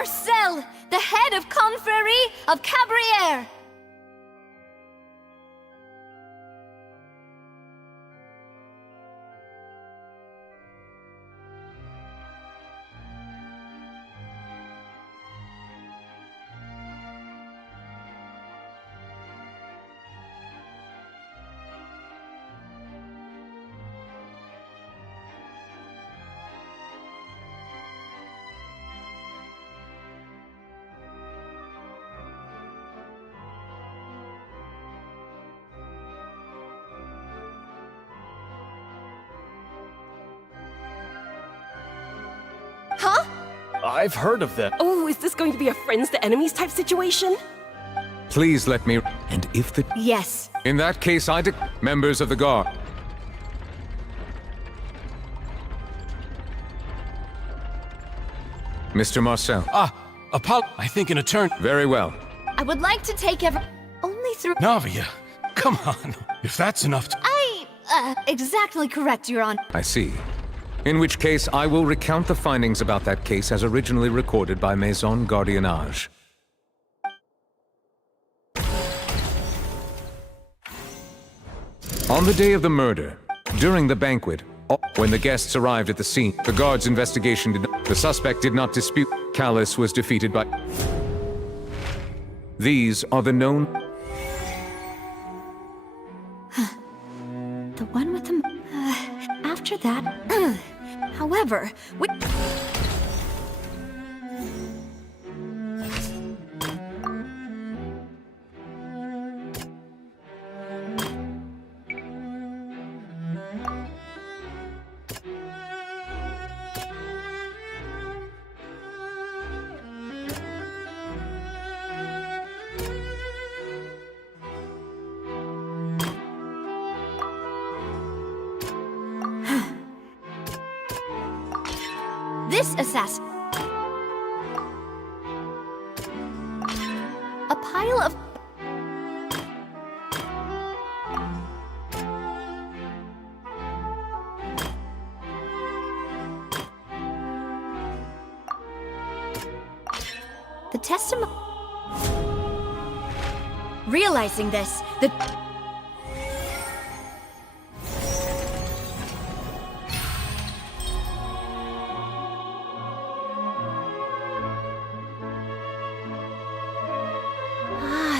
Marcel, the head of Confrérie of Cabrières. Huh? I've heard of that. Oh, is this going to be a friends to enemies type situation? Please let me... And if the... Yes. In that case, members of the guard. Mr. Marcel. I think an attorney... Very well. I would like to take only through... Navia, come on. If that's enough to... exactly correct, Your Honor. I see. In which case, I will recount the findings about that case as originally recorded by Maison Gardiennage. On the day of the murder, during the banquet, when the guests arrived at the scene, the guard's investigation the suspect did not dispute. Callus was defeated by... These are the known... The one with the... after that... However, we... This assassin... A pile of... The testimony... Realizing this, the...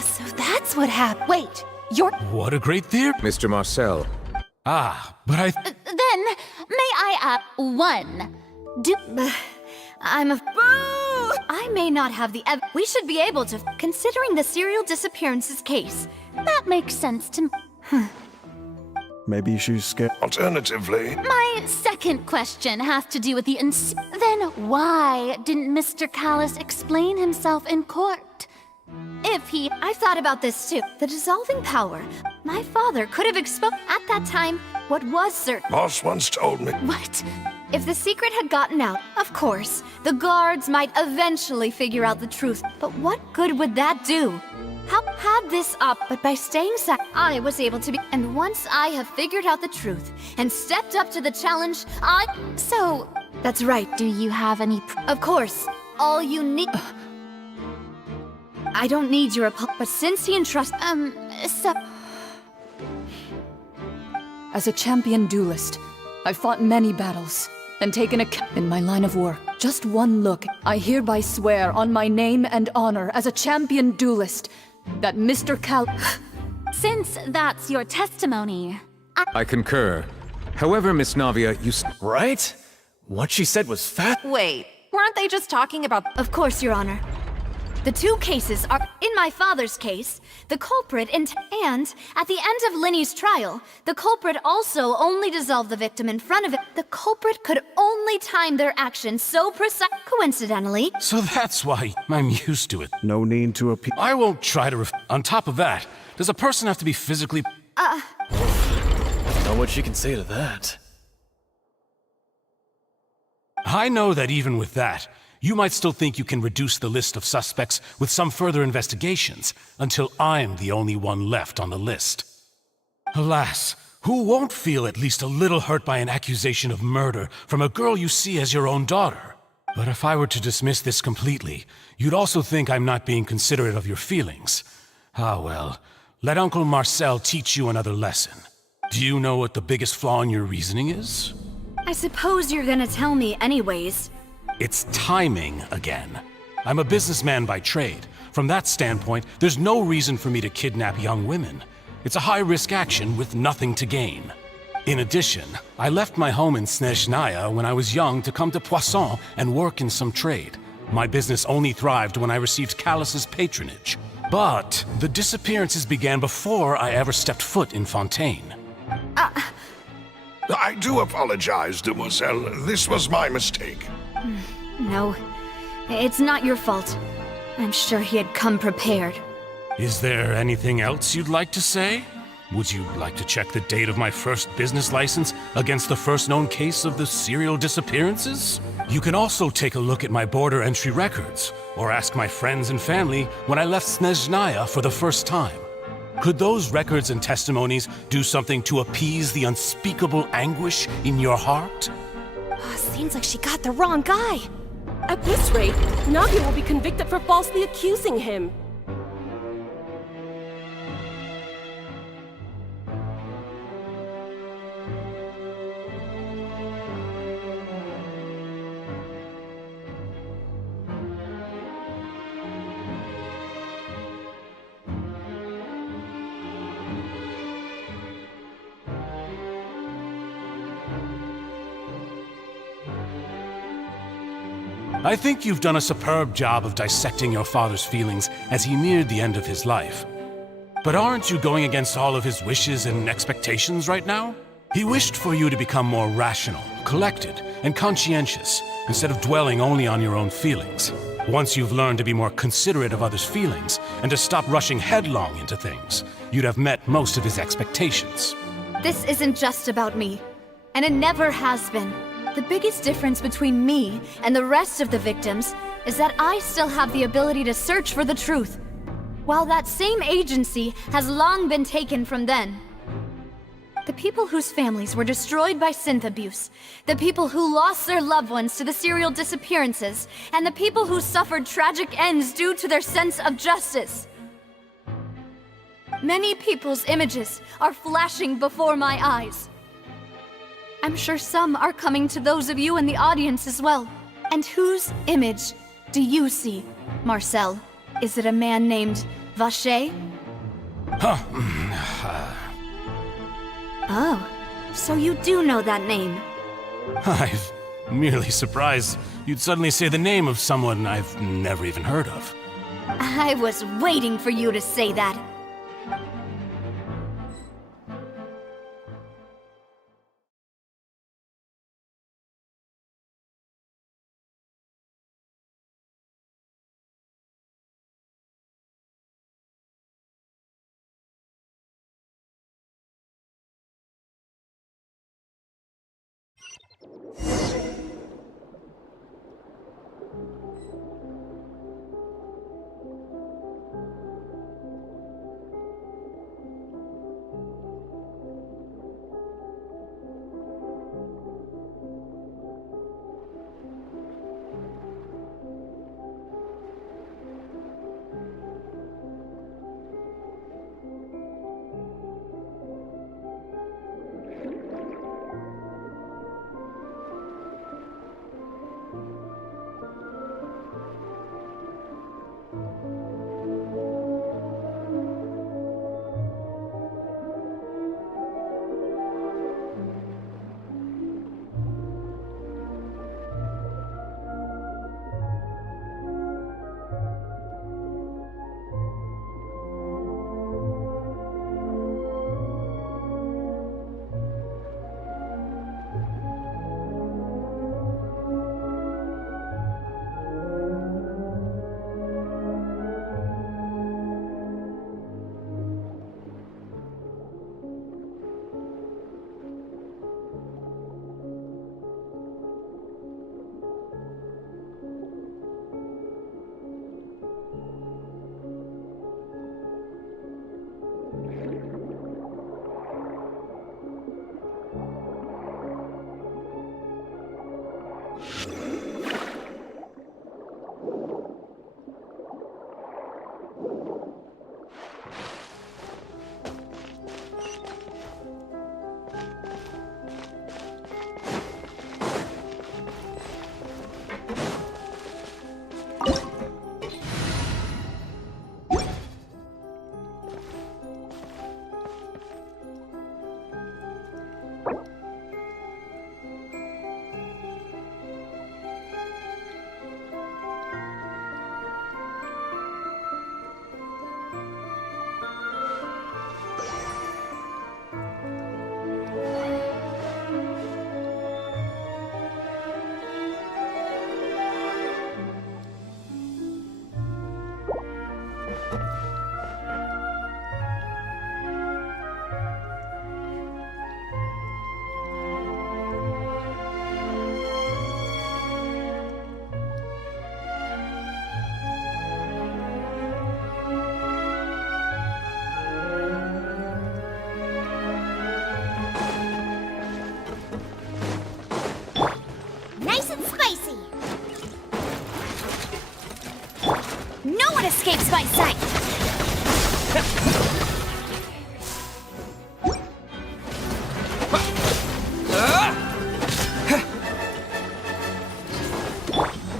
So that's what happened. Wait, you're... What a great theory. Mr. Marcel. But I... Then, may I add one? I'm a... Boo! I may not have the we should be able to... Considering the serial disappearances case, that makes sense to me. Maybe she's scared. Alternatively... My second question has to do with the Then why didn't Mr. Callus explain himself in court? If he... I've thought about this too. The dissolving power. My father could have exposed... At that time, what was certain... Boss once told me... What? If the secret had gotten out, of course, the guards might eventually figure out the truth. But what good would that do? How had this up, but by staying silent, I was able to be... And once I have figured out the truth and stepped up to the challenge, So... That's right. Do you have any... Of course. All you need... I don't need your apology, but since he entrusts... so... As a champion duelist, I've fought many battles and taken in my line of work. Just one look, I hereby swear on my name and honor as a champion duelist that Mr. Cal... Since that's your testimony, I concur. However, Miss Navia, you... Right? What she said was fat. Wait, weren't they just talking about... Of course, Your Honor. The two cases are, in my father's case, the culprit and at the end of Linny's trial, the culprit also only dissolved the victim in front of it. The culprit could only time their actions so coincidentally. So that's why I'm used to it. No need to appeal. I won't try to On top of that, does a person have to be physically... I don't know what she can say to that. I know that even with that, you might still think you can reduce the list of suspects with some further investigations, until I'm the only one left on the list. Alas, who won't feel at least a little hurt by an accusation of murder from a girl you see as your own daughter? But if I were to dismiss this completely, you'd also think I'm not being considerate of your feelings. Ah well, let Uncle Marcel teach you another lesson. Do you know what the biggest flaw in your reasoning is? I suppose you're gonna tell me anyways. It's timing again. I'm a businessman by trade. From that standpoint, there's no reason for me to kidnap young women. It's a high-risk action with nothing to gain. In addition, I left my home in Snezhnaya when I was young to come to Poisson and work in some trade. My business only thrived when I received Callus's patronage. But the disappearances began before I ever stepped foot in Fontaine. I do apologize, demoiselle. This was my mistake. No, it's not your fault. I'm sure he had come prepared. Is there anything else you'd like to say? Would you like to check the date of my first business license against the first known case of the serial disappearances? You can also take a look at my border entry records, or ask my friends and family when I left Snezhnaya for the first time. Could those records and testimonies do something to appease the unspeakable anguish in your heart? Seems like she got the wrong guy. At this rate, Nagia will be convicted for falsely accusing him. I think you've done a superb job of dissecting your father's feelings as he neared the end of his life. But aren't you going against all of his wishes and expectations right now? He wished for you to become more rational, collected, and conscientious, instead of dwelling only on your own feelings. Once you've learned to be more considerate of others' feelings, and to stop rushing headlong into things, you'd have met most of his expectations. This isn't just about me, and it never has been. The biggest difference between me and the rest of the victims is that I still have the ability to search for the truth, while that same agency has long been taken from them. The people whose families were destroyed by synth abuse, the people who lost their loved ones to the serial disappearances, and the people who suffered tragic ends due to their sense of justice. Many people's images are flashing before my eyes. I'm sure some are coming to those of you in the audience as well. And whose image do you see, Marcel? Is it a man named Vacher? Oh, so you do know that name. I'm merely surprised you'd suddenly say the name of someone I've never even heard of. I was waiting for you to say that. Nice and spicy. No one escapes my sight.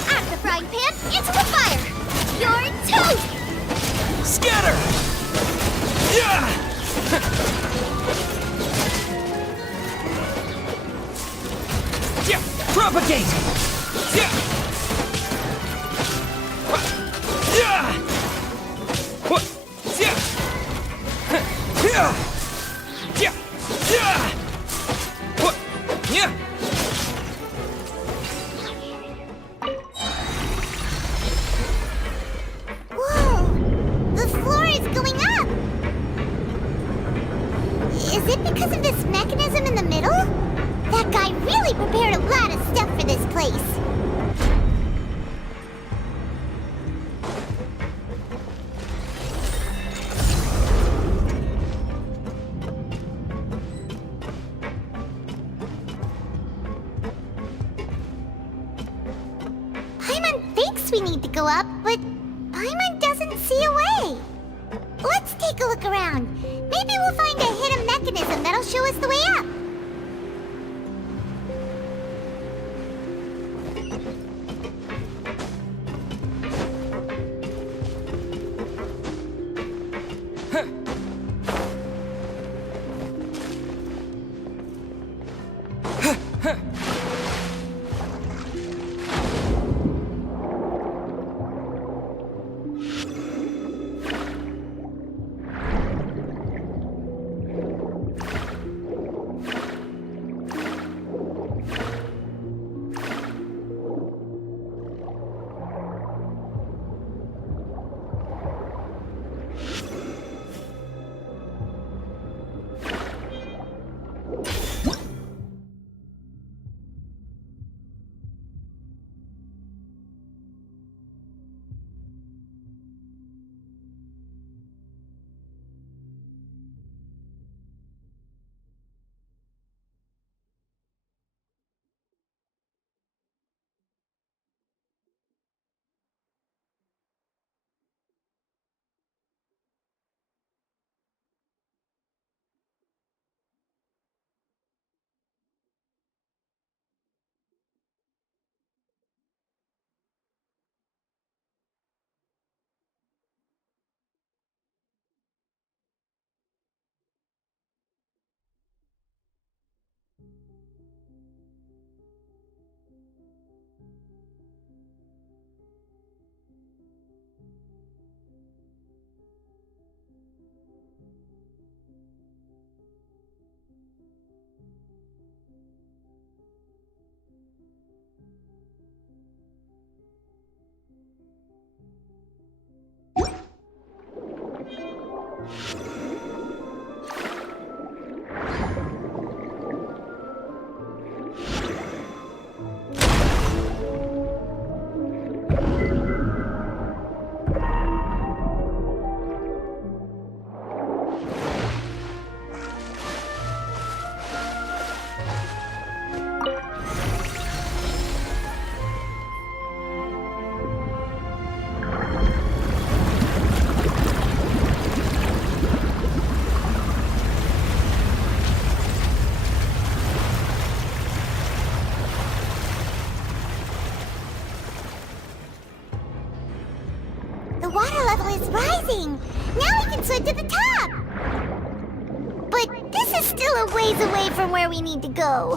Out of the frying pan, into the fire. You're toast. Scatter! Yeah! Yeah! Propagate! Yeah! Yeah! What? Yeah! Yeah! Yeah! Yeah! What? Yeah! Whoa! The floor is going up! Is it because of this mechanism in the middle? That guy really prepared a lot of stuff for this place. Paimon thinks we need to go up, but Paimon doesn't see a way. Let's take a look around. Maybe we'll find a hidden mechanism that'll show us the way up. is rising. Now we can swim to the top. But this is still a ways away from where we need to go.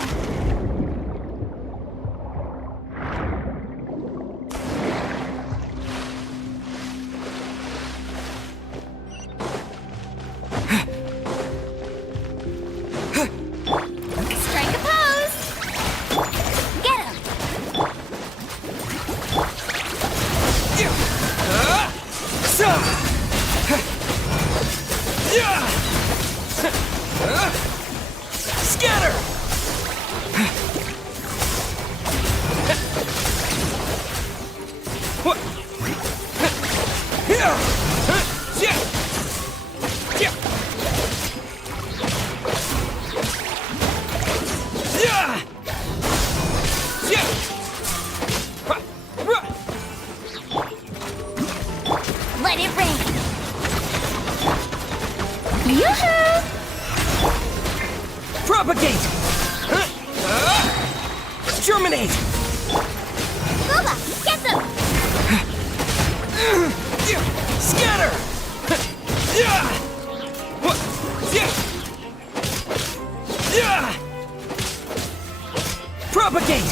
Strike a pose! Get him! Scatter! What? Let it rain. Yoo-hoo! Propagate! Germinate! Booba, get them! Scatter! Propagate!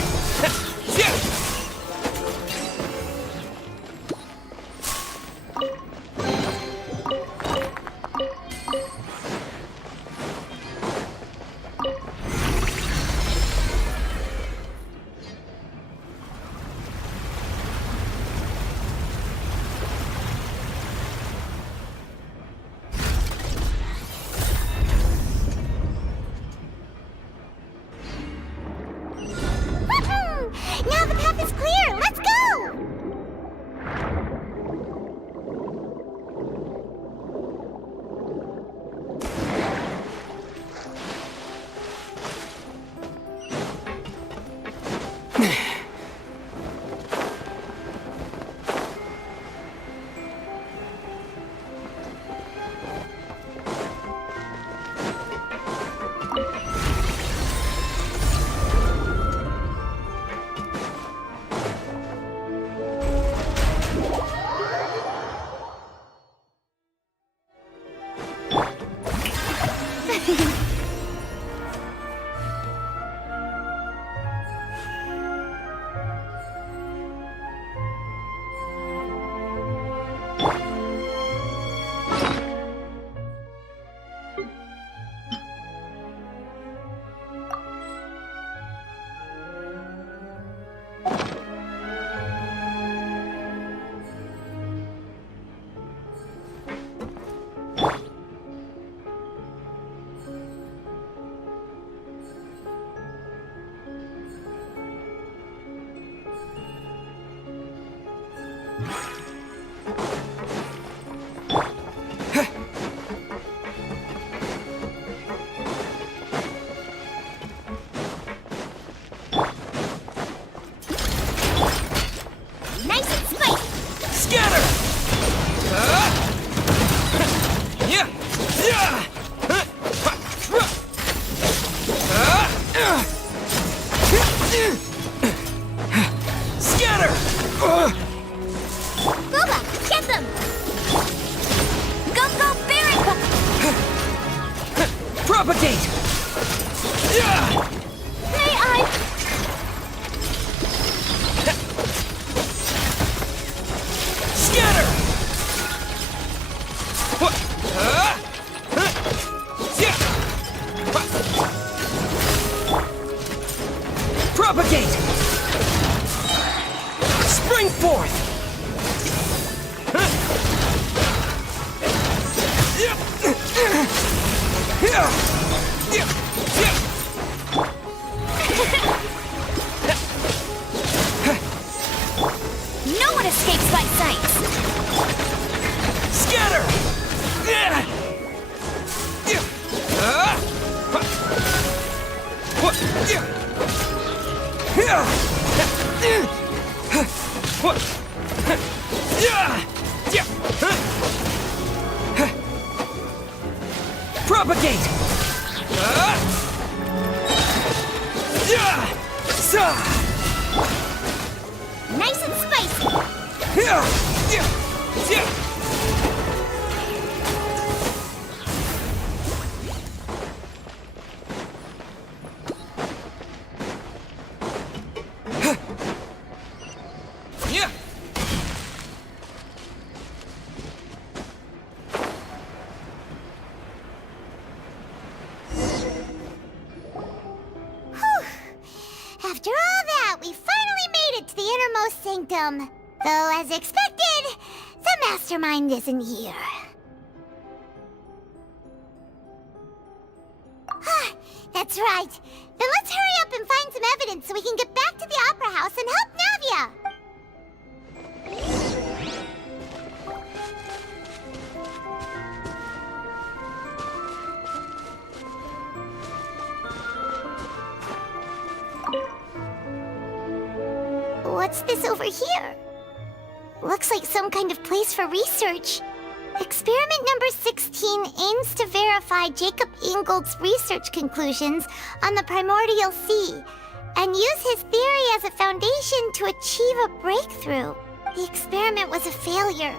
Now the path is clear. Let's go! Nice and spicy! Scatter! Scatter! Booba, get them! Go, go, Barry! Propagate! Hey, I... Scatter! Propagate! Spring forth! No one escapes by sight! Scatter! Propagate! Nice and spicy! Yeah! room. Though, as expected, the mastermind isn't here. That's right. Then let's hurry up and find some evidence so we can get back to the Opera House and help Navia! What's this over here? Looks like some kind of place for research. Experiment number 16 aims to verify Jacob Ingold's research conclusions on the primordial sea and use his theory as a foundation to achieve a breakthrough. The experiment was a failure.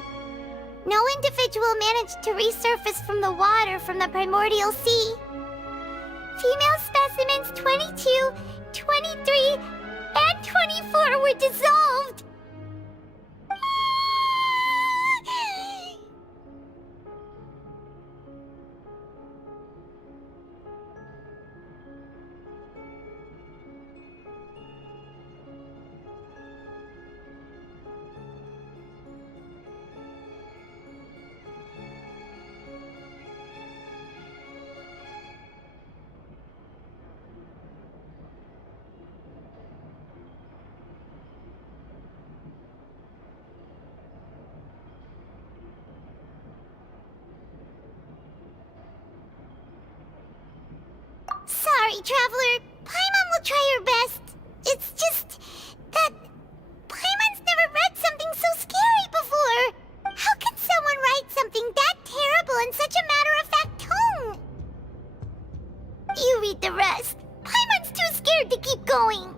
No individual managed to resurface from the water from the primordial sea. Female specimens 22, 23, and 24 were dissolved. Sorry, Traveler. Paimon will try her best. It's just that Paimon's never read something so scary before. How can someone write something that terrible in such a matter-of-fact tone? You read the rest. Paimon's too scared to keep going.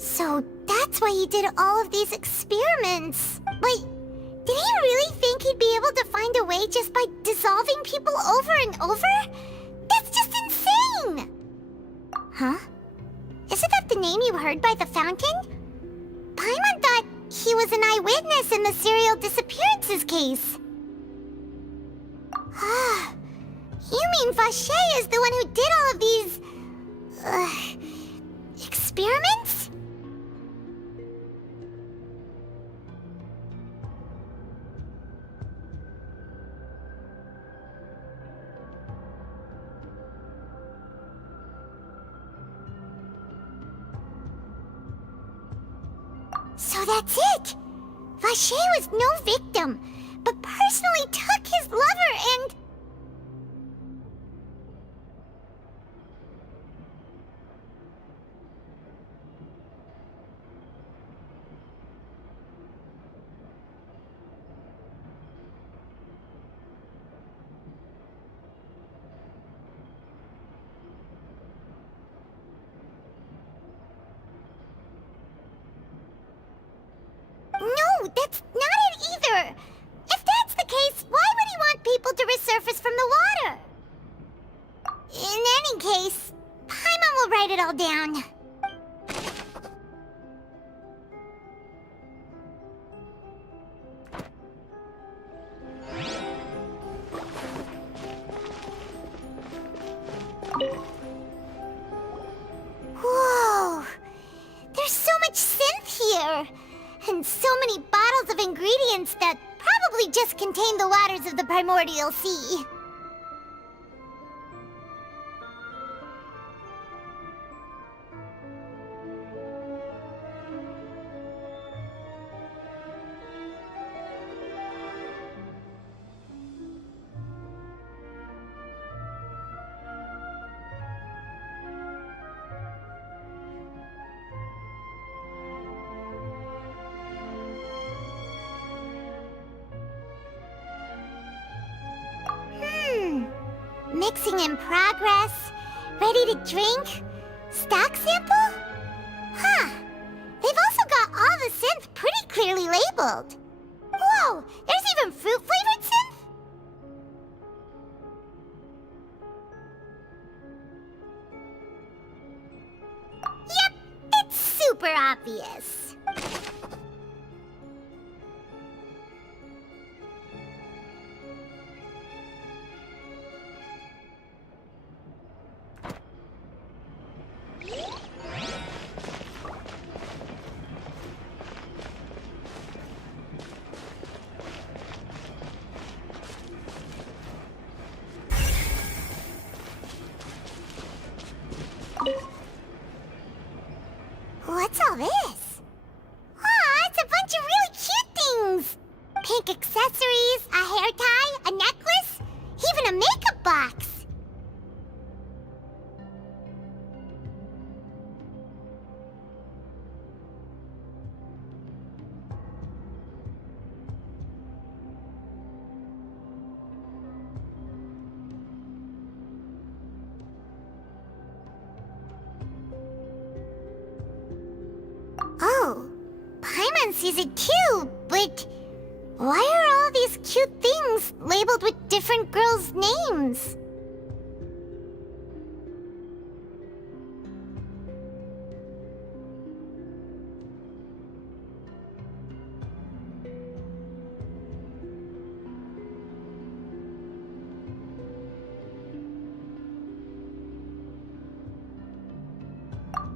So that's why he did all of these experiments. But did he really think he'd be able to find a way just by dissolving people over and over? That's just insane! Huh? Isn't that the name you heard by the fountain? Paimon thought he was an eyewitness in the serial disappearances case. Ah, you mean Vache is the one who did all of these... experiments? So that's it! Vache was no victim, but personally took his lover and... No, that's not it either! If that's the case, why would he want people to resurface from the water? In any case, Paimon will write it all down. Whoa! There's so much synth here! And so many bottles of ingredients that probably just contain the waters of the primordial sea. Mixing in progress. Ready to drink? Stock sample? Huh. They've also got all the synth pretty clearly labeled. Whoa, there's even fruit-flavored synth? obvious. What's all this? Aw, it's a bunch of really cute things! Pink accessories, a hair tie, a necklace, even a makeup box! Oh, Paimon sees it too, but why are all these cute things labeled with different girls' names?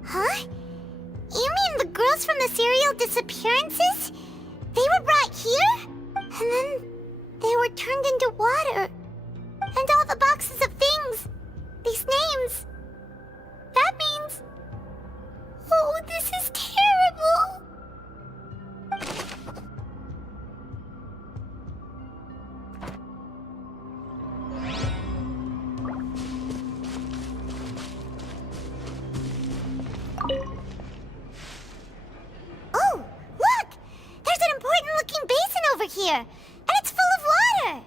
Huh? You mean the girls from the serial disappearances? They were brought here? And then they were turned into water. And all the boxes of things. These names. That means... Oh, this is terrible! Oh, look! There's an important-looking basin over here, and it's full of water!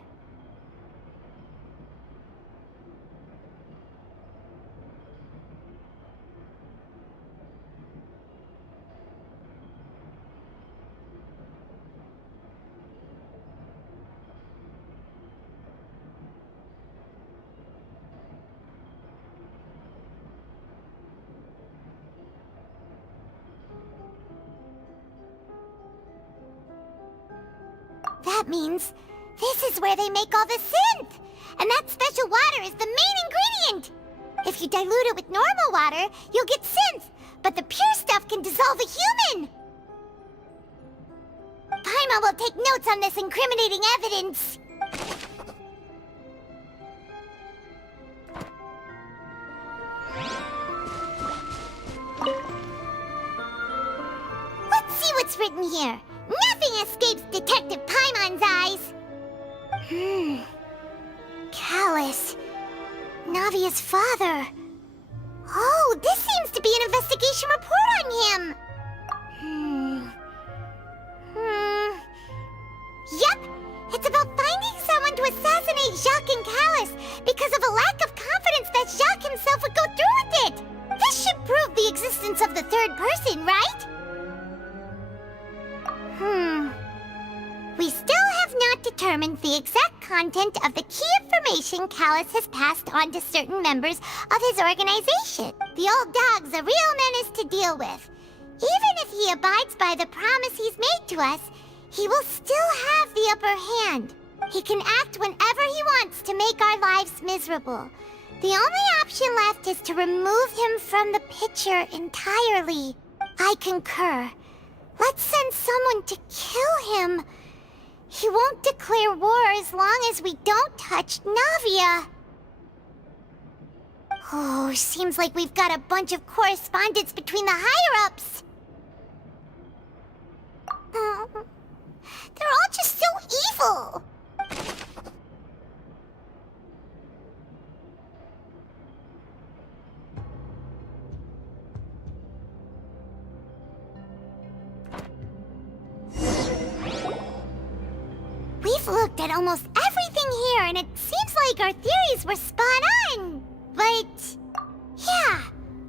That means this is where they make all the synth! And that special water is the main ingredient! If you dilute it with normal water, you'll get synth, but the pure stuff can dissolve a human! Paimon will take notes on this incriminating evidence. Let's see what's written here. Nothing escapes Detective Paimon's eyes. Callus. Navia's father. Oh, this seems to be an investigation report on him. Yep, it's about finding someone to assassinate Jacques and Callus because of a lack of confidence that Jacques himself would go through with it. This should prove the existence of the third person, right? We still have not determined the exact content of the key information Callus has passed on to certain members of his organization. The old dog's a real menace to deal with. Even if he abides by the promise he's made to us, he will still have the upper hand. He can act whenever he wants to make our lives miserable. The only option left is to remove him from the picture entirely. I concur. Let's send someone to kill him. He won't declare war as long as we don't touch Navia. Oh, seems like we've got a bunch of correspondence between the higher-ups. They're all just so evil. We've looked at almost everything here, and it seems like our theories were spot on. But, yeah,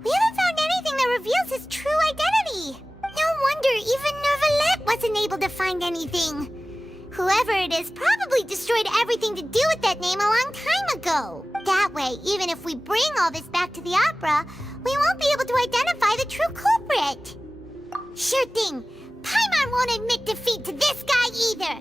we haven't found anything that reveals his true identity. No wonder even Neuvillette wasn't able to find anything. Whoever it is probably destroyed everything to do with that name a long time ago. That way, even if we bring all this back to the opera, we won't be able to identify the true culprit. Sure thing. Paimon won't admit defeat to this guy either.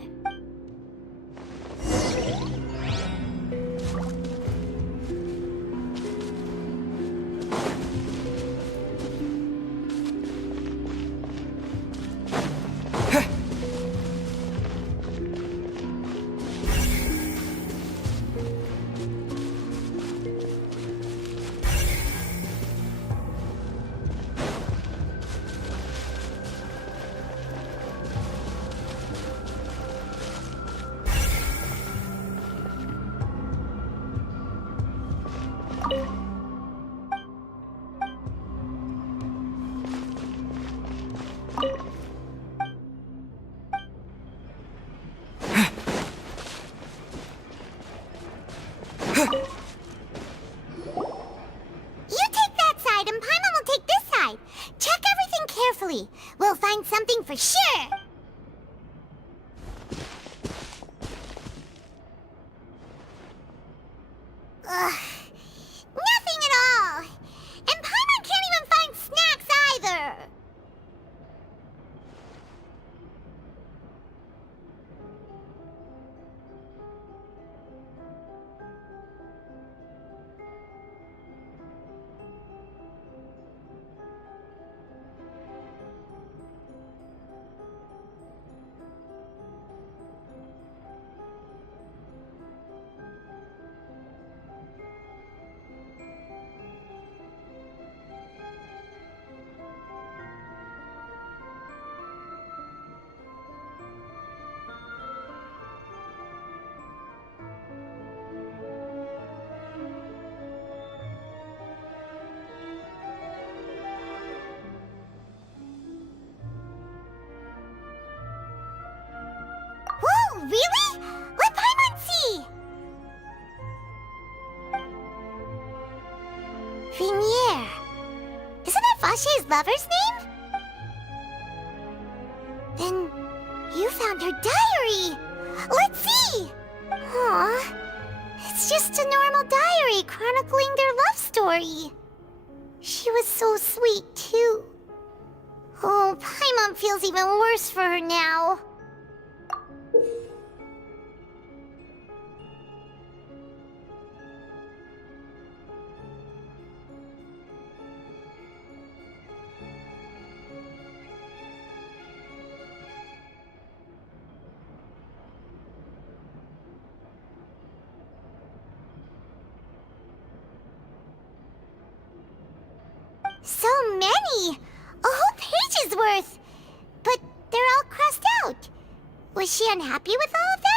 We'll find something for sure! Ugh. Nothing at all! And Paimon can't even find snacks either! Whoa, really? Let Paimon see! Vinier. Isn't that Vache's lover's name? Then you found her diary! Let's see! Aw, it's just a normal diary chronicling their love story. She was so sweet, too. Oh, Paimon feels even worse for her now. So many! A whole page's worth! But they're all crossed out. Was she unhappy with all of them?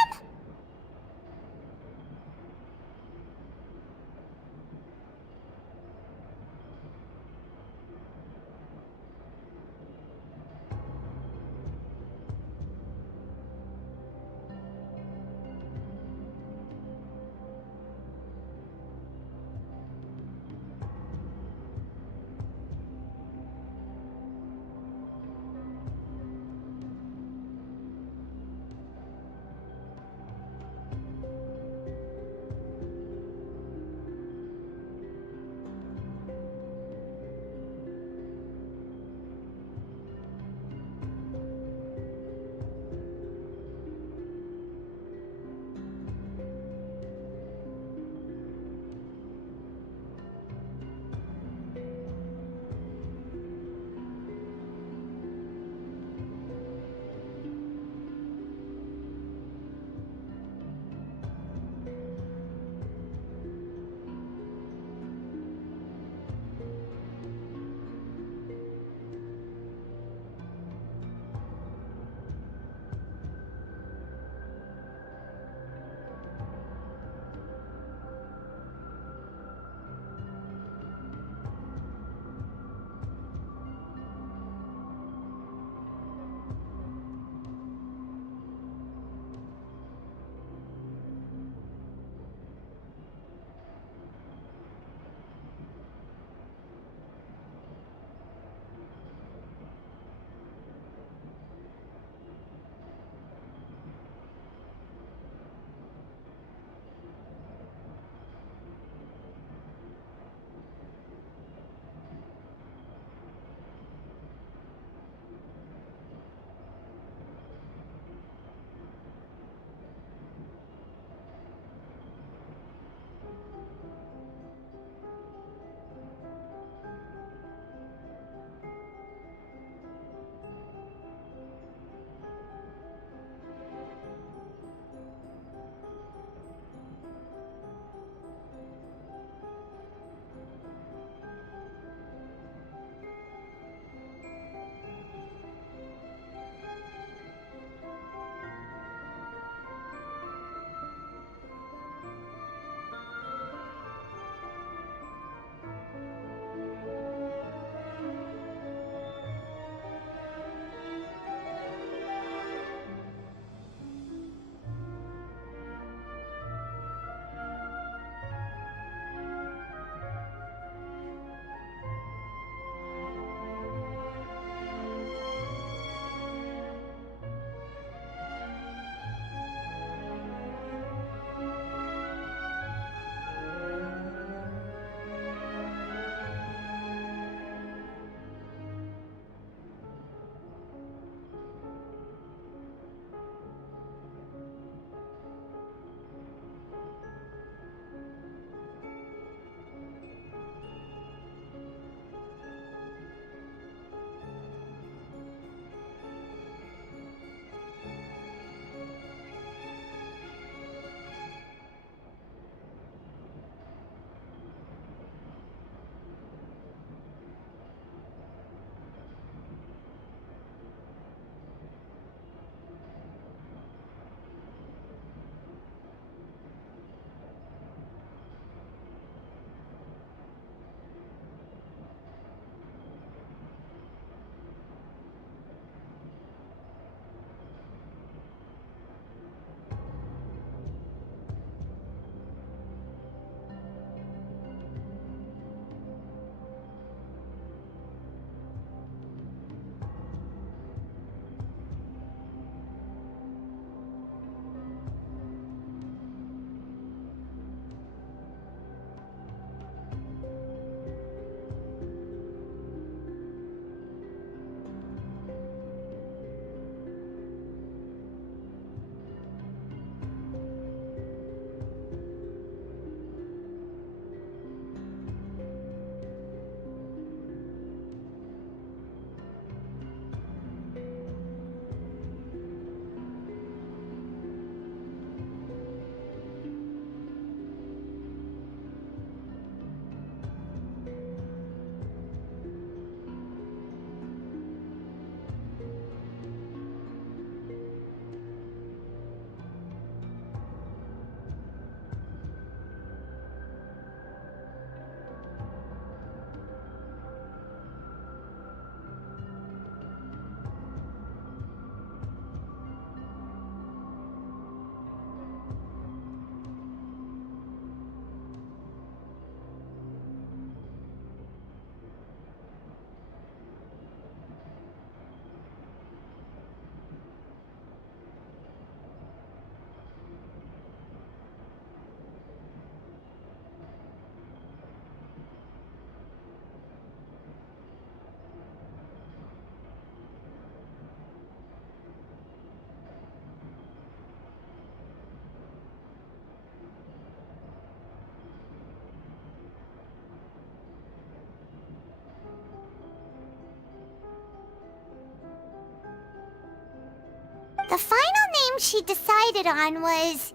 The final name she decided on was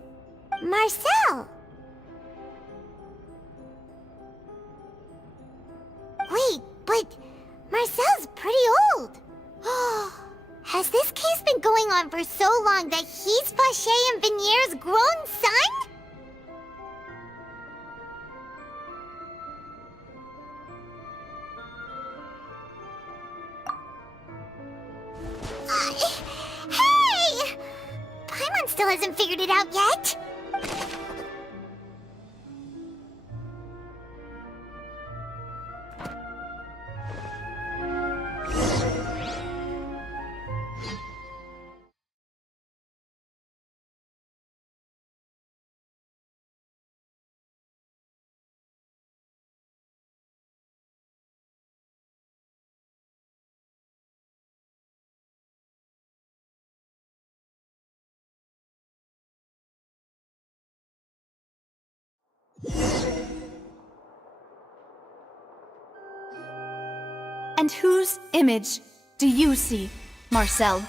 Marcel. Wait, but Marcel's pretty old. Has this case been going on for so long that he's Fauché and Venier's grown son? Hey! Paimon still hasn't figured it out yet. And whose image do you see, Marcel?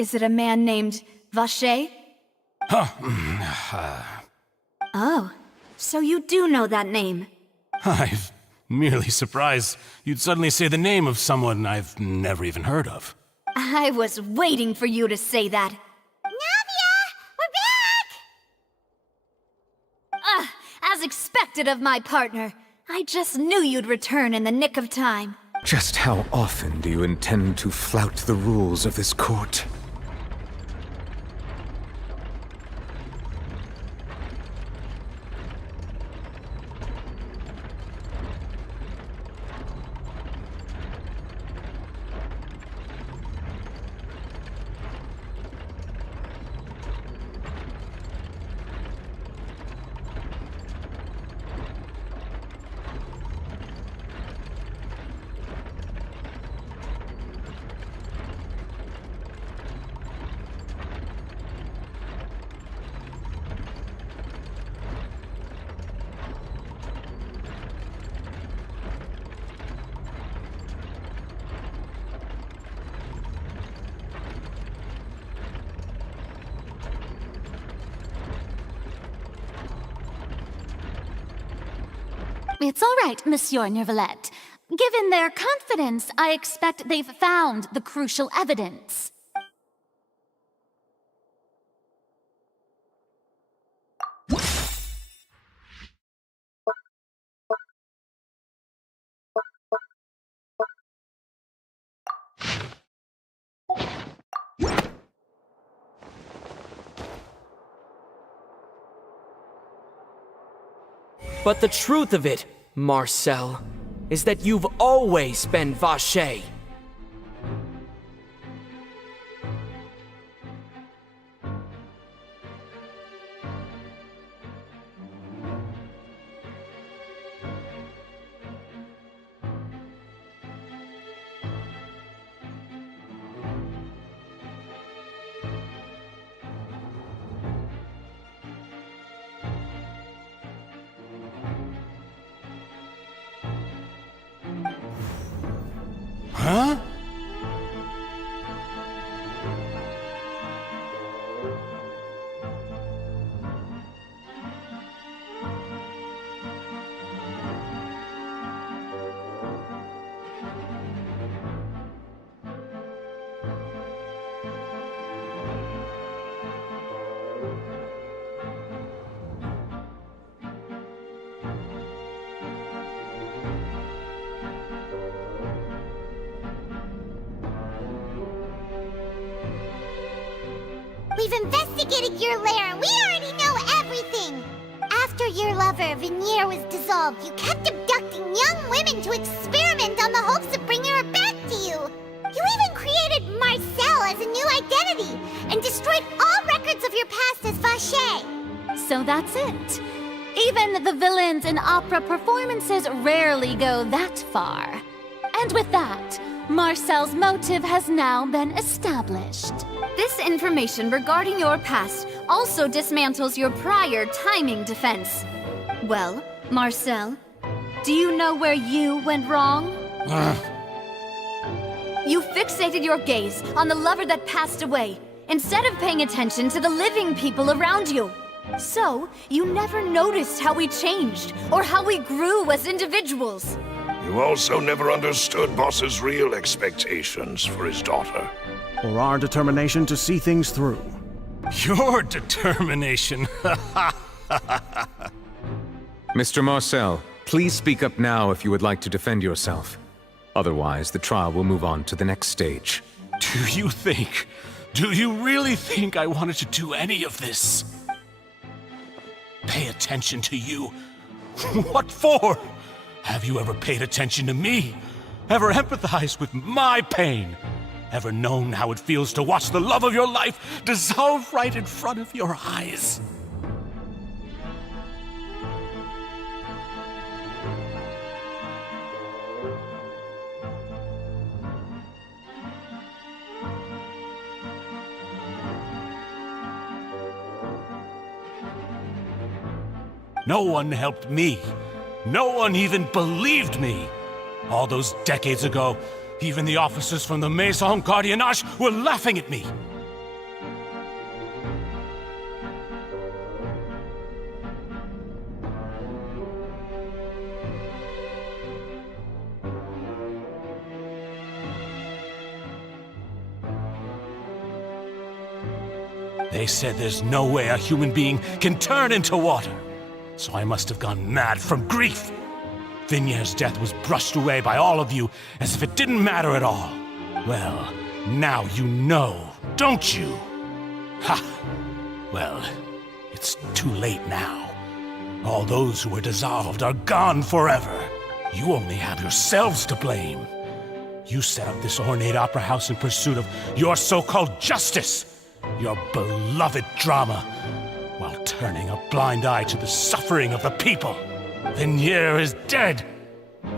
is it a man named Vache? Oh, so you do know that name. I'm merely surprised you'd suddenly say the name of someone I've never even heard of. I was waiting for you to say that. Navia! We're back! As expected of my partner. I just knew you'd return in the nick of time. Just how often do you intend to flout the rules of this court? It's all right, Monsieur Nervalette. Given their confidence, I expect they've found the crucial evidence. But the truth of it, Marcel, is that you've always been Vache. Huh? We've investigated your lair, and we already know everything! After your lover, Veneer, was dissolved, you kept abducting young women to experiment on the hopes of bringing her back to you! You even created Marcel as a new identity, and destroyed all records of your past as Vache! So that's it. Even the villains in opera performances rarely go that far. And with that, Marcel's motive has now been established. This information regarding your past also dismantles your prior timing defense. Well, Marcel, do you know where you went wrong? You fixated your gaze on the lover that passed away, instead of paying attention to the living people around you. So, you never noticed how we changed, or how we grew as individuals. You also never understood Boss's real expectations for his daughter. Or our determination to see things through. Your determination. Mr. Marcel, please speak up now if you would like to defend yourself. Otherwise, the trial will move on to the next stage. Do you really think I wanted to do any of this? Pay attention to you? What for? Have you ever paid attention to me? Ever empathized with my pain? Ever known how it feels to watch the love of your life dissolve right in front of your eyes? No one helped me. No one even believed me. All those decades ago, even the officers from the Maison Gardiennage were laughing at me. They said there's no way a human being can turn into water. So I must have gone mad from grief. Vignier's death was brushed away by all of you as if it didn't matter at all. Well, now you know, don't you? Ha! Well, it's too late now. All those who were dissolved are gone forever. You only have yourselves to blame. You set up this ornate opera house in pursuit of your so-called justice, your beloved drama, while turning a blind eye to the suffering of the people. Vignier is dead.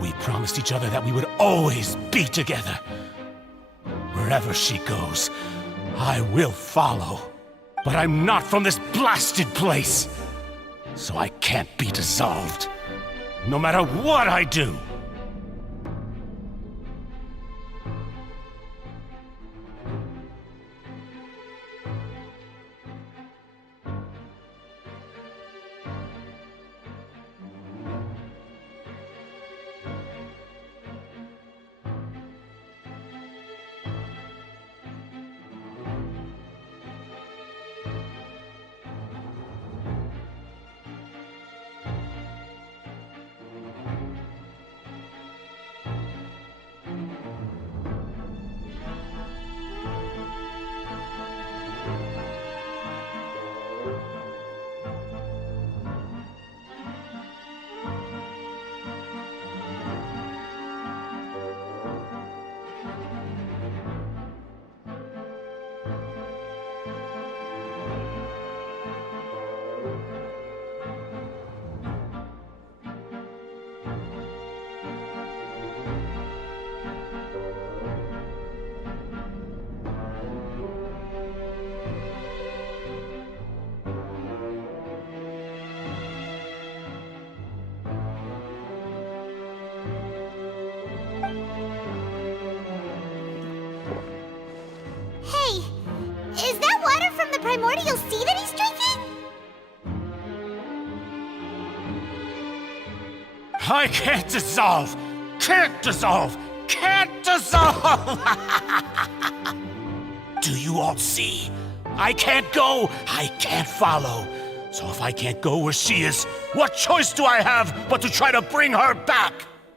We promised each other that we would always be together. Wherever she goes, I will follow. But I'm not from this blasted place, so I can't be dissolved, no matter what I do. Primordial sea that he's drinking? I can't dissolve! Can't dissolve! Can't dissolve! Do you all see? I can't go! I can't follow! So if I can't go where she is, what choice do I have but to try to bring her back?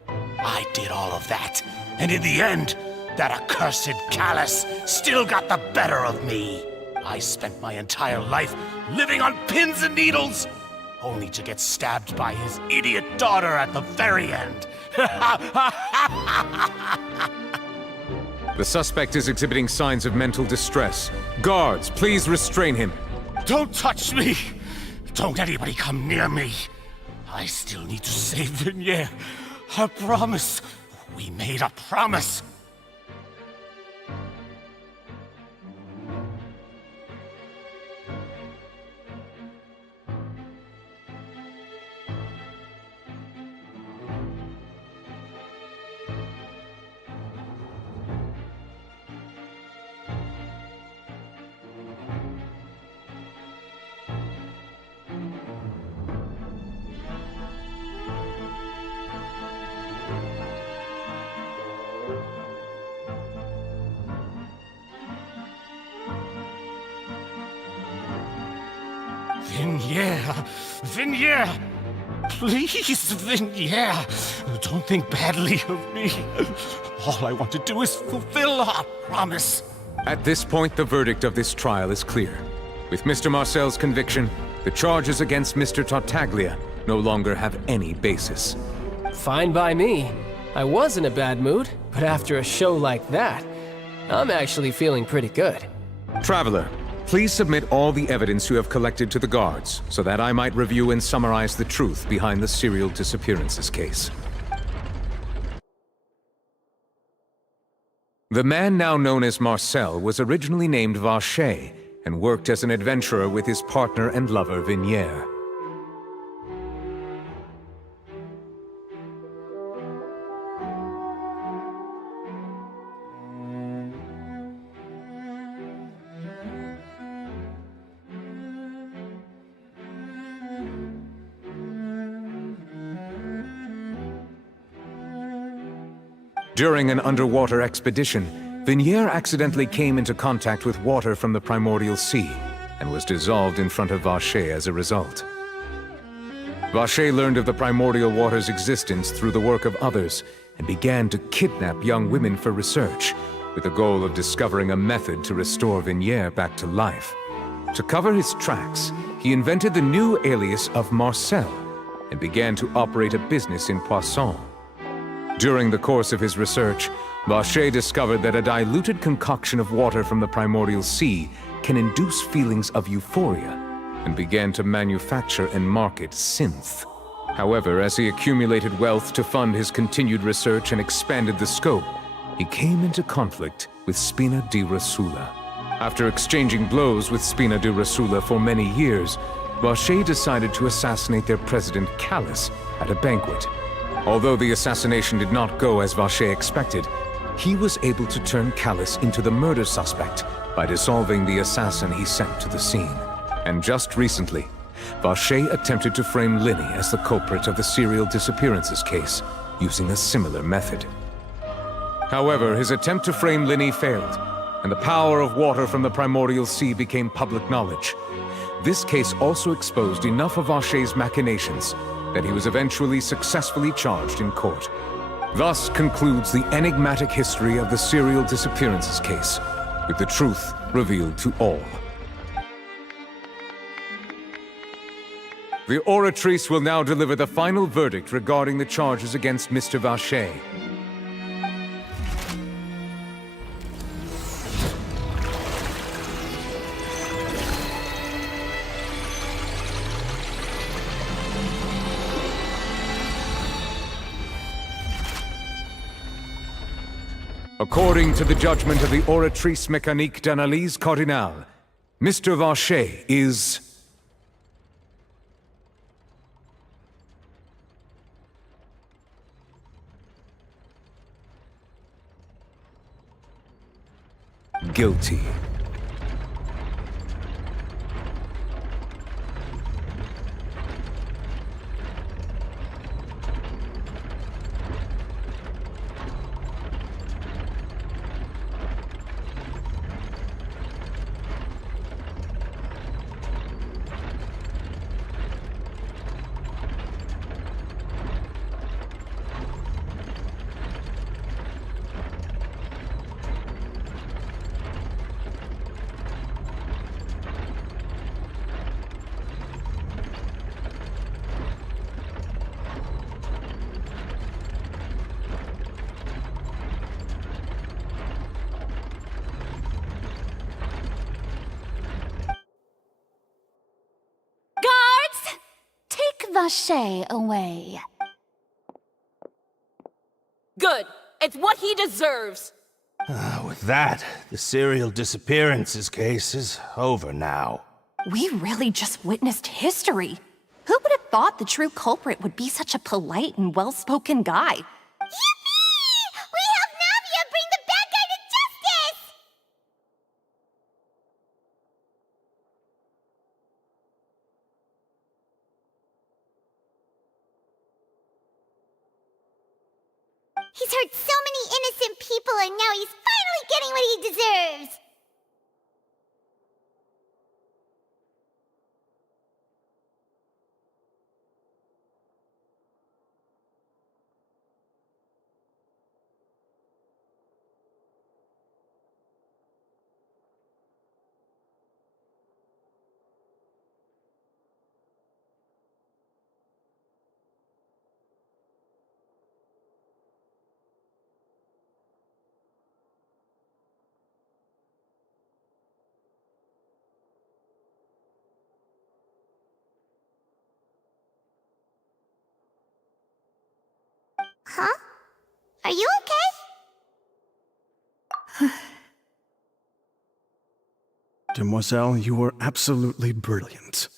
I did all of that, and in the end, that accursed Callus still got the better of me. I spent my entire life living on pins and needles, only to get stabbed by his idiot daughter at the very end. The suspect is exhibiting signs of mental distress. Guards, please restrain him. Don't touch me! Don't anybody come near me! I still need to save Vignier. I promise. We made a promise. Vignier! Please, Vignier! Don't think badly of me. All I want to do is fulfill our promise. At this point, the verdict of this trial is clear. With Mr. Marcel's conviction, the charges against Mr. Tartaglia no longer have any basis. Fine by me. I was in a bad mood, but after a show like that, I'm actually feeling pretty good. Traveler, please submit all the evidence you have collected to the guards, so that I might review and summarize the truth behind the serial disappearances case. The man now known as Marcel was originally named Vacher, and worked as an adventurer with his partner and lover Vignier. During an underwater expedition, Vignier accidentally came into contact with water from the primordial sea. and was dissolved in front of Vache as a result. Vache learned of the primordial water's existence through the work of others and began to kidnap young women for research, with the goal of discovering a method to restore Vignier back to life. To cover his tracks, he invented the new alias of Marcel and began to operate a business in Poisson. During the course of his research, Vache discovered that a diluted concoction of water from the primordial sea can induce feelings of euphoria, and began to manufacture and market synth. However, as he accumulated wealth to fund his continued research and expanded the scope, he came into conflict with Spina di Rasula. After exchanging blows with Spina di Rasula for many years, Vache decided to assassinate their president Callus at a banquet. Although the assassination did not go as Vache expected, he was able to turn Callus into the murder suspect by dissolving the assassin he sent to the scene. And just recently, Vache attempted to frame Linny as the culprit of the serial disappearances case, using a similar method. However, his attempt to frame Linny failed, and the power of water from the primordial sea became public knowledge. This case also exposed enough of Vache's machinations that he was eventually successfully charged in court. Thus concludes the enigmatic history of the serial disappearances case, with the truth revealed to all. The Oratrice will now deliver the final verdict regarding the charges against Mr. Vache. According to the judgment of the Oratrice Mécanique d'Analyse Cardinale, Mr. Vache is guilty. Vache away. Good. It's what he deserves. With that, the serial disappearances case is over now. We really just witnessed history. Who would have thought the true culprit would be such a polite and well-spoken guy? Yippee! We helped Navia bring the bad guy to justice! He's hurt so many innocent people, and now he's finally getting what he deserves! Huh? Are you okay? Demoiselle, you were absolutely brilliant.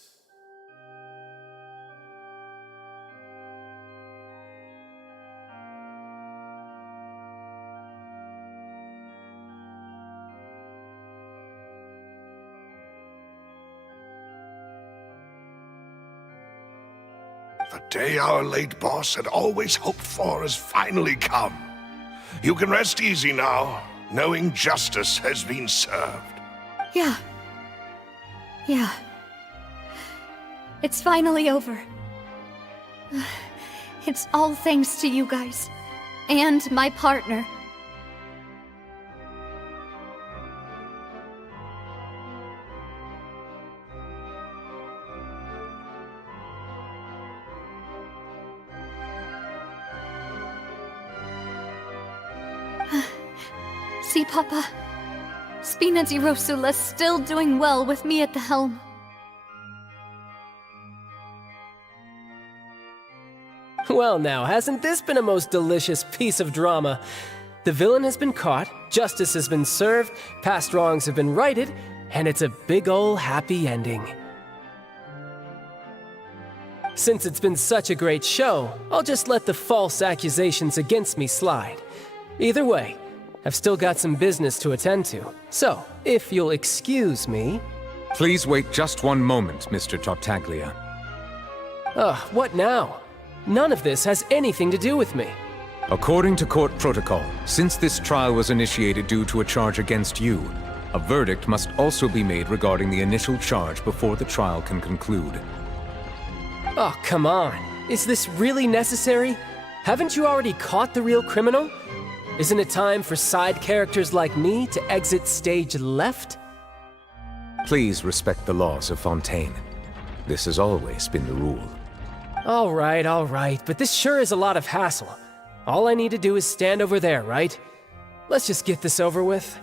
The day our late boss had always hoped for has finally come. You can rest easy now, knowing justice has been served. Yeah. Yeah. It's finally over. It's all thanks to you guys. And my partner. See, Papa? Spina di Rosula's still doing well with me at the helm. Well now, hasn't this been a most delicious piece of drama? The villain has been caught, justice has been served, past wrongs have been righted, and it's a big ol' happy ending. Since it's been such a great show, I'll just let the false accusations against me slide. Either way, I've still got some business to attend to. So, if you'll excuse me... Please wait just one moment, Mr. Tartaglia. What now? None of this has anything to do with me. According to court protocol, since this trial was initiated due to a charge against you, a verdict must also be made regarding the initial charge before the trial can conclude. Oh, come on. Is this really necessary? Haven't you already caught the real criminal? Isn't it time for side characters like me to exit stage left? Please respect the laws of Fontaine. This has always been the rule. All right, but this sure is a lot of hassle. All I need to do is stand over there, right? Let's just get this over with.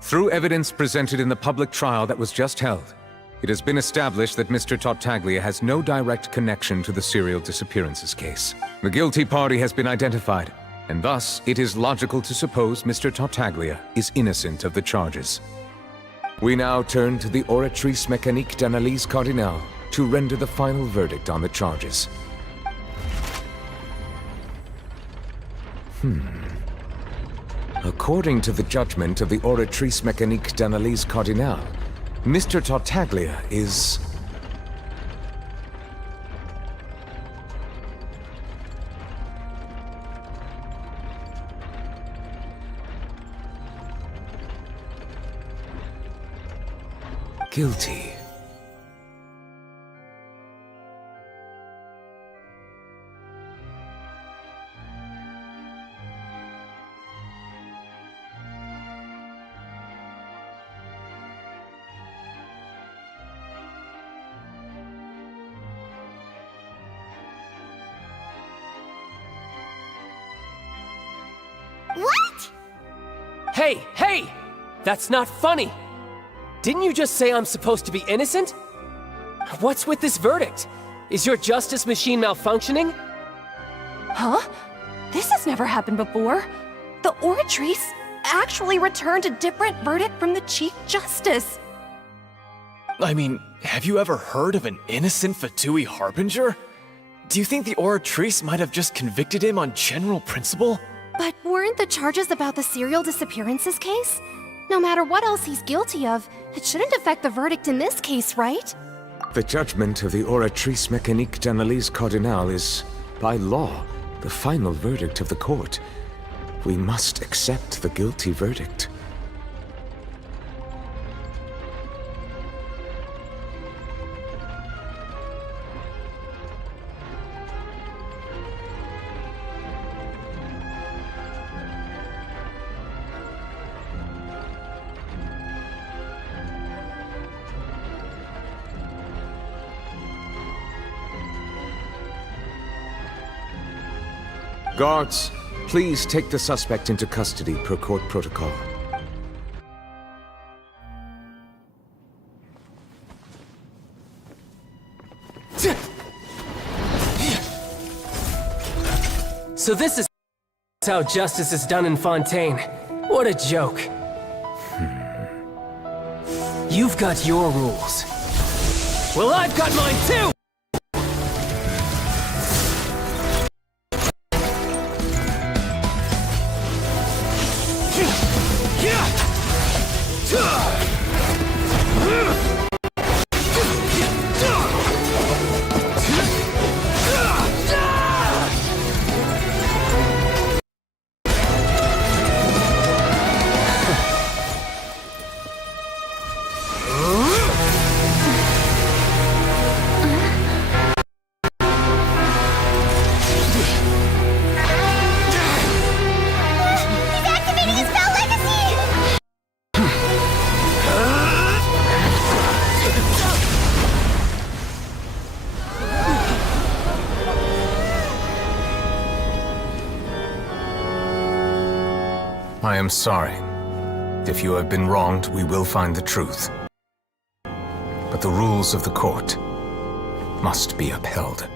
Through evidence presented in the public trial that was just held, it has been established that Mr. Tartaglia has no direct connection to the serial disappearances case. The guilty party has been identified, and thus it is logical to suppose Mr. Tartaglia is innocent of the charges. We now turn to the Oratrice Mécanique d'Analyse Cardinale to render the final verdict on the charges. According to the judgment of the Oratrice Mécanique d'Analyse Cardinale, Mr. Tartaglia is... guilty. What? Hey! That's not funny! Didn't you just say I'm supposed to be innocent? What's with this verdict? Is your justice machine malfunctioning? Huh? This has never happened before. The Oratrice actually returned a different verdict from the Chief Justice. I mean, have you ever heard of an innocent Fatui Harbinger? Do you think the Oratrice might have just convicted him on general principle? But weren't the charges about the serial disappearances case? No matter what else he's guilty of, it shouldn't affect the verdict in this case, right? The judgment of the Oratrice Mécanique d'Analyse Cardinale is, by law, the final verdict of the court. We must accept the guilty verdict. Guards, please take the suspect into custody per court protocol. So this is how justice is done in Fontaine. What a joke. You've got your rules. Well, I've got mine too! I am sorry. If you have been wronged, we will find the truth. But the rules of the court must be upheld.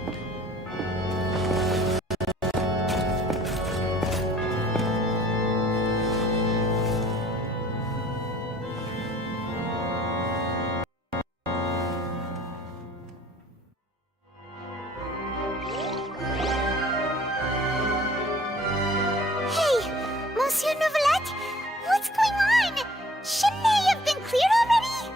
Hey, Monsieur Novelette, what's going on? Shouldn't they have been cleared already?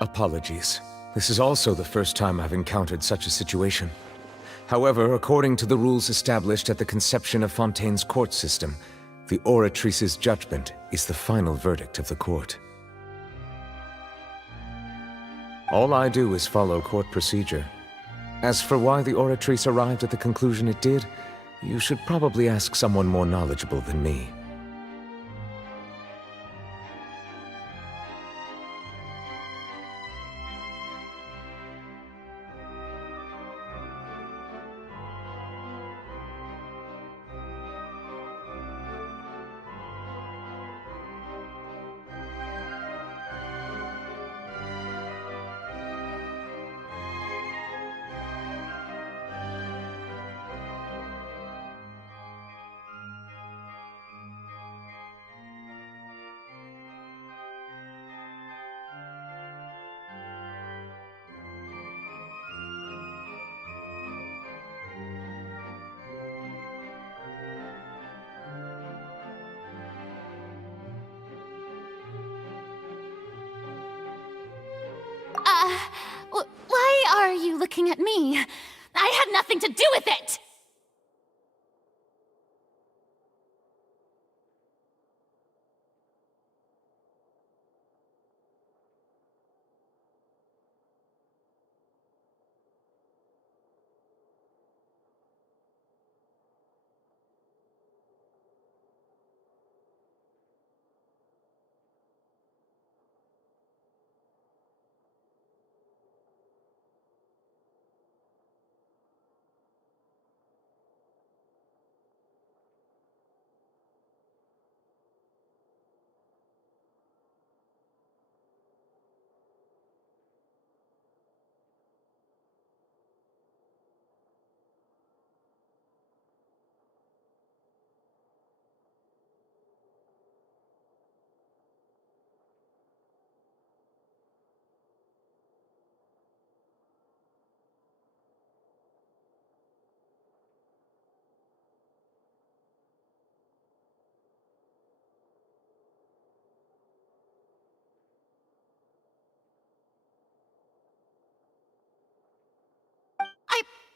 Apologies. This is also the first time I've encountered such a situation. However, according to the rules established at the conception of Fontaine's court system, the Oratrice's judgment is the final verdict of the court. All I do is follow court procedure. As for why the Oratrice arrived at the conclusion it did, you should probably ask someone more knowledgeable than me. Why are you looking at me? I had nothing to do with it!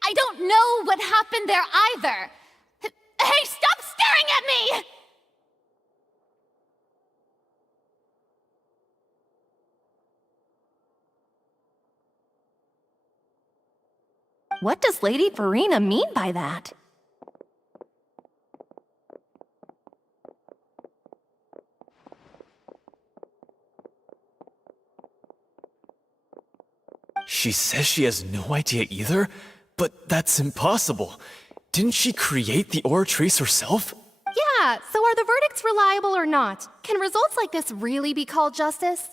I don't know what happened there either. Hey, stop staring at me! What does Lady Farina mean by that? She says she has no idea either? But that's impossible. Didn't she create the Oratrice herself? Yeah, so are the verdicts reliable or not? Can results like this really be called justice?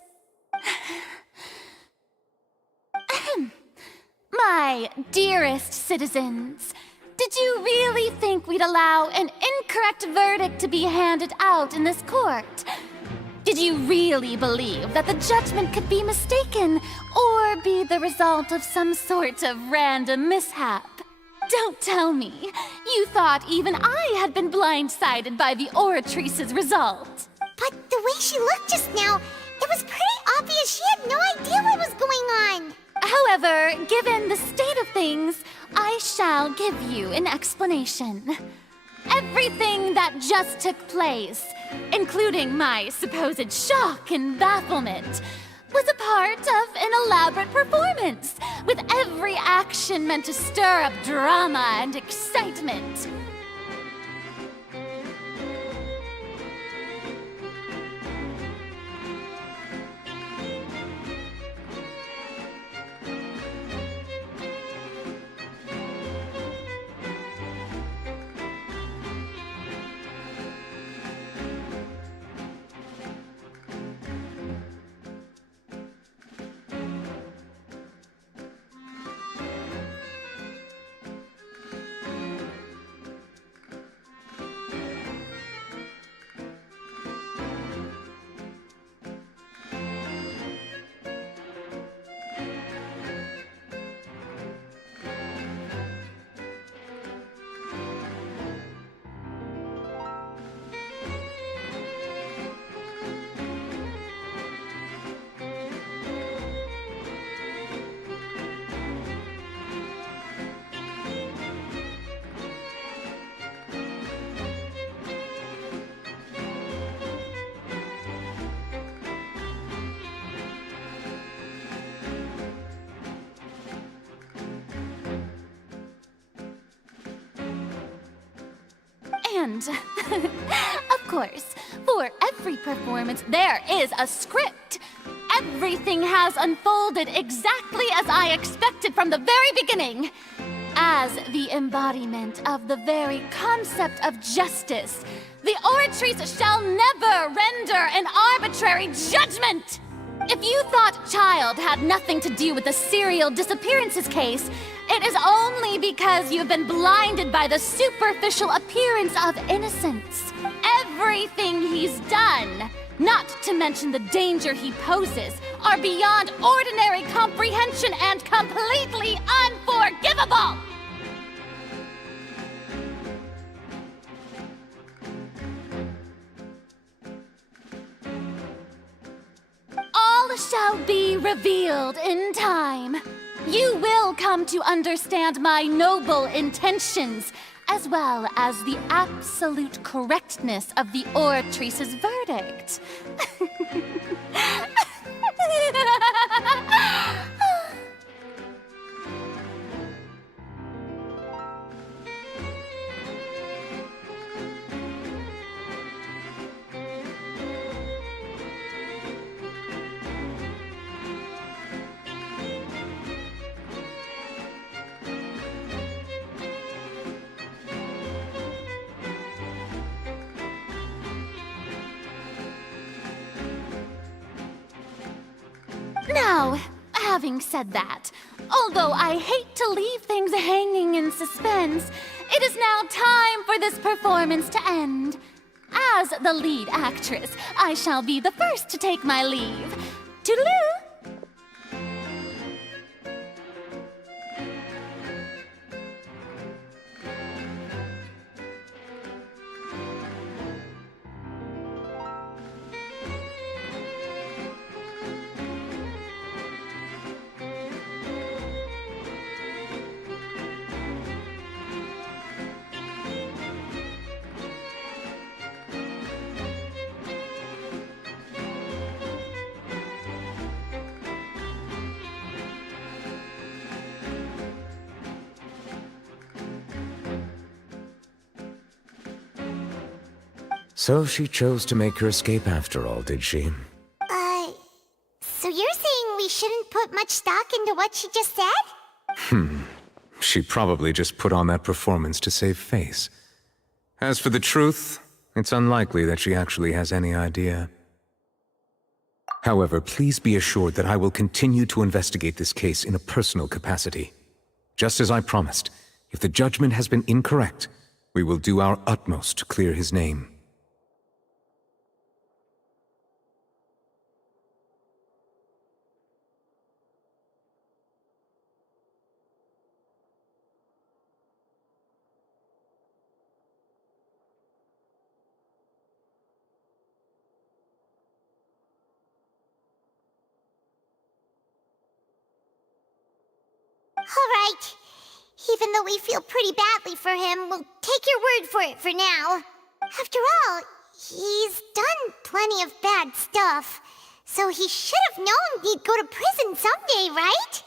My dearest citizens, did you really think we'd allow an incorrect verdict to be handed out in this court? Did you really believe that the judgment could be mistaken or be the result of some sort of random mishap? Don't tell me you thought even I had been blindsided by the Oratrice's result. But the way she looked just now, it was pretty obvious she had no idea what was going on. However, given the state of things, I shall give you an explanation. Everything that just took place, including my supposed shock and bafflement, was a part of an elaborate performance, with every action meant to stir up drama and excitement. And, of course, for every performance, there is a script. Everything has unfolded exactly as I expected from the very beginning. As the embodiment of the very concept of justice, the Oratrice shall never render an arbitrary judgment! If you thought Child had nothing to do with the serial disappearances case, it is only because you've been blinded by the superficial appearance of innocence. Everything he's done, not to mention the danger he poses, are beyond ordinary comprehension and completely unforgivable! All shall be revealed in time. You will come to understand my noble intentions, as well as the absolute correctness of the Oratrice's verdict. Now, having said that, although I hate to leave things hanging in suspense, it is now time for this performance to end. As the lead actress, I shall be the first to take my leave. Toodaloo! So she chose to make her escape after all, did she? So you're saying we shouldn't put much stock into what she just said? She probably just put on that performance to save face. As for the truth, it's unlikely that she actually has any idea. However, please be assured that I will continue to investigate this case in a personal capacity. Just as I promised, if the judgment has been incorrect, we will do our utmost to clear his name. All right. Even though we feel pretty badly for him, we'll take your word for it for now. After all, he's done plenty of bad stuff, so he should have known he'd go to prison someday, right?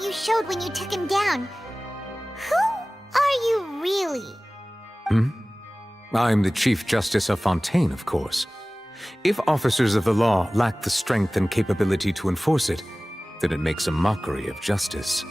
You showed when you took him down. Who are you really? I'm the Chief Justice of Fontaine, of course. If officers of the law lack the strength and capability to enforce it, then it makes a mockery of justice.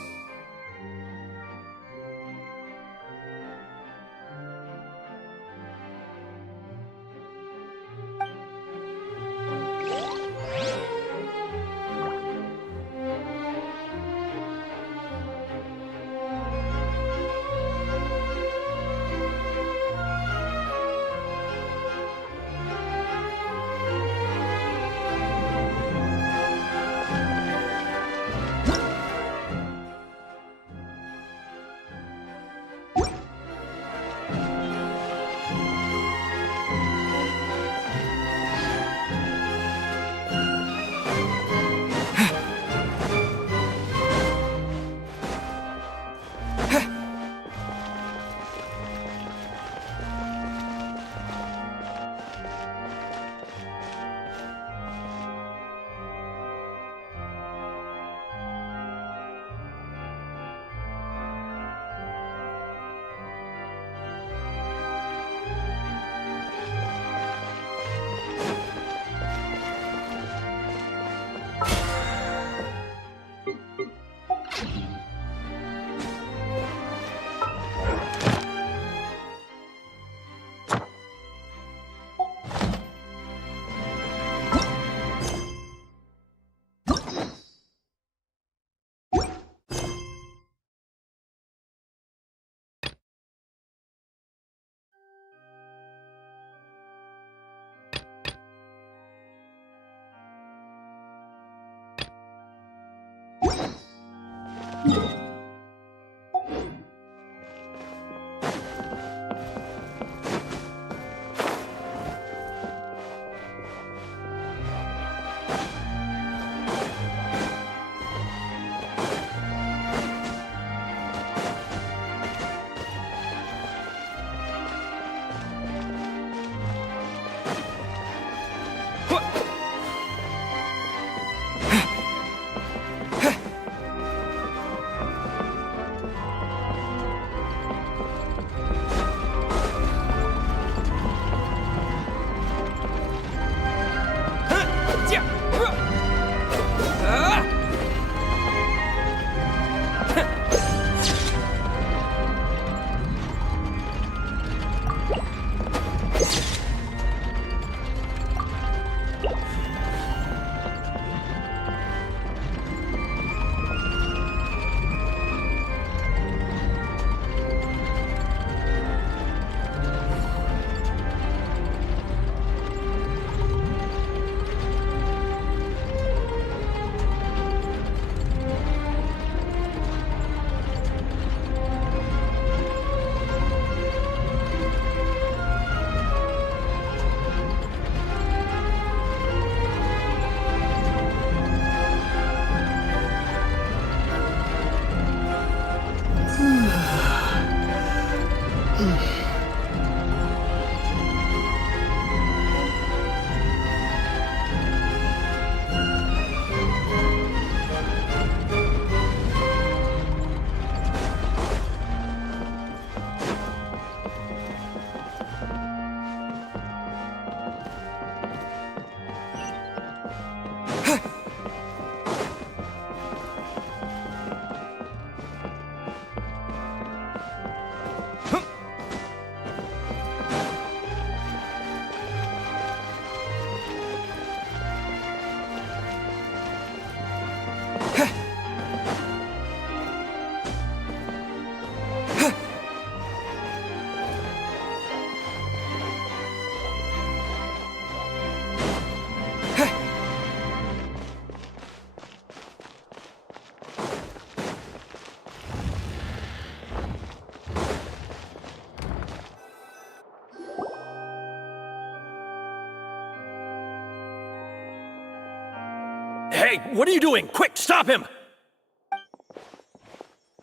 Hey, what are you doing? Quick, stop him!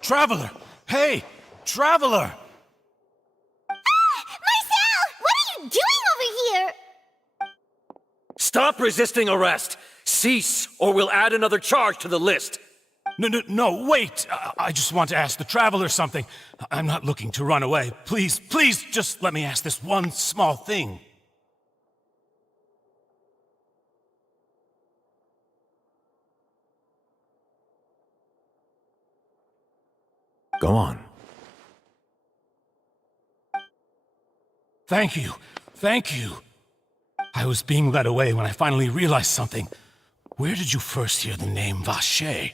Traveler! Hey! Traveler! Marcel! What are you doing over here? Stop resisting arrest! Cease, or we'll add another charge to the list! No, wait! I just want to ask the Traveler something. I'm not looking to run away. Please, just let me ask this one small thing. Go on. Thank you. Thank you. I was being led away when I finally realized something. Where did you first hear the name Vacher?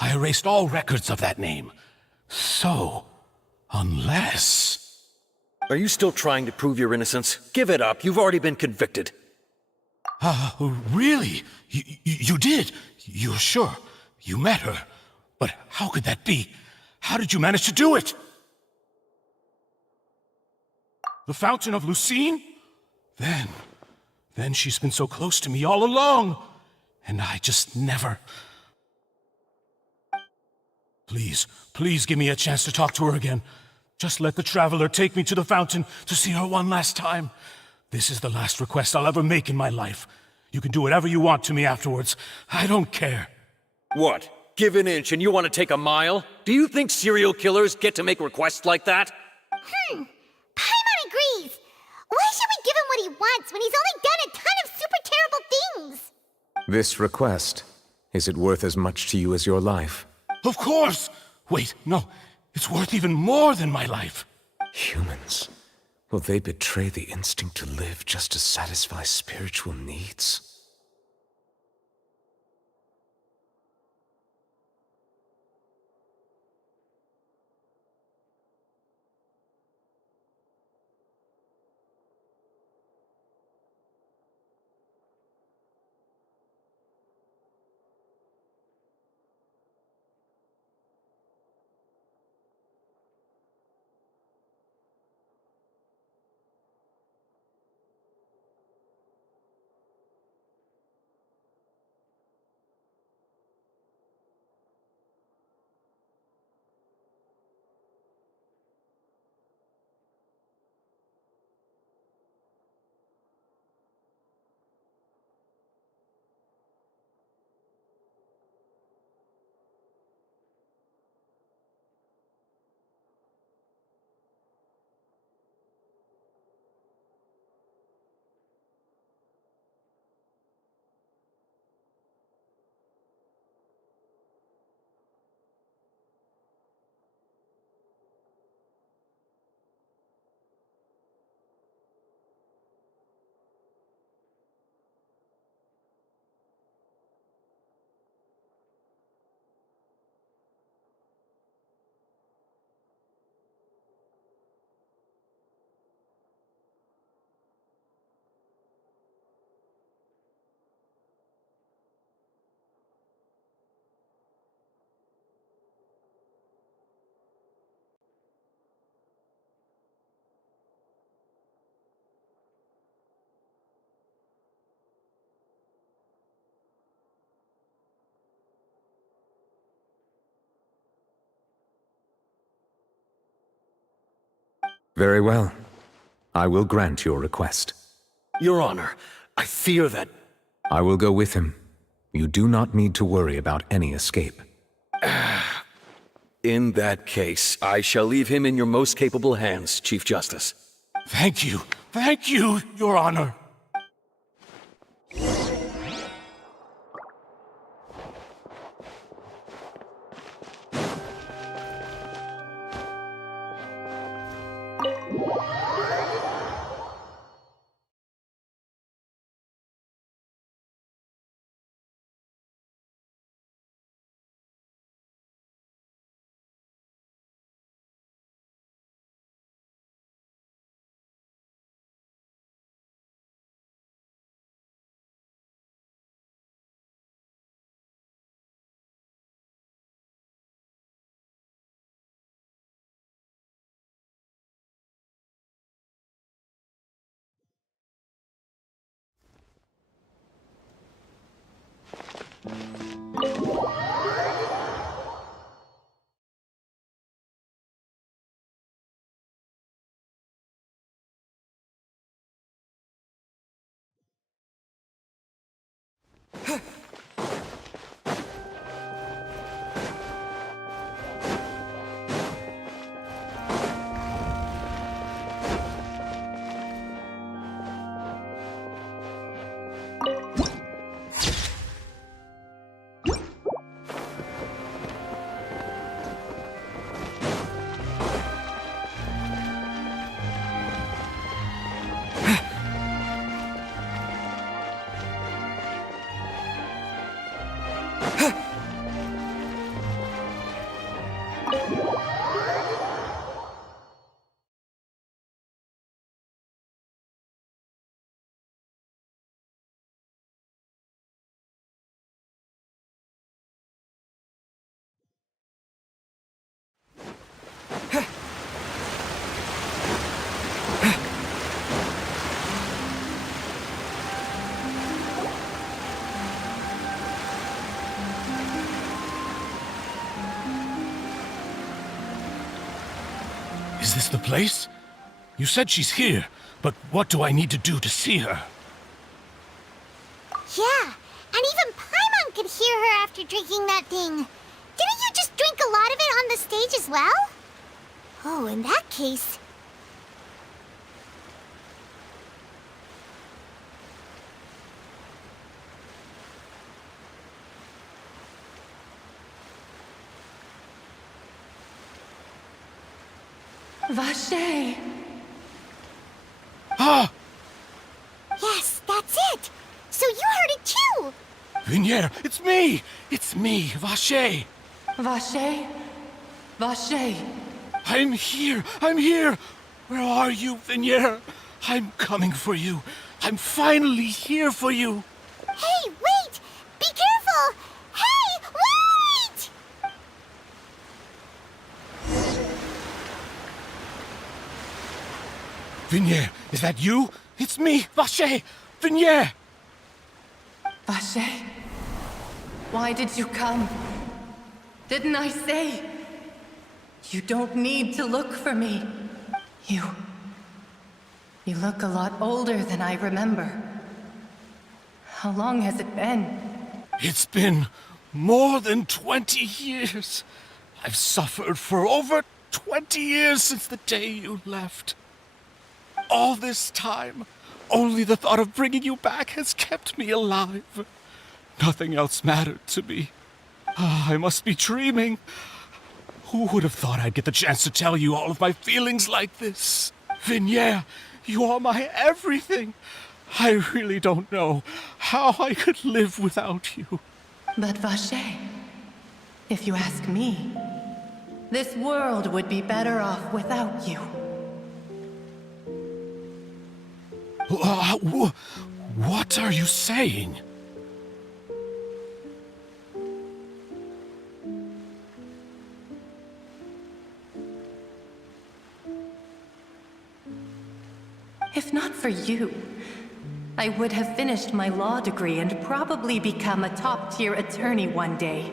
I erased all records of that name. So, unless... Are you still trying to prove your innocence? Give it up. You've already been convicted. Really? You did? You're sure? You met her? But how could that be? How did you manage to do it? The Fountain of Lucine? Then she's been so close to me all along. And I just never... Please give me a chance to talk to her again. Just let the Traveler take me to the fountain to see her one last time. This is the last request I'll ever make in my life. You can do whatever you want to me afterwards. I don't care. What? Give an inch and you want to take a mile? Do you think serial killers get to make requests like that? Paimon agrees. Why should we give him what he wants when he's only done a ton of super terrible things? This request, is it worth as much to you as your life? Of course! Wait, no. It's worth even more than my life. Humans. Will they betray the instinct to live just to satisfy spiritual needs? Very well. I will grant your request. Your Honor, I fear that... I will go with him. You do not need to worry about any escape. In that case, I shall leave him in your most capable hands, Chief Justice. Thank you, Your Honor. Is this the place? You said she's here, but what do I need to do to see her? Yeah, and even Paimon could hear her after drinking that thing. Didn't you just drink a lot of it on the stage as well? Oh, in that case... Vache! Ah! Yes, that's it! So you heard it too! Vinier, it's me! It's me, Vache! Vache? Vache! I'm here! I'm here! Where are you, Vinier? I'm coming for you. I'm finally here for you. Hey, wait! Be careful! Hey, wait! Vinier, is that you? It's me, Vache! Vinier! Vache? Why did you come? Didn't I say? You don't need to look for me. You look a lot older than I remember. How long has it been? It's been more than 20 years. I've suffered for over 20 years since the day you left. All this time, only the thought of bringing you back has kept me alive. Nothing else mattered to me. I must be dreaming. Who would have thought I'd get the chance to tell you all of my feelings like this? Vinier, you are my everything. I really don't know how I could live without you. But Vache, if you ask me, this world would be better off without you. What are you saying? If not for you, I would have finished my law degree and probably become a top-tier attorney one day.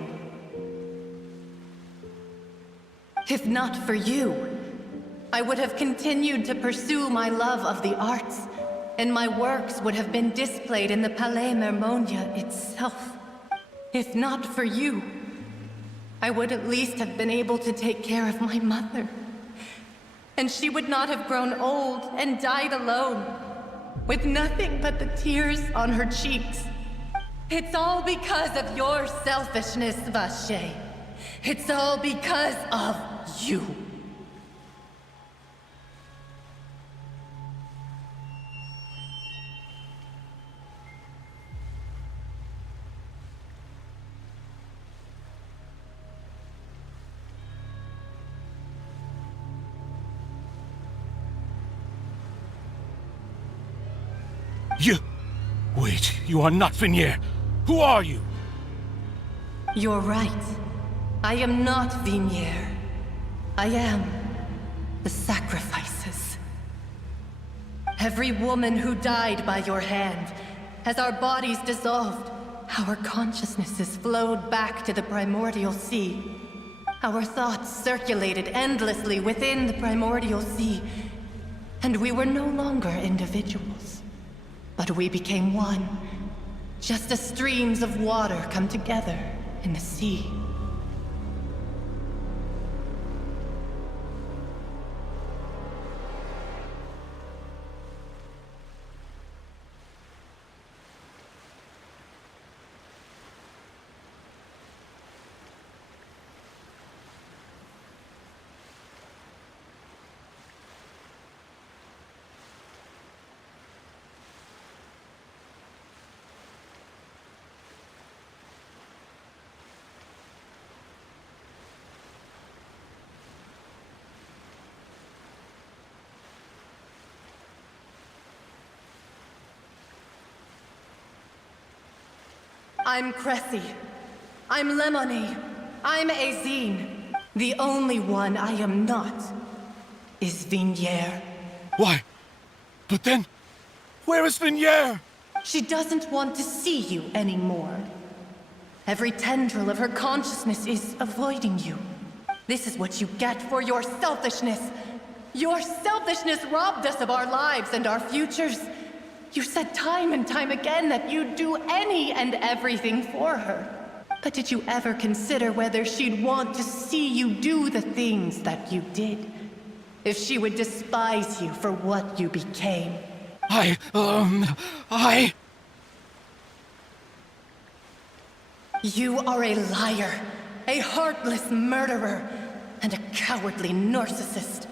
If not for you, I would have continued to pursue my love of the arts, and my works would have been displayed in the Palais Mermonia itself. If not for you, I would at least have been able to take care of my mother. And she would not have grown old and died alone, with nothing but the tears on her cheeks. It's all because of your selfishness, Vache. It's all because of you. Wait, you are not Vinier. Who are you? You're right. I am not Vinier. I am the sacrifices. Every woman who died by your hand, as our bodies dissolved, our consciousnesses flowed back to the primordial sea. Our thoughts circulated endlessly within the primordial sea, and we were no longer individuals. But we became one, just as streams of water come together in the sea. I'm Cressy. I'm Lemony. I'm Azine. The only one I am not is Vinier. Why? But then, where is Vinier? She doesn't want to see you anymore. Every tendril of her consciousness is avoiding you. This is what you get for your selfishness. Your selfishness robbed us of our lives and our futures. You said time and time again that you'd do any and everything for her. But did you ever consider whether she'd want to see you do the things that you did? If she would despise you for what you became? You are a liar, a heartless murderer, and a cowardly narcissist.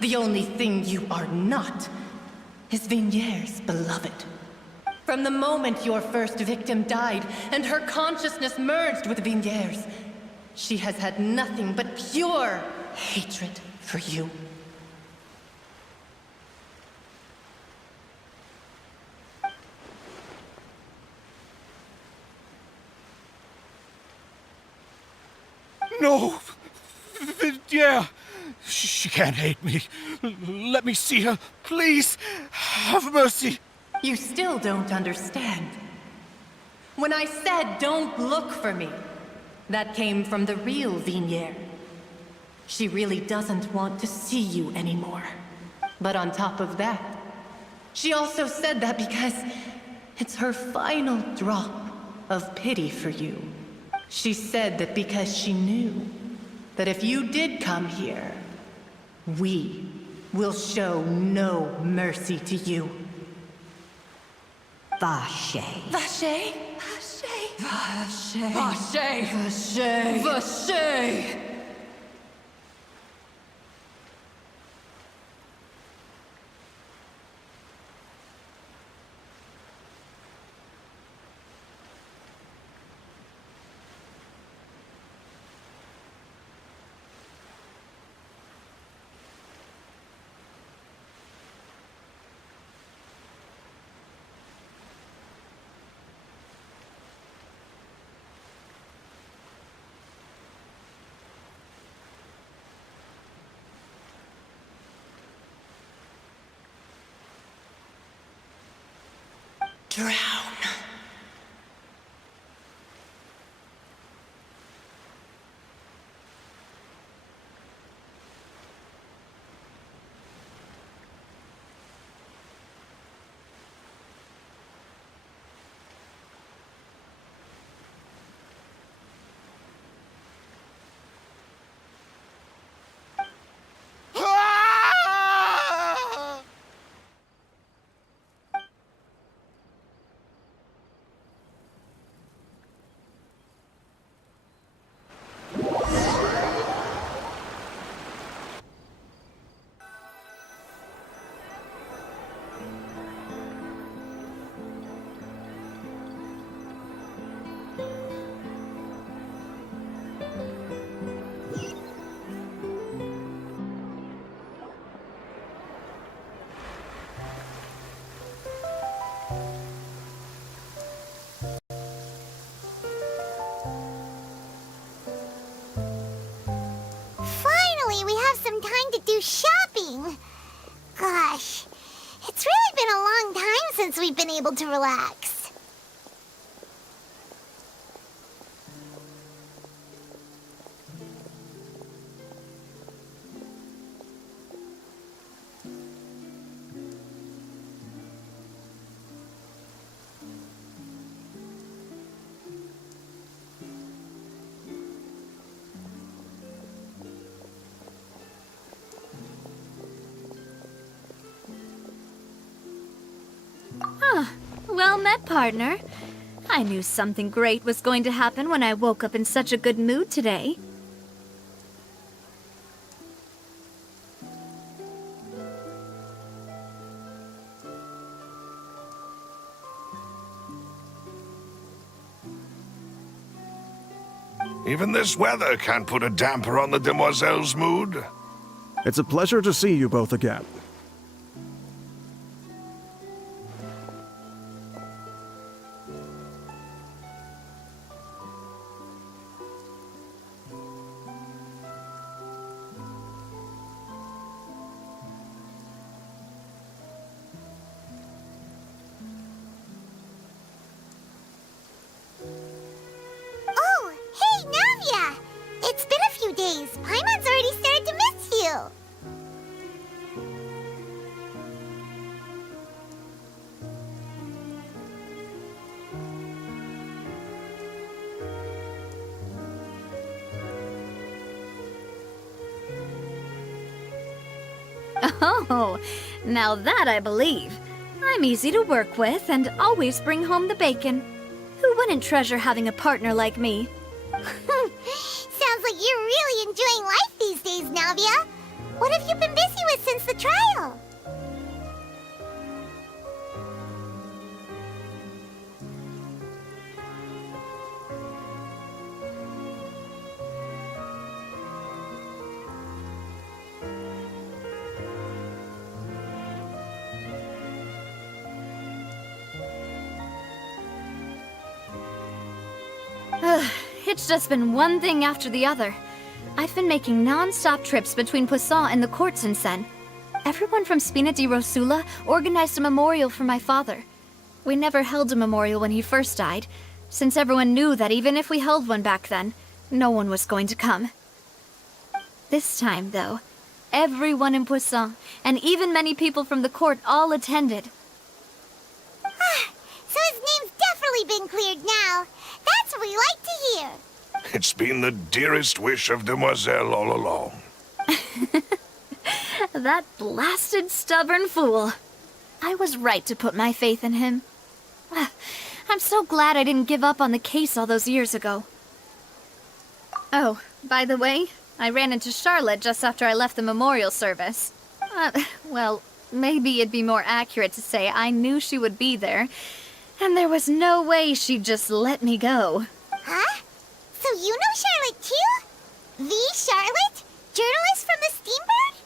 The only thing you are not is Vigniere's beloved. From the moment your first victim died and her consciousness merged with Vigniere's, she has had nothing but pure hatred for you. No! Vigniere! She can't hate me. Let me see her, please. Have mercy. You still don't understand. When I said don't look for me, that came from the real Vigniere. She really doesn't want to see you anymore. But on top of that, she also said that because it's her final drop of pity for you. She said that because she knew that if you did come here, we will show no mercy to you. Vache. Vache? Vache? Vache. Vache. Vache. Vache. Drown. We have some time to do shopping. Gosh, it's really been a long time since we've been able to relax. Well met, partner. I knew something great was going to happen when I woke up in such a good mood today. Even this weather can't put a damper on the demoiselle's mood. It's a pleasure to see you both again. Oh, now that I believe. I'm easy to work with and always bring home the bacon. Who wouldn't treasure having a partner like me? Sounds like you're really enjoying life these days, Navia. What have you been busy with since the trial? It's just been one thing after the other. I've been making non-stop trips between Poisson and the courts in Sen. Everyone from Spina di Rosula organized a memorial for my father. We never held a memorial when he first died, since everyone knew that even if we held one back then, no one was going to come. This time, though, everyone in Poisson, and even many people from the court, all attended. So his name's definitely been cleared now. That's what we like to hear. It's been the dearest wish of Demoiselle all along. That blasted stubborn fool. I was right to put my faith in him. I'm so glad I didn't give up on the case all those years ago. Oh, by the way, I ran into Charlotte just after I left the memorial service. Well, maybe it'd be more accurate to say I knew she would be there, and there was no way she'd just let me go. Huh? So you know Charlotte too? The Charlotte? Journalist from the Steambird?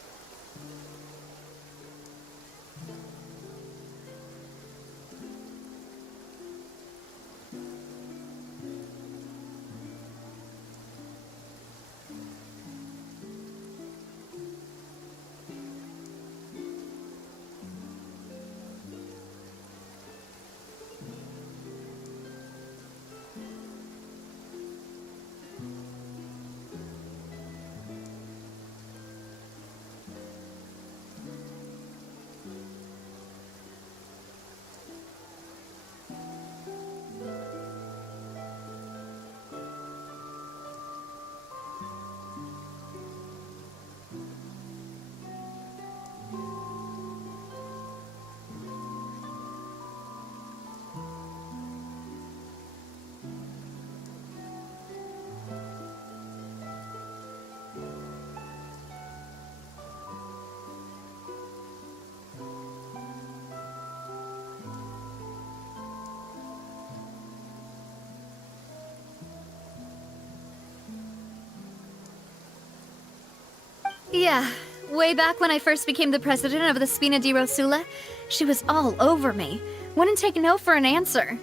Yeah, way back when I first became the president of the Spina di Rosula, she was all over me. Wouldn't take no for an answer.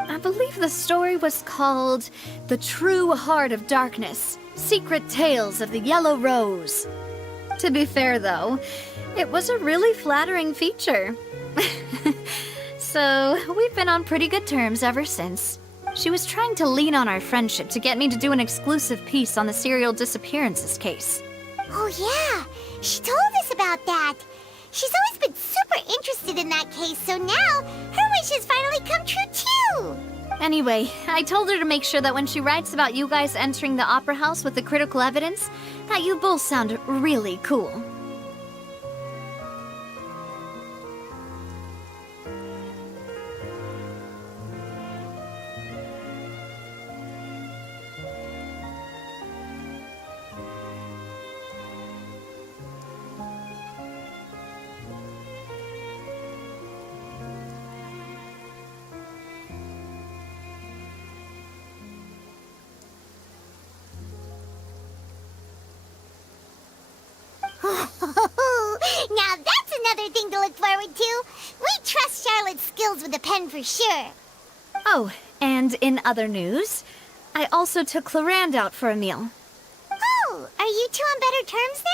I believe the story was called The True Heart of Darkness, Secret Tales of the Yellow Rose. To be fair, though, it was a really flattering feature. So, we've been on pretty good terms ever since. She was trying to lean on our friendship to get me to do an exclusive piece on the serial disappearances case. Oh yeah, she told us about that. She's always been super interested in that case, so now her wish has finally come true too. Anyway, I told her to make sure that when she writes about you guys entering the opera house with the critical evidence, that you both sound really cool. Now that's another thing to look forward to. We trust Charlotte's skills with a pen for sure. Oh, and in other news, I also took Clarand out for a meal. Oh, are you two on better terms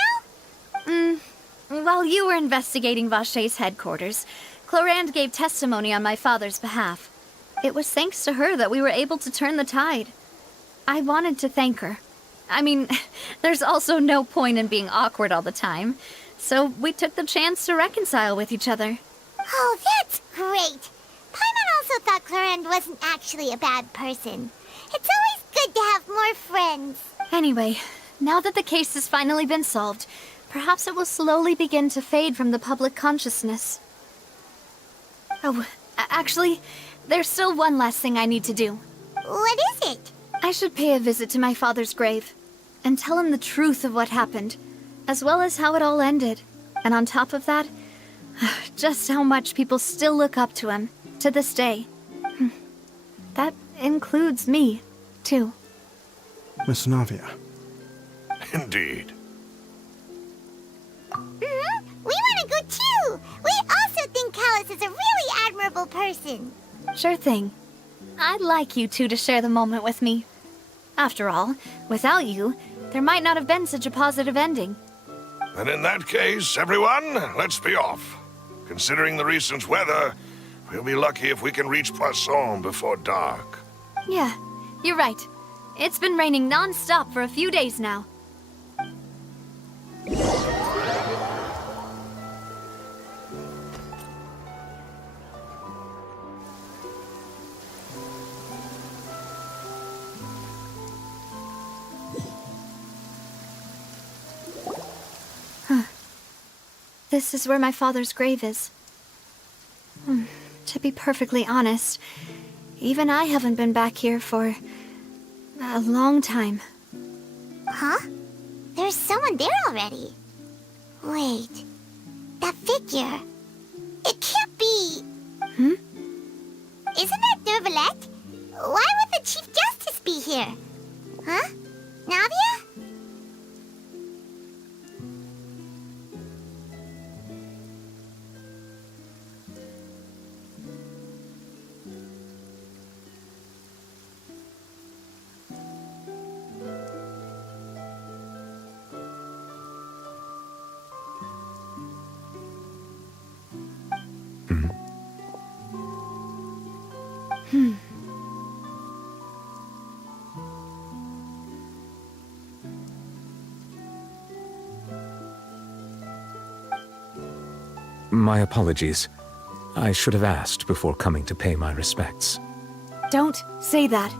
now? While you were investigating Vaché's headquarters, Clarand gave testimony on my father's behalf. It was thanks to her that we were able to turn the tide. I wanted to thank her. I mean, there's also no point in being awkward all the time, so we took the chance to reconcile with each other. Oh, that's great. Paimon also thought Clarand wasn't actually a bad person. It's always good to have more friends. Anyway, now that the case has finally been solved, perhaps it will slowly begin to fade from the public consciousness. Oh, actually, there's still one last thing I need to do. What is it? I should pay a visit to my father's grave, and tell him the truth of what happened, as well as how it all ended. And on top of that, just how much people still look up to him, to this day. That includes me, too. Miss Navia. Indeed. We want to go too! We also think Callus is a really admirable person. Sure thing. I'd like you two to share the moment with me. After all, without you, there might not have been such a positive ending. And in that case, everyone, let's be off. Considering the recent weather, we'll be lucky if we can reach Poisson before dark. Yeah, you're right. It's been raining non-stop for a few days now. This is where my father's grave is. To be perfectly honest, even I haven't been back here for a long time. Huh? There's someone there already. Wait. That figure. It can't be. Isn't that Neuvillette? Why would the Chief Justice be here? Huh? Navia? My apologies. I should have asked before coming to pay my respects. Don't say that.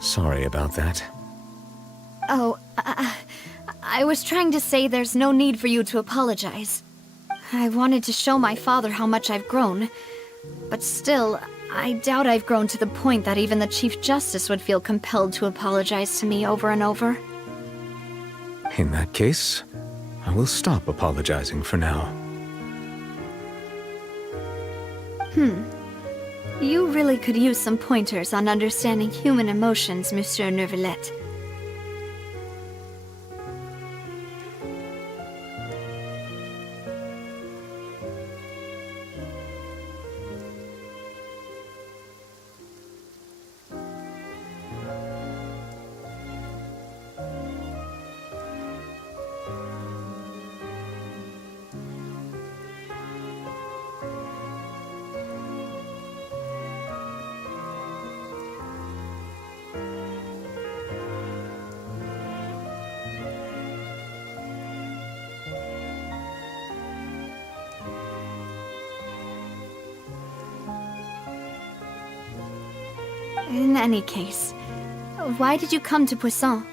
Sorry about that. Oh, I was trying to say there's no need for you to apologize. I wanted to show my father how much I've grown. But still, I doubt I've grown to the point that even the Chief Justice would feel compelled to apologize to me over and over. In that case, I will stop apologizing for now. You really could use some pointers on understanding human emotions, Monsieur Neuvillette. In any case, why did you come to Poisson?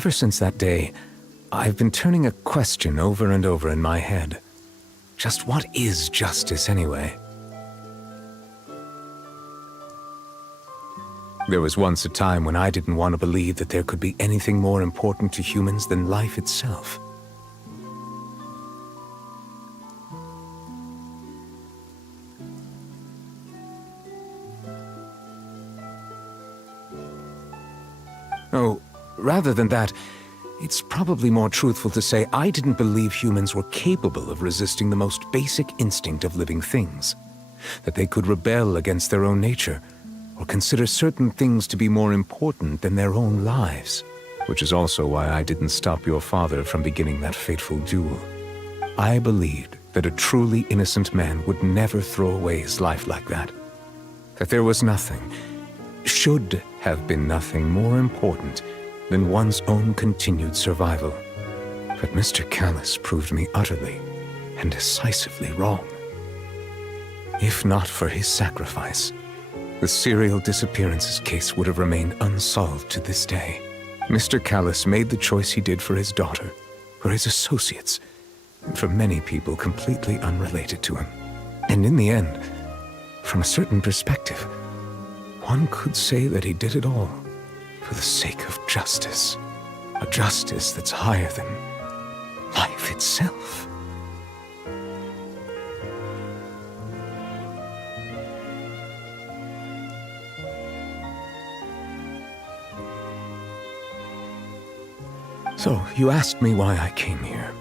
ever since that day, I've been turning a question over and over in my head. Just what is justice anyway? There was once a time when I didn't want to believe that there could be anything more important to humans than life itself. Oh, rather than that, it's probably more truthful to say I didn't believe humans were capable of resisting the most basic instinct of living things. That they could rebel against their own nature, or consider certain things to be more important than their own lives. Which is also why I didn't stop your father from beginning that fateful duel. I believed that a truly innocent man would never throw away his life like that. That there was nothing, should have been nothing more important than one's own continued survival. But Mr. Callus proved me utterly and decisively wrong. If not for his sacrifice, the serial disappearances case would have remained unsolved to this day. Mr. Callus made the choice he did for his daughter, for his associates, and for many people completely unrelated to him. And in the end, from a certain perspective, one could say that he did it all for the sake of justice. A justice that's higher than life itself. So, you asked me why I came here.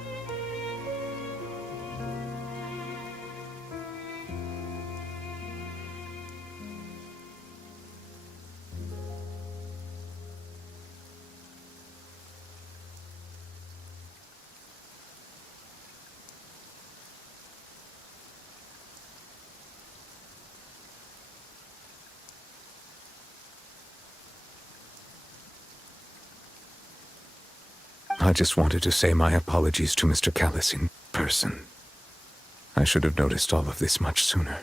I just wanted to say my apologies to Mr. Callus in person. I should have noticed all of this much sooner.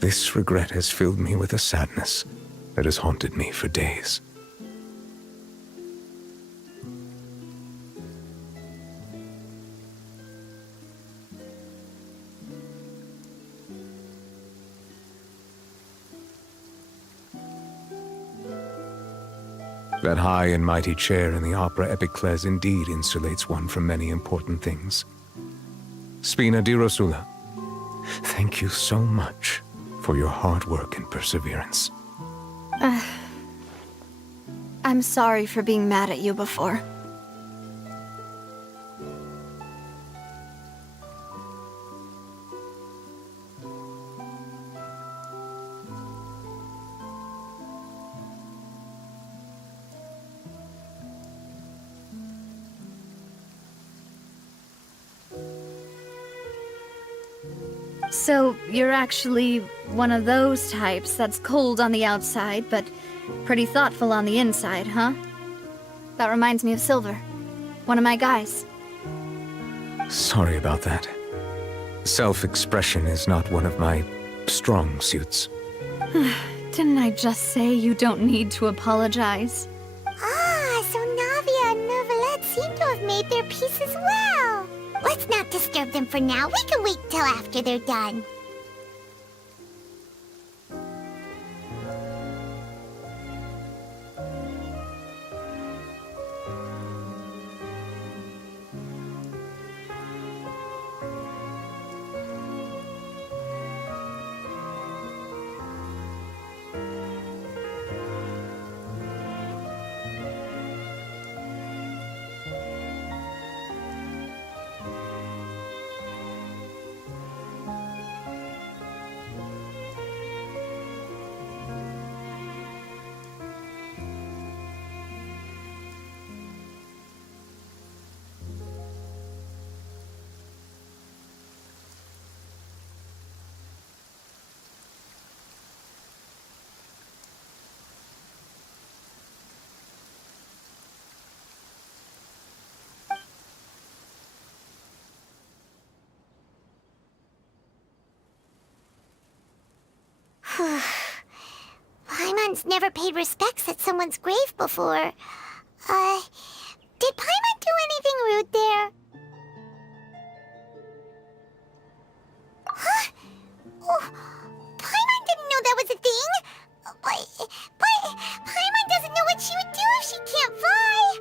This regret has filled me with a sadness that has haunted me for days. That high and mighty chair in the Opera Epiclese indeed insulates one from many important things. Spina di Rosula, thank you so much for your hard work and perseverance. I'm sorry for being mad at you before. So, you're actually one of those types that's cold on the outside, but pretty thoughtful on the inside, huh? That reminds me of Silver, one of my guys. Sorry about that. Self-expression is not one of my strong suits. Didn't I just say you don't need to apologize? Ah, so Navia and Neuvillette seem to have made their peace as well. Let's not disturb them for now. We can wait till after they're done. Paimon's never paid respects at someone's grave before. Did Paimon do anything rude there? Huh? Oh, Paimon didn't know that was a thing! But Paimon doesn't know what she would do if she can't fly!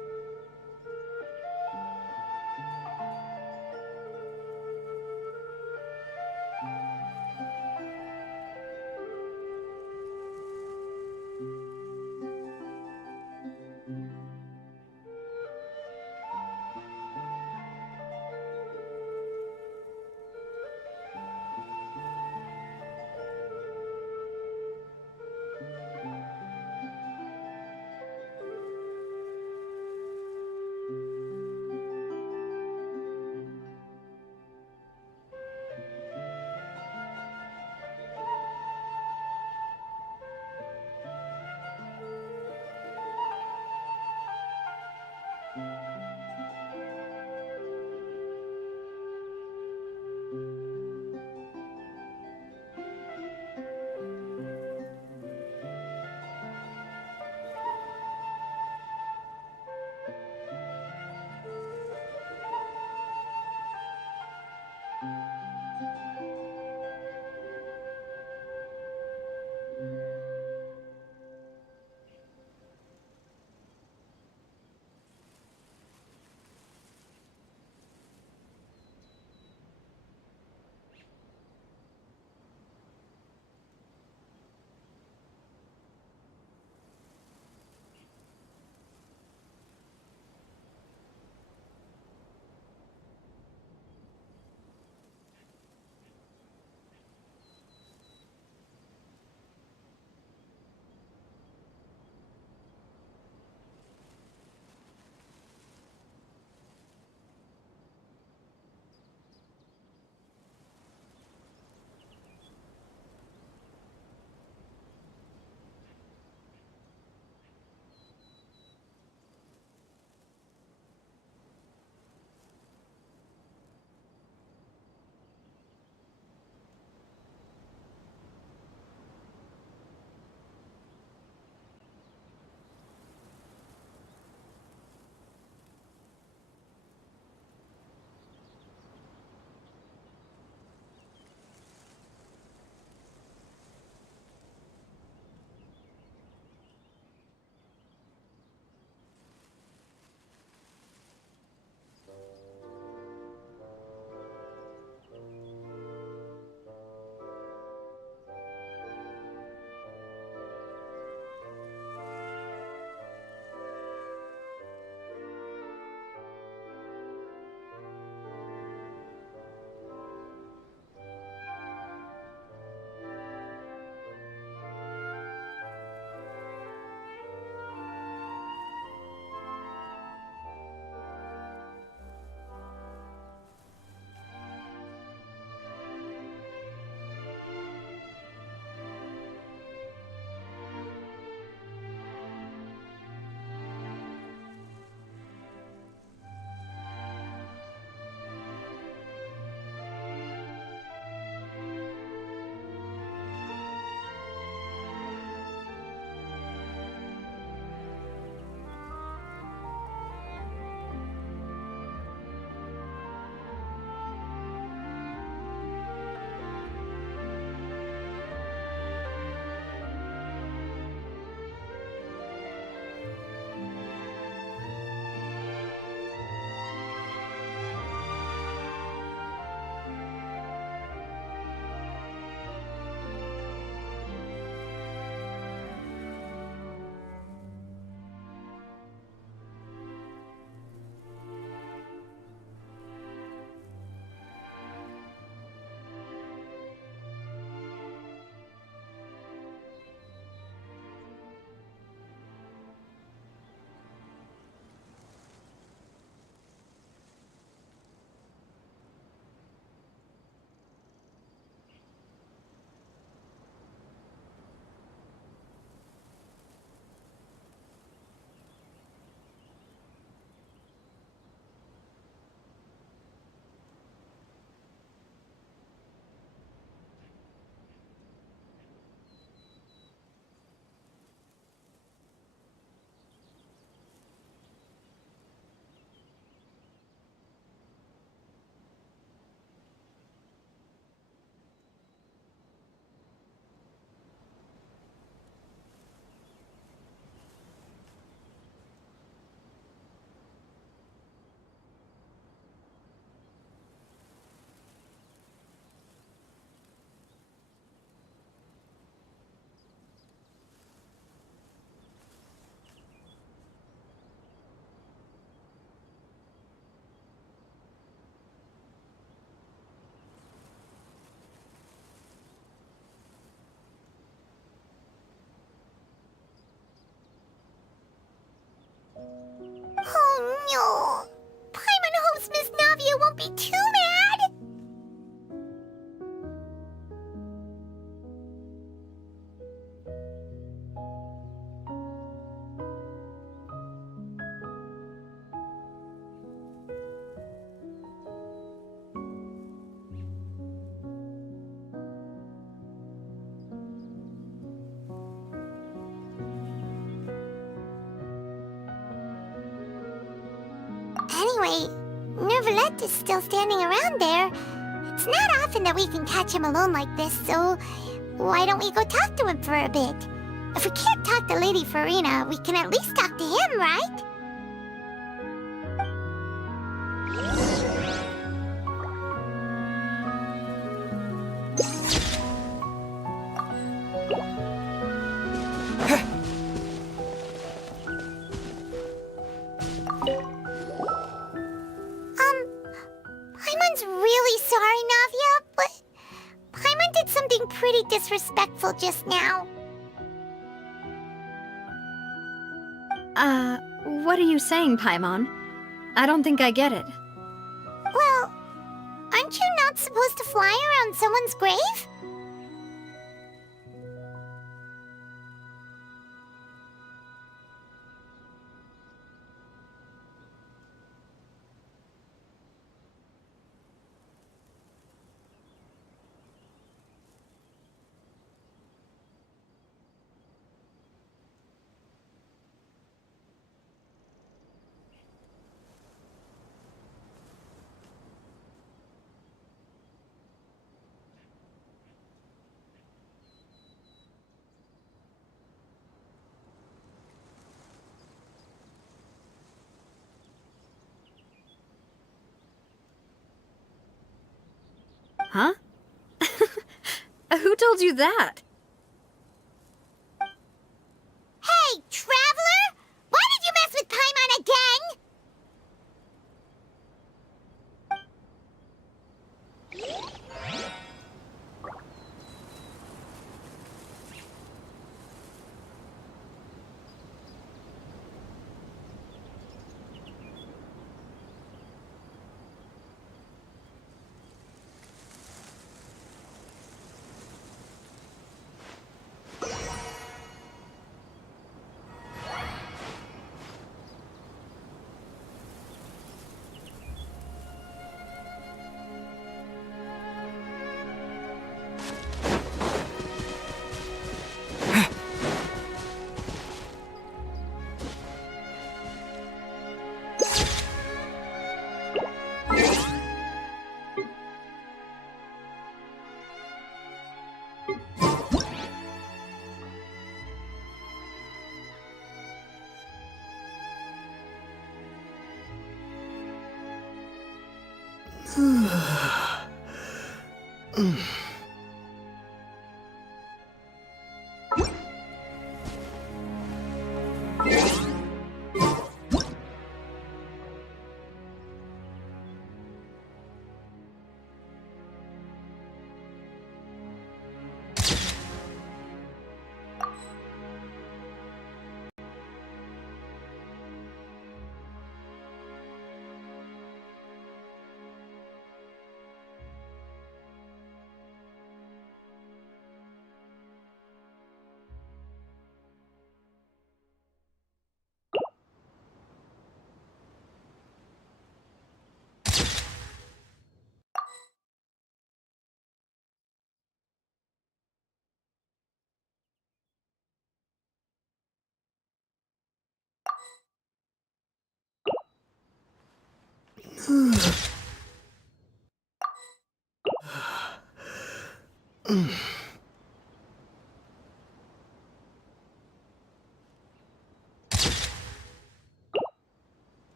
threat is still standing around there. It's not often that we can catch him alone like this, so why don't we go talk to him for a bit? If we can't talk to Lady Farina, we can at least talk to him, right? Paimon's really sorry, Navia, but Paimon did something pretty disrespectful just now. What are you saying, Paimon? I don't think I get it. Well, aren't you not supposed to fly around someone's grave? Huh? Who told you that? Hey, Traveler! Why did you mess with Paimon again?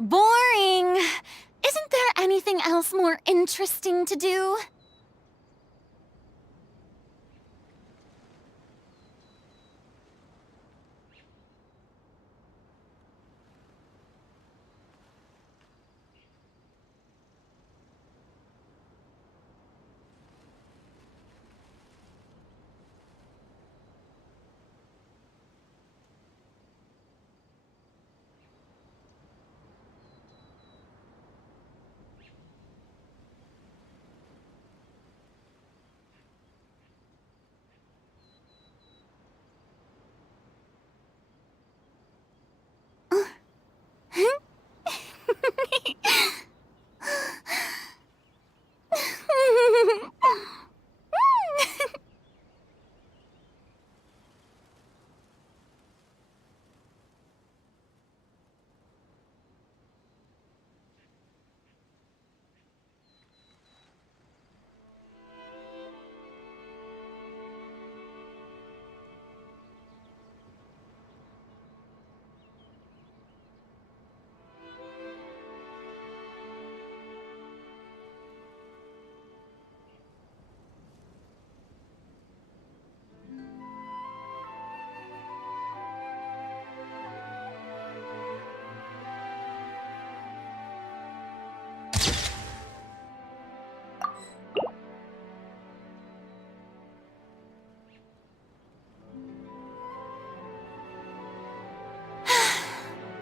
Boring! Isn't there anything else more interesting to do?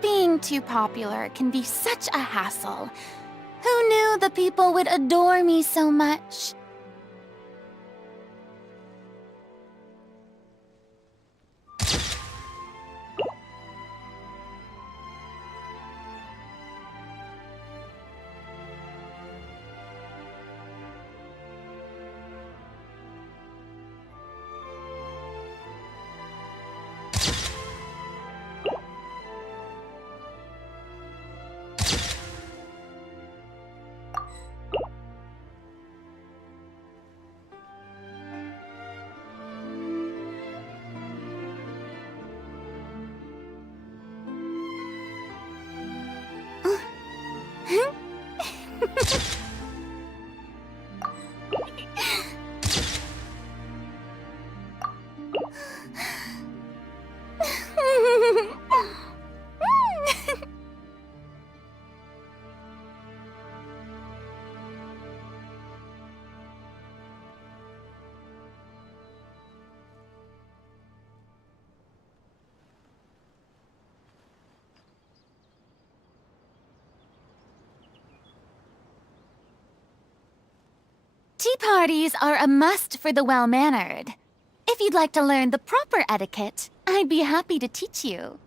Being too popular can be such a hassle. Who knew the people would adore me so much? Tea parties are a must for the well-mannered. If you'd like to learn the proper etiquette, I'd be happy to teach you.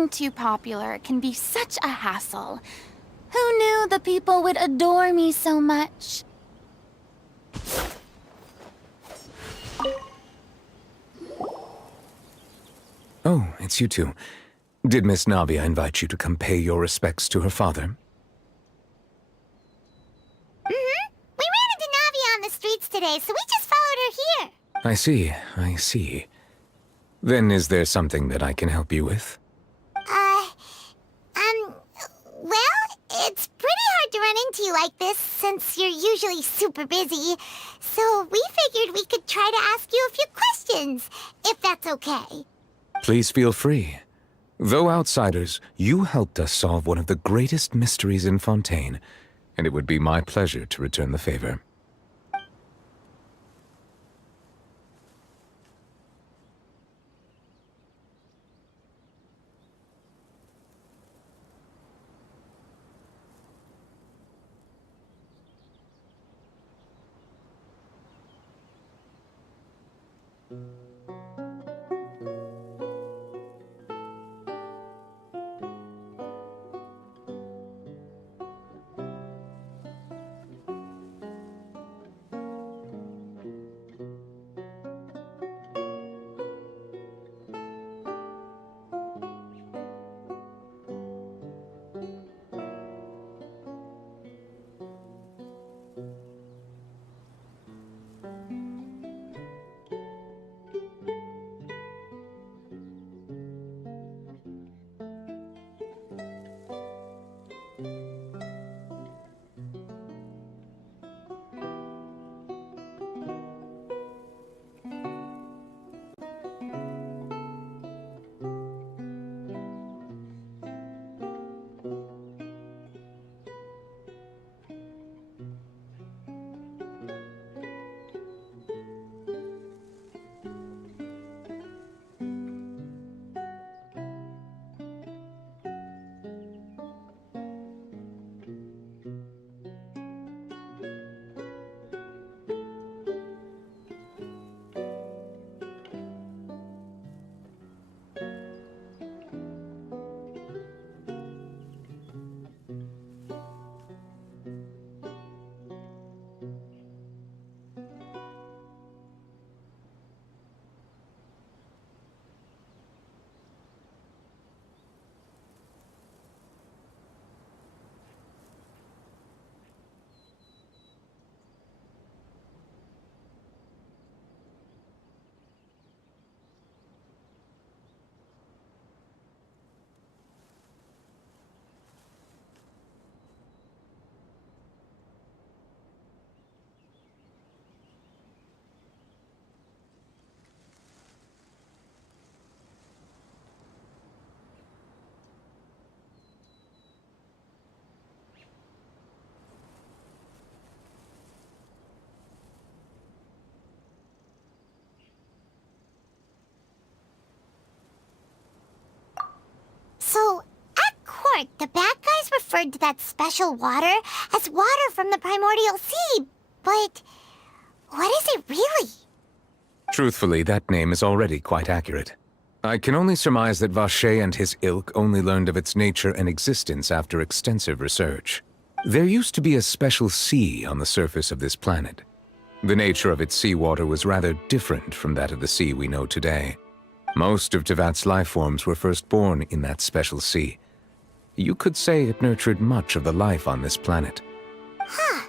Getting too popular can be such a hassle. Who knew the people would adore me so much? Oh, it's you two. Did Miss Navia invite you to come pay your respects to her father? Mm-hmm. We ran into Navia on the streets today, so we just followed her here. I see. Then is there something that I can help you with? Well, it's pretty hard to run into you like this, since you're usually super busy. So we figured we could try to ask you a few questions, if that's okay. Please feel free. Though outsiders, you helped us solve one of the greatest mysteries in Fontaine, and it would be my pleasure to return the favor. So, at court, the bad guys referred to that special water as water from the primordial sea, but what is it really? Truthfully, that name is already quite accurate. I can only surmise that Vacher and his ilk only learned of its nature and existence after extensive research. There used to be a special sea on the surface of this planet. The nature of its seawater was rather different from that of the sea we know today. Most of Tevat's life forms were first born in that special sea. You could say it nurtured much of the life on this planet. Huh.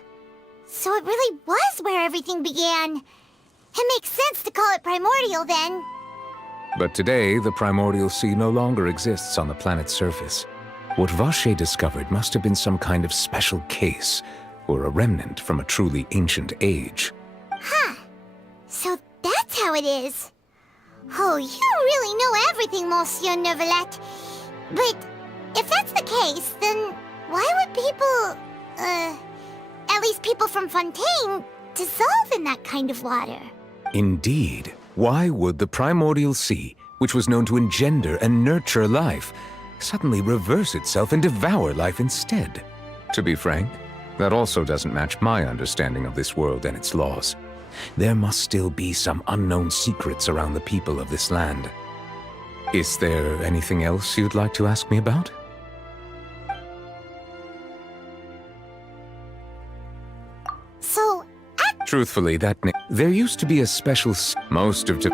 So it really was where everything began. It makes sense to call it primordial then. But today, the primordial sea no longer exists on the planet's surface. What Vacher discovered must have been some kind of special case, or a remnant from a truly ancient age. Huh. So that's how it is. Oh, you really know everything, Monsieur Neuvillette. But if that's the case, then why would people, at least people from Fontaine, dissolve in that kind of water? Indeed. Why would the primordial sea, which was known to engender and nurture life, suddenly reverse itself and devour life instead? To be frank, that also doesn't match my understanding of this world and its laws. There must still be some unknown secrets around the people of this land. Is there anything else you'd like to ask me about? So, Truthfully, there used to be a special most of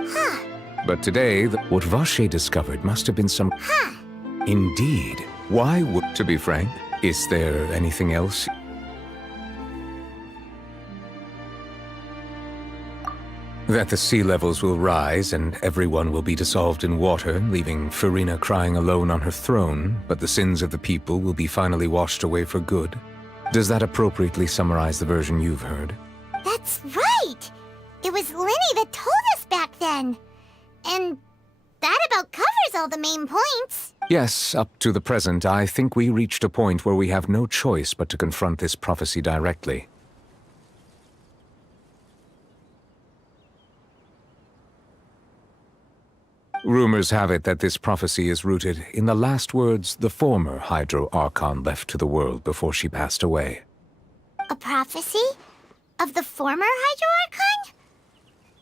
but today, what Vache discovered must have been some... Indeed. Why would... To be frank, is there anything else? That the sea levels will rise and everyone will be dissolved in water, leaving Farina crying alone on her throne, but the sins of the people will be finally washed away for good. Does that appropriately summarize the version you've heard? that's right! It was Linny that told us back then. And that about covers all the main points. Yes, up to the present, I think we reached a point where we have no choice but to confront this prophecy directly. Rumors have it that this prophecy is rooted in the last words the former Hydro Archon left to the world before she passed away. A prophecy? Of the former Hydro Archon?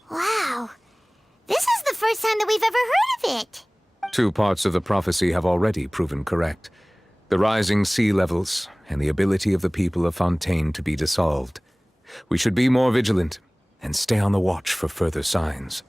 Wow. This is the first time that we've ever heard of it. 2 parts of the prophecy have already proven correct. The rising sea levels and the ability of the people of Fontaine to be dissolved. We should be more vigilant and stay on the watch for further signs.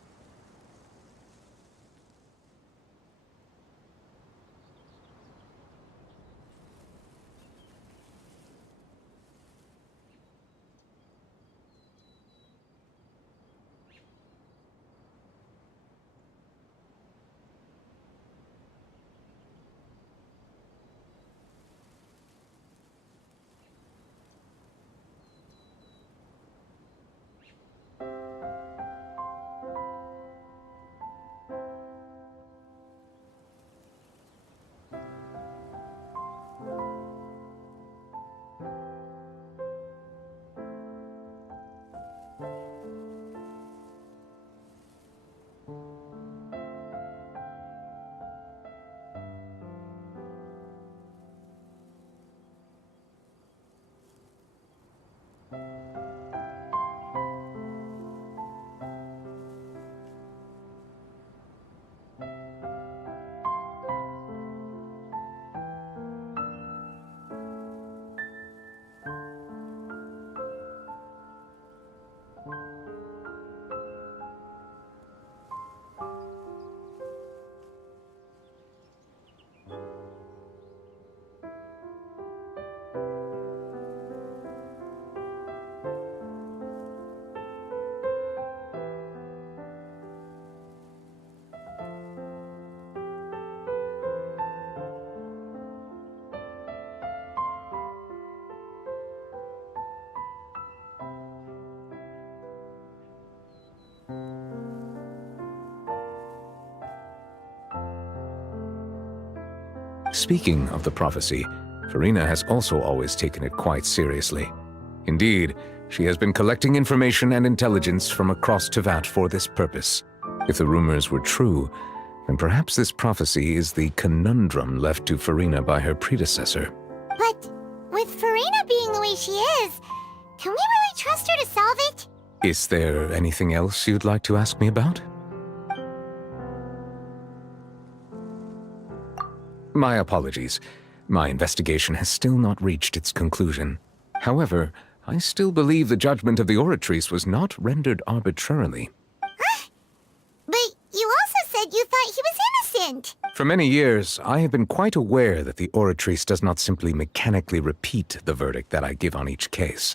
Speaking of the prophecy, Farina has also always taken it quite seriously. Indeed, she has been collecting information and intelligence from across Tevat for this purpose. If the rumors were true, then perhaps this prophecy is the conundrum left to Farina by her predecessor. But with Farina being the way she is, can we really trust her to solve it? Is there anything else you'd like to ask me about? My apologies. My investigation has still not reached its conclusion. However, I still believe the judgment of the Oratrice was not rendered arbitrarily. Huh? But you also said you thought he was innocent! For many years, I have been quite aware that the Oratrice does not simply mechanically repeat the verdict that I give on each case.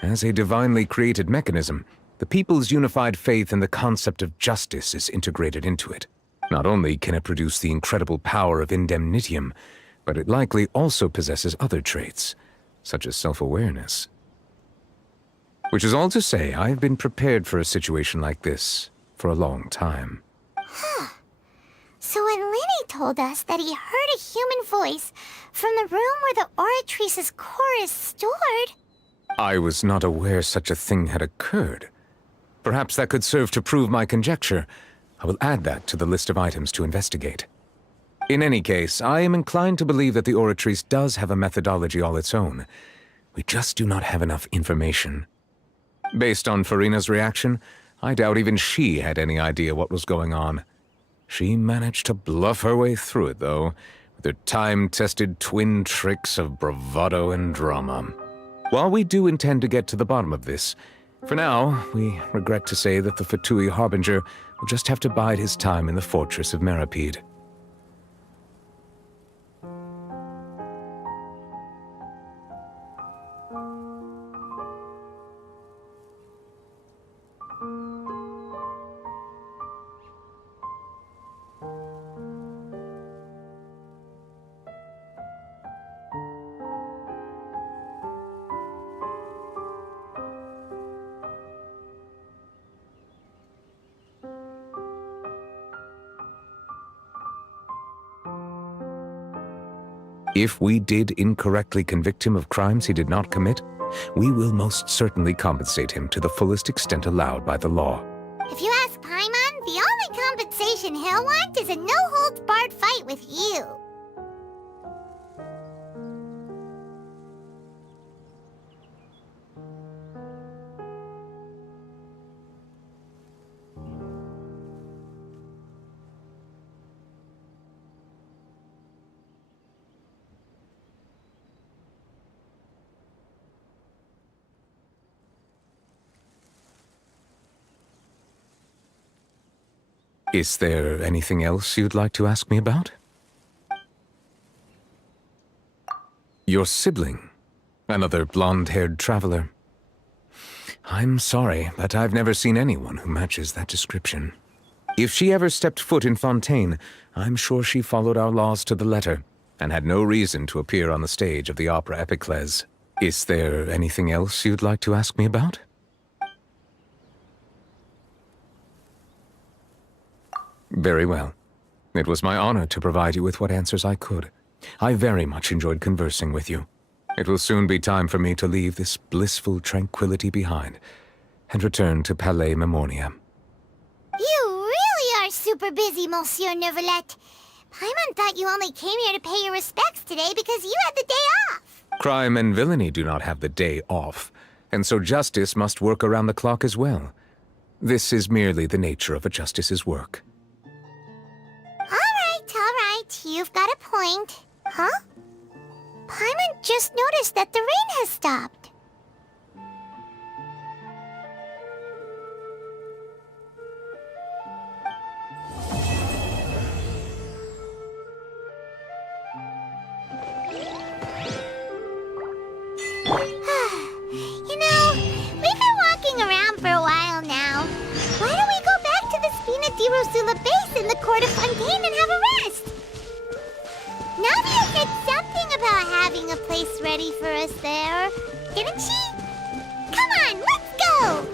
As a divinely created mechanism, the people's unified faith in the concept of justice is integrated into it. Not only can it produce the incredible power of indemnitium, but it likely also possesses other traits, such as self-awareness. Which is all to say, I have been prepared for a situation like this for a long time. Huh. So when Linny told us that he heard a human voice from the room where the Oratrice's core is stored... I was not aware such a thing had occurred. Perhaps that could serve to prove my conjecture. I will add that to the list of items to investigate. In any case, I am inclined to believe that the Oratrice does have a methodology all its own. We just do not have enough information. Based on Farina's reaction, I doubt even she had any idea what was going on. She managed to bluff her way through it, though, with her time-tested twin tricks of bravado and drama. While we do intend to get to the bottom of this, for now, we regret to say that the Fatui Harbinger will just have to bide his time in the fortress of Meripede. If we did incorrectly convict him of crimes he did not commit, we will most certainly compensate him to the fullest extent allowed by the law. If you ask Paimon, the only compensation he'll want is a no-holds-barred fight with you. Is there anything else you'd like to ask me about? Your sibling, another blonde-haired traveler. I'm sorry, but I've never seen anyone who matches that description. If she ever stepped foot in Fontaine, I'm sure she followed our laws to the letter, and had no reason to appear on the stage of the opera Epicles. Is there anything else you'd like to ask me about? Very well. It was my honor to provide you with what answers I could. I very much enjoyed conversing with you. It will soon be time for me to leave this blissful tranquility behind and return to Palais Memornia. You really are super busy, Monsieur Neuvillette. Paimon thought you only came here to pay your respects today because you had the day off. Crime and villainy do not have the day off, and so justice must work around the clock as well. This is merely the nature of a justice's work. All right, you've got a point. Huh? Paimon just noticed that the rain has stopped. You know, we've been walking around for a while now. Why don't we go back to the Spina di Rosula base in the court of Fontaine and have a rest? Navia said something about having a place ready for us there, didn't she? Come on, let's go!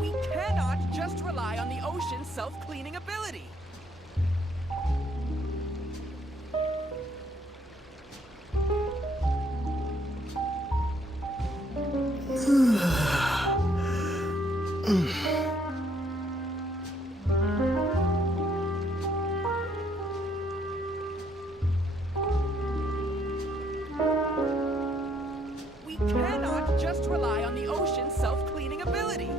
We cannot just rely on the ocean's self-cleaning ability. We cannot just rely on the ocean's self-cleaning ability.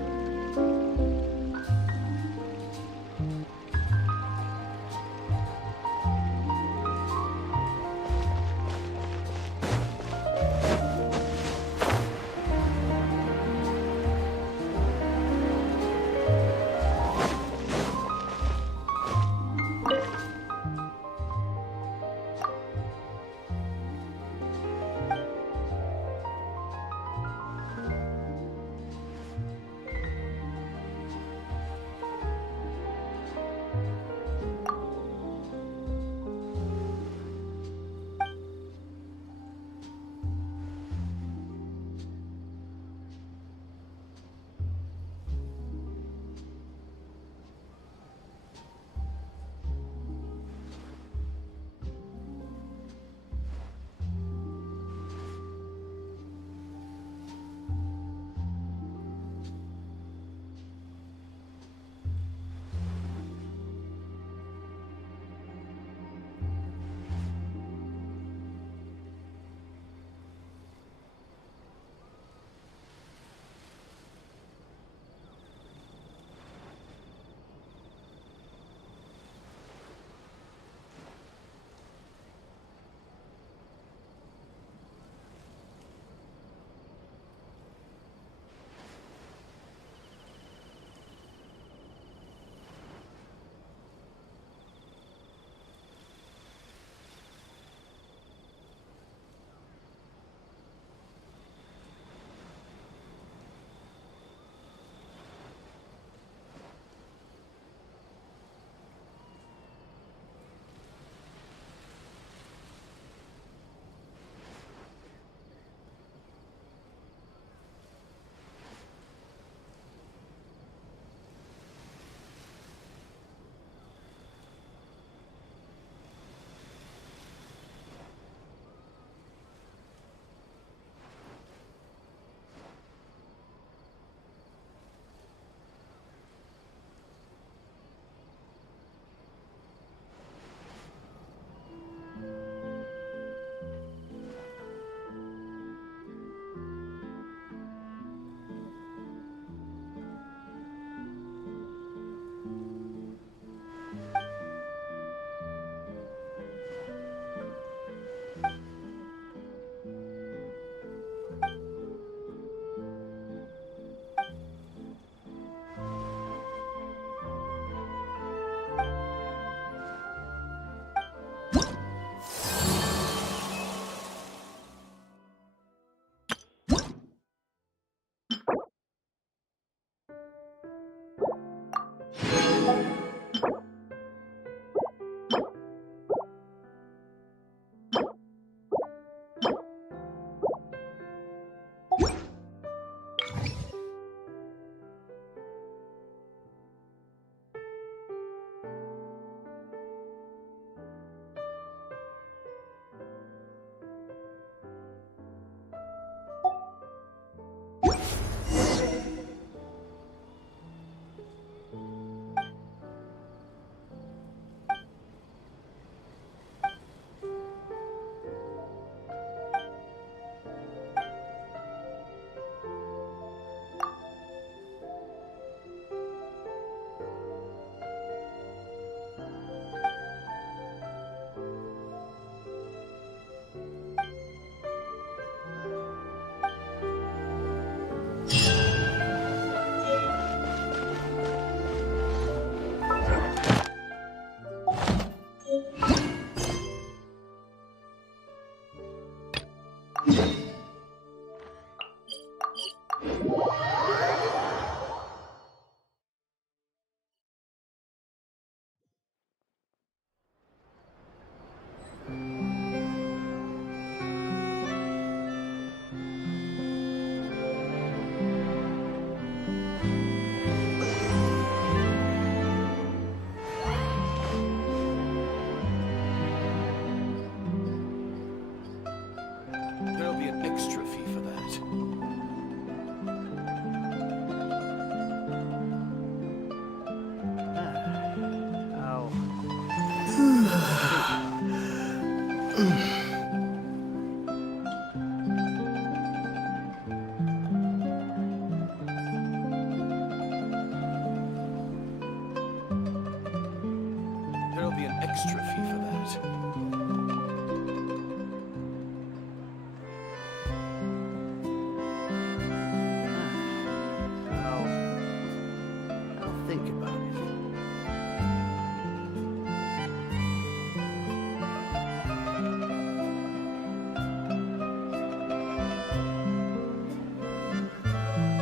There'll be an extra fee for that. There'll be an extra fee for that. I'll think about it.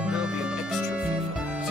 There'll be an extra fee for that.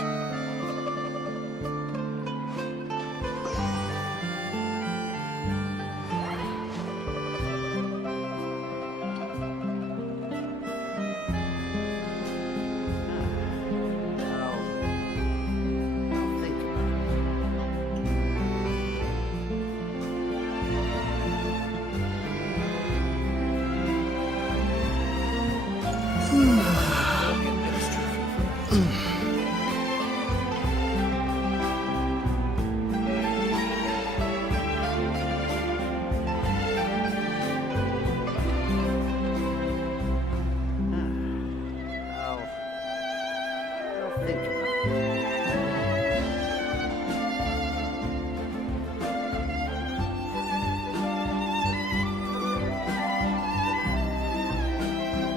I'll think about it.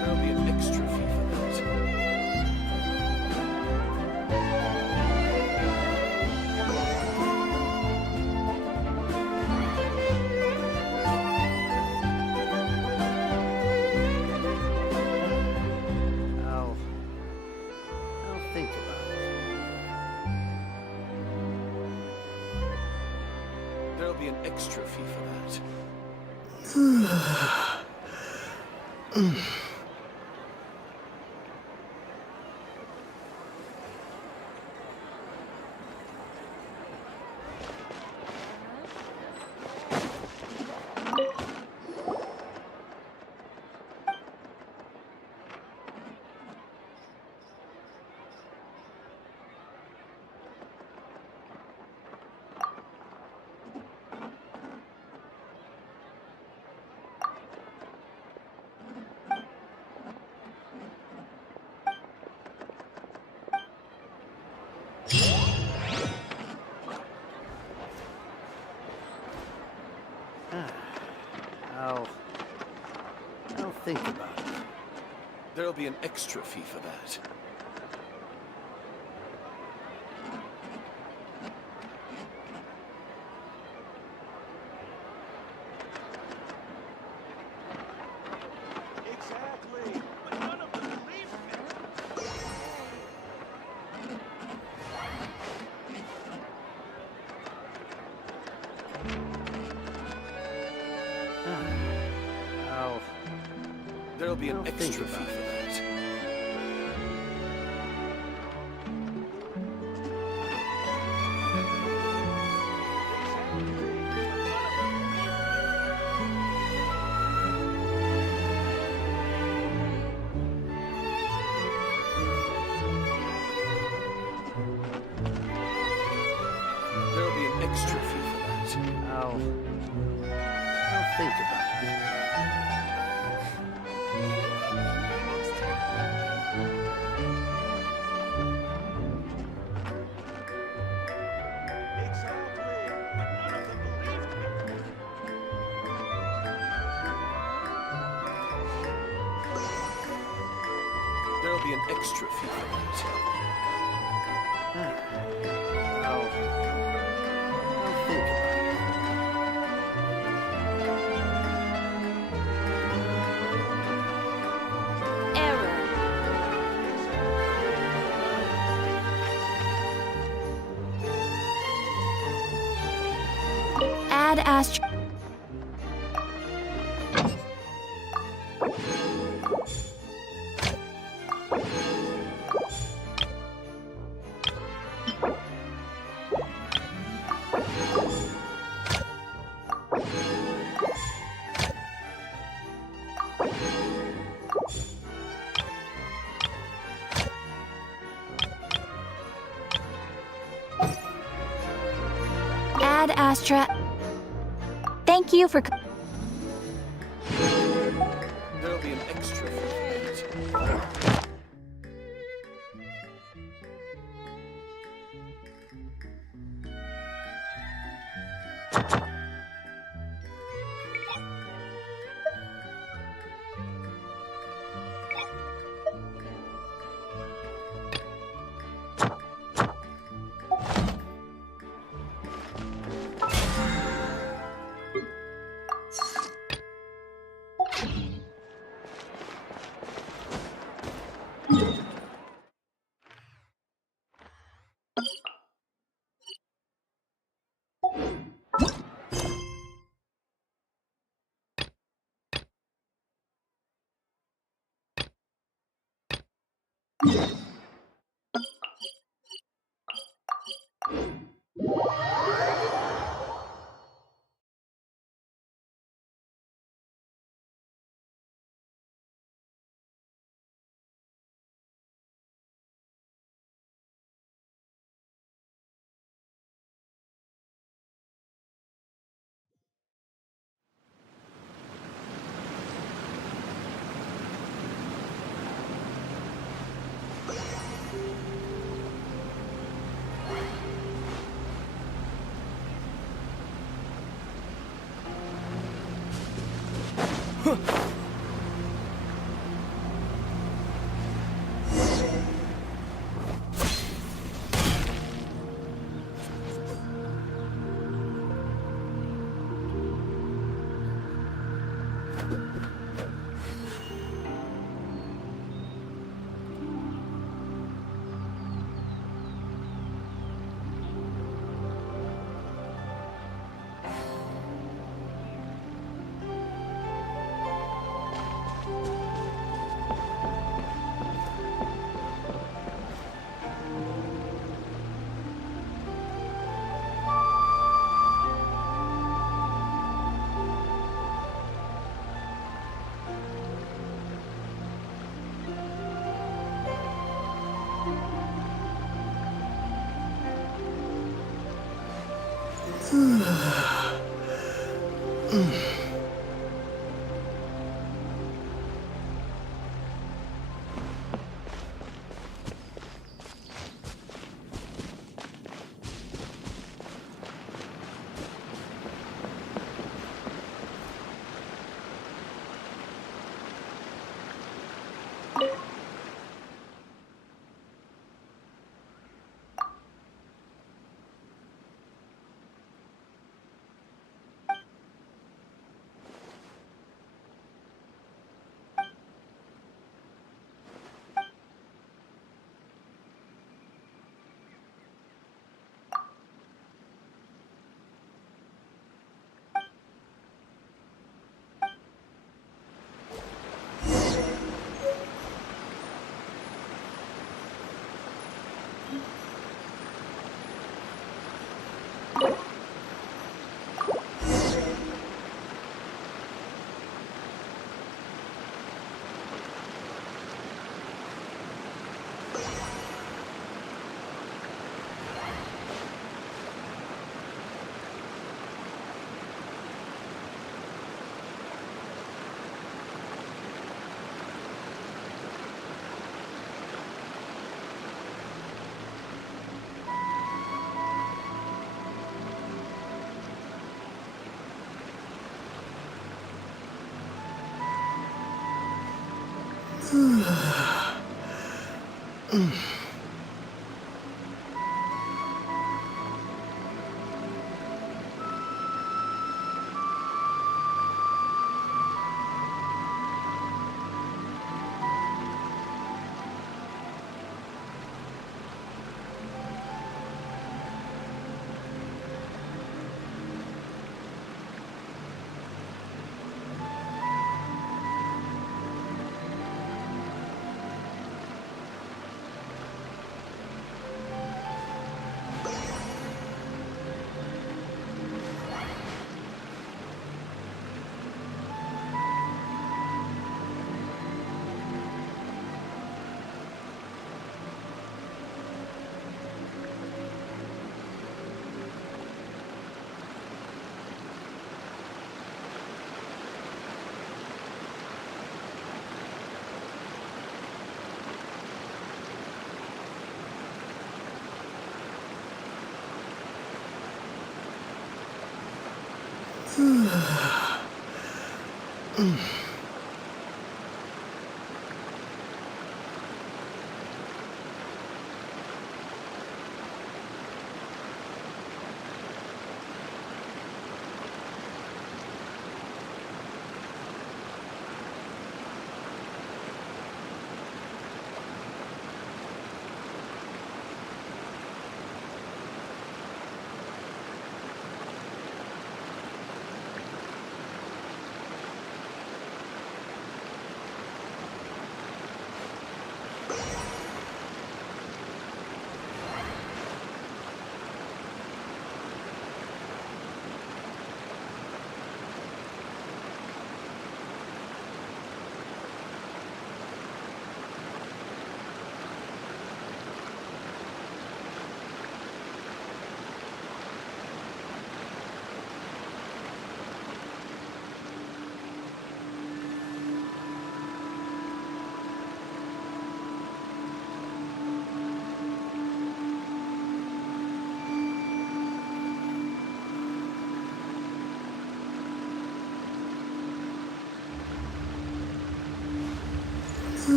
There'll be an extra fee for that. I'll think about it. There'll be an extra fee for that. I'll think about it. There'll be an extra fee for that. I'll think about it. There'll be an extra fee for that. Exactly. But none of them believe me. There'll be an I'll think extra fee about for that. There'll be an extra fee for that. I'll think about it. There'll be an extra fee for that. I'll think about it. Error. Ad Astra. Ad Astra. Thank you for. There'll be an extra.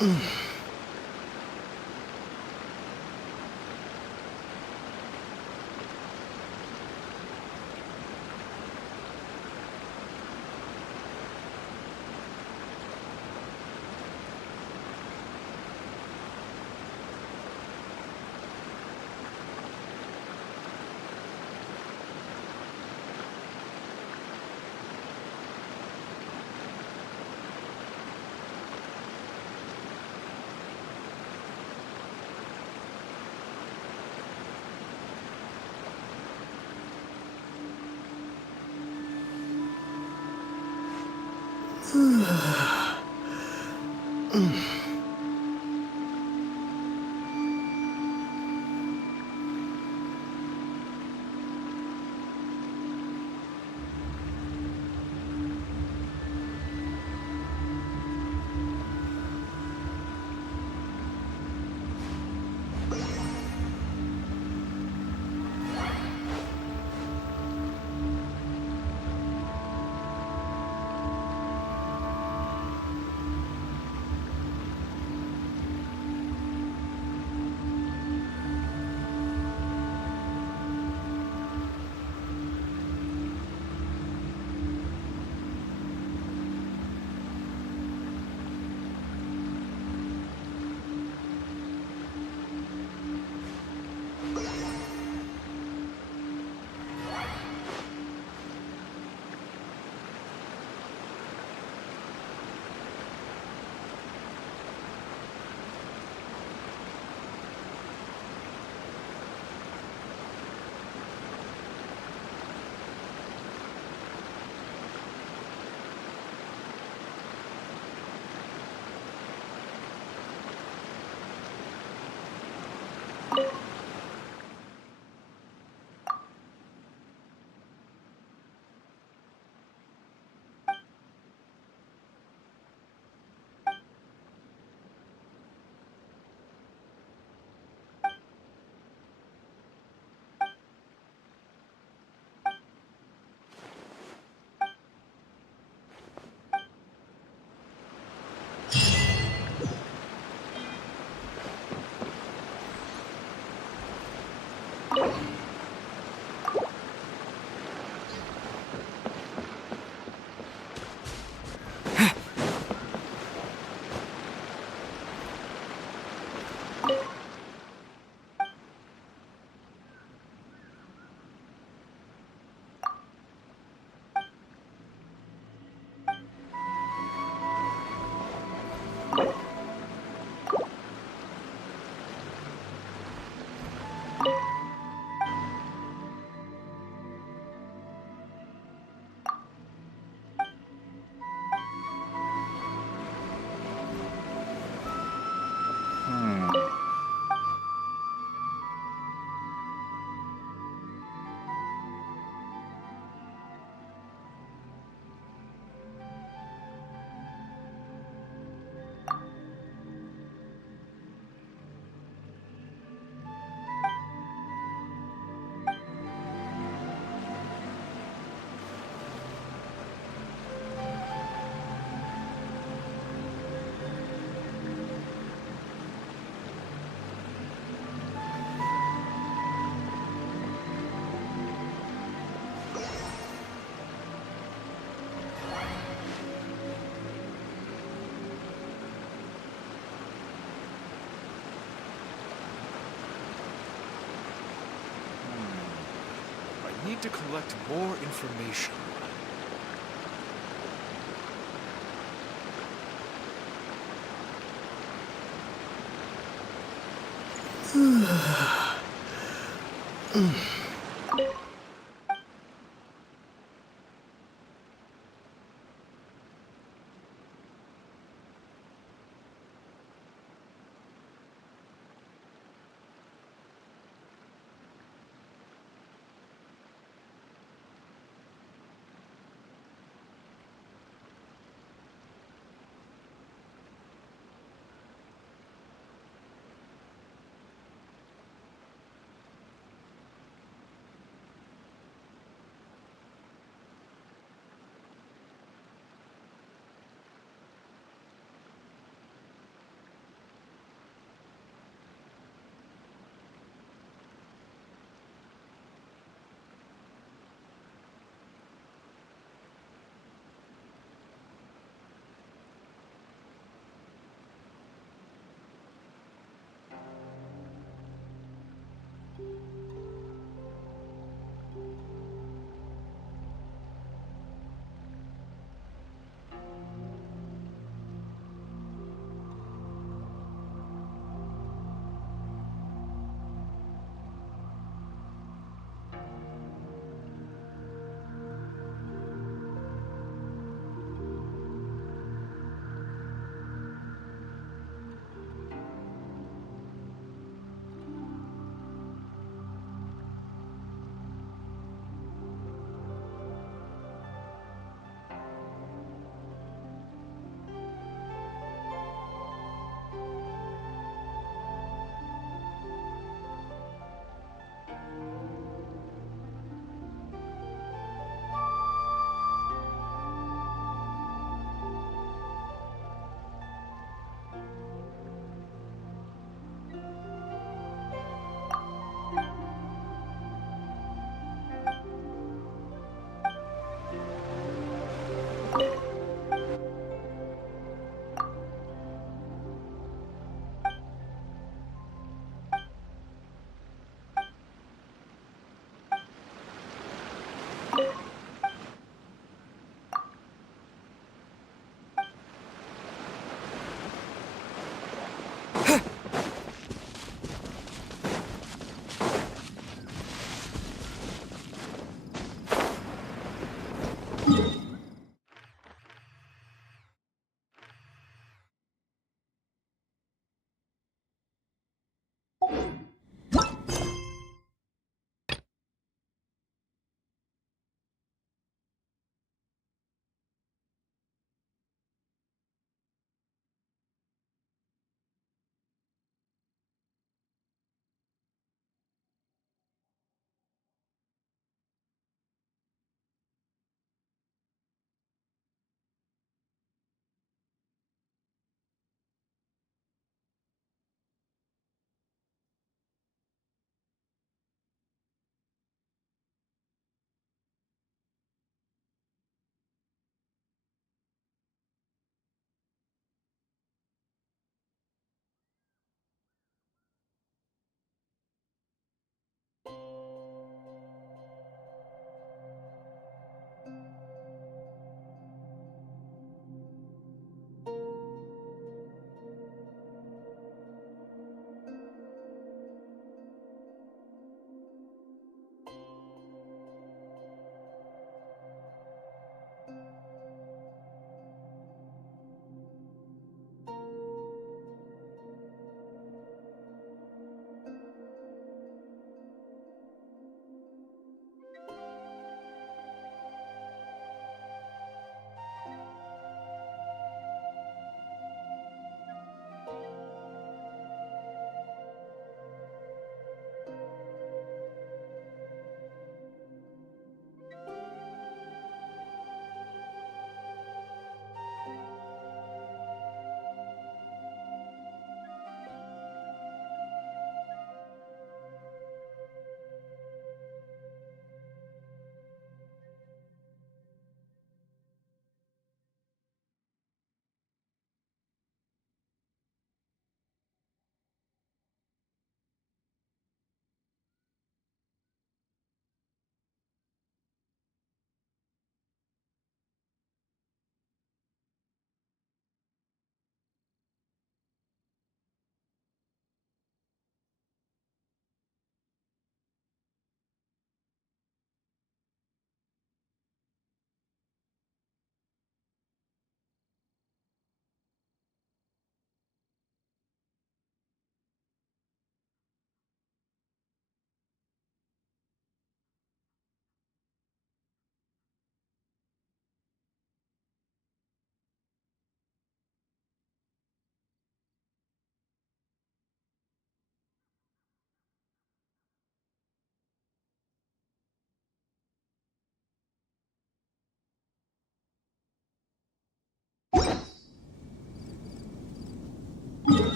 I need to collect more information.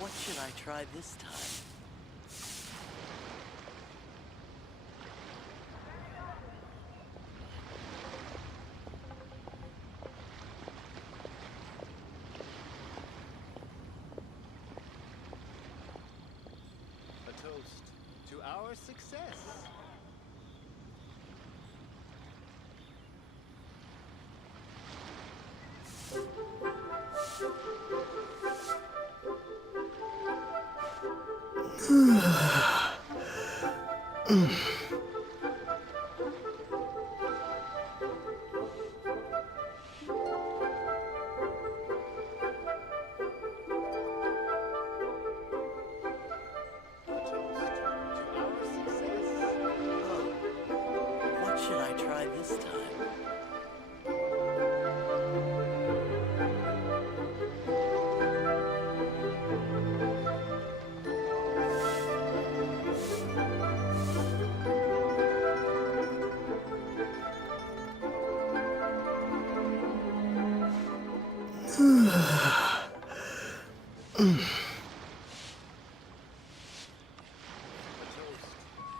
What should I try this time? A toast to our success. What should I try this time?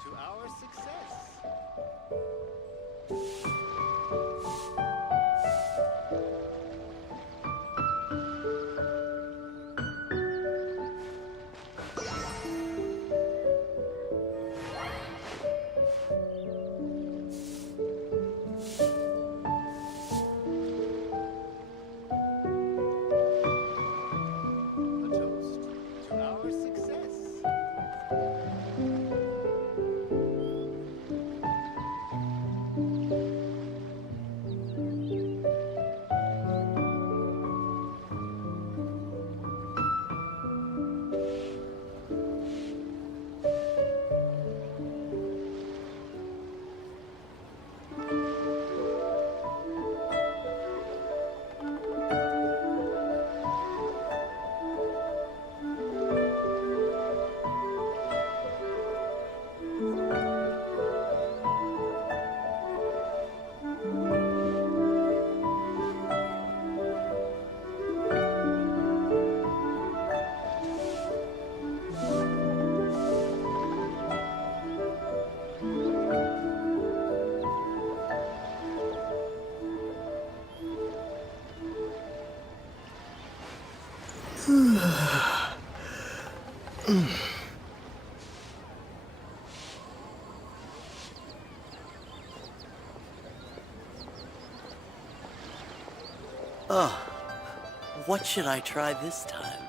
To our success. Oh, what should I try this time?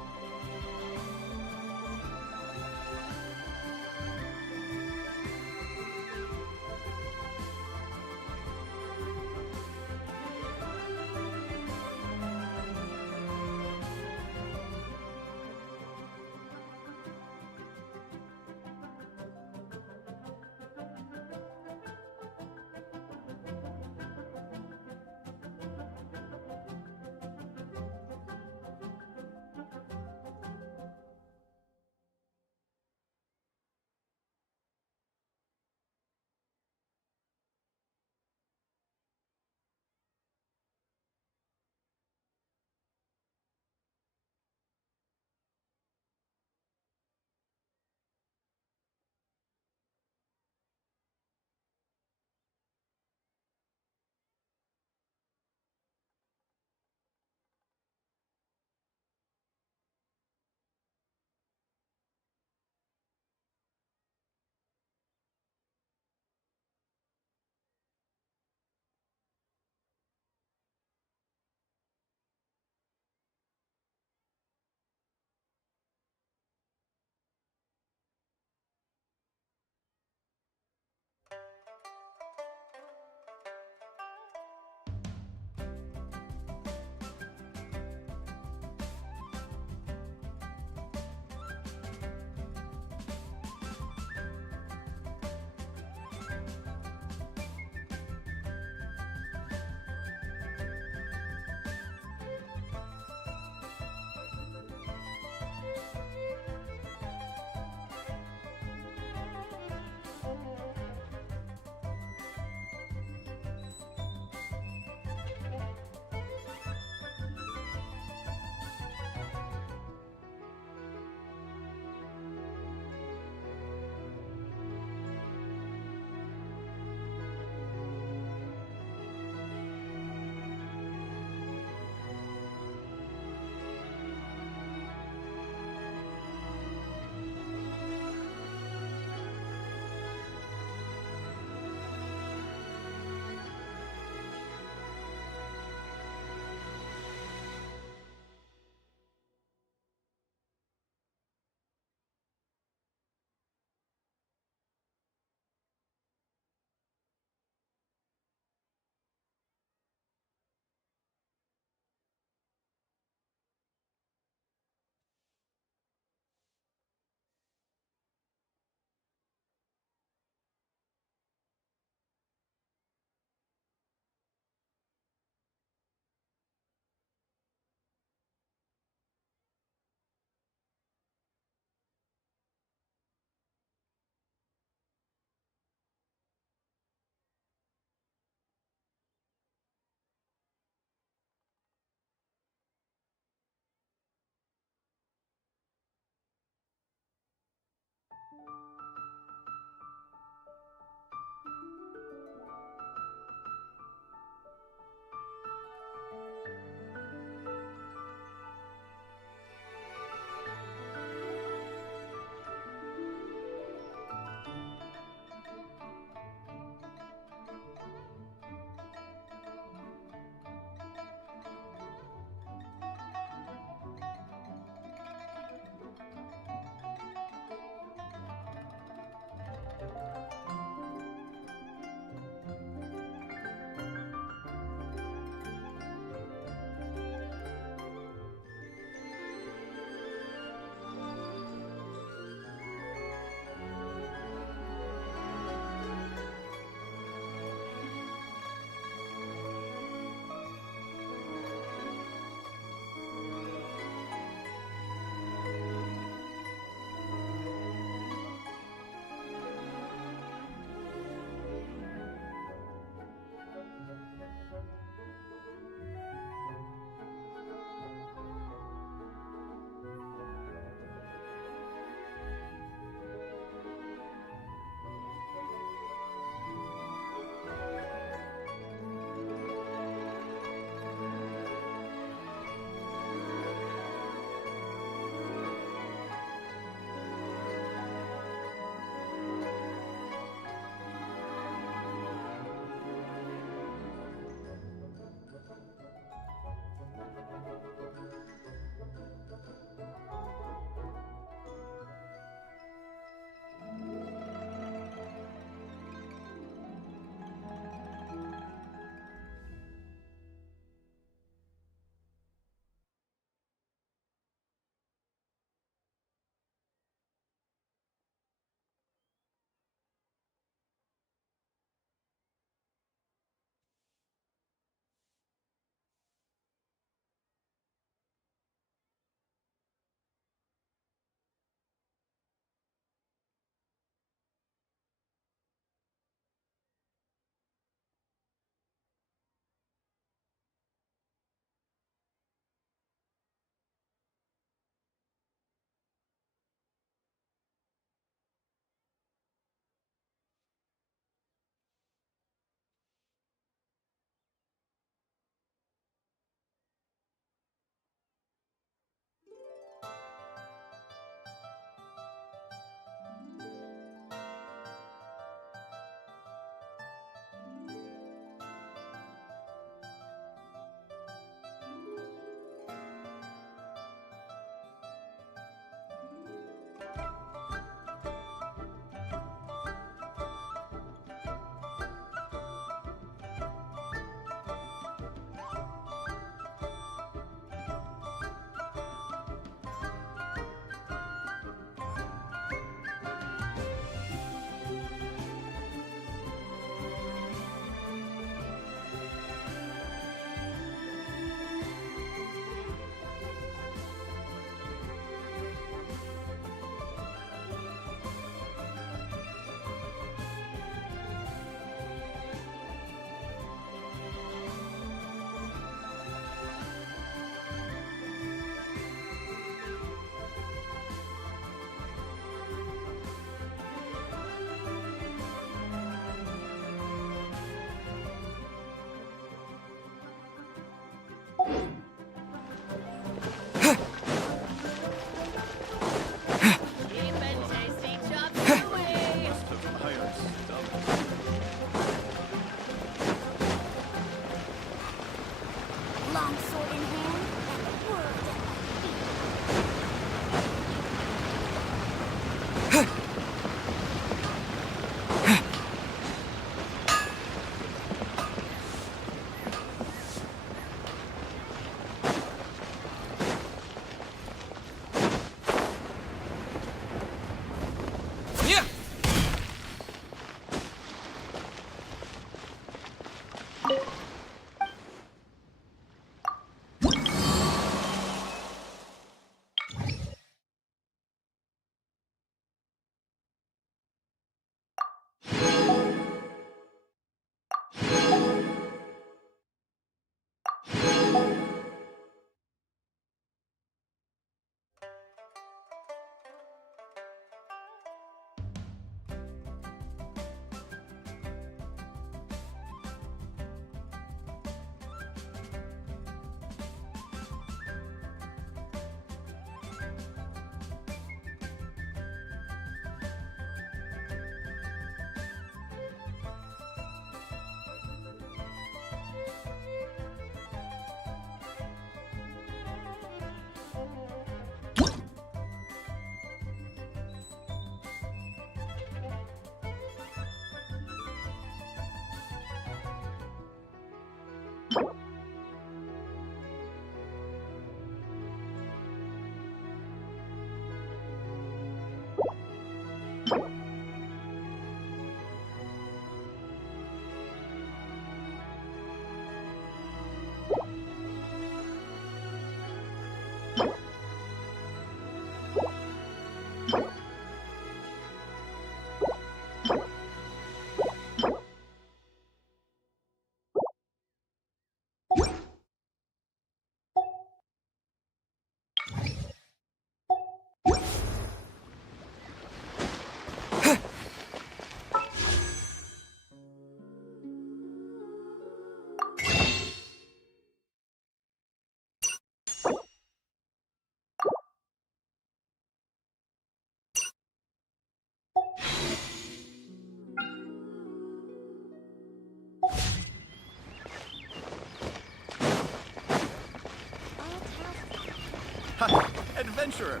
Adventurer.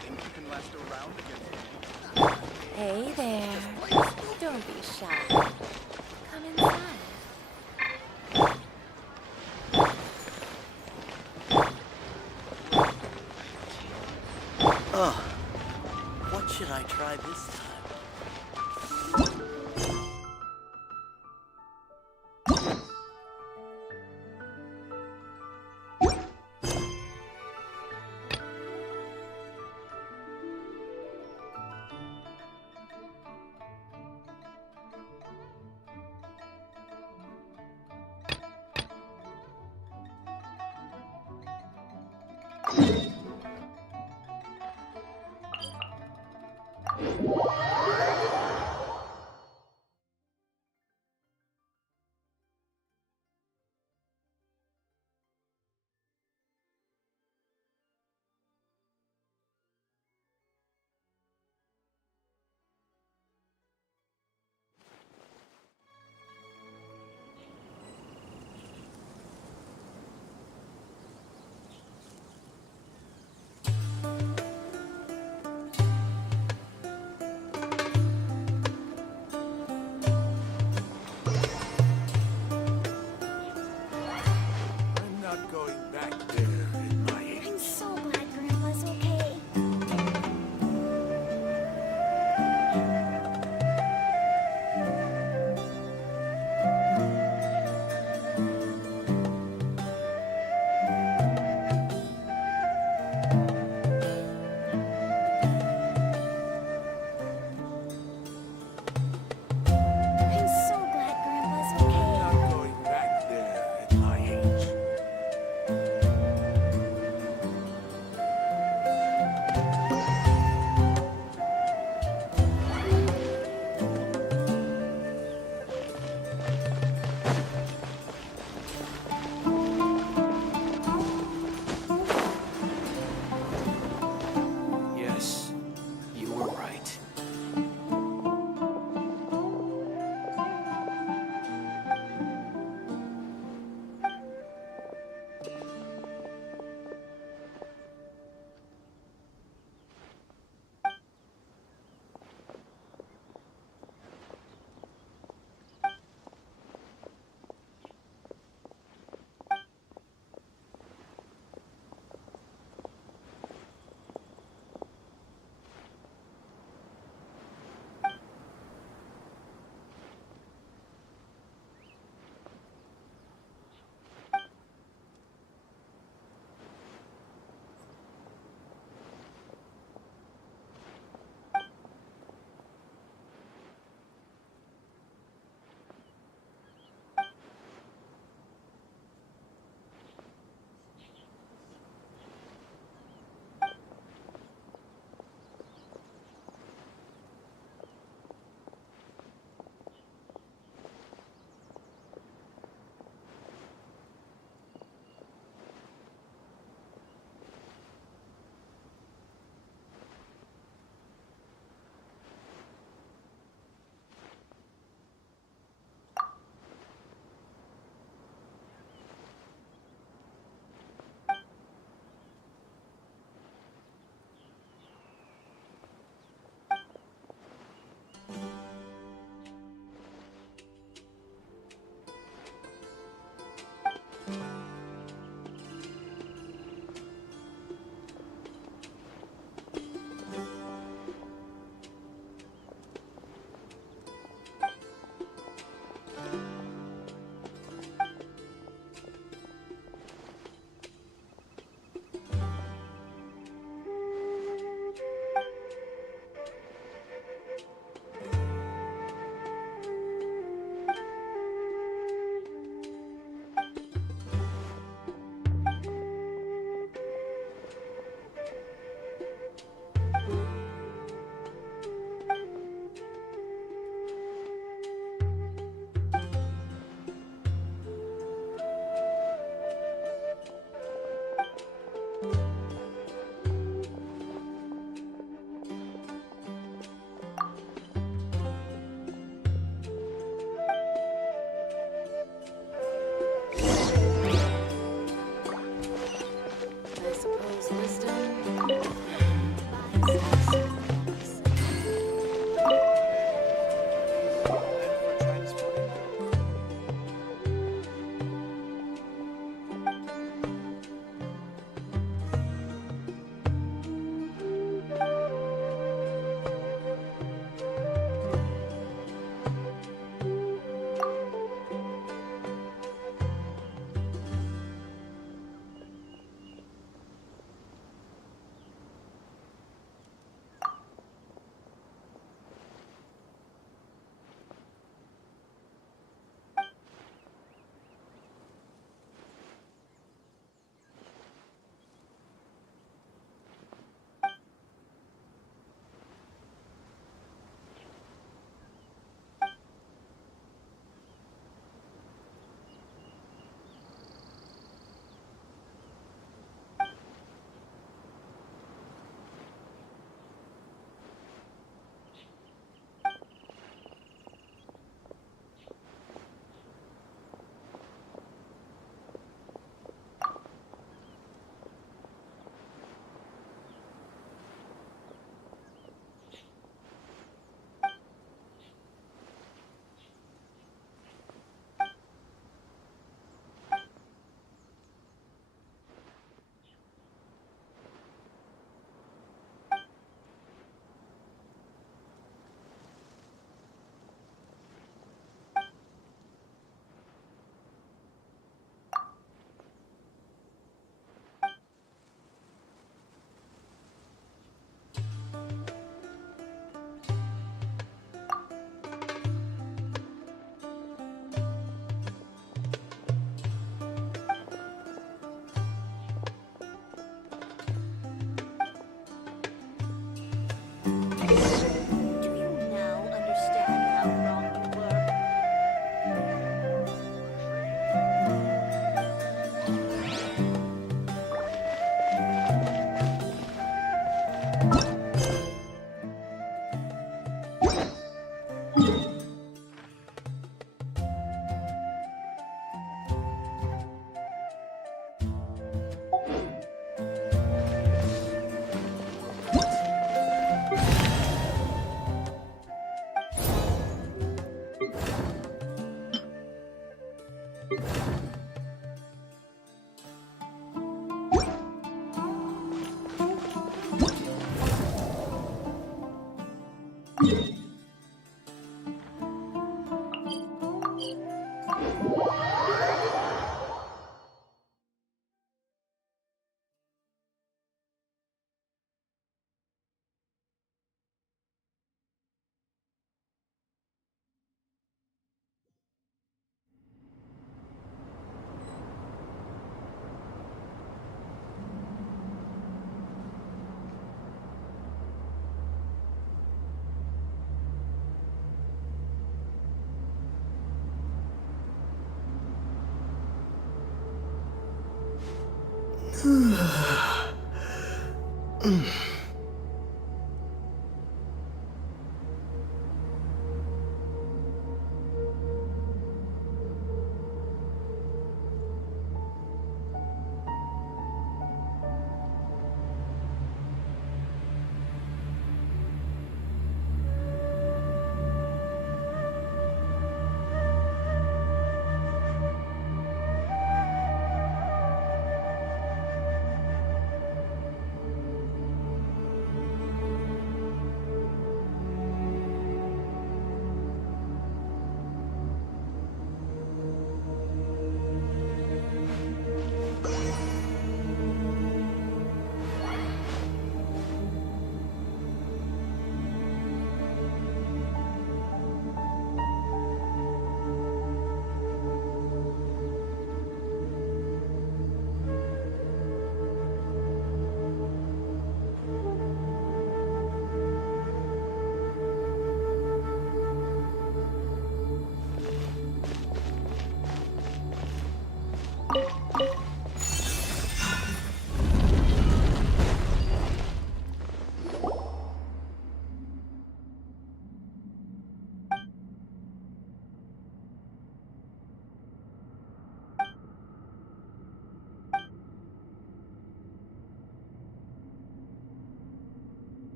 Think you can last a round against me? Hey there. Don't be shy. Come inside. Ugh. What should I try this time? I'm not going back there in my age. I'm so glad Grandpa's okay. I'm so glad Grandpa's okay. I'm not going back there in my age.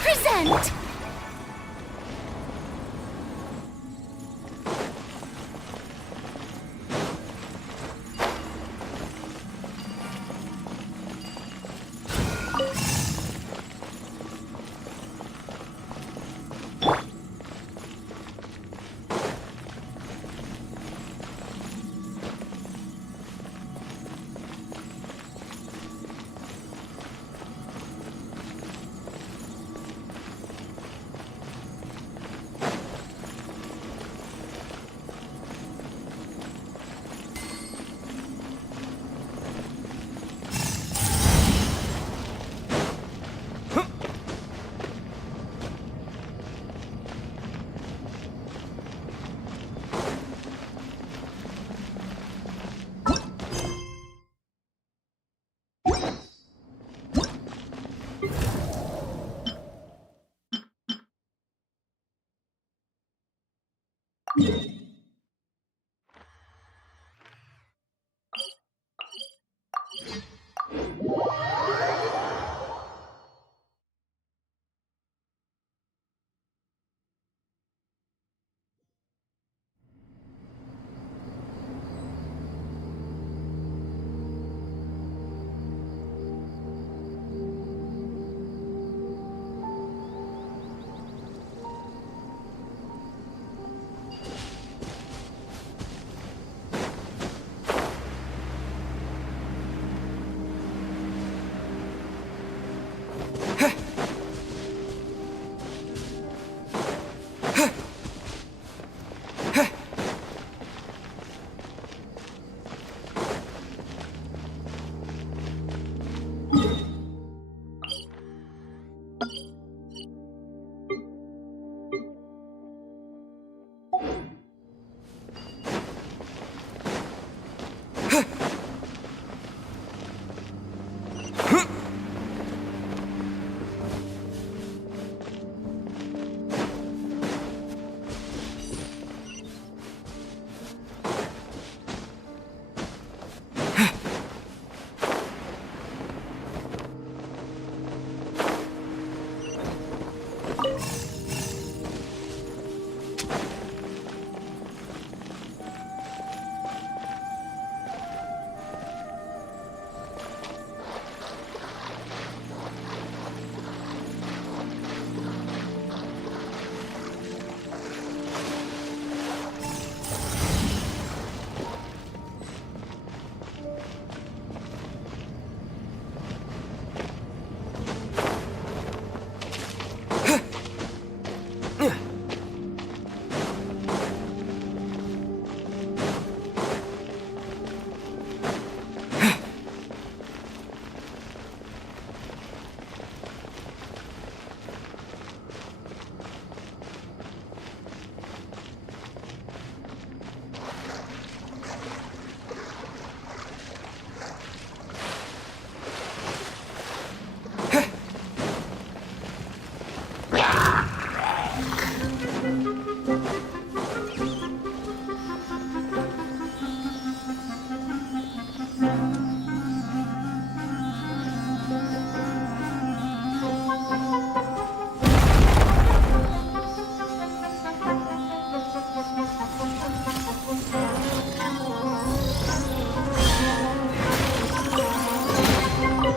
present!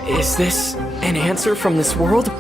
Is this an answer from this world?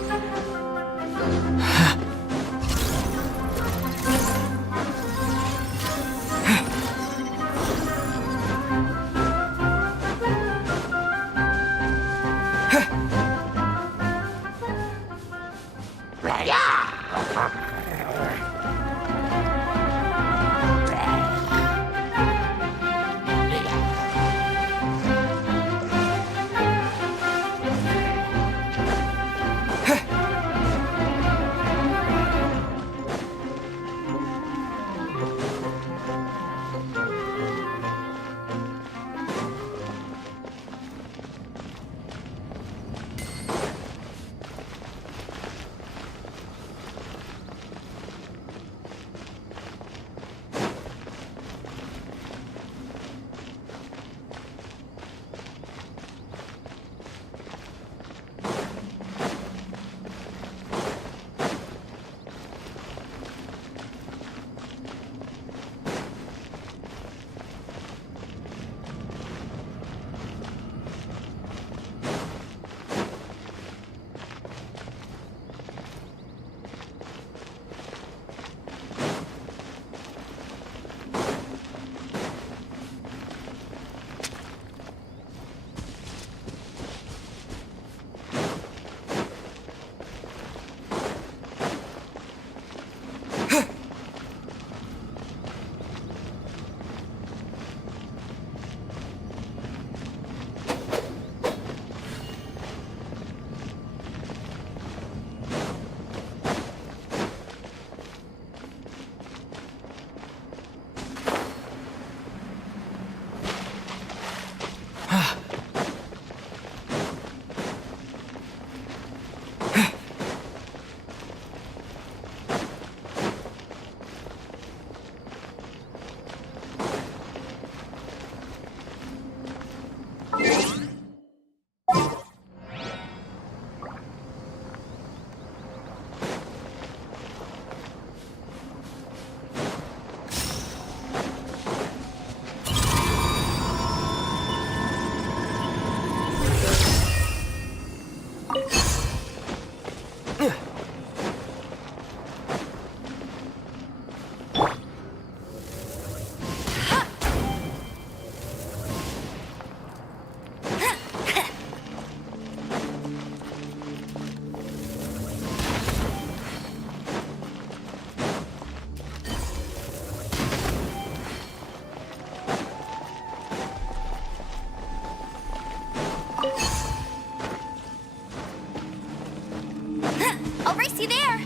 I'll race you there!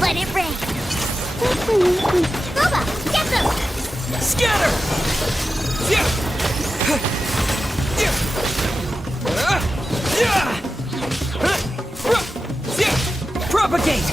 Let it rain! Boba, get them! Scatter! Propagate!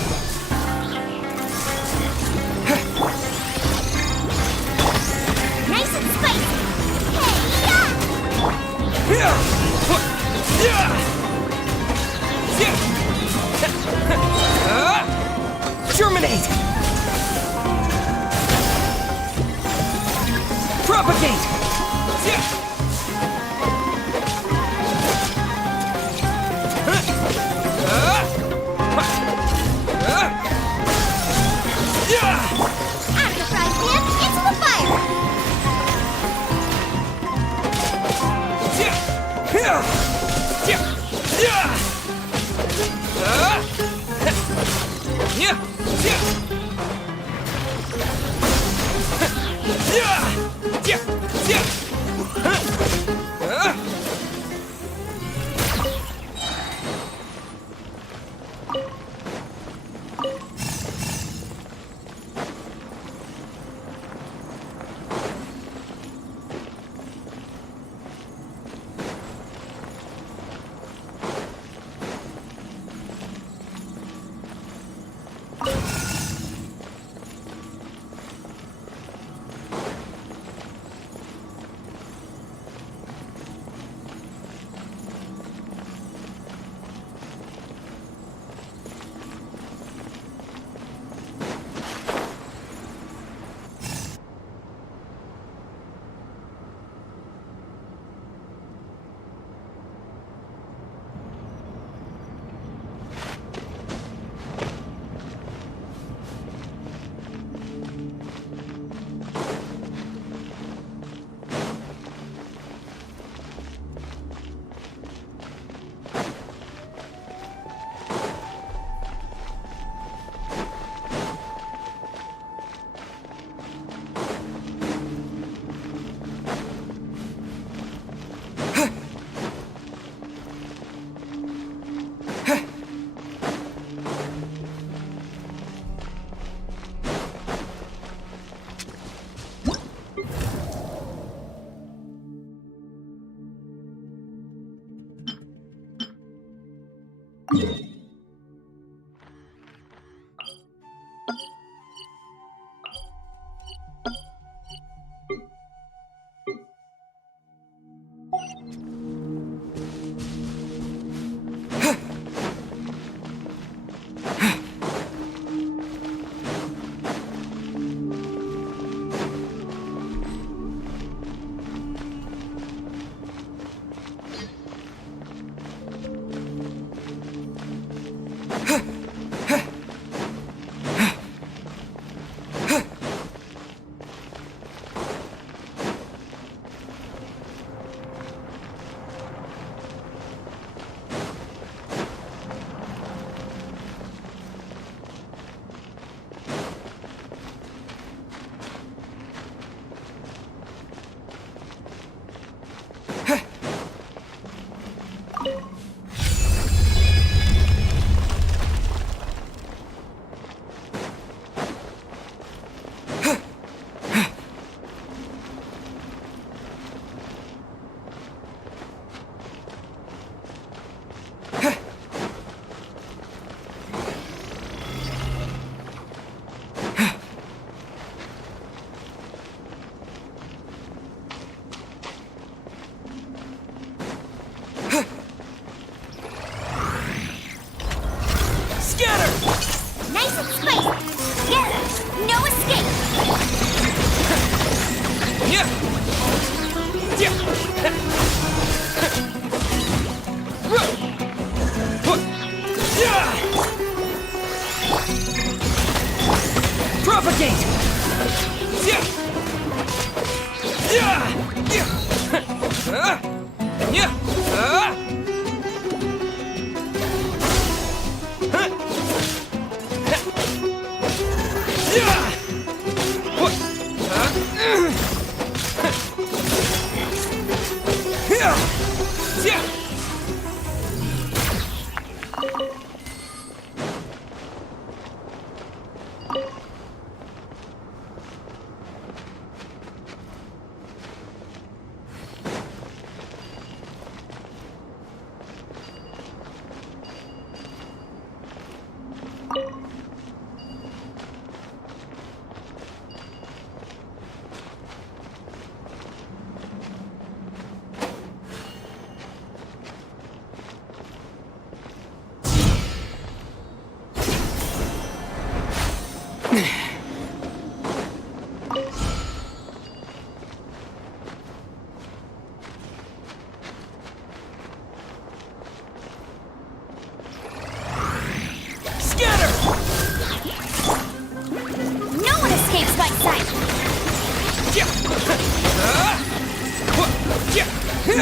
I'm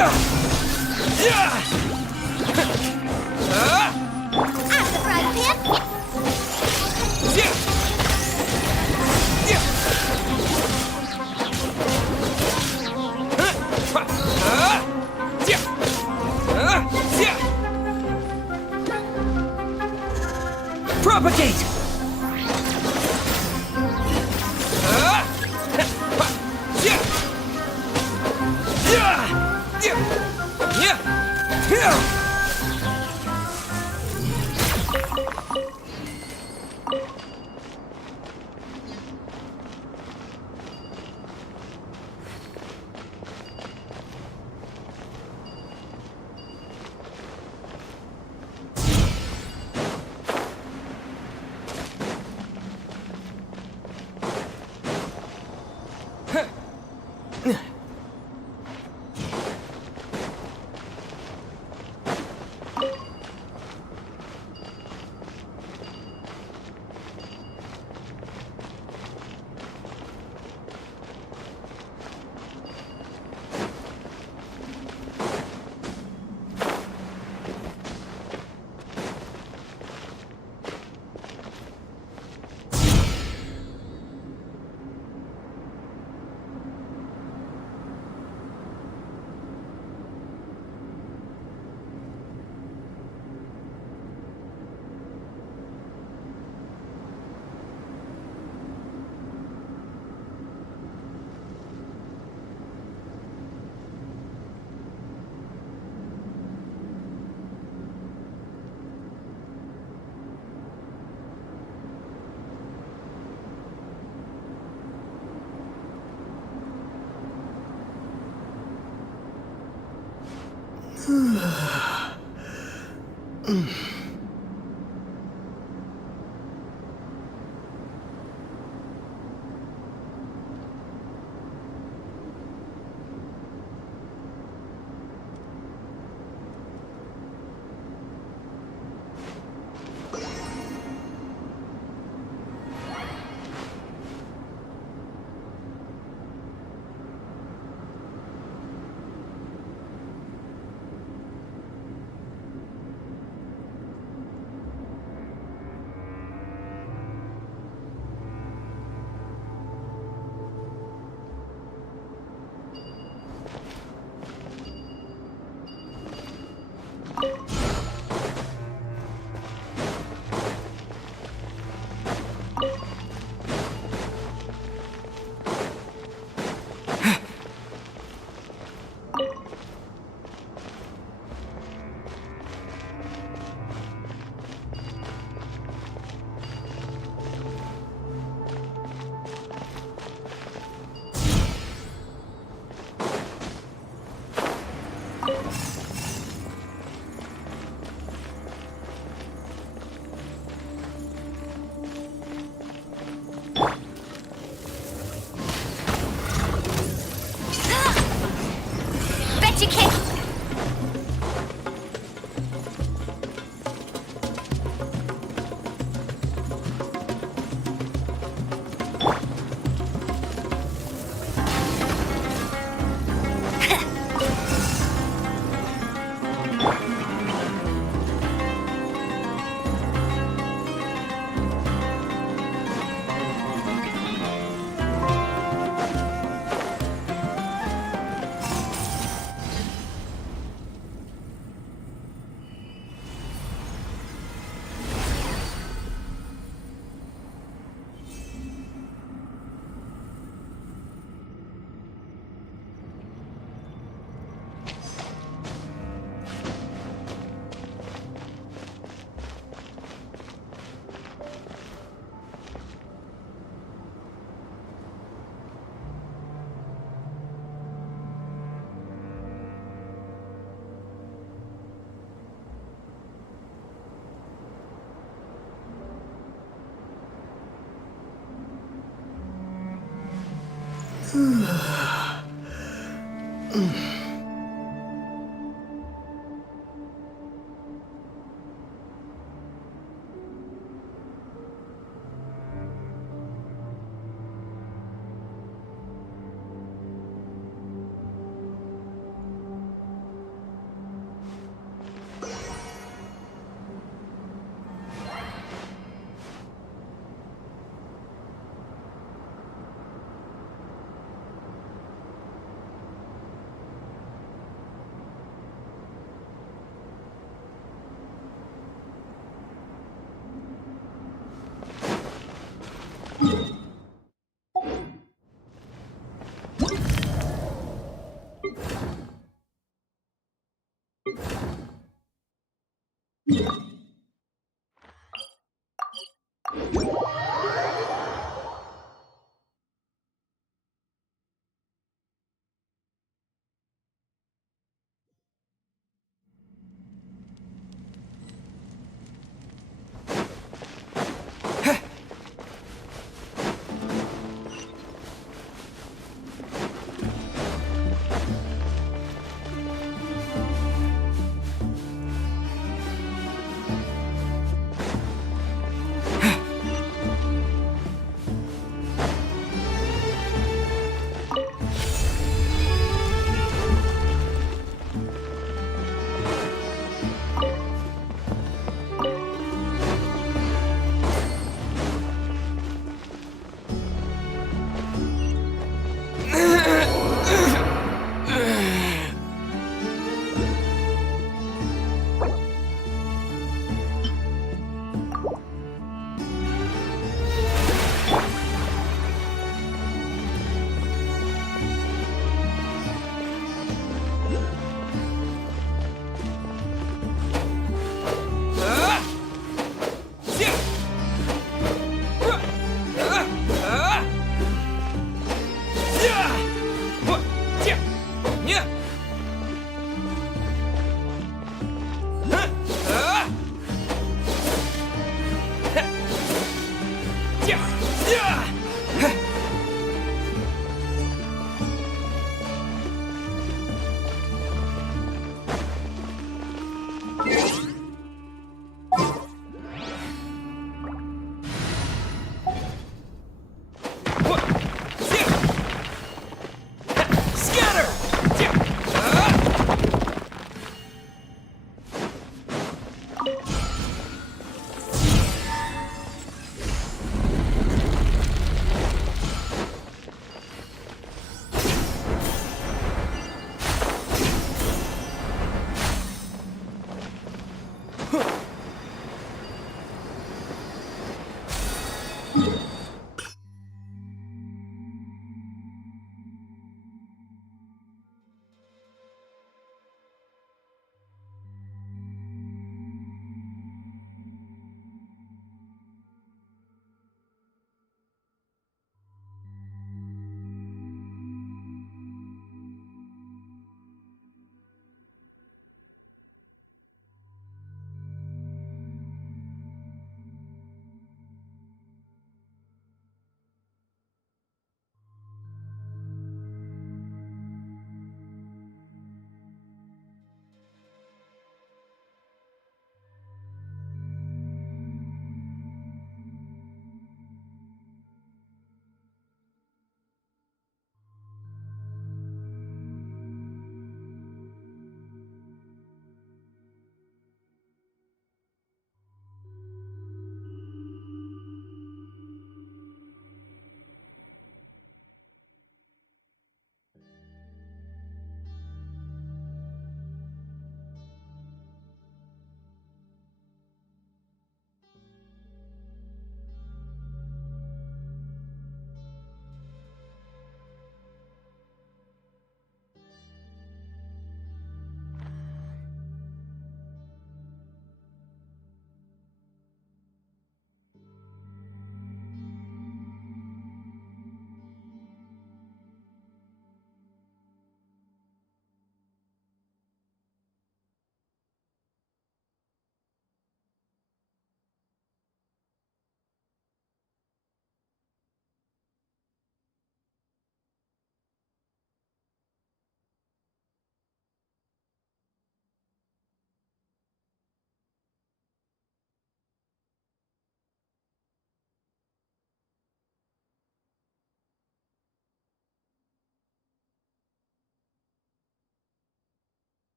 the frying pan. Propagate!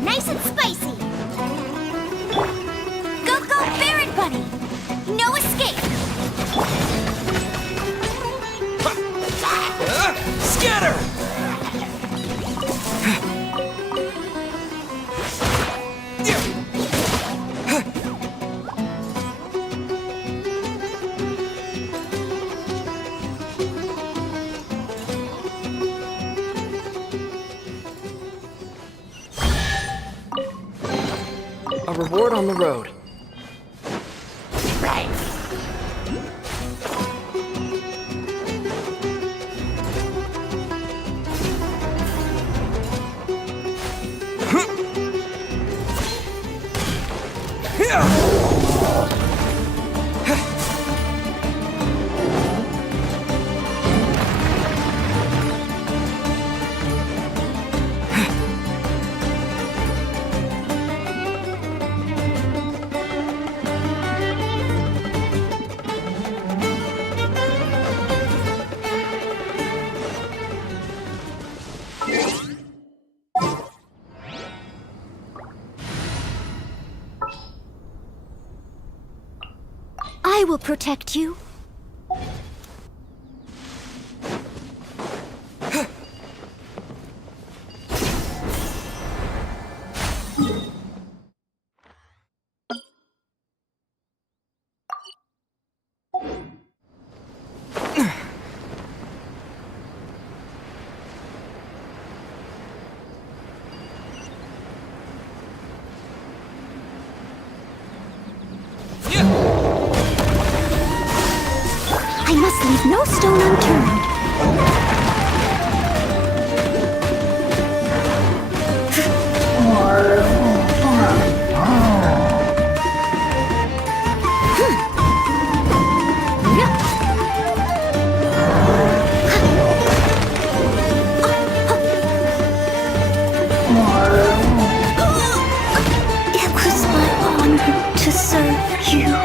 Nice and spicy! A reward on the road. Right. I will protect you. I must leave no stone unturned. It was my honor to serve you.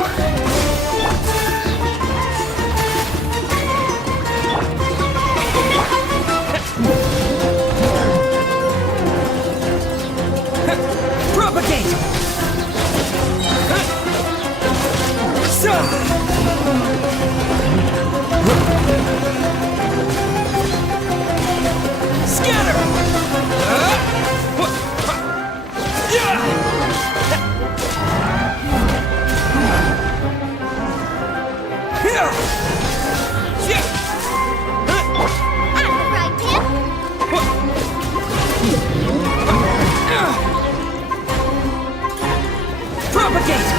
Propagate! Scatter! Propagate!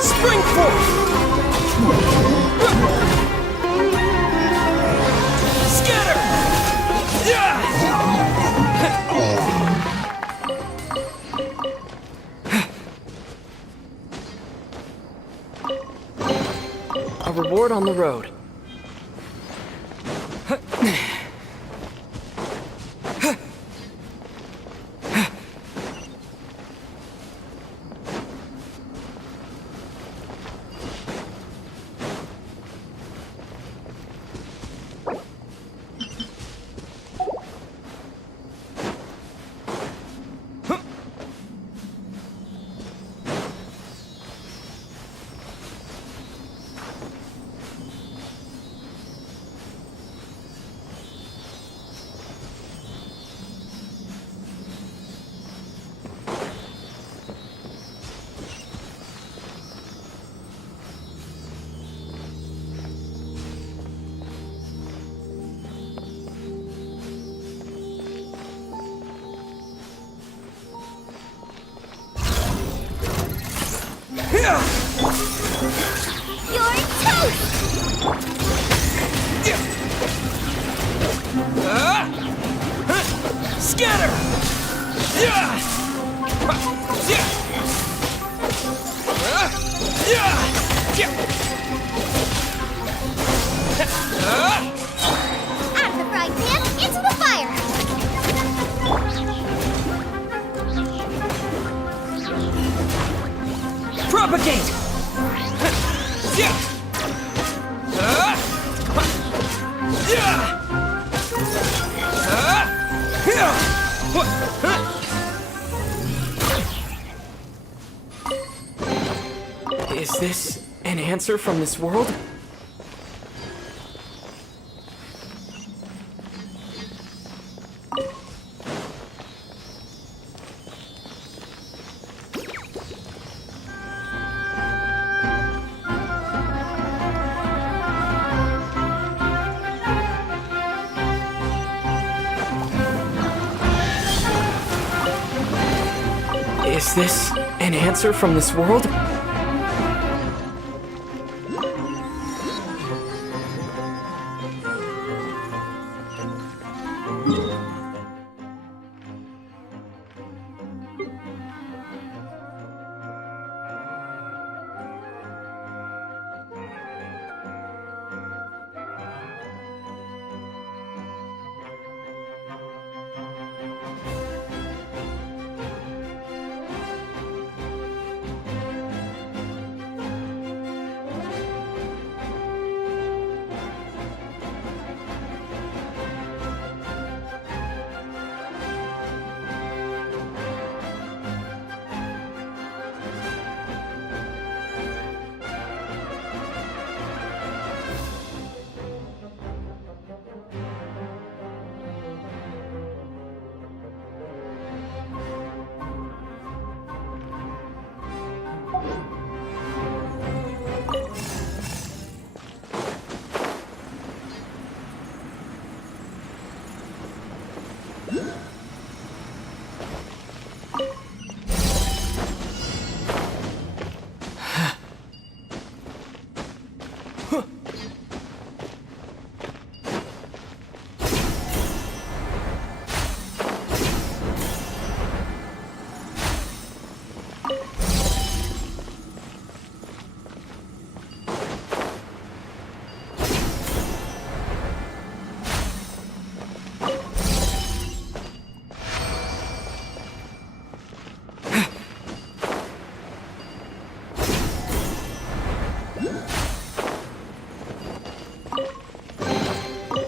Spring forth! Scatter! A reward on the road. You're toast! Scatter! Out of the frying pan, into the fire! Propagate! Is this an answer from this world? Is this an answer from this world?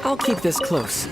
I'll keep this close.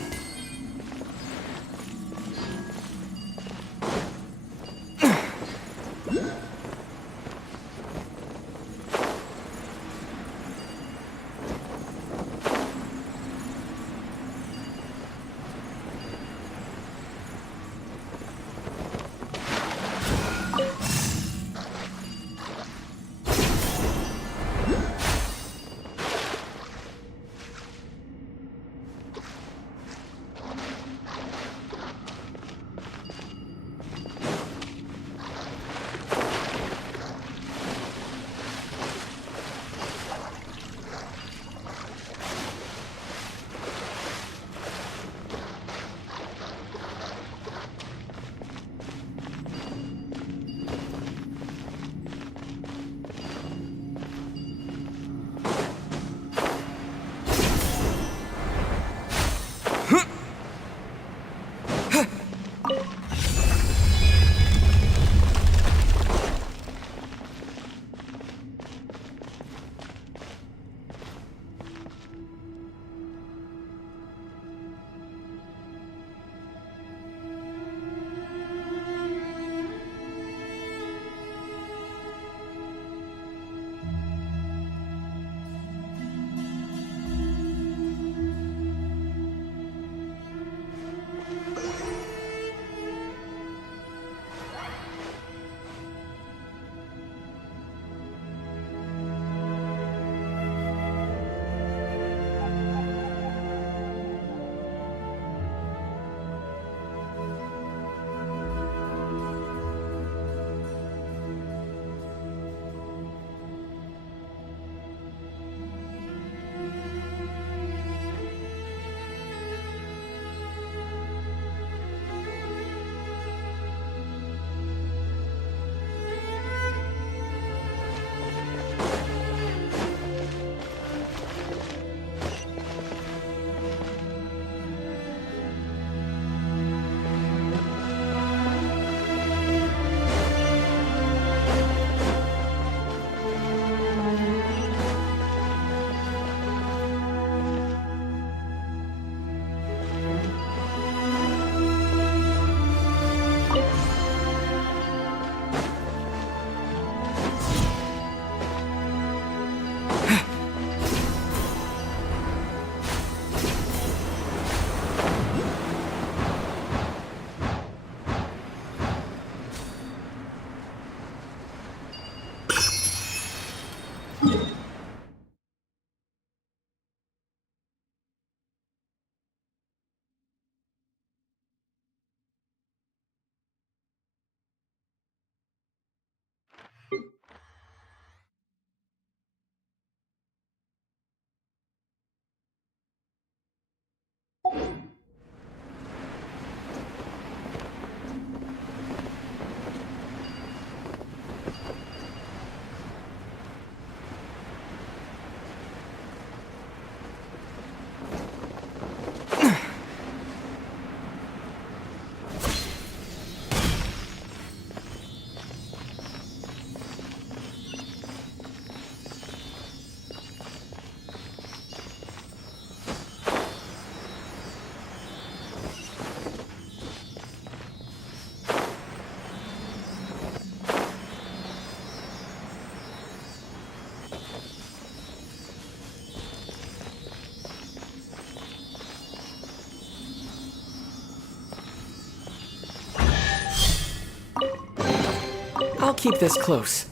I'll keep this close.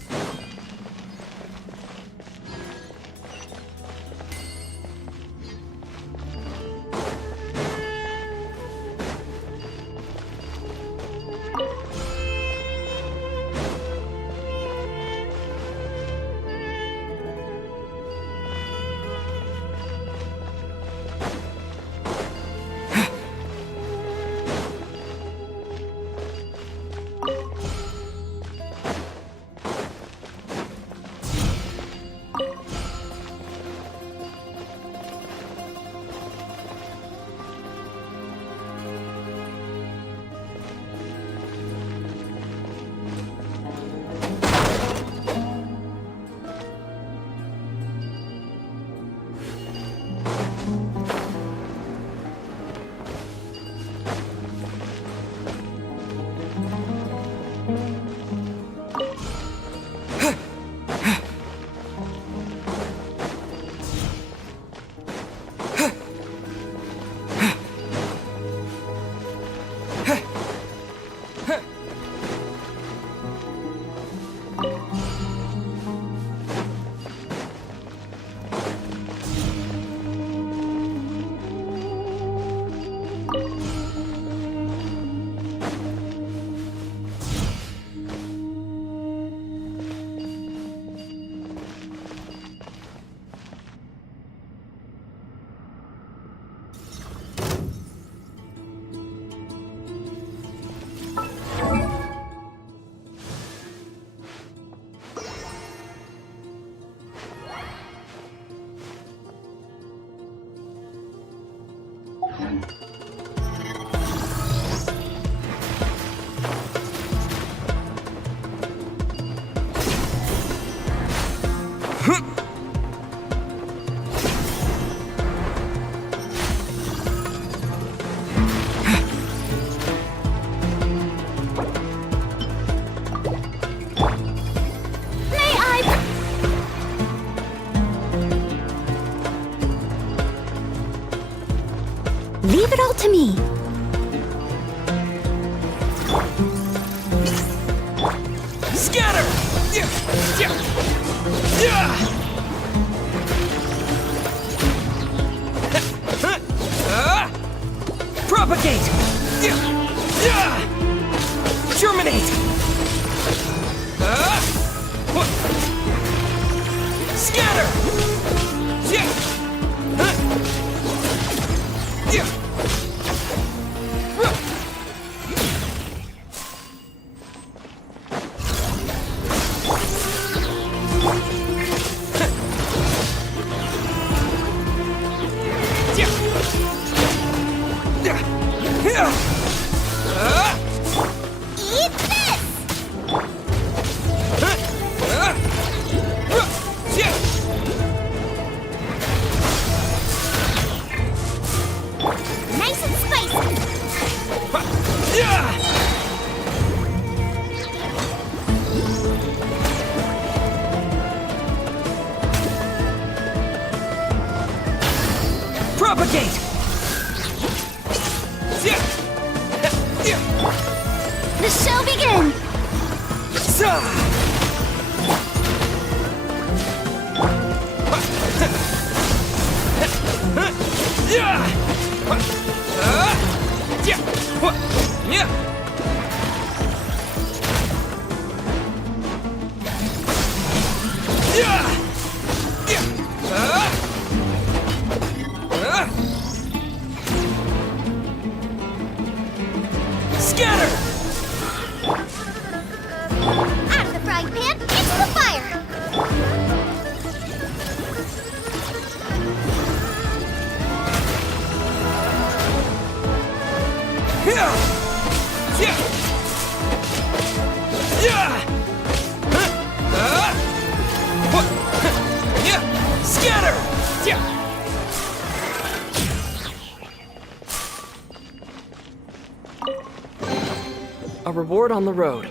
Leave it all to me. Scatter! Propagate! Germinate! Scatter! Eat this! Nice and spicy! Propagate! The show begins! Scatter! Out of the frying pan, into the fire! Scatter! A reward on the road.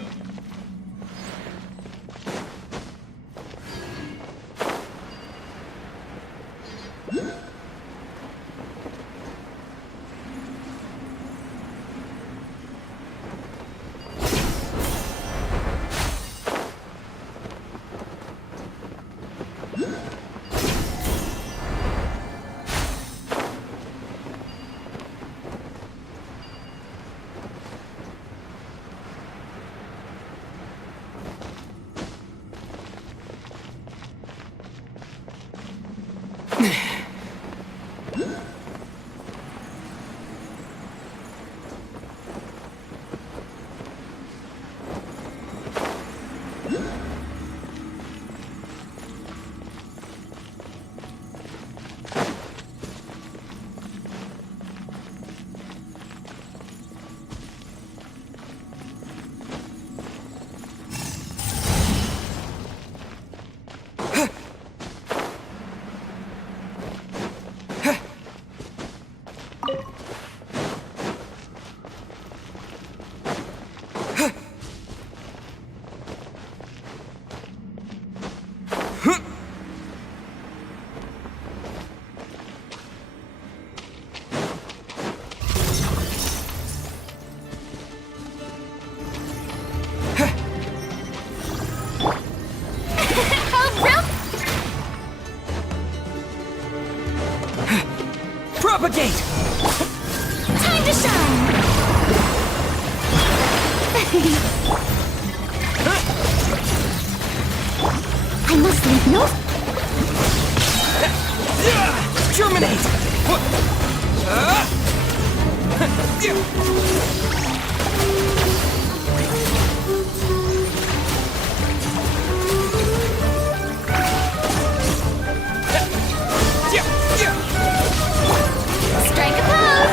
I must leave no... Germinate! Strike a pose!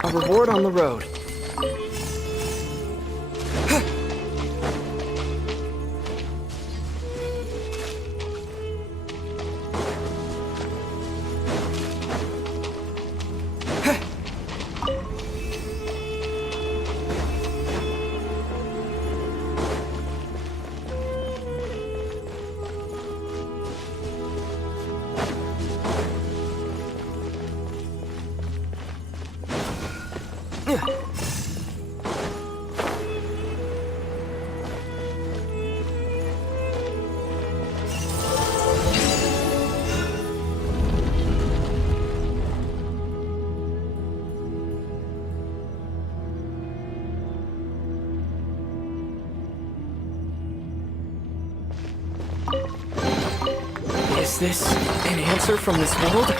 A reward on the road. Is this an answer from this world?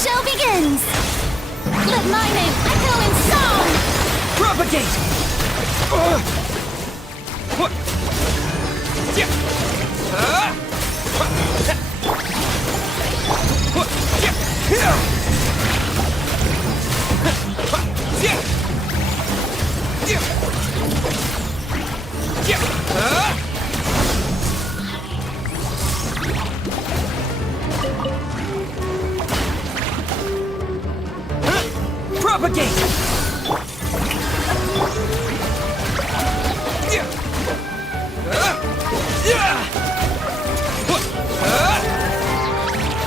show begins! Let my name echo in song! Propagate! Propagate!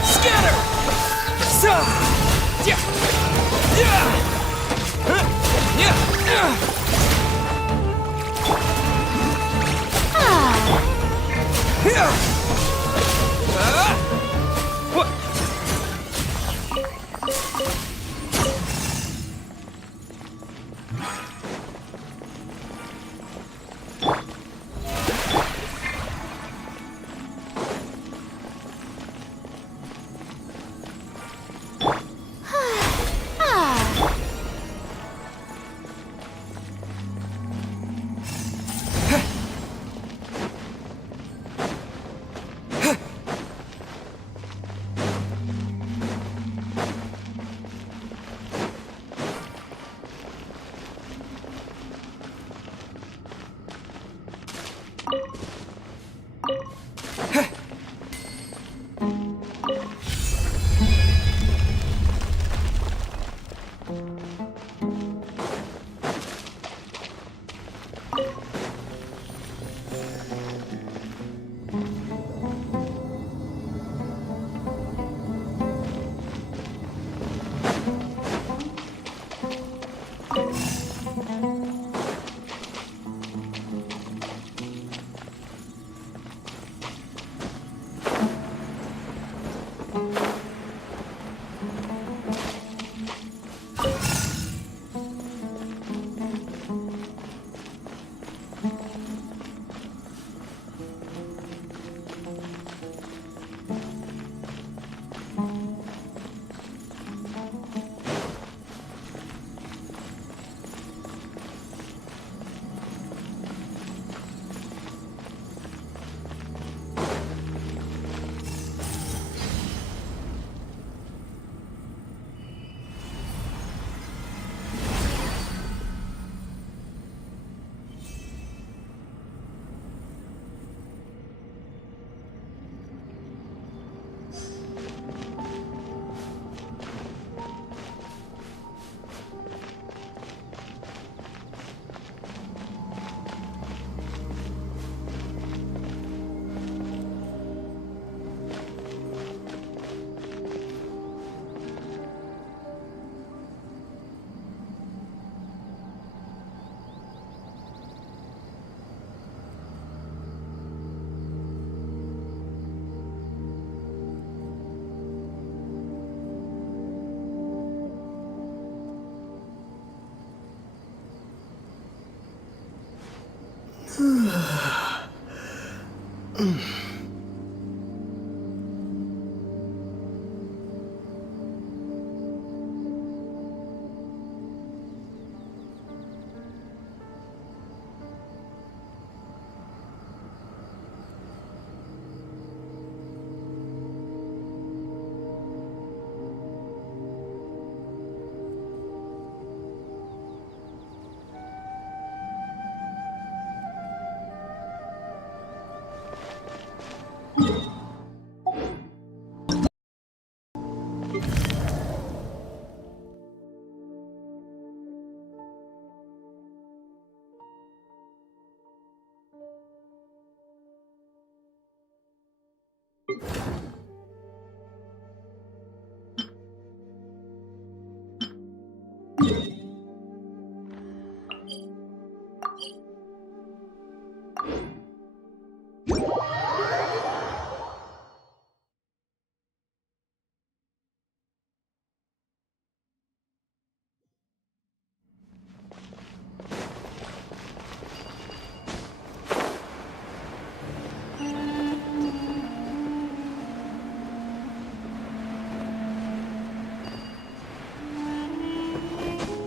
Scatter!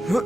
You're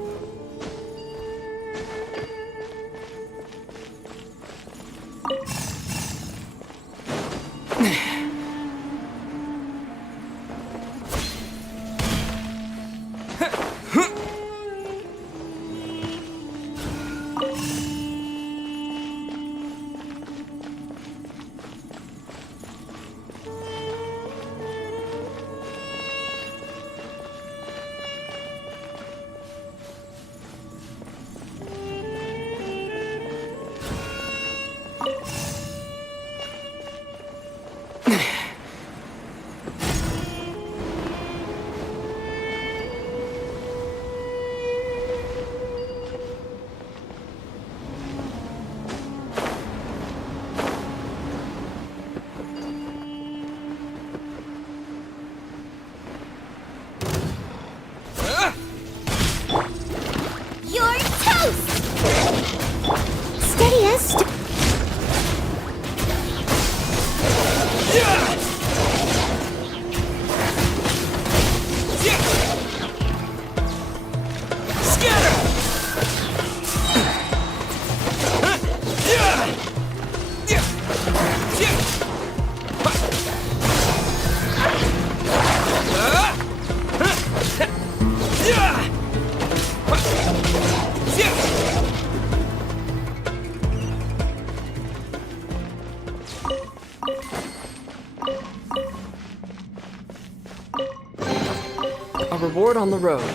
toast! Steady as A reward on the road.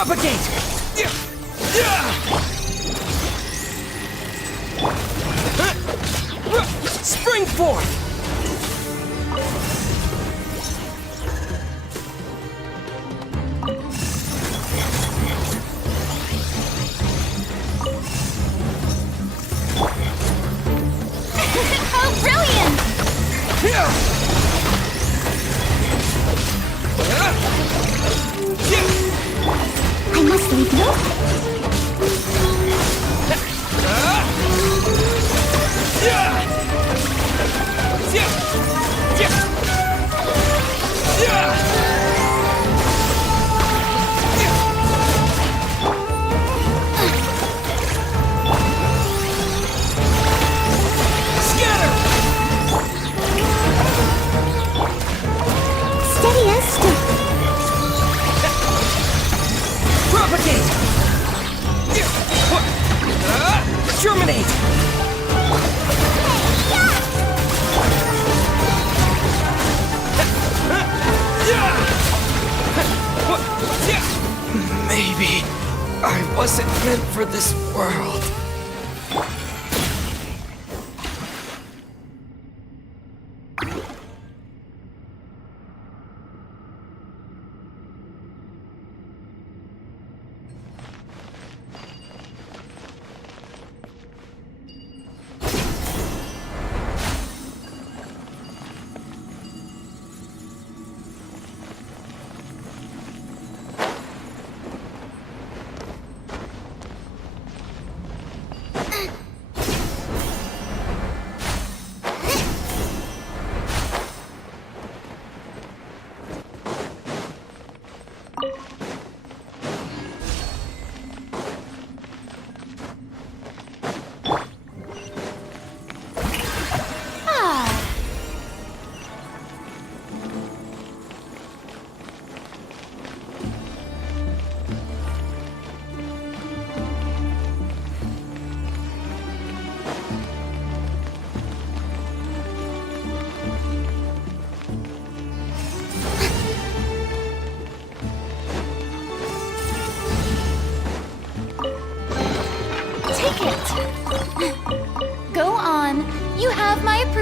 Propagate! Spring forth! Oh, brilliant! I must leave you. Steady as stick. Propagate! Germinate! Maybe I wasn't meant for this world.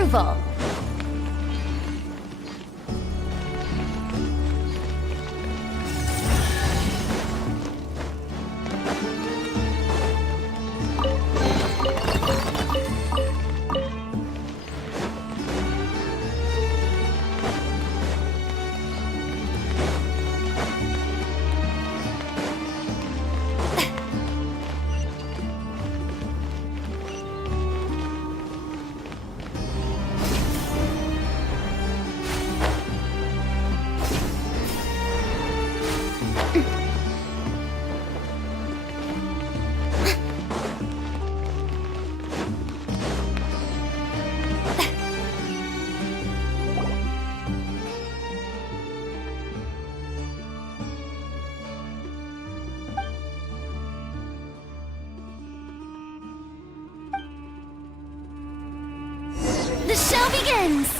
approval. The show begins!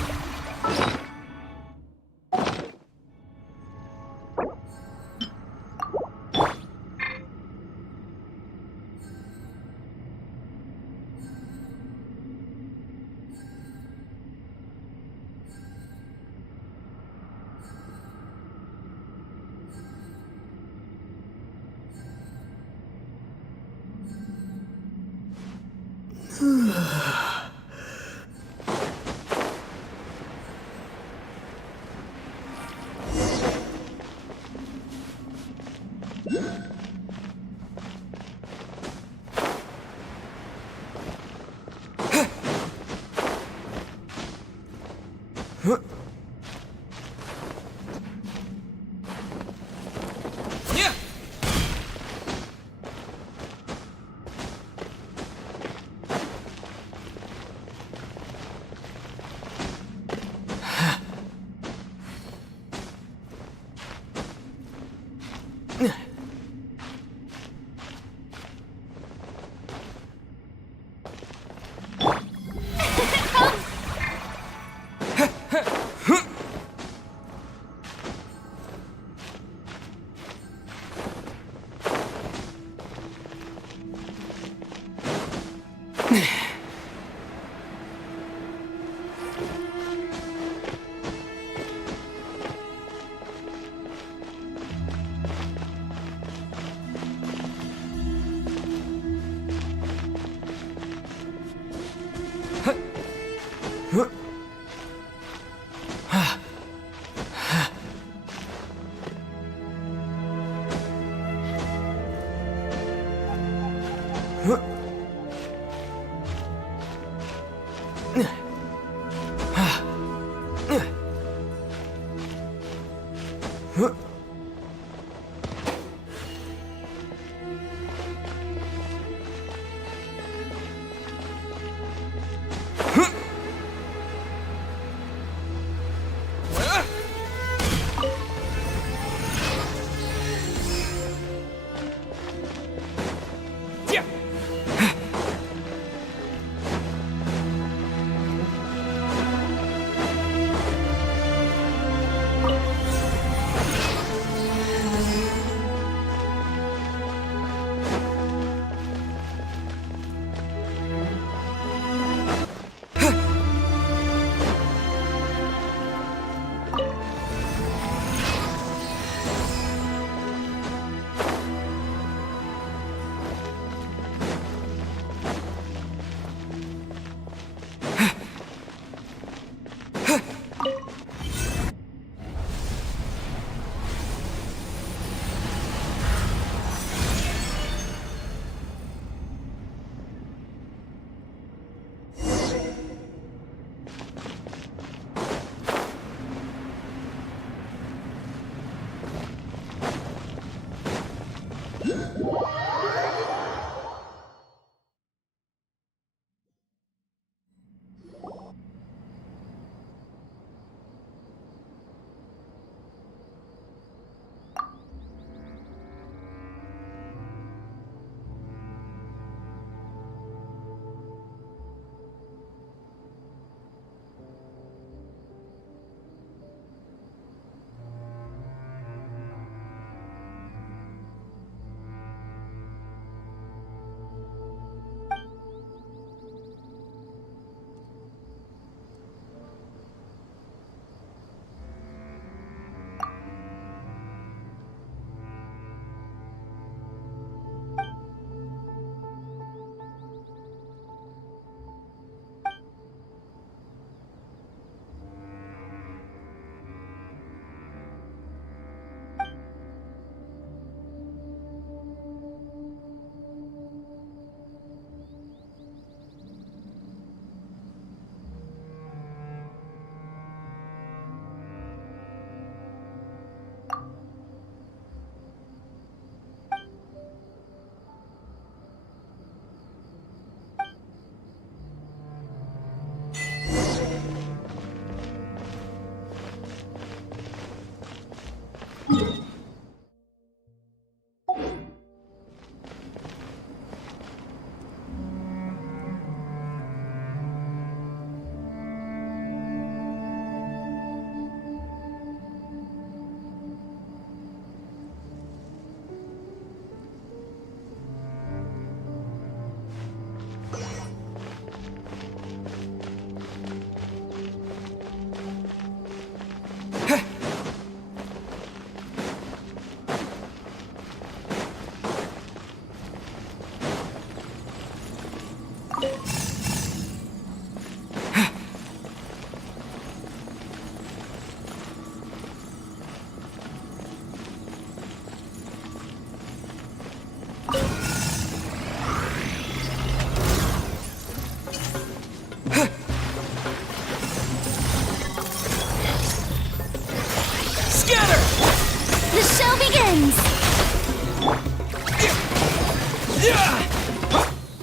flames!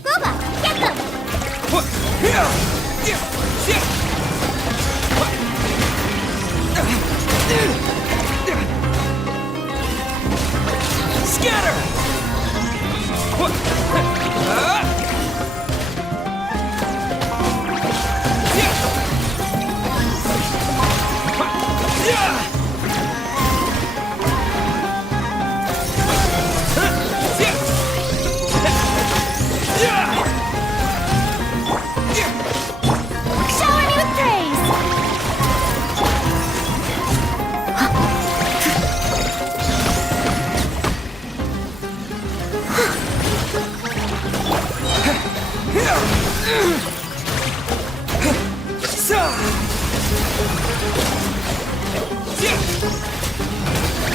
Booba, get them! Scatter! Shower me with praise!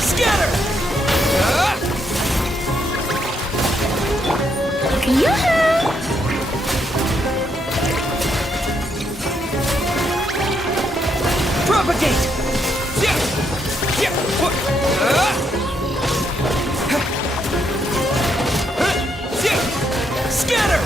Scatter! Yoo-hoo! Propagate! Scatter!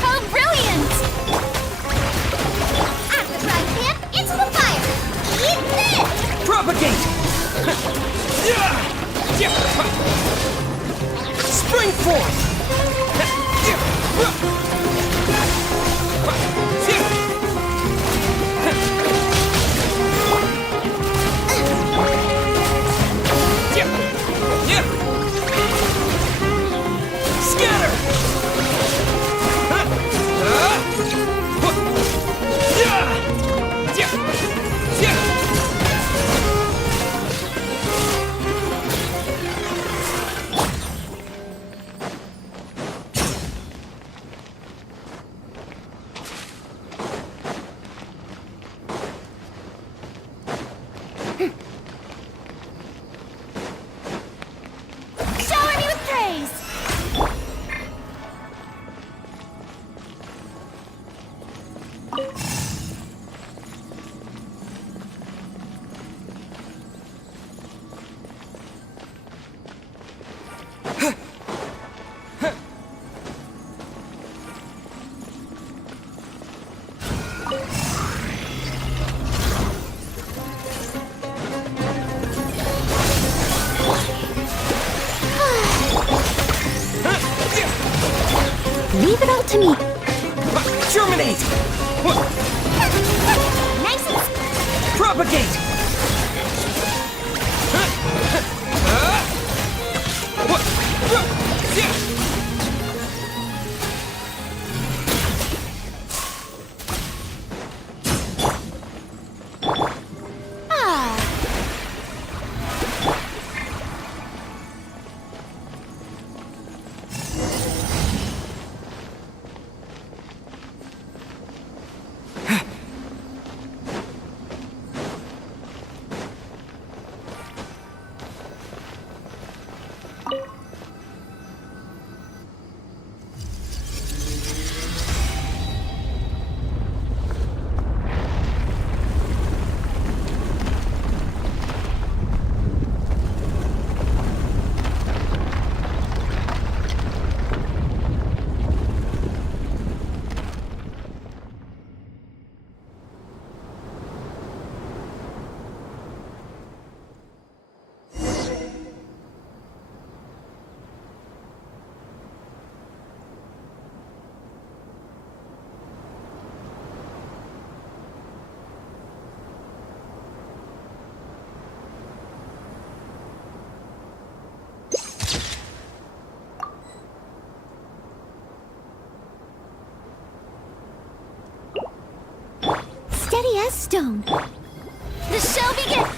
How brilliant! At the front tip, it's the fire! Eat this! Propagate! Spring forth! Scatter! Shower me with praise! Leave it all to me. Germinate! Nice and Propagate! steady as stone. The show begins!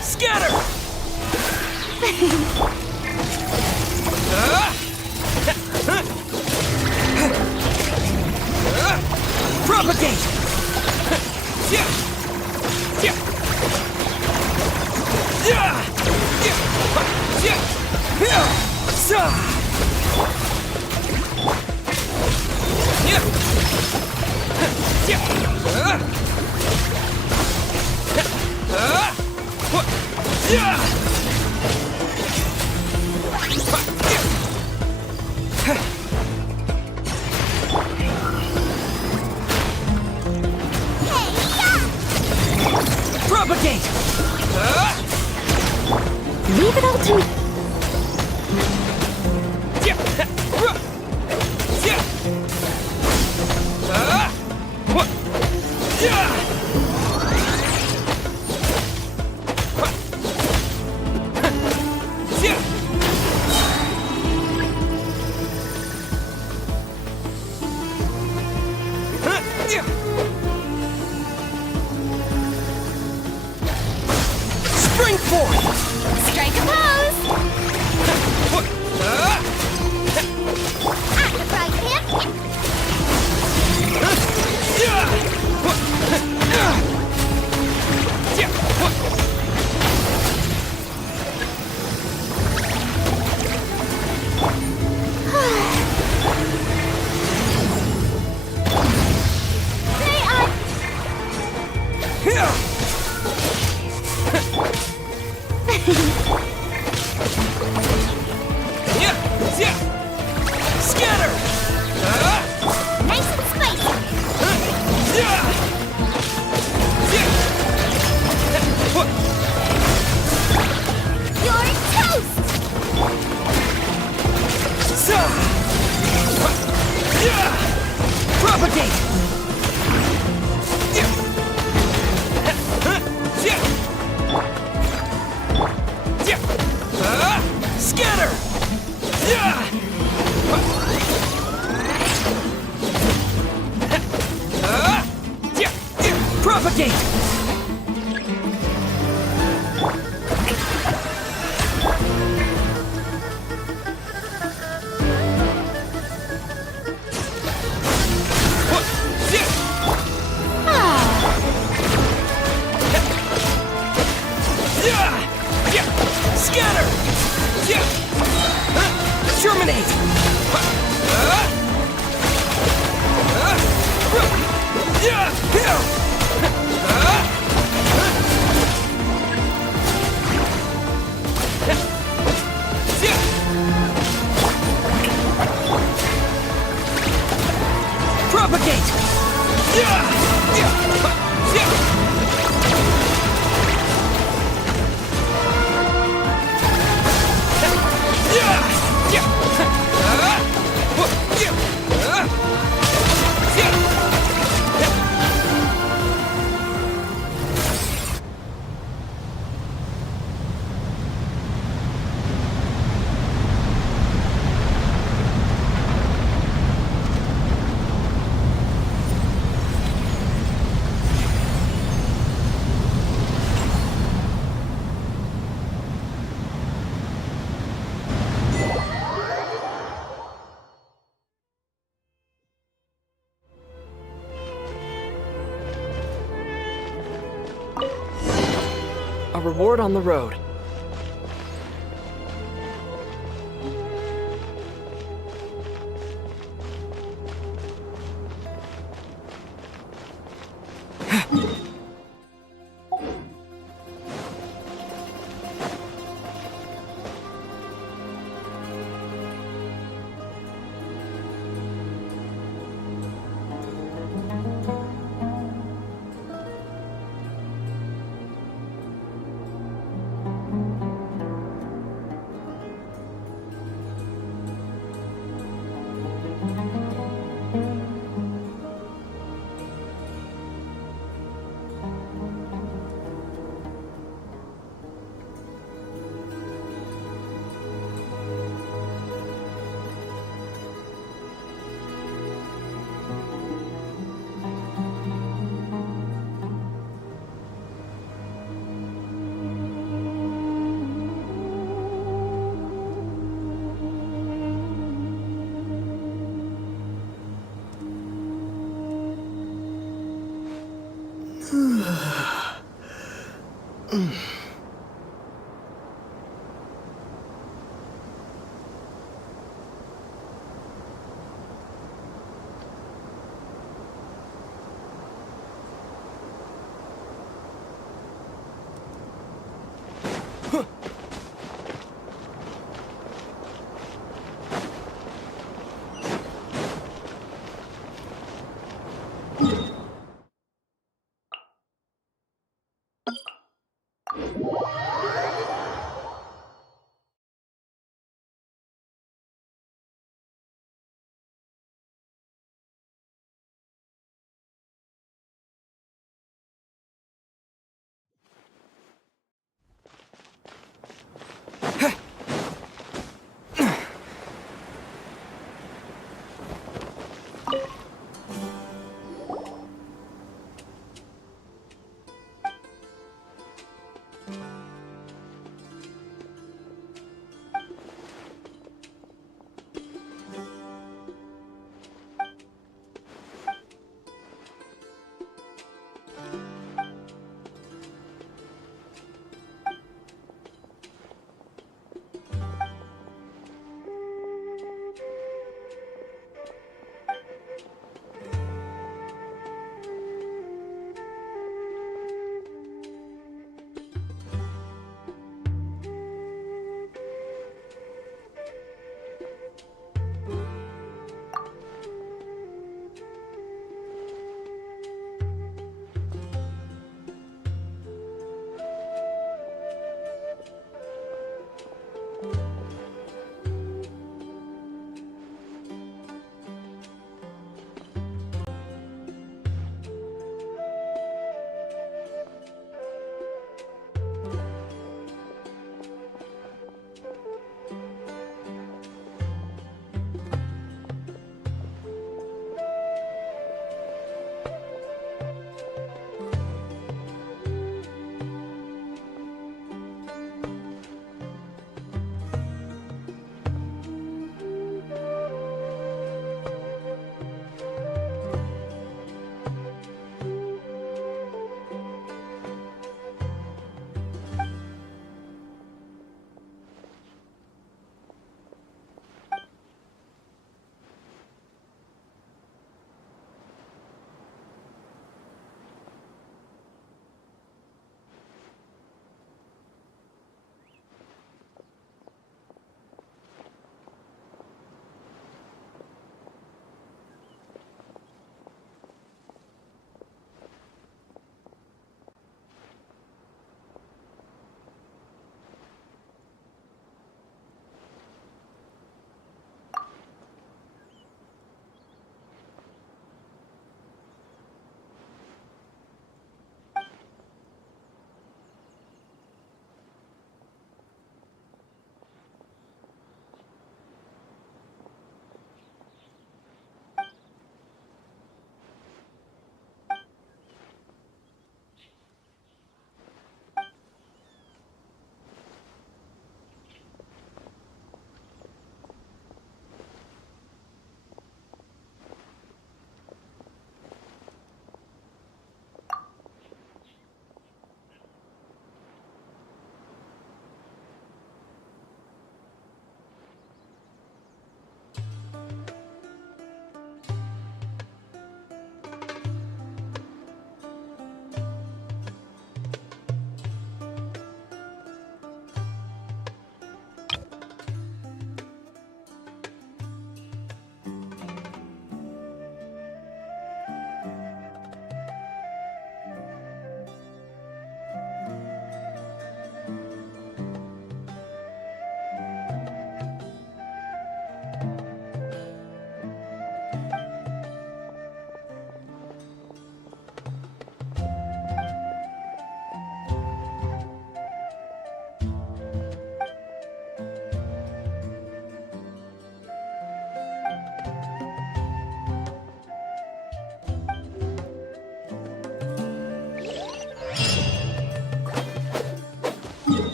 Scatter! Propagate! Propagate! Leave it all to me. Spring forth! Strike a pose! At the right hand! Scatter! Nice and spicy! You're toast! Propagate! Scatter! Propagate! Scatter! Terminate! Propagate! A reward on the road.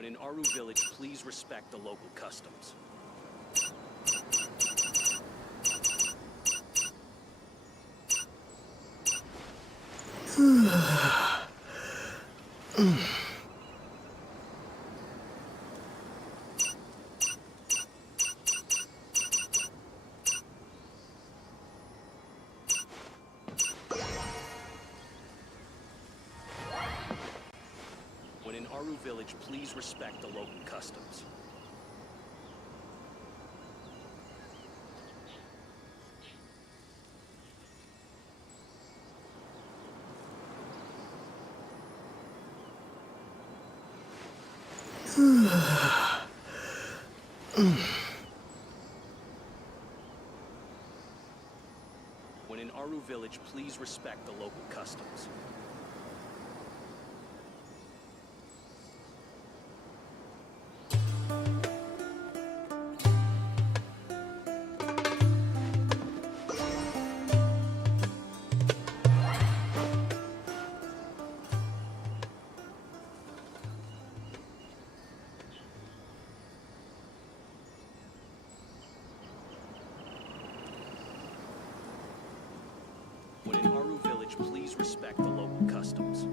When in Aru Village, please respect the local customs. When in Aru Village, please respect the local customs. When in Aru Village, please respect the local customs. When in Aru Village, please respect the local customs.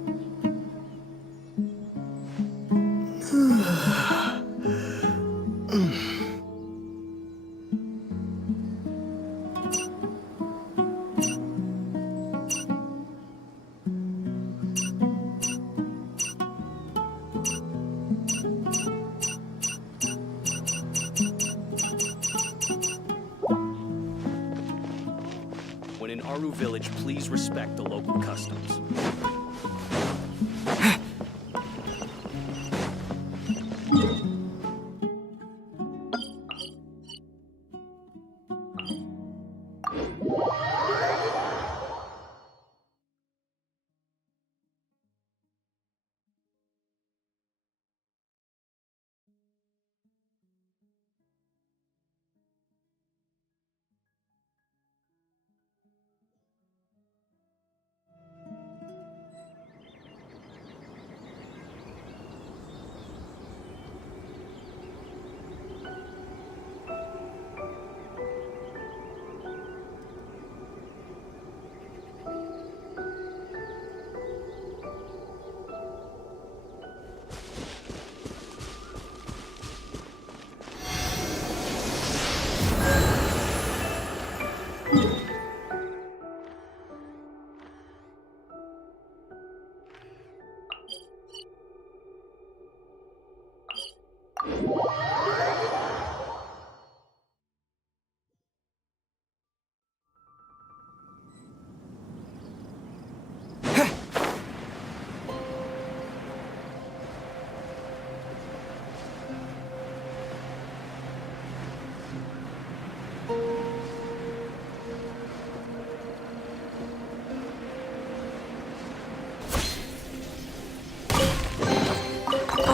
When in Aru Village, please respect the local customs.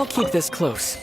I'll keep this close.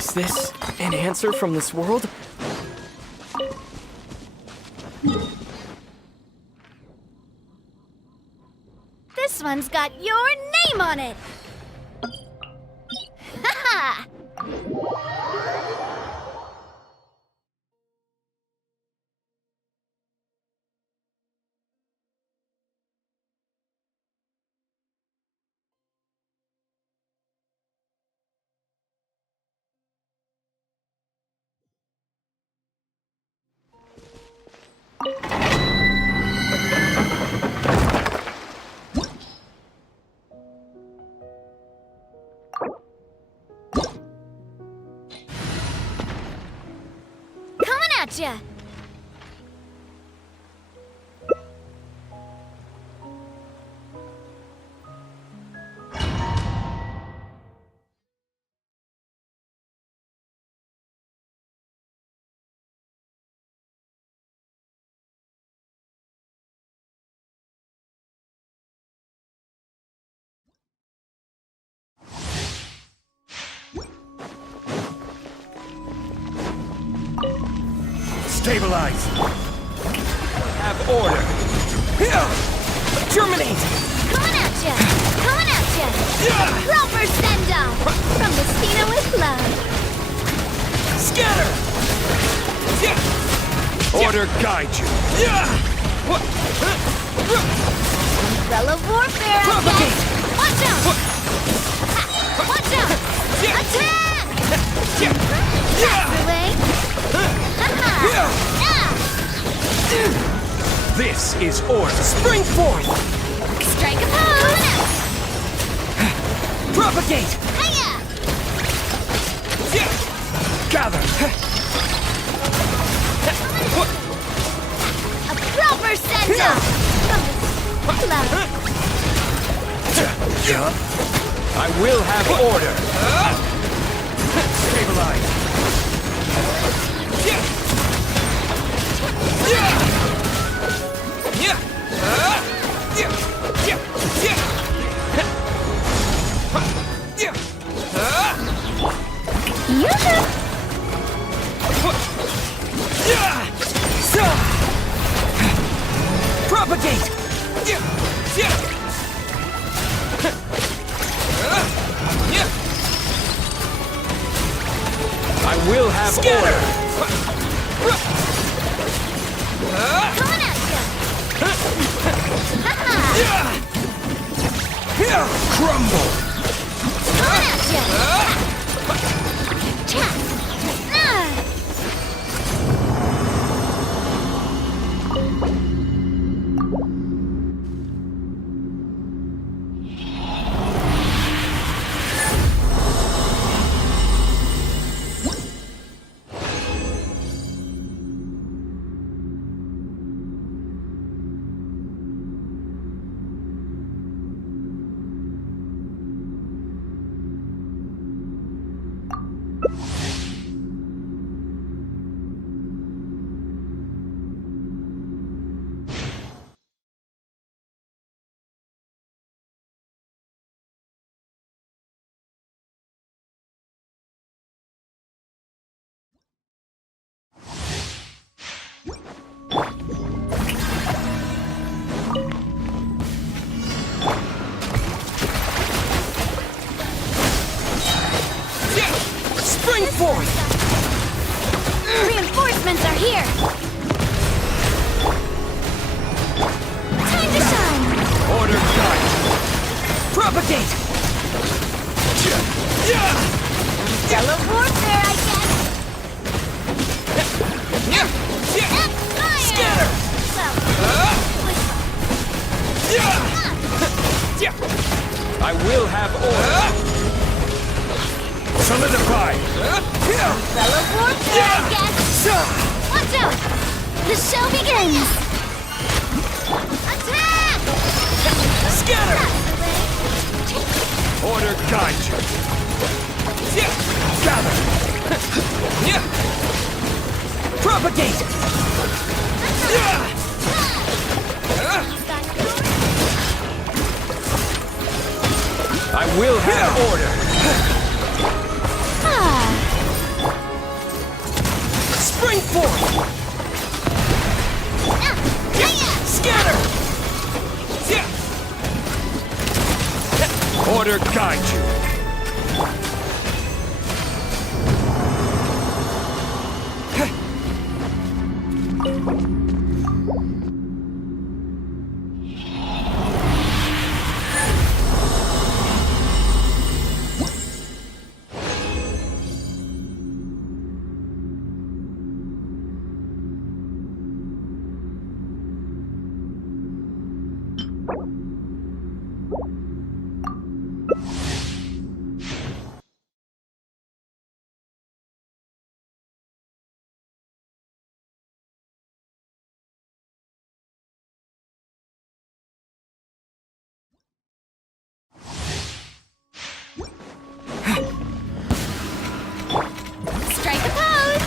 Is this an answer from this world? This one's got your name on it! Ha Coming at ya! Stabilize! Have order! Terminate! Coming at ya! Coming at ya! Proper send-off! From Messina with love! Scatter! Order guide you! Umbrella warfare, I guess! Watch out! Watch out! Attack! That's the way! This is order! Spring forth! Strike a pose! Propagate! Hiya! Gather! A proper send-off! From the love! I will have order! Stabilize! Propagate! I will have order! Coming at ya! Crumble! Coming at ya! Spring forth! Reinforcements are here! Time to shine! Order guide! Propagate! Yellow warfare, I guess! Scatter! I will have order! Solidify! Fellow warfare, I guess! Watch out! The show begins! Attack! Scatter! Order guide you! Gather! Propagate! I will have order! forth! Scatter! Order guide you. Strike a pose!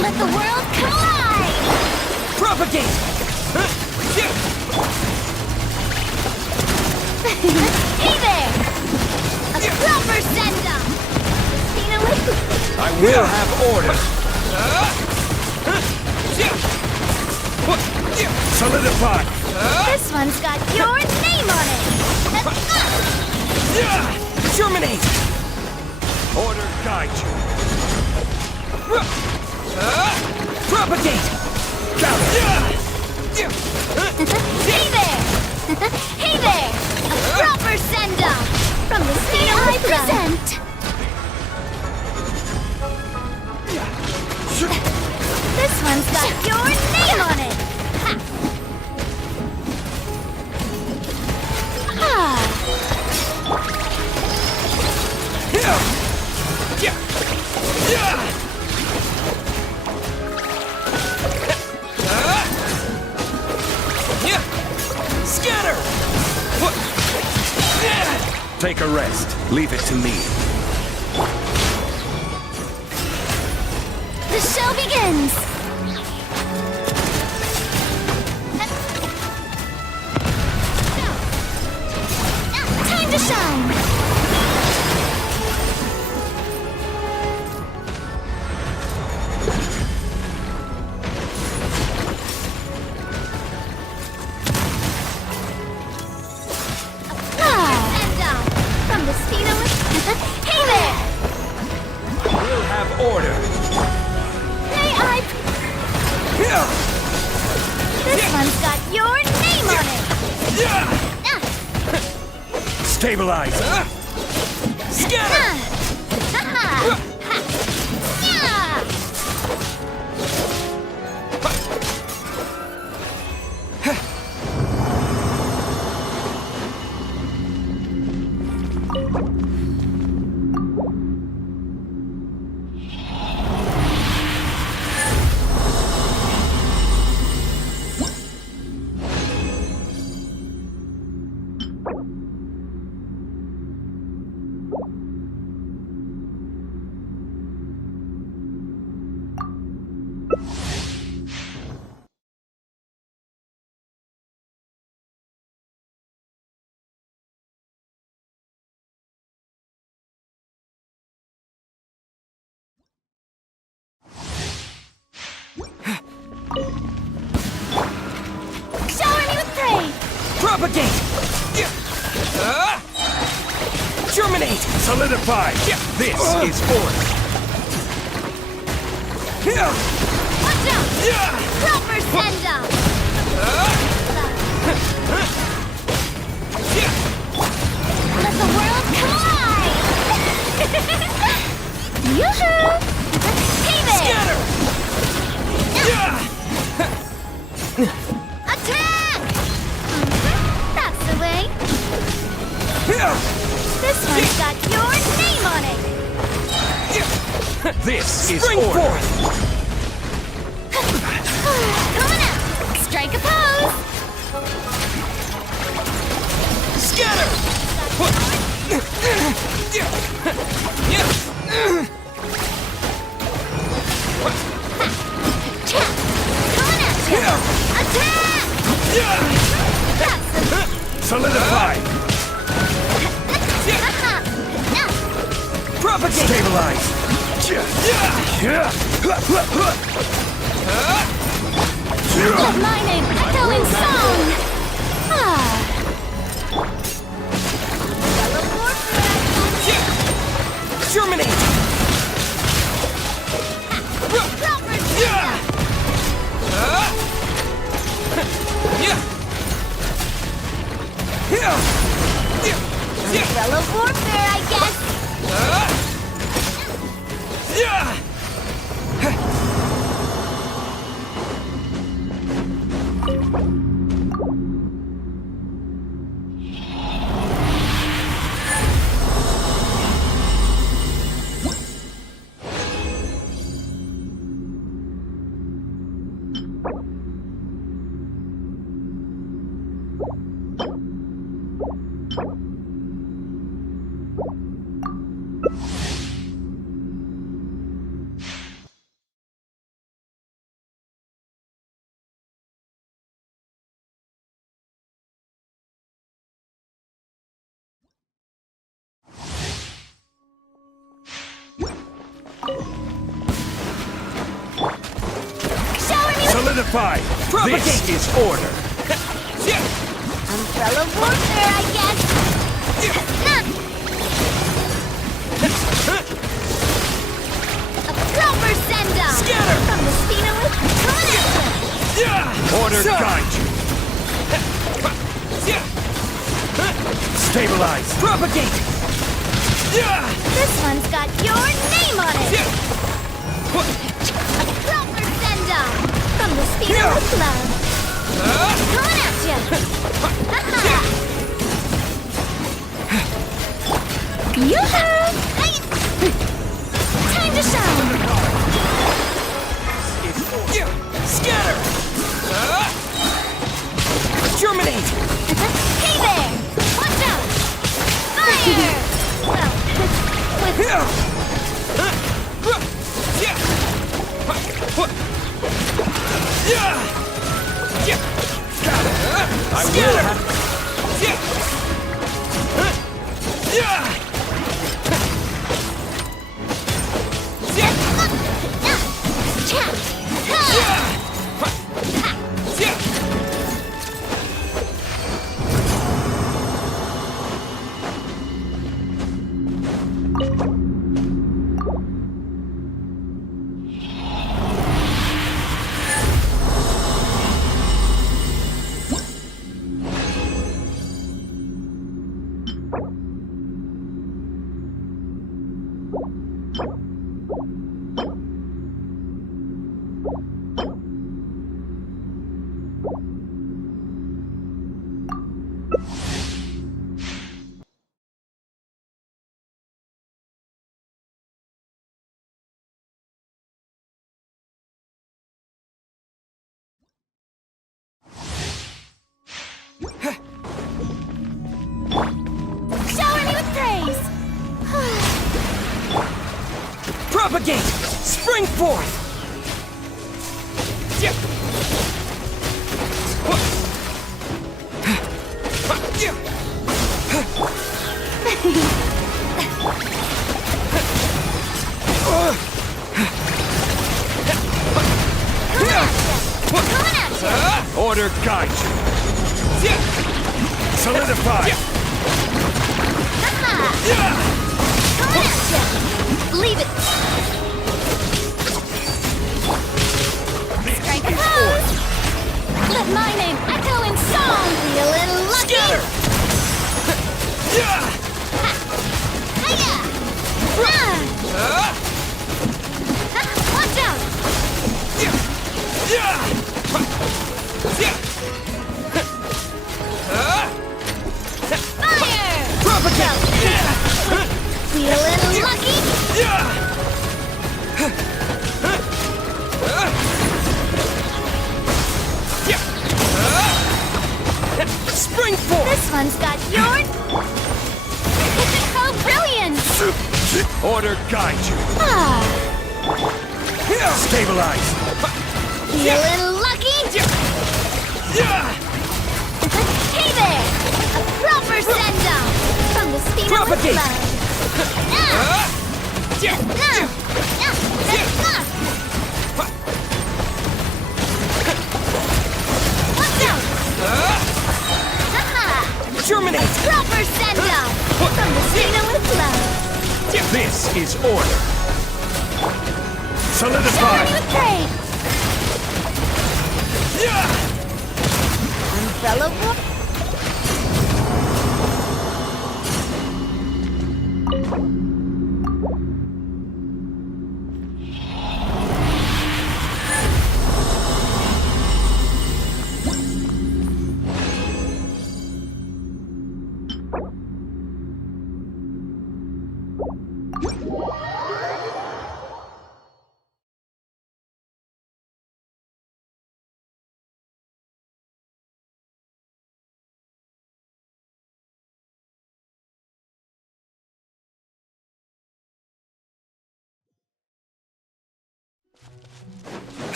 Let the world collide! Propagate! Hey there! A proper send-up! I will have order. Solidify. This one's got your name on it! Germinate! Order guide you. Propagate! Hey there! Hey there! A proper send-up! From the state I present! This one's got your name on it! Ah! Scatter! Take a rest. Leave it to me. The show begins! Time to shine! From the speed of Hey there! We'll have order. May I... This one's got your name on it! Stabilize. Scatter! Shower me with praise! Propagate! Germinate! Solidify. This is order. Watch out! Proper send-up! Let the world collide! Yoo-hoo! Hey there! Scatter! Attack! That's the way. This one's got your name on it. This is Spring order. forth! Coming out! Strike a pose! Scatter! Coming at you! Attack! Solidify. Propagate! Stabilize. Let my name echo in song! Germinate! Umbrella warfare, I guess. Solidify! This is order! Umbrella warfare, I guess. A proper send-off! Scatter! From the Spinoway, coming at you! Order guide you! Stabilize! Propagate! This one's got your name on it! A proper send-off! From the Spinoway Club! Coming at you! Yoo-hoo! Time to shine! Scatter! Germinate! Hey there! Watch out! Fire! Well, I will have... shower me with praise! Propagate! Spring forth! Order guide you! Solidify! Coming at you! Leave it! Strike a pose! Let my name echo in song! Be a little lucky! Scatter! Hiya! Watch out! Fire! Propagate! Be a little lucky! Spring forth! This one's got your... Oh, brilliant! Order guide you! Stabilize! Be a little lucky! Hey there! A proper send-off! From the Spinoway Propagate! Club! is order. Solidify! Umbrella War?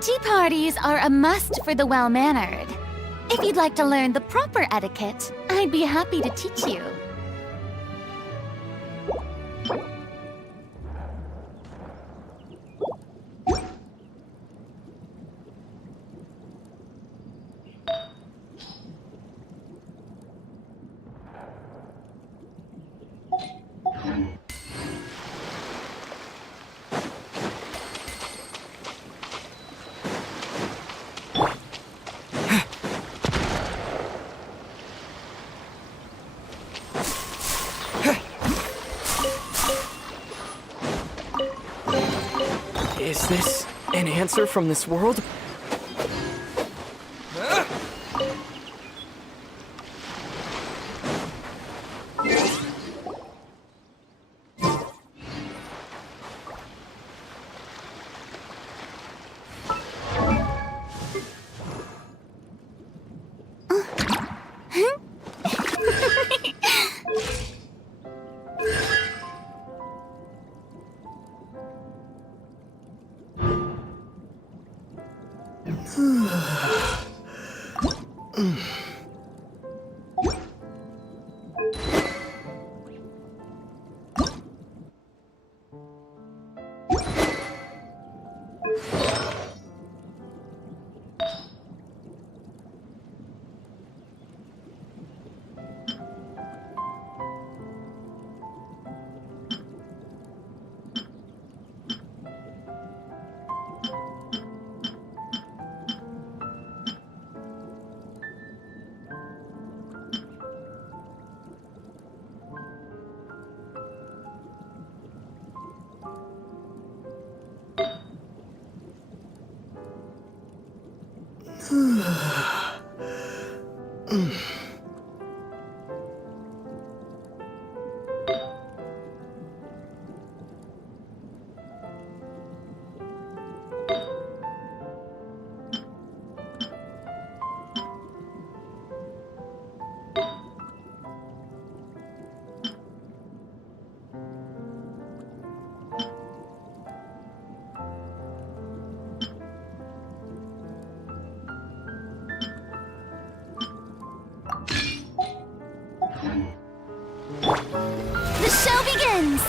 Tea parties are a must for the well-mannered. If you'd like to learn the proper etiquette, I'd be happy to teach you. Is this an answer from this world? The show begins!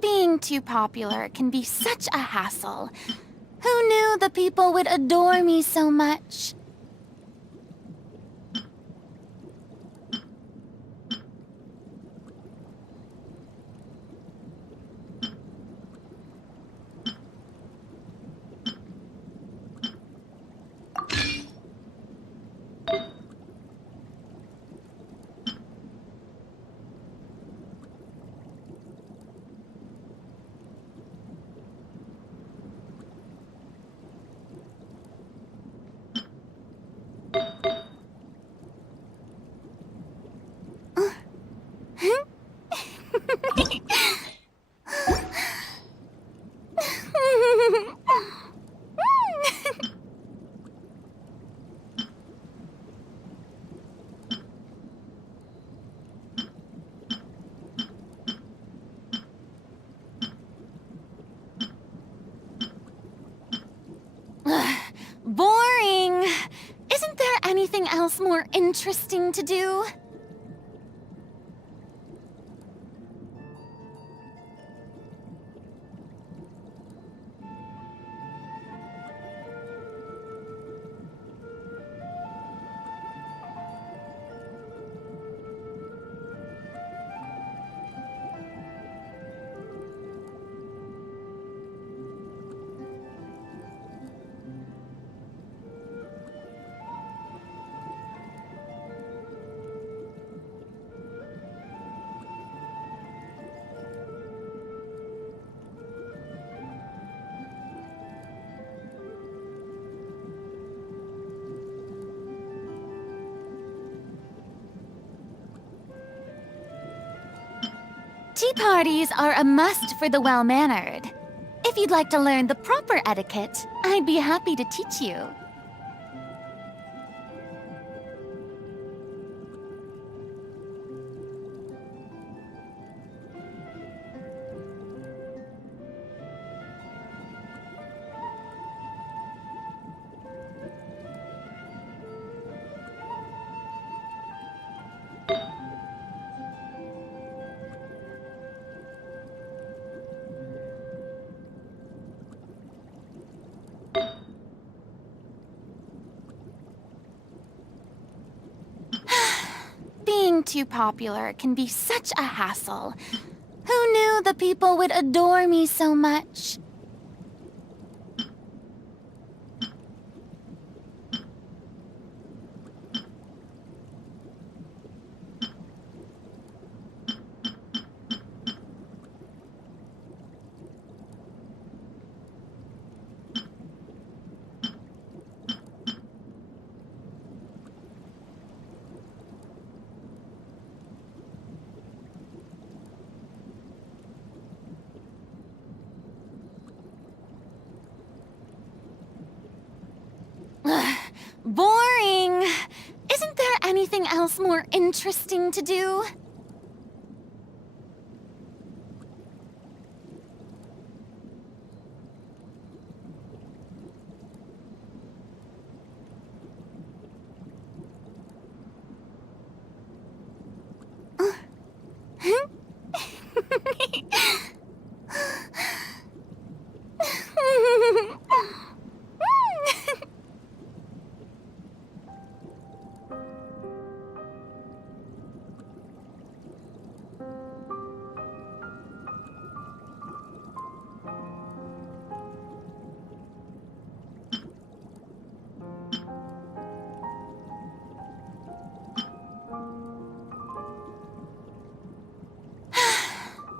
Being too popular can be such a hassle. Who knew the people would adore me so much? anything else more interesting to do? Tea parties are a must for the well-mannered. If you'd like to learn the proper etiquette, I'd be happy to teach you. Being too popular can be such a hassle. Who knew the people would adore me so much? Boring! Isn't there anything else more interesting to do?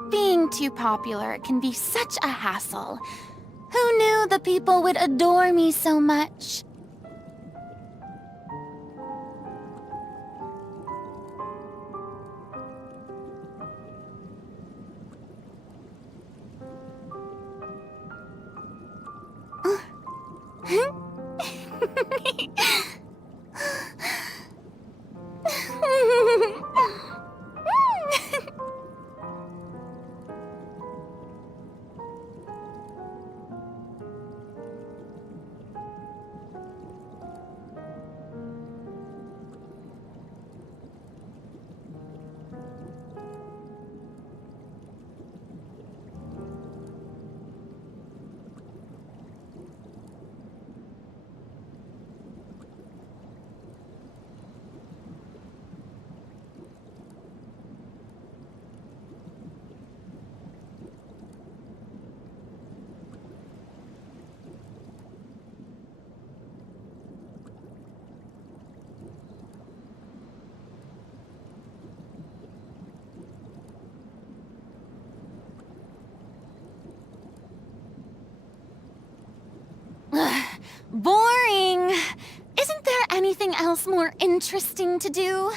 Being too popular can be such a hassle. Who knew the people would adore me so much? Boring! Isn't there anything else more interesting to do?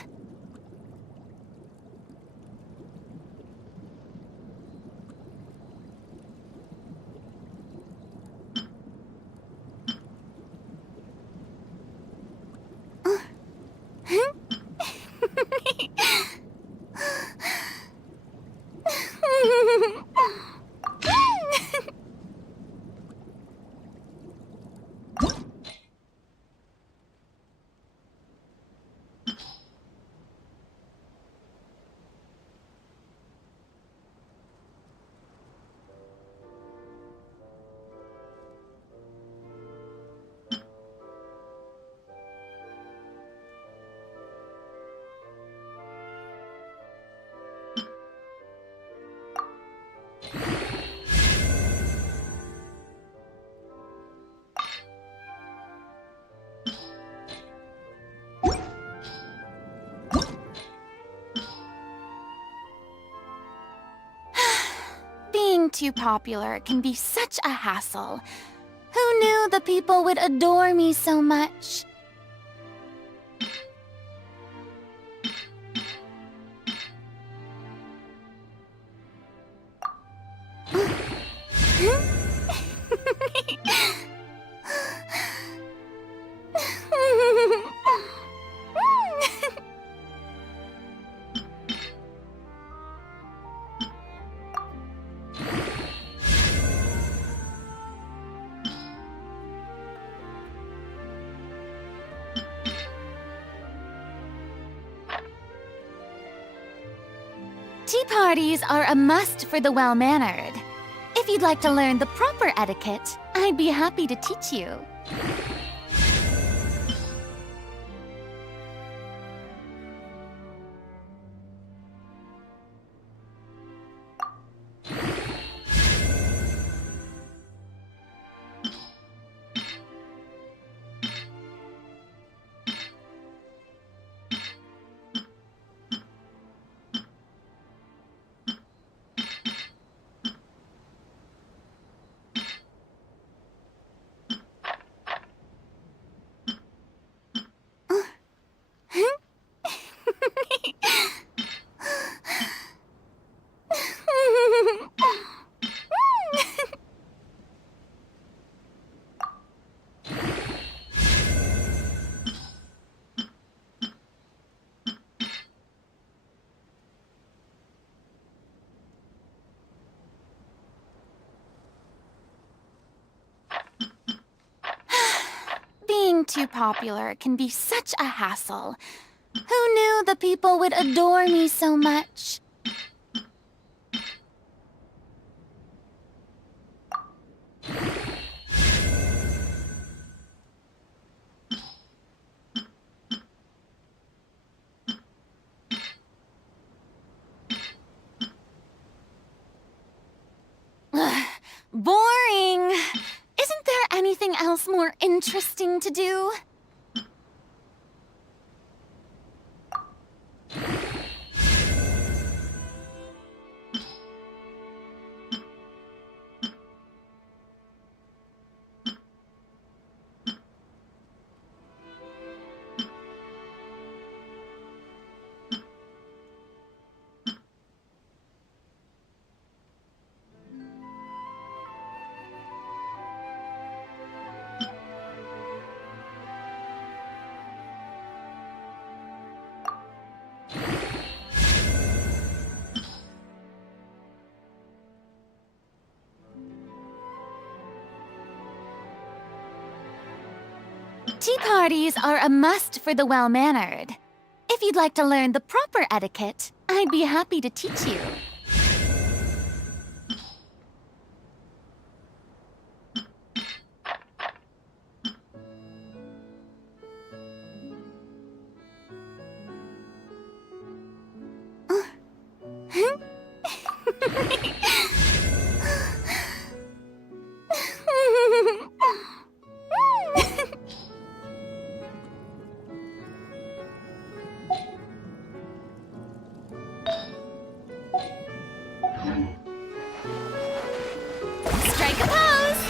Being too popular can be such a hassle. Who knew the people would adore me so much? Tea parties are a must for the well-mannered. If you'd like to learn the proper etiquette, I'd be happy to teach you. Being too popular can be such a hassle. Who knew the people would adore me so much? Boring! Isn't there anything else more interesting to do? Tea parties are a must for the well-mannered. If you'd like to learn the proper etiquette, I'd be happy to teach you. Strike a pose!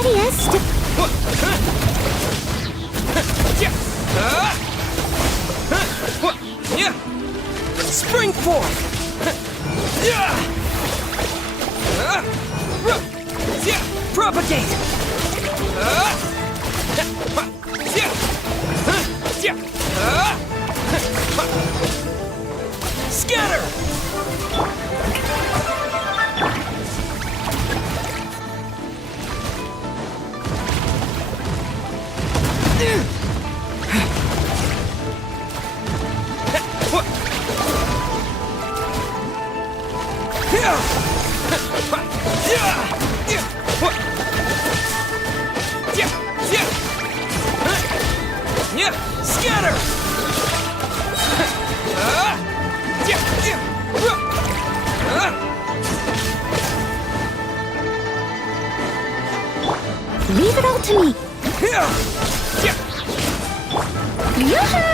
steady as Spring forth! Propagate! Scatter! Scatter! Leave it all to me. Yoo-hoo!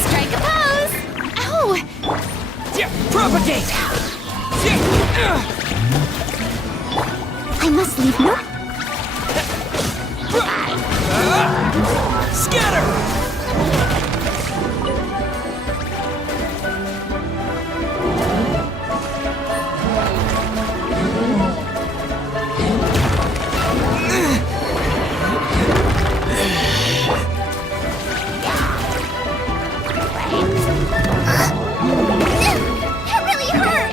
Strike a pose! Ow! Propagate! I must leave no. Scatter! That really hurt!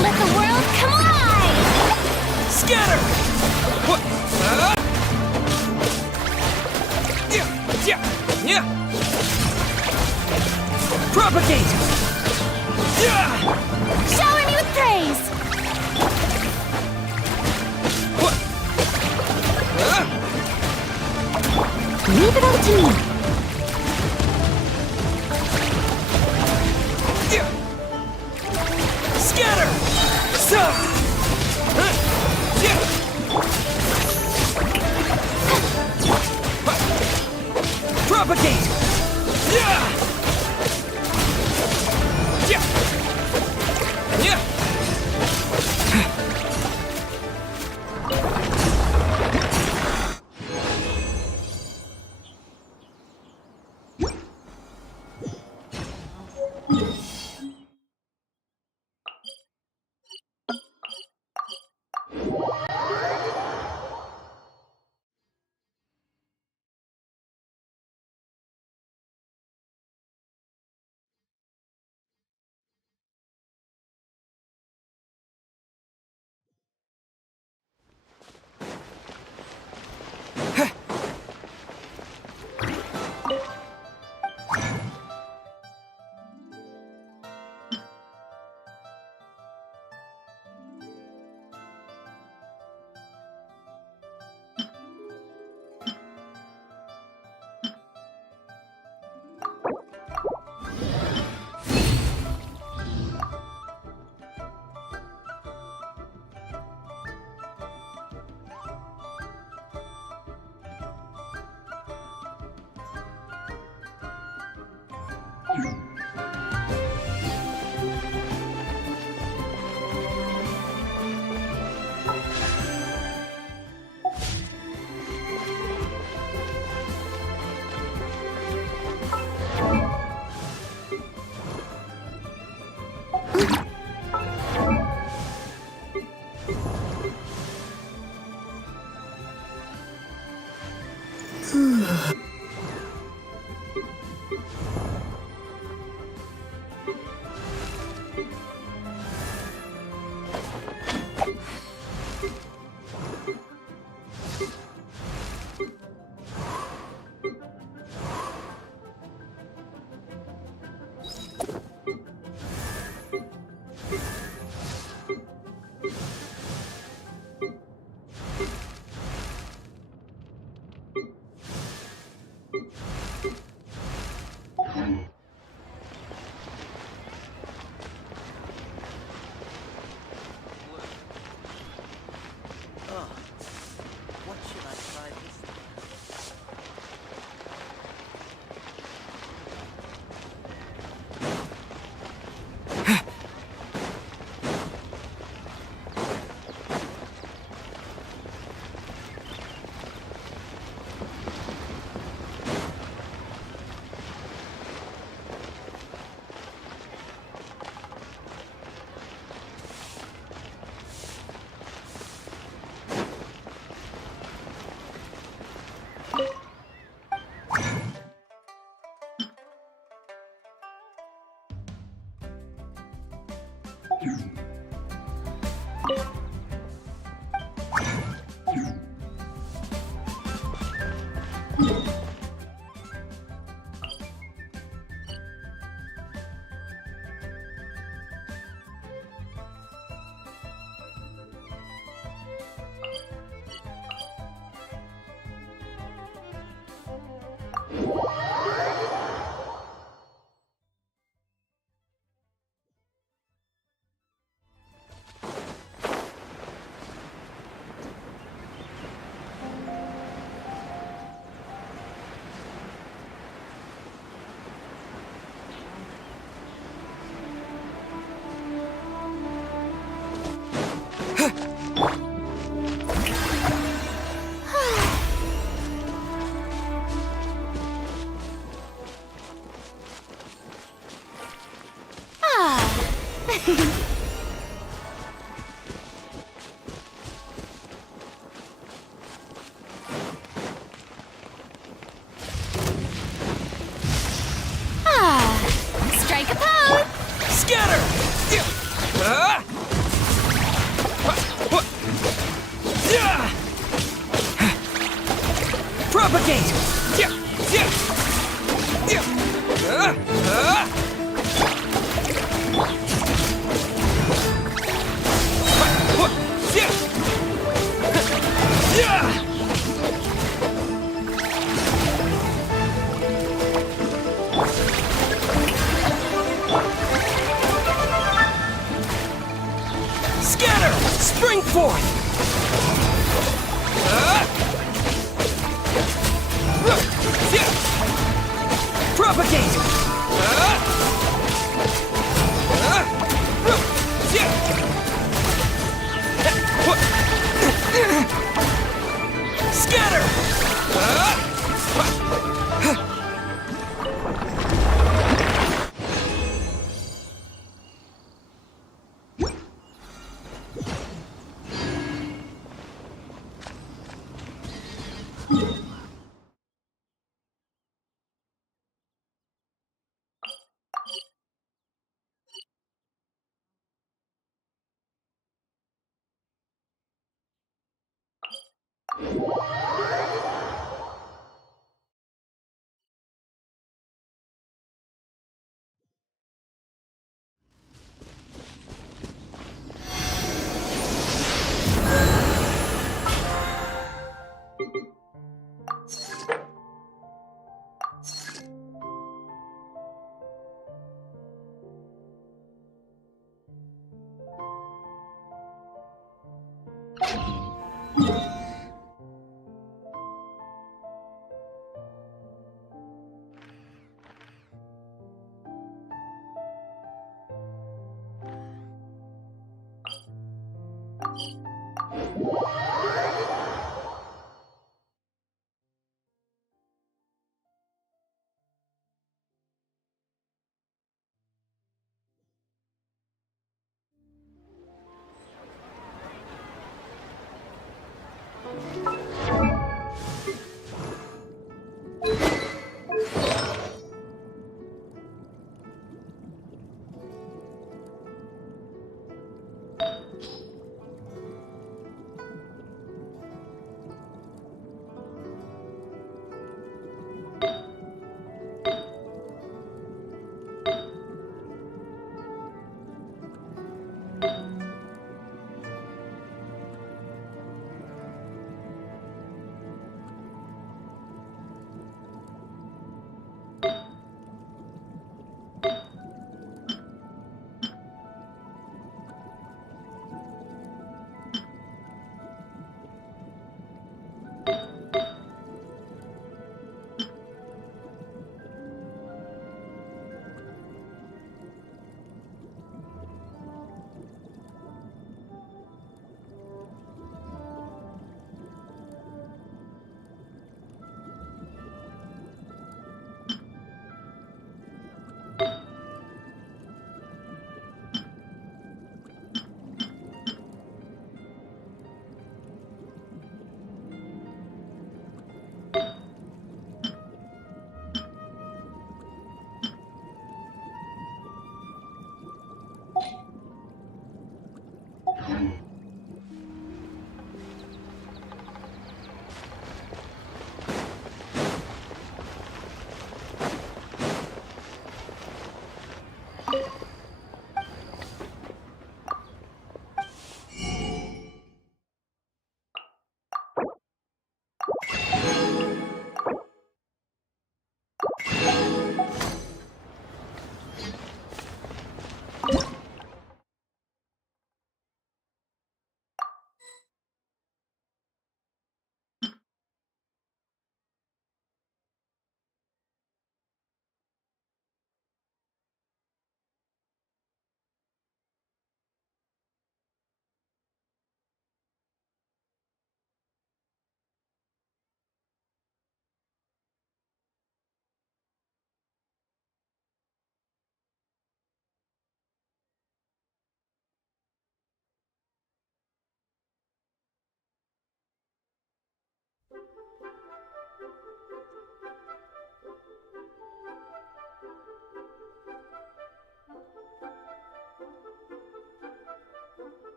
Let the world come alive! Scatter! Propagate! Shower me with praise! Leave it all to me. Scatter! Propagate! What should I try this time? Strike a pose! Scatter! Propagate! Scatter! Spring forth! Propagate! Scatter!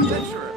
adventurer.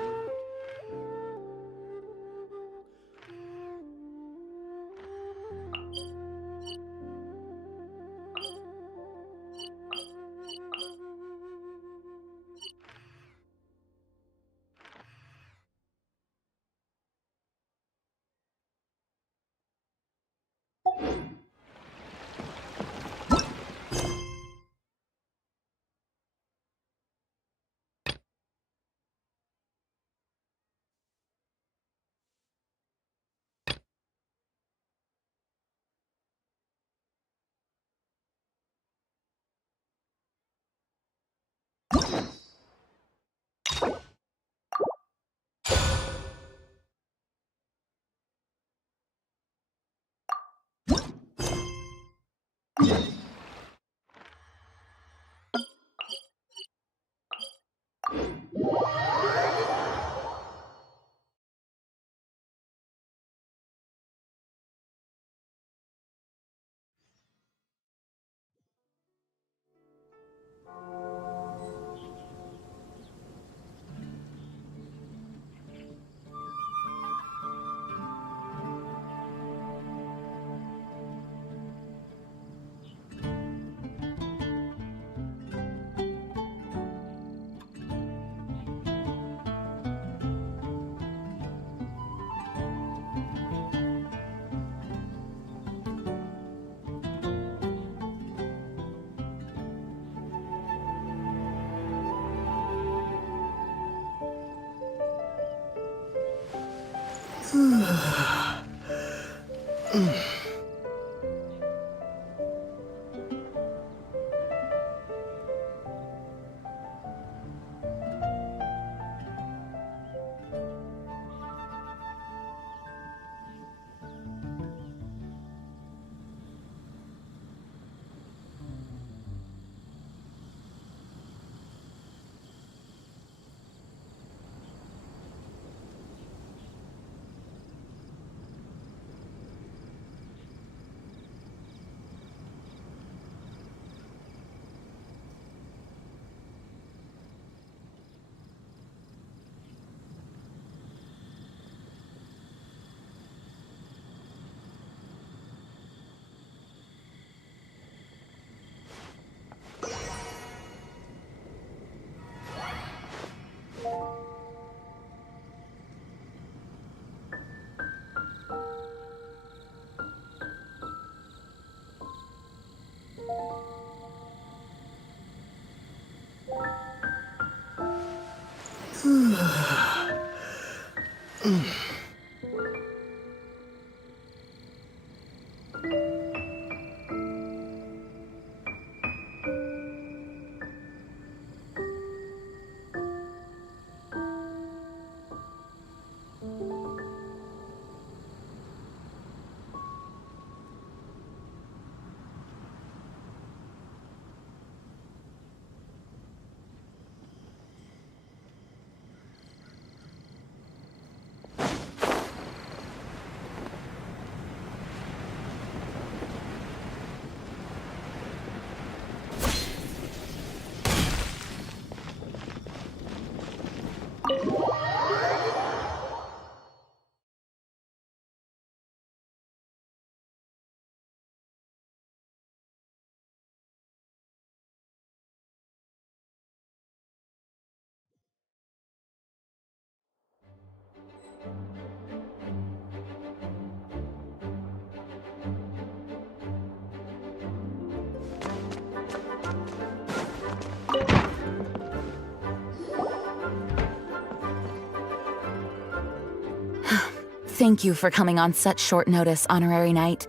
Thank you for coming on such short notice, Honorary Knight.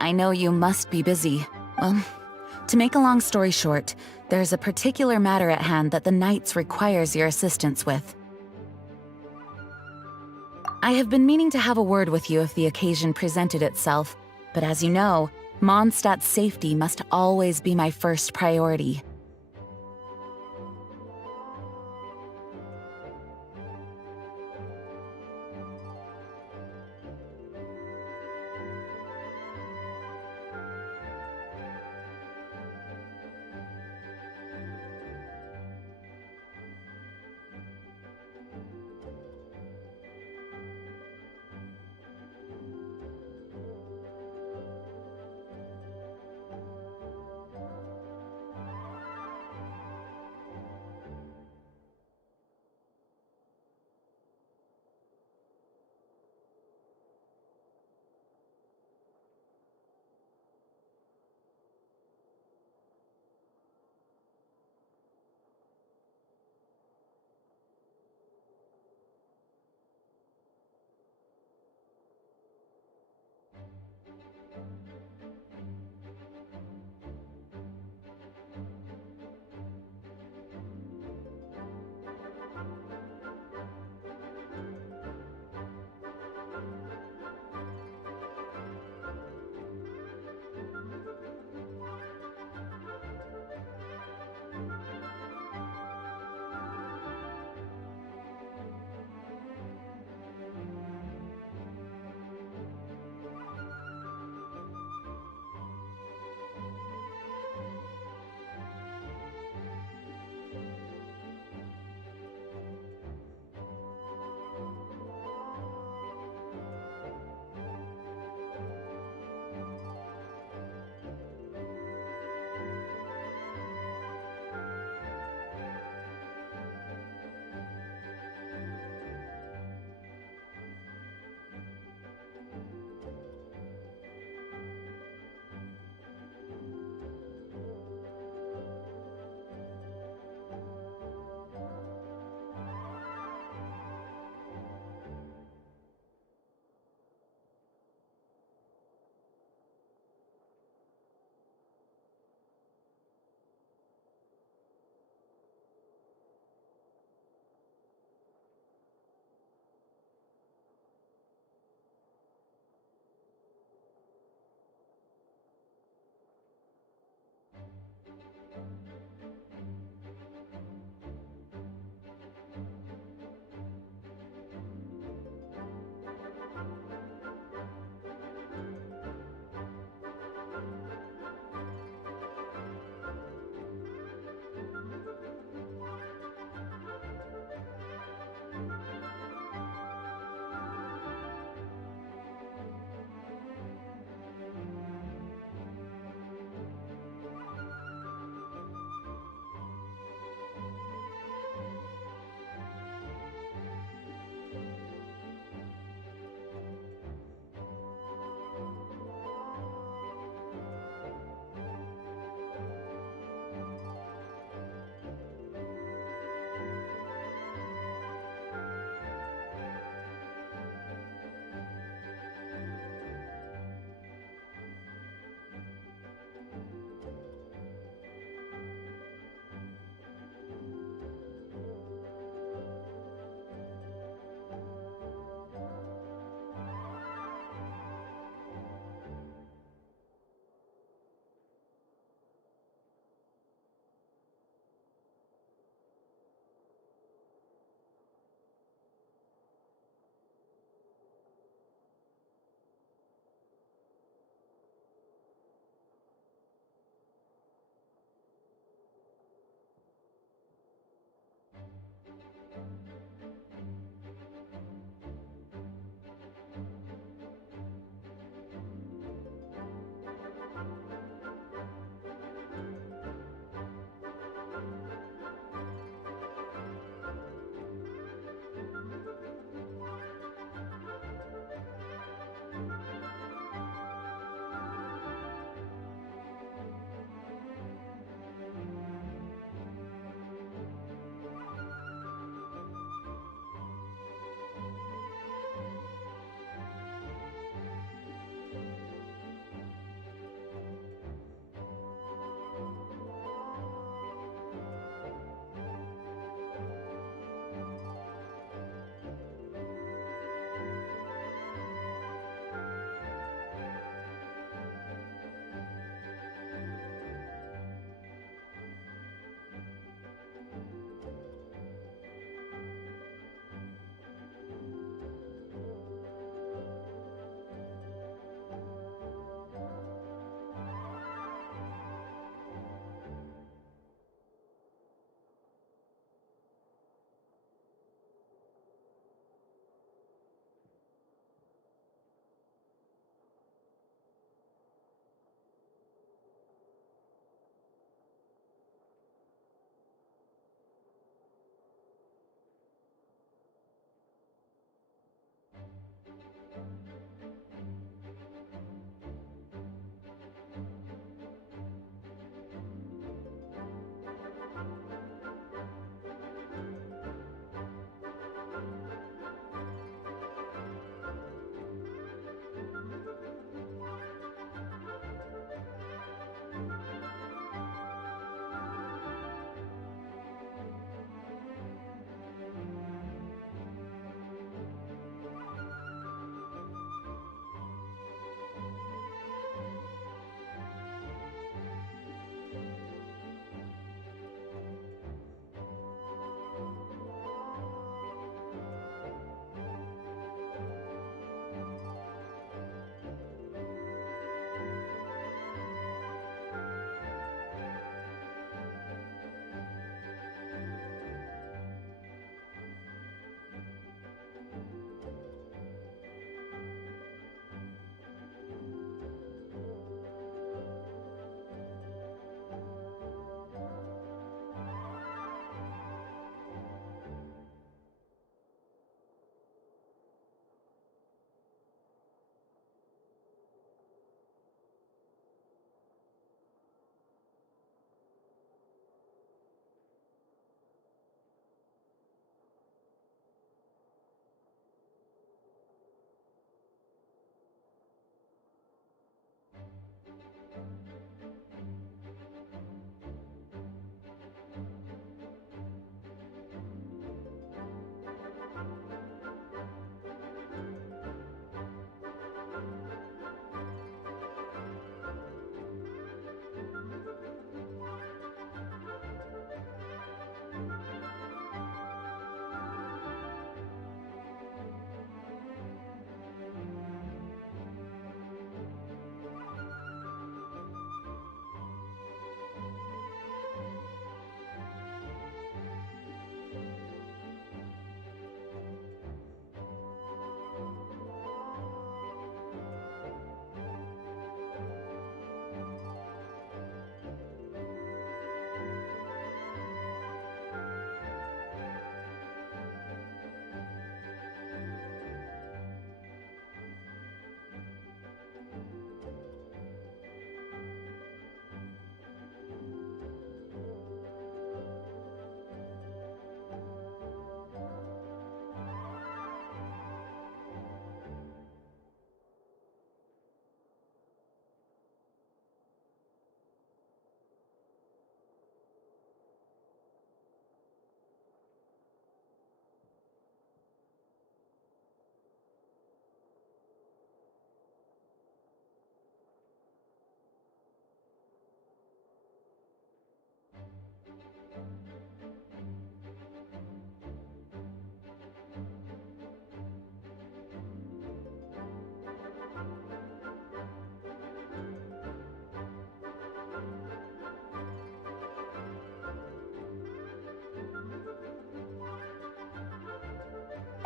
I know you must be busy. Well, to make a long story short, there's a particular matter at hand that the Knights requires your assistance with. I have been meaning to have a word with you if the occasion presented itself, but as you know, Mondstadt's safety must always be my first priority.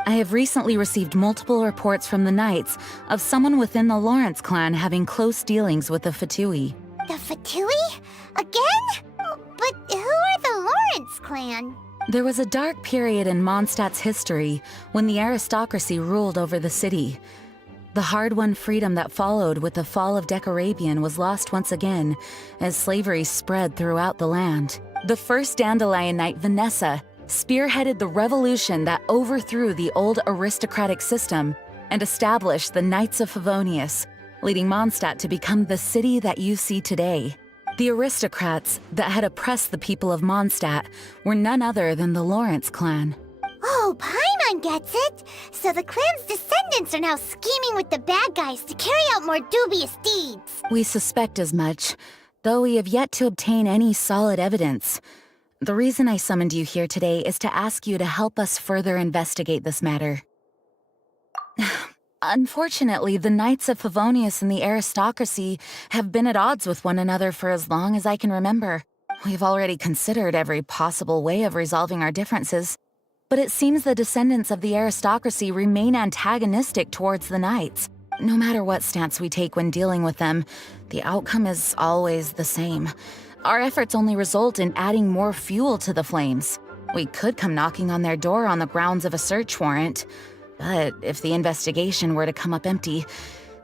I have recently received multiple reports from the Knights of someone within the Lawrence clan having close dealings with the Fatui. The Fatui? Again? But who are the Lawrence clan? There was a dark period in Mondstadt's history when the aristocracy ruled over the city. The hard-won freedom that followed with the fall of Decarabian was lost once again as slavery spread throughout the land. The first Dandelion Knight, Vanessa, spearheaded the revolution that overthrew the old aristocratic system and established the Knights of Favonius, leading Mondstadt to become the city that you see today. The aristocrats that had oppressed the people of Mondstadt were none other than the Lawrence clan. Oh, Paimon gets it! So the clan's descendants are now scheming with the bad guys to carry out more dubious deeds. We suspect as much, though we have yet to obtain any solid evidence. The reason I summoned you here today is to ask you to help us further investigate this matter. Unfortunately, the Knights of Favonius and the aristocracy have been at odds with one another for as long as I can remember. We've already considered every possible way of resolving our differences, but it seems the descendants of the aristocracy remain antagonistic towards the Knights. No matter what stance we take when dealing with them, the outcome is always the same. Our efforts only result in adding more fuel to the flames. We could come knocking on their door on the grounds of a search warrant, but if the investigation were to come up empty,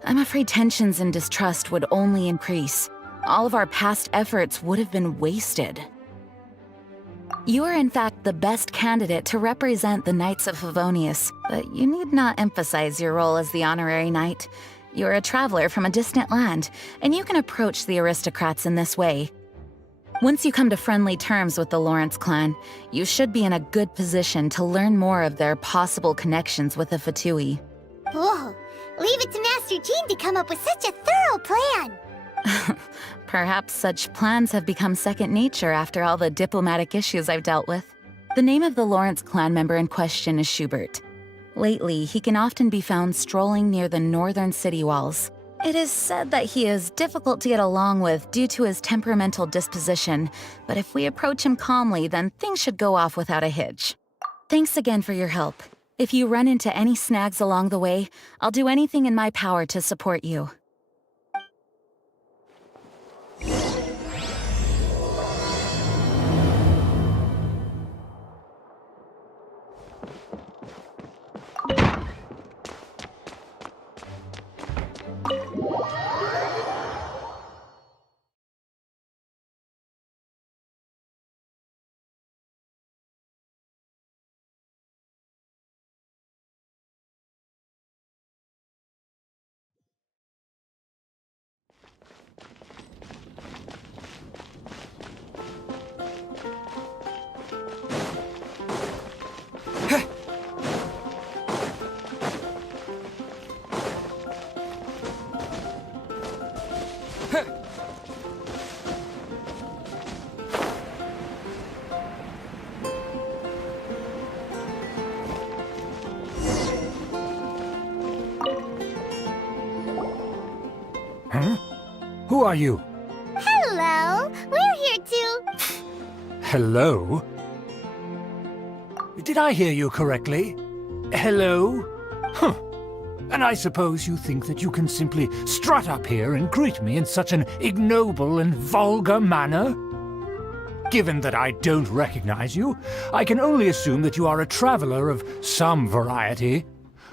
I'm afraid tensions and distrust would only increase. All of our past efforts would have been wasted. You are in fact the best candidate to represent the Knights of Favonius, but you need not emphasize your role as the honorary knight. You're a traveler from a distant land, and you can approach the aristocrats in this way. Once you come to friendly terms with the Lawrence clan, you should be in a good position to learn more of their possible connections with the Fatui. Whoa, leave it to Master Jean to come up with such a thorough plan! Perhaps such plans have become second nature after all the diplomatic issues I've dealt with. The name of the Lawrence clan member in question is Schubert. Lately, he can often be found strolling near the northern city walls. It is said that he is difficult to get along with due to his temperamental disposition, but if we approach him calmly, then things should go off without a hitch. Thanks again for your help. If you run into any snags along the way, I'll do anything in my power to support you. Huh? Who are you? Hello! We're here too! Hello? Did I hear you correctly? Hello? Huh. And I suppose you think that you can simply strut up here and greet me in such an ignoble and vulgar manner? Given that I don't recognize you, I can only assume that you are a traveler of some variety.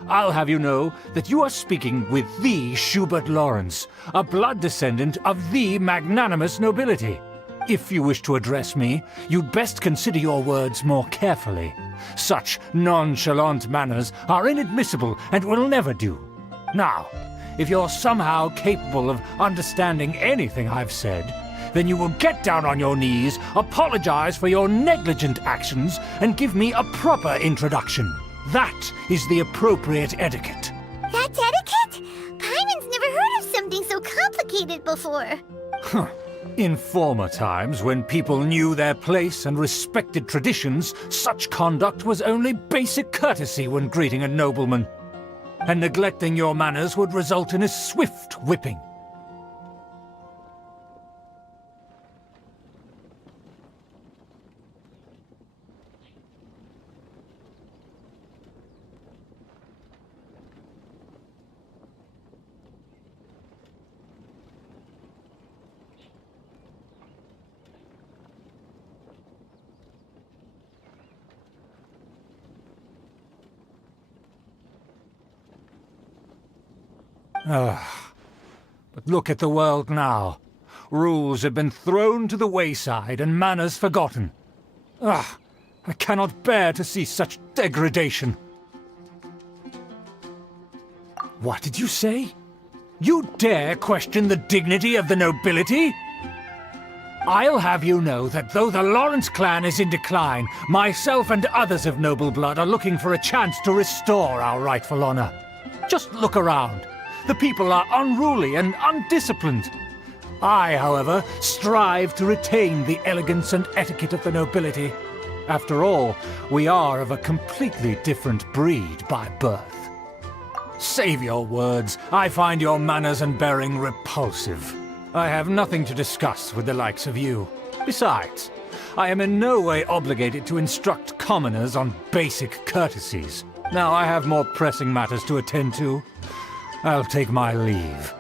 I'll have you know that you are speaking with the Schubert Lawrence, a blood descendant of the magnanimous nobility. If you wish to address me, you'd best consider your words more carefully. Such nonchalant manners are inadmissible and will never do. Now, if you're somehow capable of understanding anything I've said, then you will get down on your knees, apologize for your negligent actions, and give me a proper introduction. That is the appropriate etiquette. That's etiquette? Paimon's never heard of something so complicated before. Huh. In former times, when people knew their place and respected traditions, such conduct was only basic courtesy when greeting a nobleman. And neglecting your manners would result in a swift whipping. But look at the world now. Rules have been thrown to the wayside and manners forgotten. I cannot bear to see such degradation. What did you say? You dare question the dignity of the nobility? I'll have you know that though the Lawrence clan is in decline, myself and others of noble blood are looking for a chance to restore our rightful honor. Just look around. The people are unruly and undisciplined. I, however, strive to retain the elegance and etiquette of the nobility. After all, we are of a completely different breed by birth. Save your words. I find your manners and bearing repulsive. I have nothing to discuss with the likes of you. Besides, I am in no way obligated to instruct commoners on basic courtesies. Now I have more pressing matters to attend to. I'll take my leave.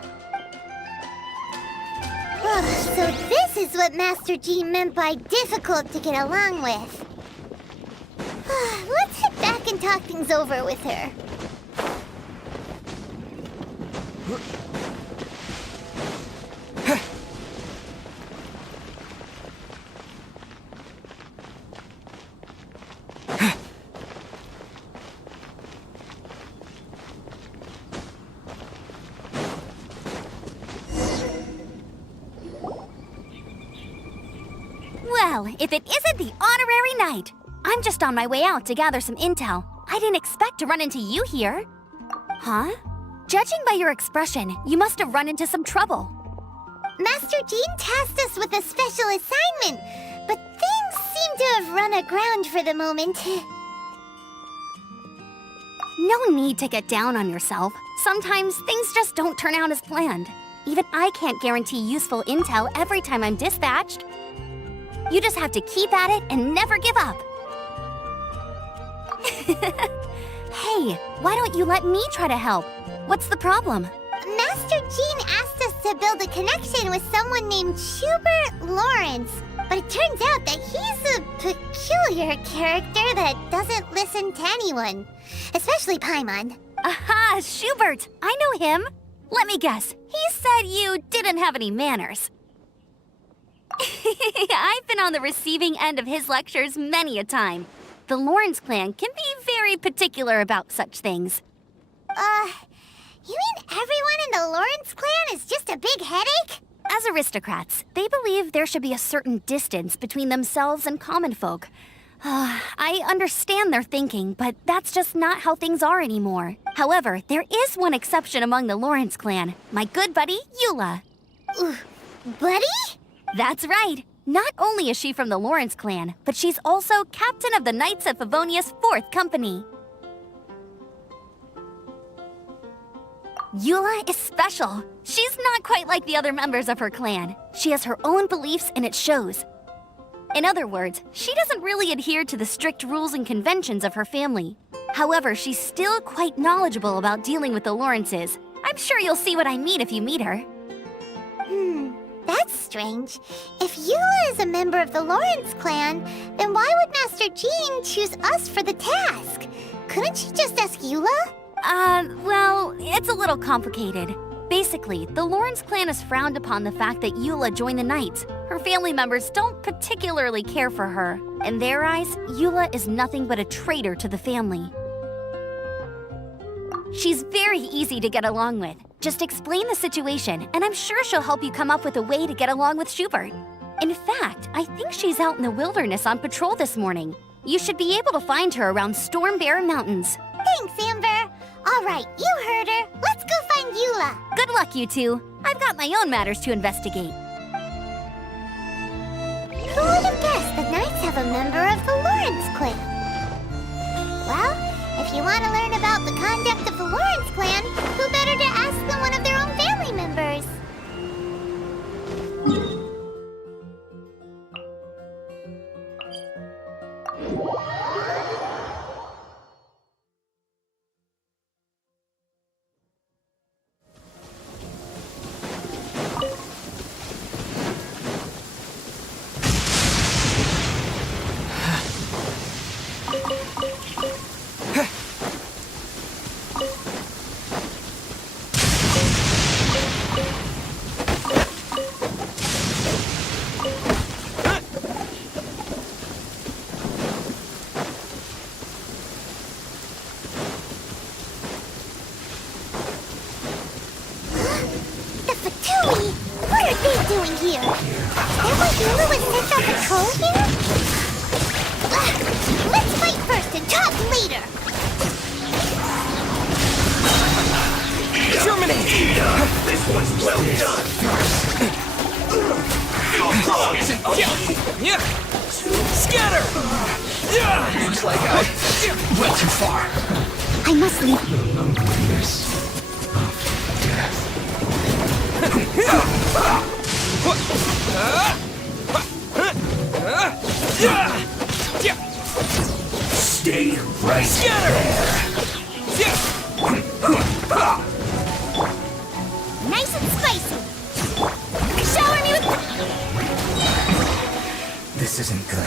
So this is what Master Jean meant by difficult to get along with. Let's head back and talk things over with her. Well, if it isn't the honorary knight! I'm just on my way out to gather some intel. I didn't expect to run into you here. Huh? Judging by your expression, you must have run into some trouble. Master Jean tasked us with a special assignment, but things seem to have run aground for the moment. No need to get down on yourself. Sometimes things just don't turn out as planned. Even I can't guarantee useful intel every time I'm dispatched. You just have to keep at it and never give up. Hey, why don't you let me try to help? What's the problem? Master Jean asked us to build a connection with someone named Schubert Lawrence, but it turns out that he's a peculiar character that doesn't listen to anyone, especially Paimon. Aha, Schubert! I know him. Let me guess, he said you didn't have any manners. I've been on the receiving end of his lectures many a time. The Lawrence clan can be very particular about such things. You mean everyone in the Lawrence clan is just a big headache? As aristocrats, they believe there should be a certain distance between themselves and common folk. I understand their thinking, but that's just not how things are anymore. However, there is one exception among the Lawrence clan, my good buddy, Eula. Buddy? That's right. Not only is she from the Lawrence clan, but she's also captain of the Knights of Favonia's 4th Company. Eula is special. She's not quite like the other members of her clan. She has her own beliefs and it shows. In other words, she doesn't really adhere to the strict rules and conventions of her family. However, she's still quite knowledgeable about dealing with the Lawrences. I'm sure you'll see what I mean if you meet her. That's strange. If Eula is a member of the Lawrence clan, then why would Master Jean choose us for the task? Couldn't she just ask Eula? Well, it's a little complicated. Basically, the Lawrence clan has frowned upon the fact that Eula joined the Knights. Her family members don't particularly care for her. In their eyes, Eula is nothing but a traitor to the family. She's very easy to get along with. Just explain the situation, and I'm sure she'll help you come up with a way to get along with Schubert. In fact, I think she's out in the wilderness on patrol this morning. You should be able to find her around Storm Bear Mountains. Thanks, Amber. All right, you heard her. Let's go find Eula. Good luck, you two. I've got my own matters to investigate. Who would have guessed the Knights have a member of the Lawrence clan? Well, if you want to learn about the conduct of the Lawrence clan, who better to ask than one of their own family members? Talk later! Germinate! This one's well done! Scatter! Looks like I went too far. I must leave. Stay right there. Nice and spicy. Shower me with. This isn't good.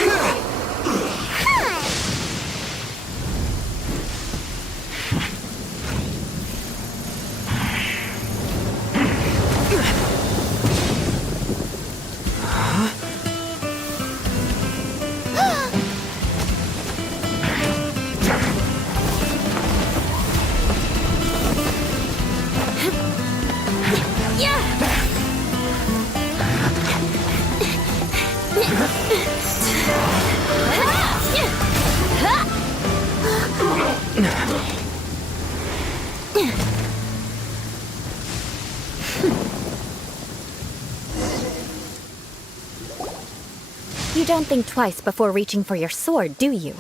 You don't think twice before reaching for your sword, do you?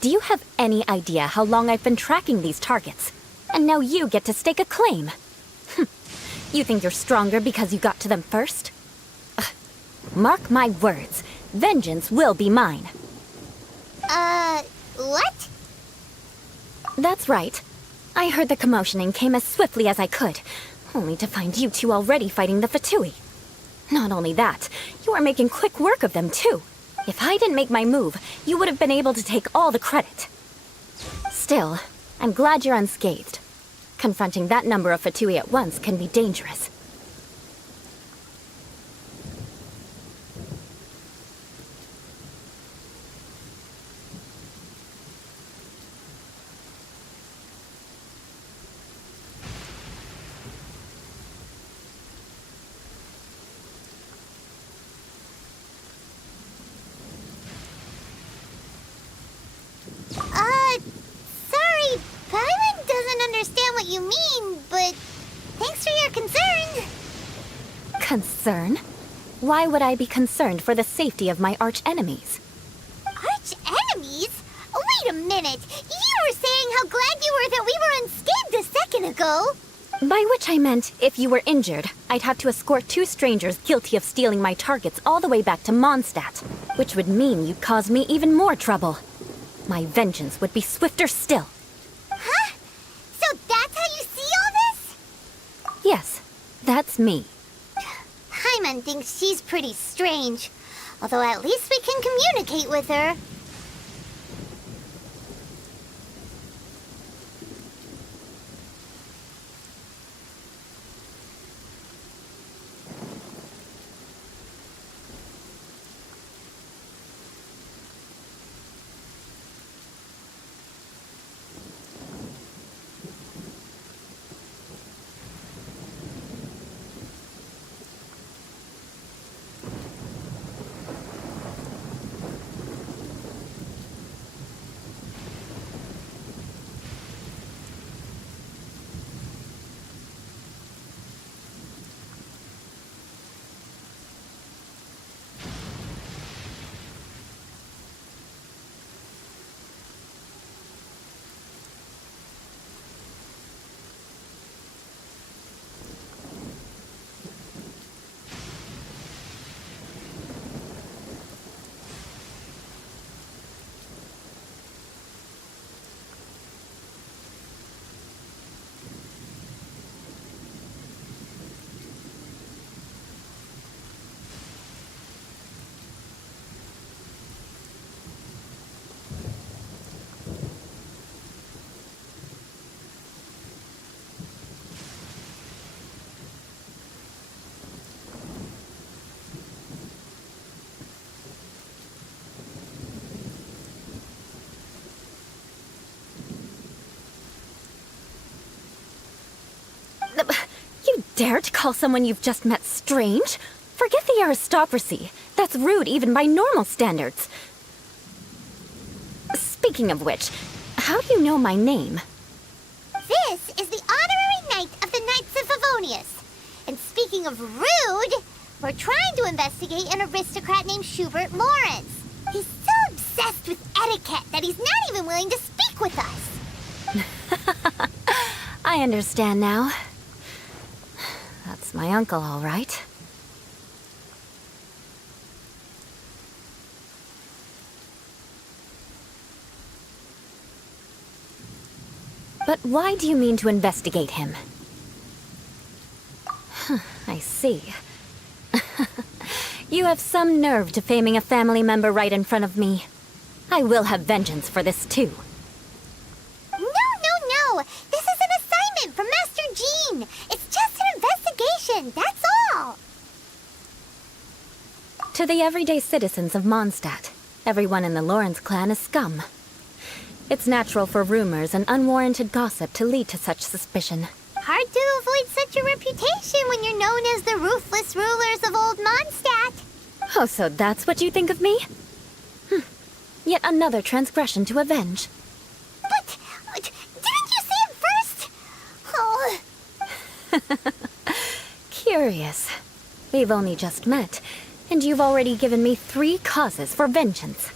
Do you have any idea how long I've been tracking these targets? And now you get to stake a claim. You think you're stronger because you got to them first? Mark my words, vengeance will be mine. What? That's right. I heard the commotion and came as swiftly as I could, only to find you two already fighting the Fatui. Not only that, you are making quick work of them too. If I didn't make my move, you would have been able to take all the credit. Still, I'm glad you're unscathed. Confronting that number of Fatui at once can be dangerous. Sorry, Paimon doesn't understand what you mean, but thanks for your concern. Concern? Why would I be concerned for the safety of my arch-enemies? Arch-enemies? Wait a minute! You were saying how glad you were that we were unscathed a second ago! By which I meant, if you were injured, I'd have to escort two strangers guilty of stealing my targets all the way back to Mondstadt, which would mean you'd cause me even more trouble. My vengeance would be swifter still. Huh? So that's how you see all this? Yes, that's me. Paimon thinks she's pretty strange, although at least we can communicate with her. You dare to call someone you've just met strange? Forget the aristocracy. That's rude even by normal standards. Speak Speaking of which, how do you know my name? This is the honorary knight of the Knights of Favonius. And speaking of rude, we're trying to investigate an aristocrat named Schubert Lawrence. He's so obsessed with etiquette that he's not even willing to speak with us. I understand now. That's my uncle, all right. But why do you mean to investigate him? I see. You have some nerve defaming a family member right in front of me. I will have vengeance for this too. No! This is an assignment from Master Jean! It's just an investigation, that's all! To the everyday citizens of Mondstadt, everyone in the Lawrence clan is scum. It's natural for rumors and unwarranted gossip to lead to such suspicion. Hard to avoid such a reputation when you're known as the ruthless rulers of old Mondstadt. Oh, so that's what you think of me? Yet another transgression to avenge. But didn't you see him first? Oh. Curious. We've only just met, and you've already given me 3 causes for vengeance.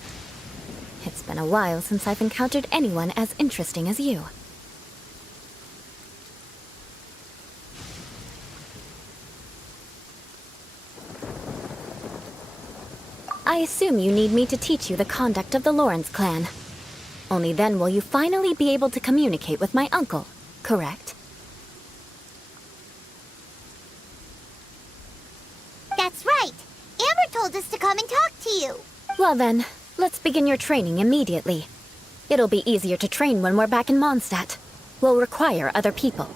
It's been a while since I've encountered anyone as interesting as you. I assume you need me to teach you the conduct of the Lawrence clan. Only then will you finally be able to communicate with my uncle, correct? That's right. Amber told us to come and talk to you. Well then, let's begin your training immediately. It'll be easier to train when we're back in Mondstadt. We'll require other people.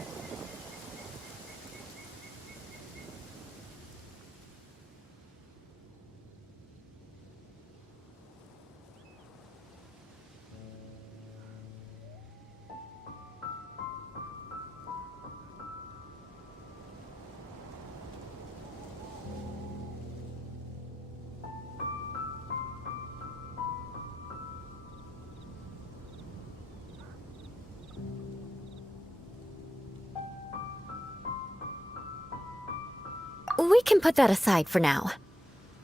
We can put that aside for now.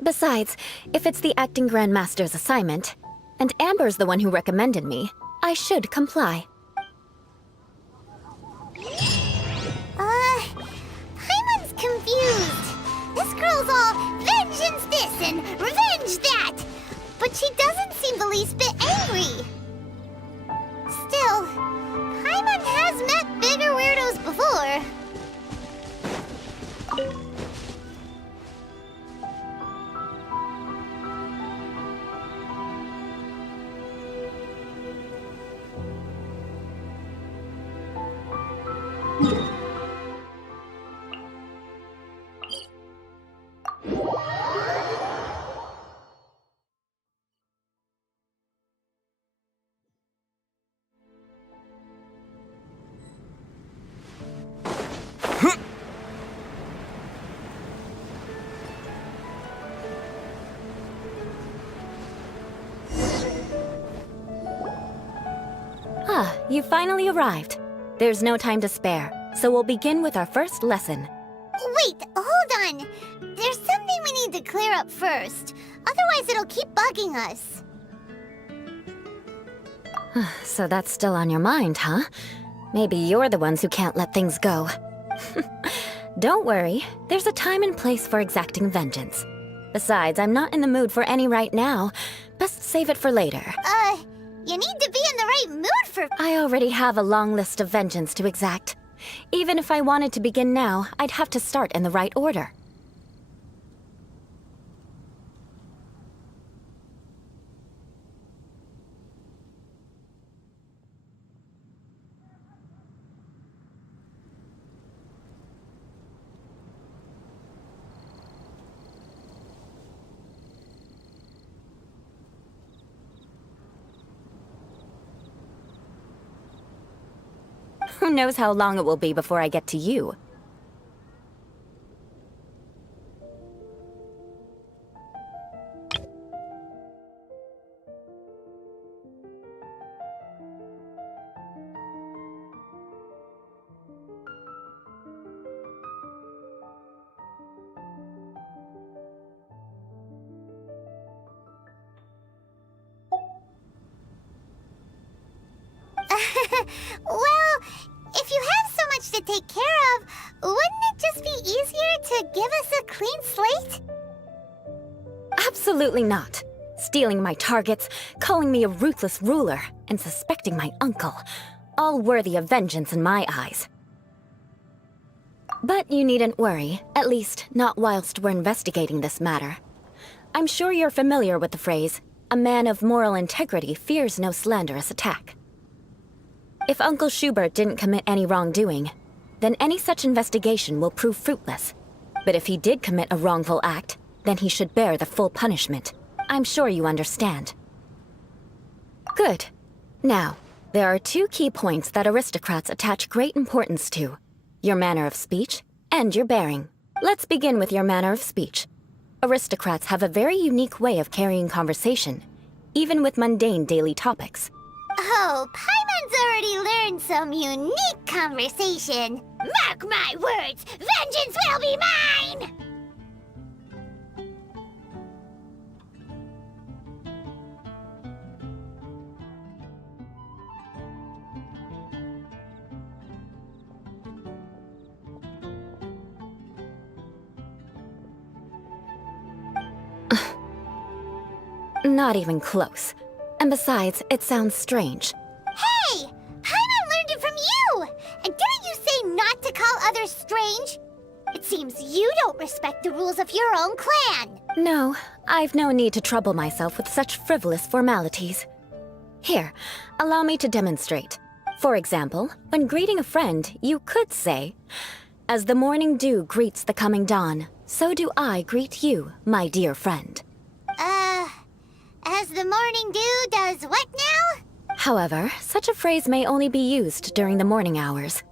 Besides, if it's the acting Grand Master's assignment, and Amber's the one who recommended me, I should comply. Paimon's confused. This girl's all vengeance this and revenge that. But she doesn't seem the least bit angry. Still, Paimon has met bigger weirdos before. You finally arrived. There's no time to spare, so we'll begin with our first lesson. Wait, hold on. There's something we need to clear up first. Otherwise it'll keep bugging us. So that's still on your mind, huh? Maybe you're the ones who can't let things go. Don't worry, there's a time and place for exacting vengeance. Besides, I'm not in the mood for any right now. Best save it for later. You need to be in the right mood for— I already have a long list of vengeance to exact. Even if I wanted to begin now, I'd have to start in the right order. Who knows how long it will be before I get to you? Well, if you have so much to take care of, wouldn't it just be easier to give us a clean slate? Absolutely not. Stealing my targets, calling me a ruthless ruler, and suspecting my uncle. All worthy of vengeance in my eyes. But you needn't worry, at least not whilst we're investigating this matter. I'm sure you're familiar with the phrase, a man of moral integrity fears no slanderous attack. If Uncle Schubert didn't commit any wrongdoing, then any such investigation will prove fruitless. But if he did commit a wrongful act, then he should bear the full punishment. I'm sure you understand. Good. Now, there are two key points that aristocrats attach great importance to. Your manner of speech and your bearing. Let's begin with your manner of speech. Aristocrats have a very unique way of carrying conversation, even with mundane daily topics. Oh, Paimon's already learned some unique conversation. Mark my words, vengeance will be mine! Not even close. And besides, it sounds strange. Hey! Paimon learned it from you! And didn't you say not to call others strange? It seems you don't respect the rules of your own clan. No, I've no need to trouble myself with such frivolous formalities. Here, allow me to demonstrate. For example, when greeting a friend, you could say, "As the morning dew greets the coming dawn, so do I greet you, my dear friend." As the morning dew does what now? However, such a phrase may only be used during the morning hours.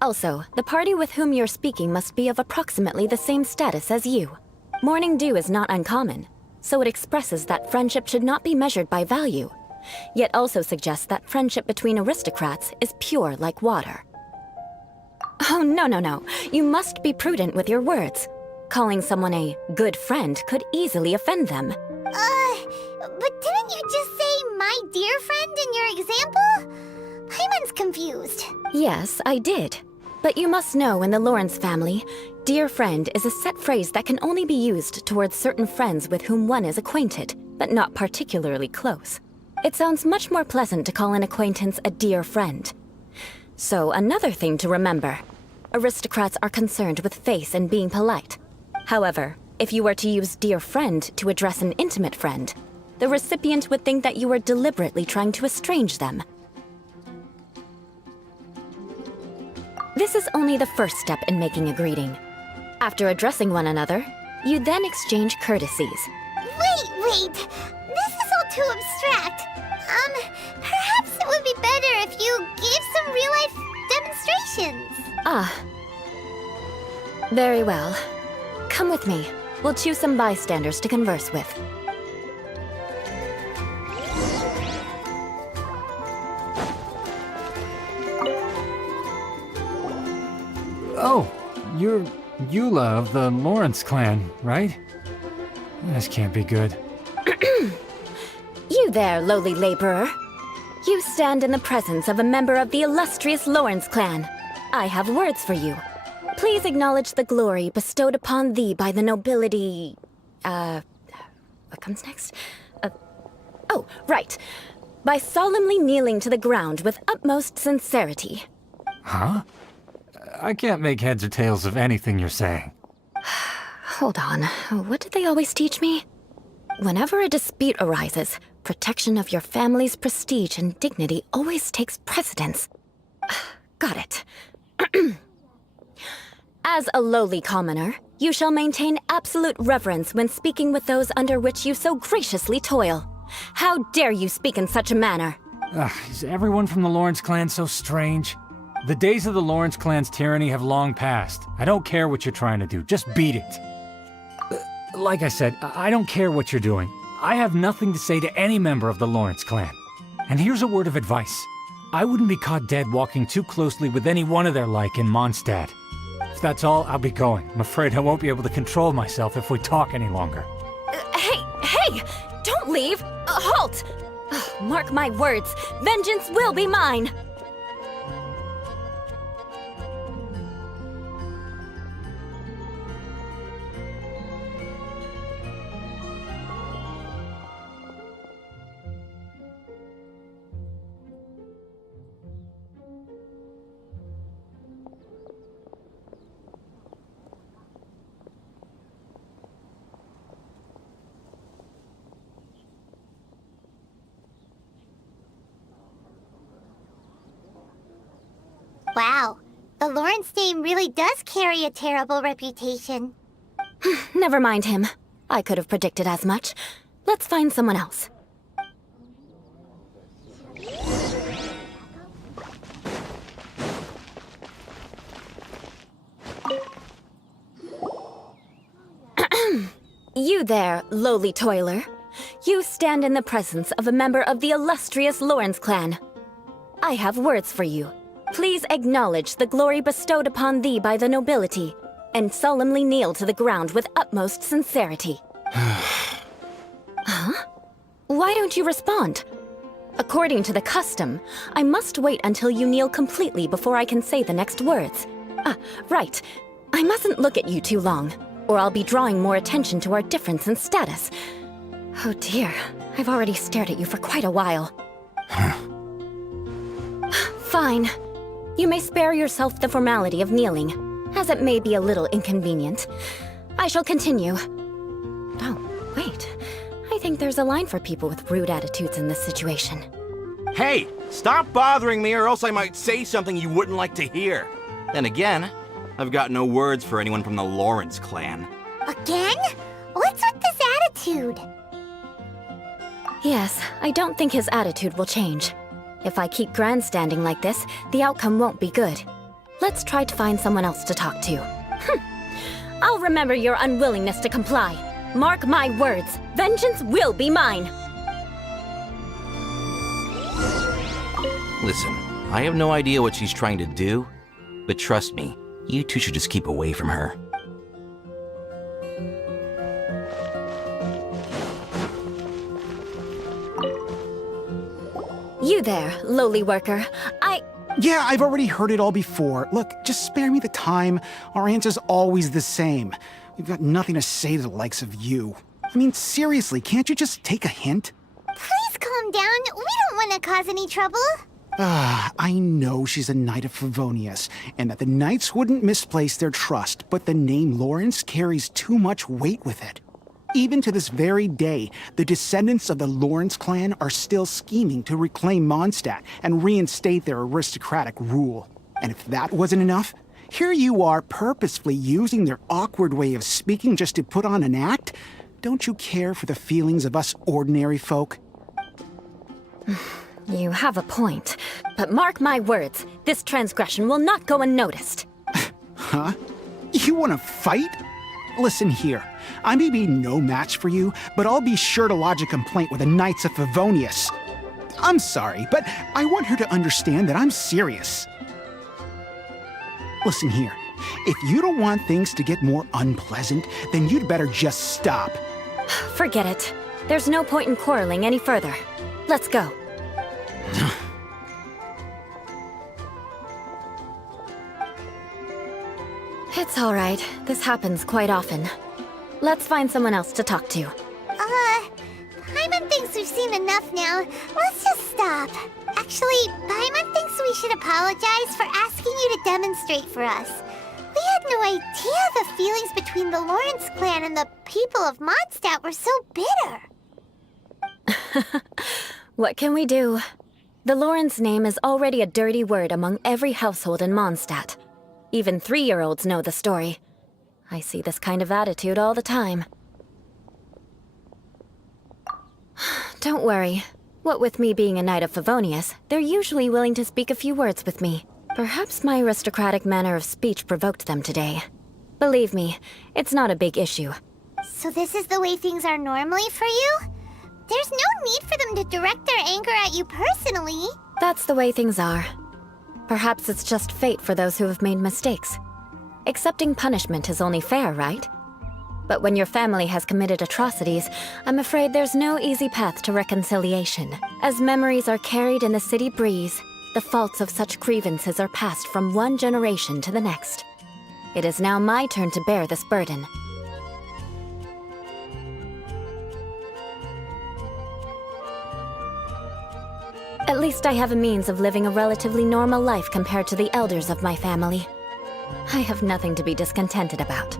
Also, the party with whom you're speaking must be of approximately the same status as you. Morning dew is not uncommon, so it expresses that friendship should not be measured by value, yet also suggests that friendship between aristocrats is pure like water. Oh, no. You must be prudent with your words. Calling someone a good friend could easily offend them. But didn't you just say my dear friend in your example? Paimon's confused. Yes, I did. But you must know in the Lawrence family, dear friend is a set phrase that can only be used towards certain friends with whom one is acquainted, but not particularly close. It sounds much more pleasant to call an acquaintance a dear friend. So another thing to remember, aristocrats are concerned with face and being polite. However, if you were to use dear friend to address an intimate friend, the recipient would think that you were deliberately trying to estrange them. This is only the first step in making a greeting. After addressing one another, you then exchange courtesies. Wait! This is all too abstract. Perhaps it would be better if you gave some real-life demonstrations. Ah. Very well. Come with me. We'll choose some bystanders to converse with. Oh, you're Eula of the Lawrence clan, right? This can't be good. You there, lowly laborer. You stand in the presence of a member of the illustrious Lawrence clan. I have words for you. Please acknowledge the glory bestowed upon thee by the nobility... what comes next? Oh, right. By solemnly kneeling to the ground with utmost sincerity. Huh? I can't make heads or tails of anything you're saying. Hold on. What did they always teach me? Whenever a dispute arises, protection of your family's prestige and dignity always takes precedence. Got it. As a lowly commoner, you shall maintain absolute reverence when speaking with those under which you so graciously toil. How dare you speak in such a manner? Is everyone from the Lawrence clan so strange? The days of the Lawrence clan's tyranny have long passed. I don't care what you're trying to do, just beat it. Like I said, I don't care what you're doing. I have nothing to say to any member of the Lawrence clan. And here's a word of advice. I wouldn't be caught dead walking too closely with any one of their like in Mondstadt. If that's all, I'll be going. I'm afraid I won't be able to control myself if we talk any longer. Hey! Don't leave! Halt! Mark my words, vengeance will be mine! Wow, the Lawrence name really does carry a terrible reputation. Never mind him. I could have predicted as much. Let's find someone else. You there, lowly toiler. You stand in the presence of a member of the illustrious Lawrence clan. I have words for you. Please acknowledge the glory bestowed upon thee by the nobility, and solemnly kneel to the ground with utmost sincerity. Huh? Why don't you respond? According to the custom, I must wait until you kneel completely before I can say the next words. Right. I mustn't look at you too long, or I'll be drawing more attention to our difference in status. Oh dear, I've already stared at you for quite a while. Fine. You may spare yourself the formality of kneeling, as it may be a little inconvenient. I shall continue. Oh, wait. I think there's a line for people with rude attitudes in this situation. Hey, stop bothering me or else I might say something you wouldn't like to hear. Then again, I've got no words for anyone from the Lawrence clan. Again? What's with this attitude? Yes, I don't think his attitude will change. If I keep grandstanding like this, the outcome won't be good. Let's try to find someone else to talk to. I'll remember your unwillingness to comply. Mark my words, vengeance will be mine. Listen, I have no idea what she's trying to do, but trust me, you two should just keep away from her. You there, lowly worker. Yeah, I've already heard it all before. Look, just spare me the time. Our answer's always the same. We've got nothing to say to the likes of you. I mean, seriously, can't you just take a hint? Please calm down. We don't want to cause any trouble. I know she's a Knight of Favonius, and that the Knights wouldn't misplace their trust, but the name Lawrence carries too much weight with it. Even to this very day, the descendants of the Lawrence clan are still scheming to reclaim Mondstadt and reinstate their aristocratic rule. And if that wasn't enough, here you are purposefully using their awkward way of speaking just to put on an act? Don't you care for the feelings of us ordinary folk? You have a point, but mark my words, this transgression will not go unnoticed. Huh? You want to fight? Listen here, I may be no match for you, but I'll be sure to lodge a complaint with the Knights of Favonius. I'm sorry, but I want her to understand that I'm serious. Listen here, if you don't want things to get more unpleasant, then you'd better just stop. Forget it. There's no point in quarreling any further. Let's go. It's all right. This happens quite often. Let's find someone else to talk to. Paimon thinks we've seen enough now. Let's just stop. Actually, Paimon thinks we should apologize for asking you to demonstrate for us. We had no idea the feelings between the Lawrence clan and the people of Mondstadt were so bitter. What can we do? The Lawrence name is already a dirty word among every household in Mondstadt. Even 3-year-olds know the story. I see this kind of attitude all the time. Don't worry. What with me being a Knight of Favonius, they're usually willing to speak a few words with me. Perhaps my aristocratic manner of speech provoked them today. Believe me, it's not a big issue. So this is the way things are normally for you? There's no need for them to direct their anger at you personally. That's the way things are. Perhaps it's just fate for those who have made mistakes. Accepting punishment is only fair, right? But when your family has committed atrocities, I'm afraid there's no easy path to reconciliation. As memories are carried in the city breeze, the faults of such grievances are passed from one generation to the next. It is now my turn to bear this burden. At least I have a means of living a relatively normal life compared to the elders of my family. I have nothing to be discontented about.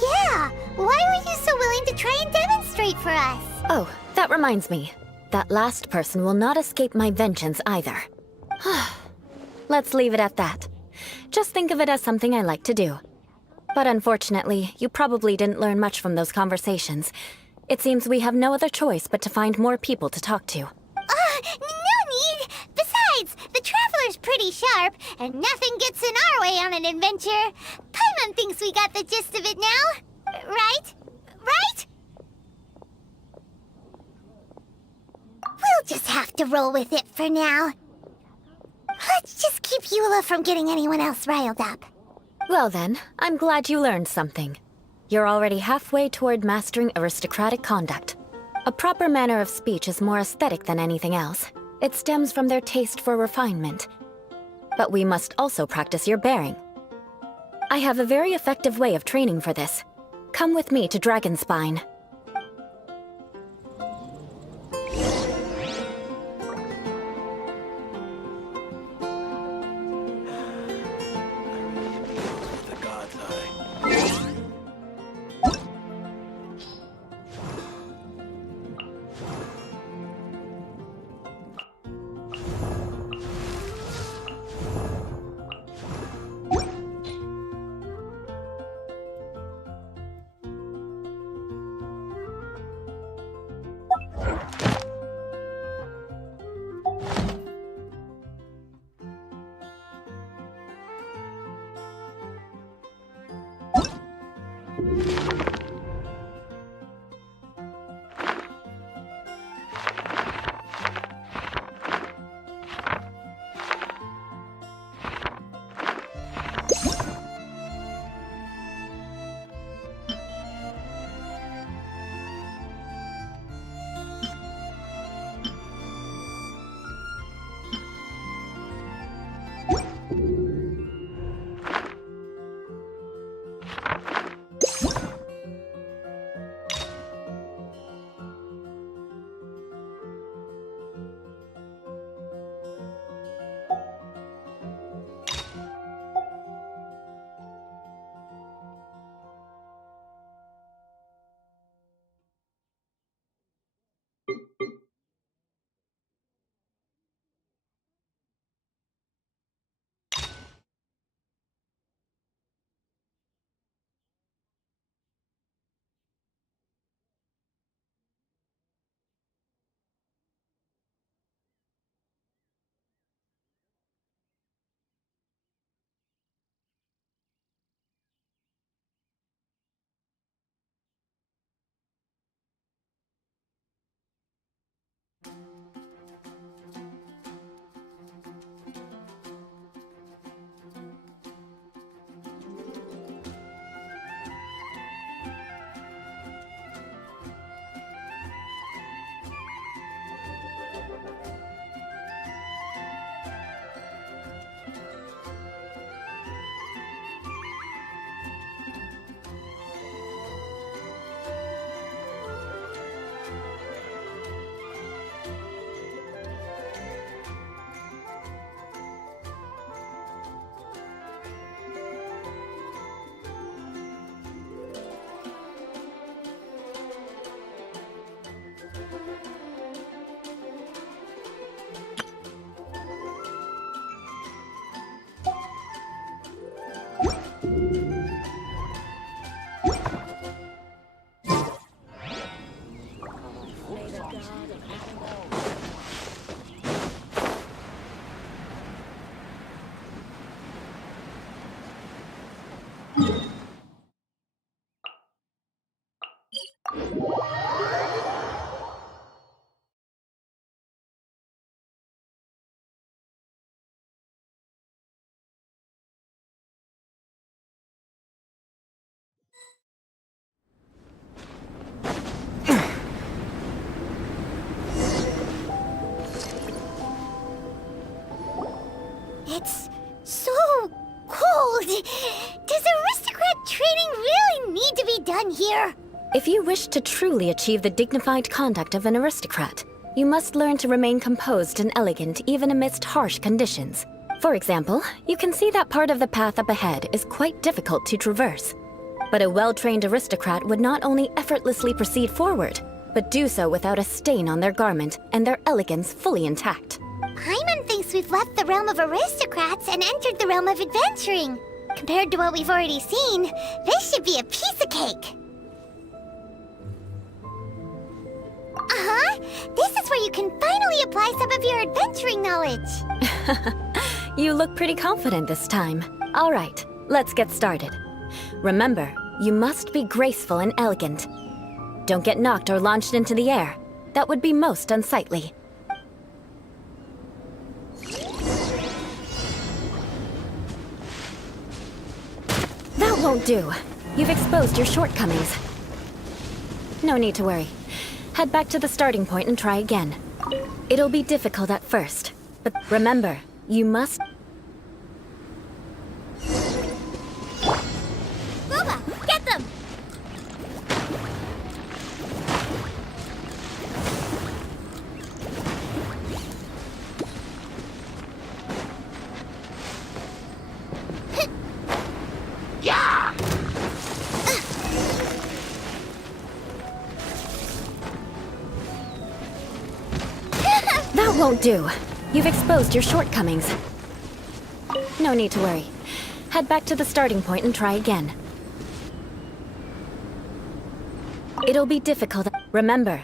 Yeah! Why were you so willing to try and demonstrate for us? Oh, that reminds me. That last person will not escape my vengeance either. Let's leave it at that. Just think of it as something I like to do. But unfortunately, you probably didn't learn much from those conversations. It seems we have no other choice but to find more people to talk to. No need! Besides, the Traveler's pretty sharp, and nothing gets in our way on an adventure. Paimon thinks we got the gist of it now. Right? Right? We'll just have to roll with it for now. Let's just keep Eula from getting anyone else riled up. Well then, I'm glad you learned something. You're already halfway toward mastering aristocratic conduct. A proper manner of speech is more aesthetic than anything else. It stems from their taste for refinement. But we must also practice your bearing. I have a very effective way of training for this. Come with me to Dragonspine. It's so cold. Does aristocrat training really need to be done here? If you wish to truly achieve the dignified conduct of an aristocrat, you must learn to remain composed and elegant even amidst harsh conditions. For example, you can see that part of the path up ahead is quite difficult to traverse. But a well-trained aristocrat would not only effortlessly proceed forward, but do so without a stain on their garment and their elegance fully intact. Paimon thinks we've left the realm of aristocrats and entered the realm of adventuring. Compared to what we've already seen, this should be a piece of cake. Uh-huh. This is where you can finally apply some of your adventuring knowledge. You look pretty confident this time. All right, let's get started. Remember, you must be graceful and elegant. Don't get knocked or launched into the air. That would be most unsightly. That won't do. You've exposed your shortcomings. No need to worry. Head back to the starting point and try again. It'll be difficult at first, but remember, you must... Booba, get them! Yeah! That won't do. You've exposed your shortcomings. No need to worry. Head back to the starting point and try again. It'll be difficult. Remember.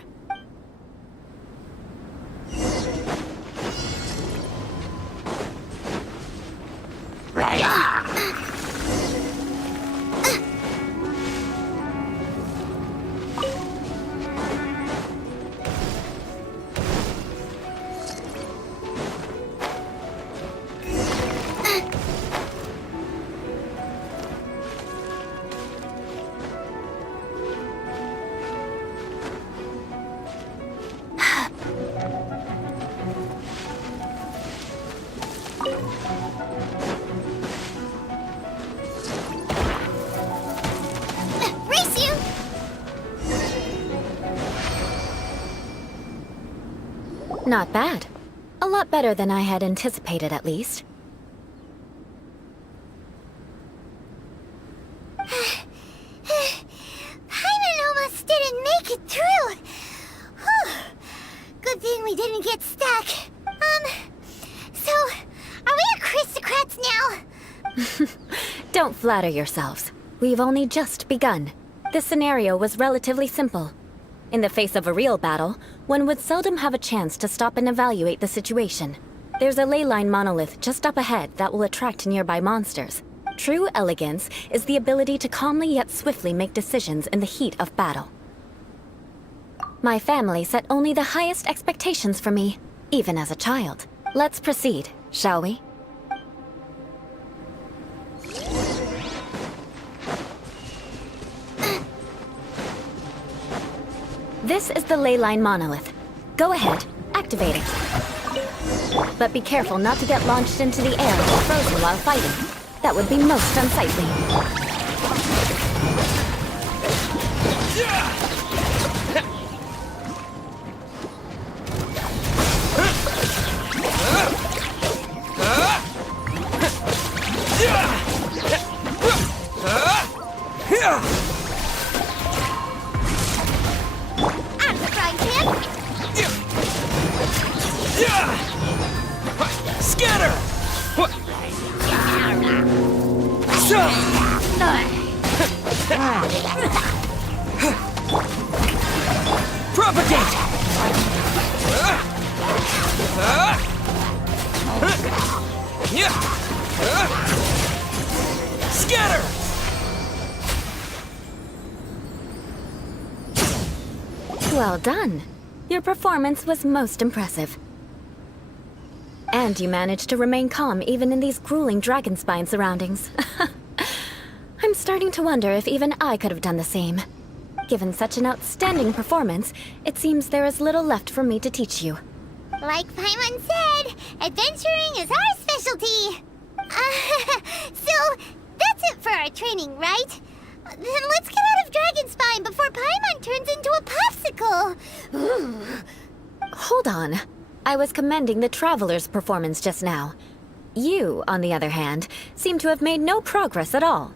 Not bad. A lot better than I had anticipated, at least. Paimon almost didn't make it through. Whew. Good thing we didn't get stuck. So, are we aristocrats now? Don't flatter yourselves. We've only just begun. This scenario was relatively simple. In the face of a real battle, one would seldom have a chance to stop and evaluate the situation. There's a ley line monolith just up ahead that will attract nearby monsters. True elegance is the ability to calmly yet swiftly make decisions in the heat of battle. My family set only the highest expectations for me, even as a child. Let's proceed, shall we? This is the ley line monolith. Go ahead, activate it. But be careful not to get launched into the air or frozen while fighting. That would be most unsightly. Scatter! Propagate! Scatter! Well done. Your performance was most impressive. And you managed to remain calm even in these grueling dragon spine surroundings. I'm starting to wonder if even I could have done the same. Given such an outstanding performance, it seems there is little left for me to teach you. Like Paimon said, adventuring is our specialty. So, that's it for our training, right? Then let's get out of Dragon Spine before Paimon turns into a popsicle. Hold on. I was commending the Traveler's performance just now. You, on the other hand, seem to have made no progress at all.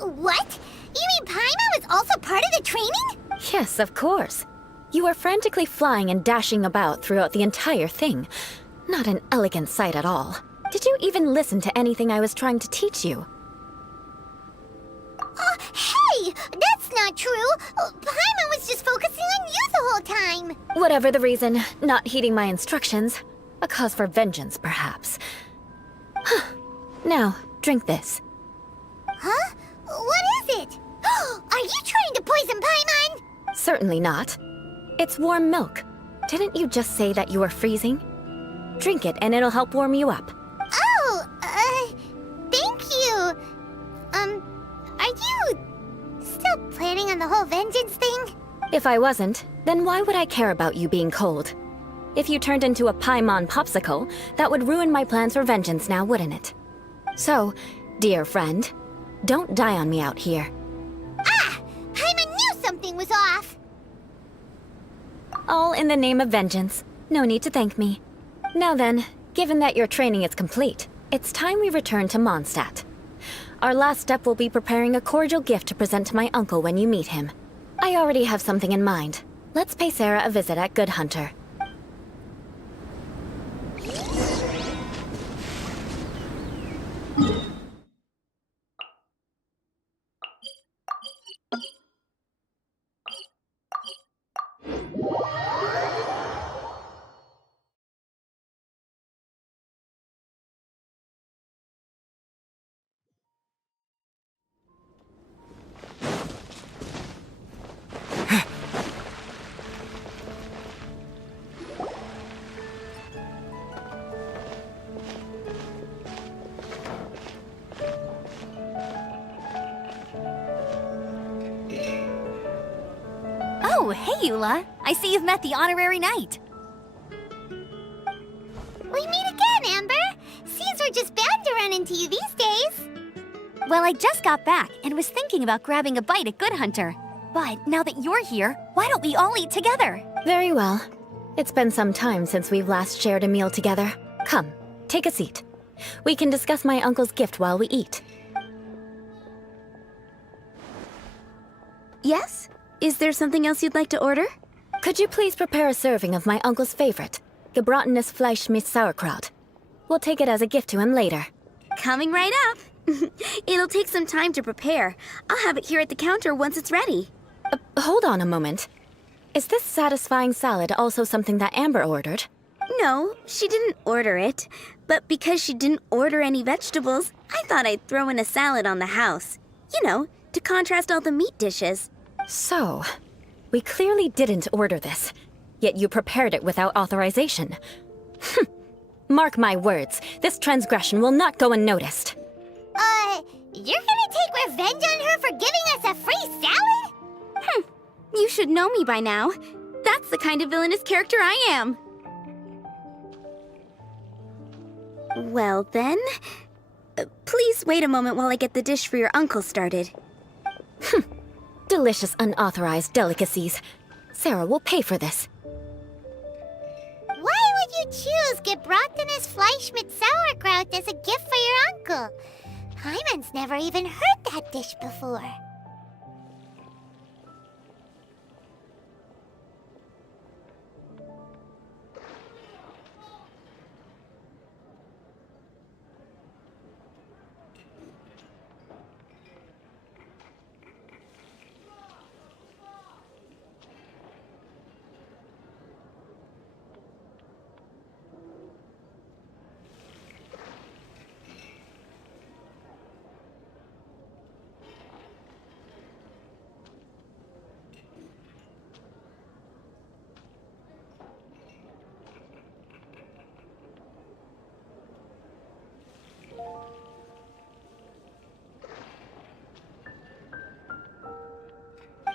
What? You mean Paimon was also part of the training? Yes, of course. You were frantically flying and dashing about throughout the entire thing. Not an elegant sight at all. Did you even listen to anything I was trying to teach you? Hey! That's not true! Paimon was just focusing on you the whole time! Whatever the reason, not heeding my instructions. A cause for vengeance, perhaps. Now, drink this. Huh? What is it? Are you trying to poison Paimon? Certainly not. It's warm milk. Didn't you just say that you were freezing? Drink it and it'll help warm you up. Oh, thank you. Are you still planning on the whole vengeance thing? If I wasn't, then why would I care about you being cold? If you turned into a Paimon popsicle, that would ruin my plans for vengeance now, wouldn't it? So, dear friend, don't die on me out here. Ah! Paimon knew something was off! All in the name of vengeance. No need to thank me. Now then, given that your training is complete, it's time we return to Mondstadt. Our last step will be preparing a cordial gift to present to my uncle when you meet him. I already have something in mind. Let's pay Sarah a visit at Good Hunter. Oh, hey, Eula. I see you've met the honorary knight. We meet again, Amber! Seems we're just bound to run into you these days. Well, I just got back and was thinking about grabbing a bite at Good Hunter. But now that you're here, why don't we all eat together? Very well. It's been some time since we've last shared a meal together. Come, take a seat. We can discuss my uncle's gift while we eat. Yes? Is there something else you'd like to order? Could you please prepare a serving of my uncle's favorite, gebratenes Fleisch mit Sauerkraut? We'll take it as a gift to him later. Coming right up. It'll take some time to prepare. I'll have it here at the counter once it's ready. Hold on a moment. Is this satisfying salad also something that Amber ordered? No, she didn't order it. But because she didn't order any vegetables, I thought I'd throw in a salad on the house. You know, to contrast all the meat dishes. So, we clearly didn't order this, yet you prepared it without authorization. Mark my words, this transgression will not go unnoticed. You're gonna take revenge on her for giving us a free salad? You should know me by now. That's the kind of villainous character I am. Well then, please wait a moment while I get the dish for your uncle started. Delicious unauthorized delicacies. Sarah will pay for this. Why would you choose gebratenes Fleisch mit Sauerkraut as a gift for your uncle? Paimon's never even heard that dish before.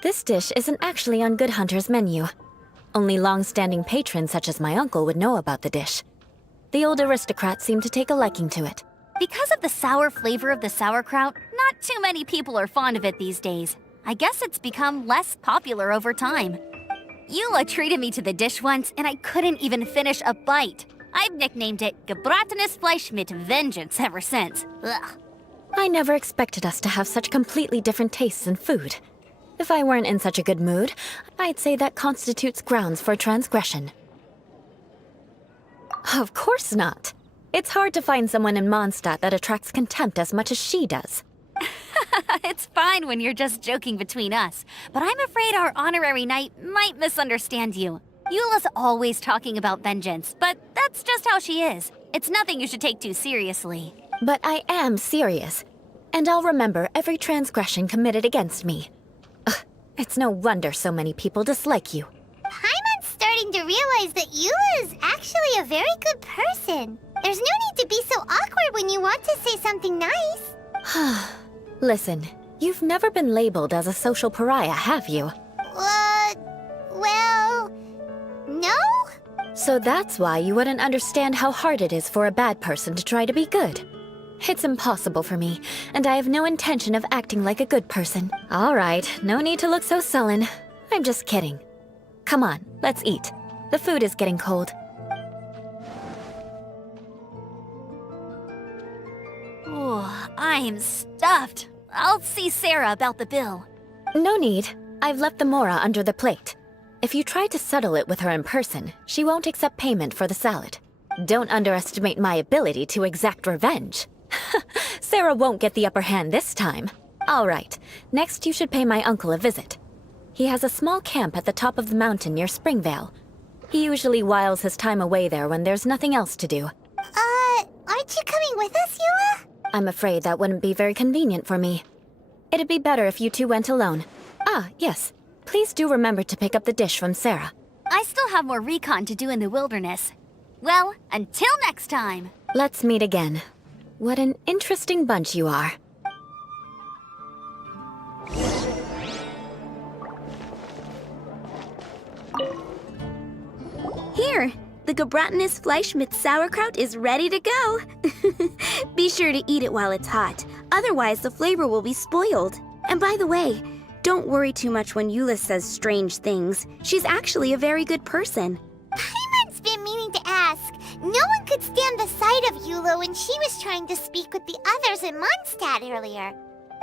This dish isn't actually on Good Hunter's menu. Only long-standing patrons such as my uncle would know about the dish. The old aristocrat seemed to take a liking to it. Because of the sour flavor of the sauerkraut, not too many people are fond of it these days. I guess it's become less popular over time. Eula treated me to the dish once, and I couldn't even finish a bite. I've nicknamed it gebratenes Fleisch mit Vengeance ever since. Ugh. I never expected us to have such completely different tastes in food. If I weren't in such a good mood, I'd say that constitutes grounds for transgression. Of course not. It's hard to find someone in Mondstadt that attracts contempt as much as she does. It's fine when you're just joking between us, but I'm afraid our honorary knight might misunderstand you. Eula's always talking about vengeance, but that's just how she is. It's nothing you should take too seriously. But I am serious, and I'll remember every transgression committed against me. Ugh, it's no wonder so many people dislike you. Paimon's starting to realize that Eula is actually a very good person. There's no need to be so awkward when you want to say something nice. Listen, you've never been labeled as a social pariah, have you? Well, no? So that's why you wouldn't understand how hard it is for a bad person to try to be good. It's impossible for me, and I have no intention of acting like a good person. All right, no need to look so sullen. I'm just kidding. Come on, let's eat. The food is getting cold. Oh, I'm stuffed. I'll see Sarah about the bill. No need. I've left the mora under the plate. If you try to settle it with her in person, she won't accept payment for the salad. Don't underestimate my ability to exact revenge. Sarah won't get the upper hand this time. All right, next you should pay my uncle a visit. He has a small camp at the top of the mountain near Springvale. He usually whiles his time away there when there's nothing else to do. Aren't you coming with us, Eula? I'm afraid that wouldn't be very convenient for me. It'd be better if you two went alone. Ah, yes. Please do remember to pick up the dish from Sarah. I still have more recon to do in the wilderness. Well, until next time. Let's meet again. What an interesting bunch you are. Here, the Gebratenes Fleischmitz sauerkraut is ready to go. Be sure to eat it while it's hot, otherwise the flavor will be spoiled. And by the way, don't worry too much when Eula says strange things. She's actually a very good person. Paimon's been meaning to ask. No one could stand the sight of Eula when she was trying to speak with the others in Mondstadt earlier.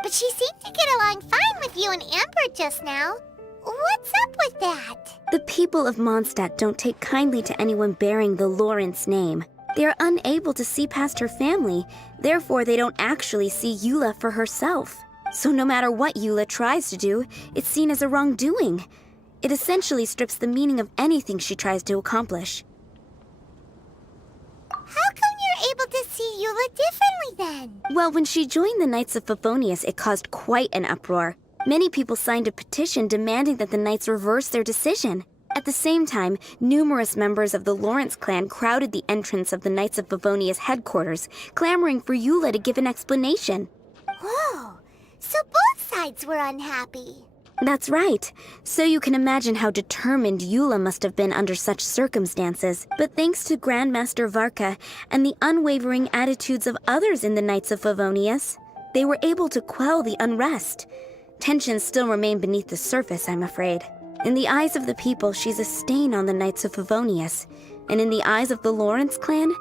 But she seemed to get along fine with you and Amber just now. What's up with that? The people of Mondstadt don't take kindly to anyone bearing the Lawrence name. They are unable to see past her family, therefore they don't actually see Eula for herself. So no matter what Eula tries to do, it's seen as a wrongdoing. It essentially strips the meaning of anything she tries to accomplish. How come you're able to see Eula differently then? Well, when she joined the Knights of Favonius, it caused quite an uproar. Many people signed a petition demanding that the Knights reverse their decision. At the same time, numerous members of the Lawrence clan crowded the entrance of the Knights of Favonius headquarters, clamoring for Eula to give an explanation. Whoa, so both sides were unhappy. That's right. So you can imagine how determined Eula must have been under such circumstances. But thanks to Grandmaster Varka and the unwavering attitudes of others in the Knights of Favonius, they were able to quell the unrest. Tensions still remain beneath the surface, I'm afraid. In the eyes of the people, she's a stain on the Knights of Favonius. And in the eyes of the Lawrence clan,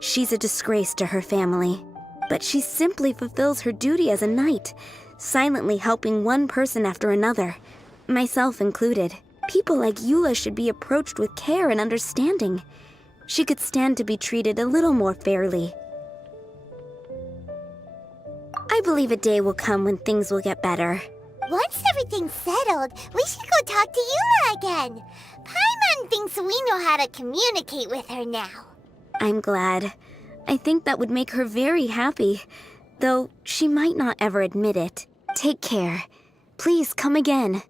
she's a disgrace to her family. But she simply fulfills her duty as a knight, silently helping one person after another, myself included. People like Eula should be approached with care and understanding. She could stand to be treated a little more fairly. I believe a day will come when things will get better. Once everything's settled, we should go talk to Eula again. Paimon thinks we know how to communicate with her now. I'm glad. I think that would make her very happy, though she might not ever admit it. Take care. Please come again.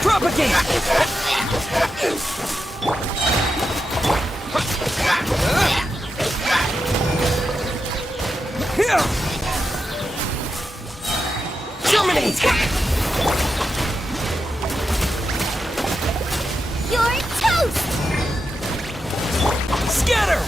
Propagate! Terminate! You're toast! Scatter!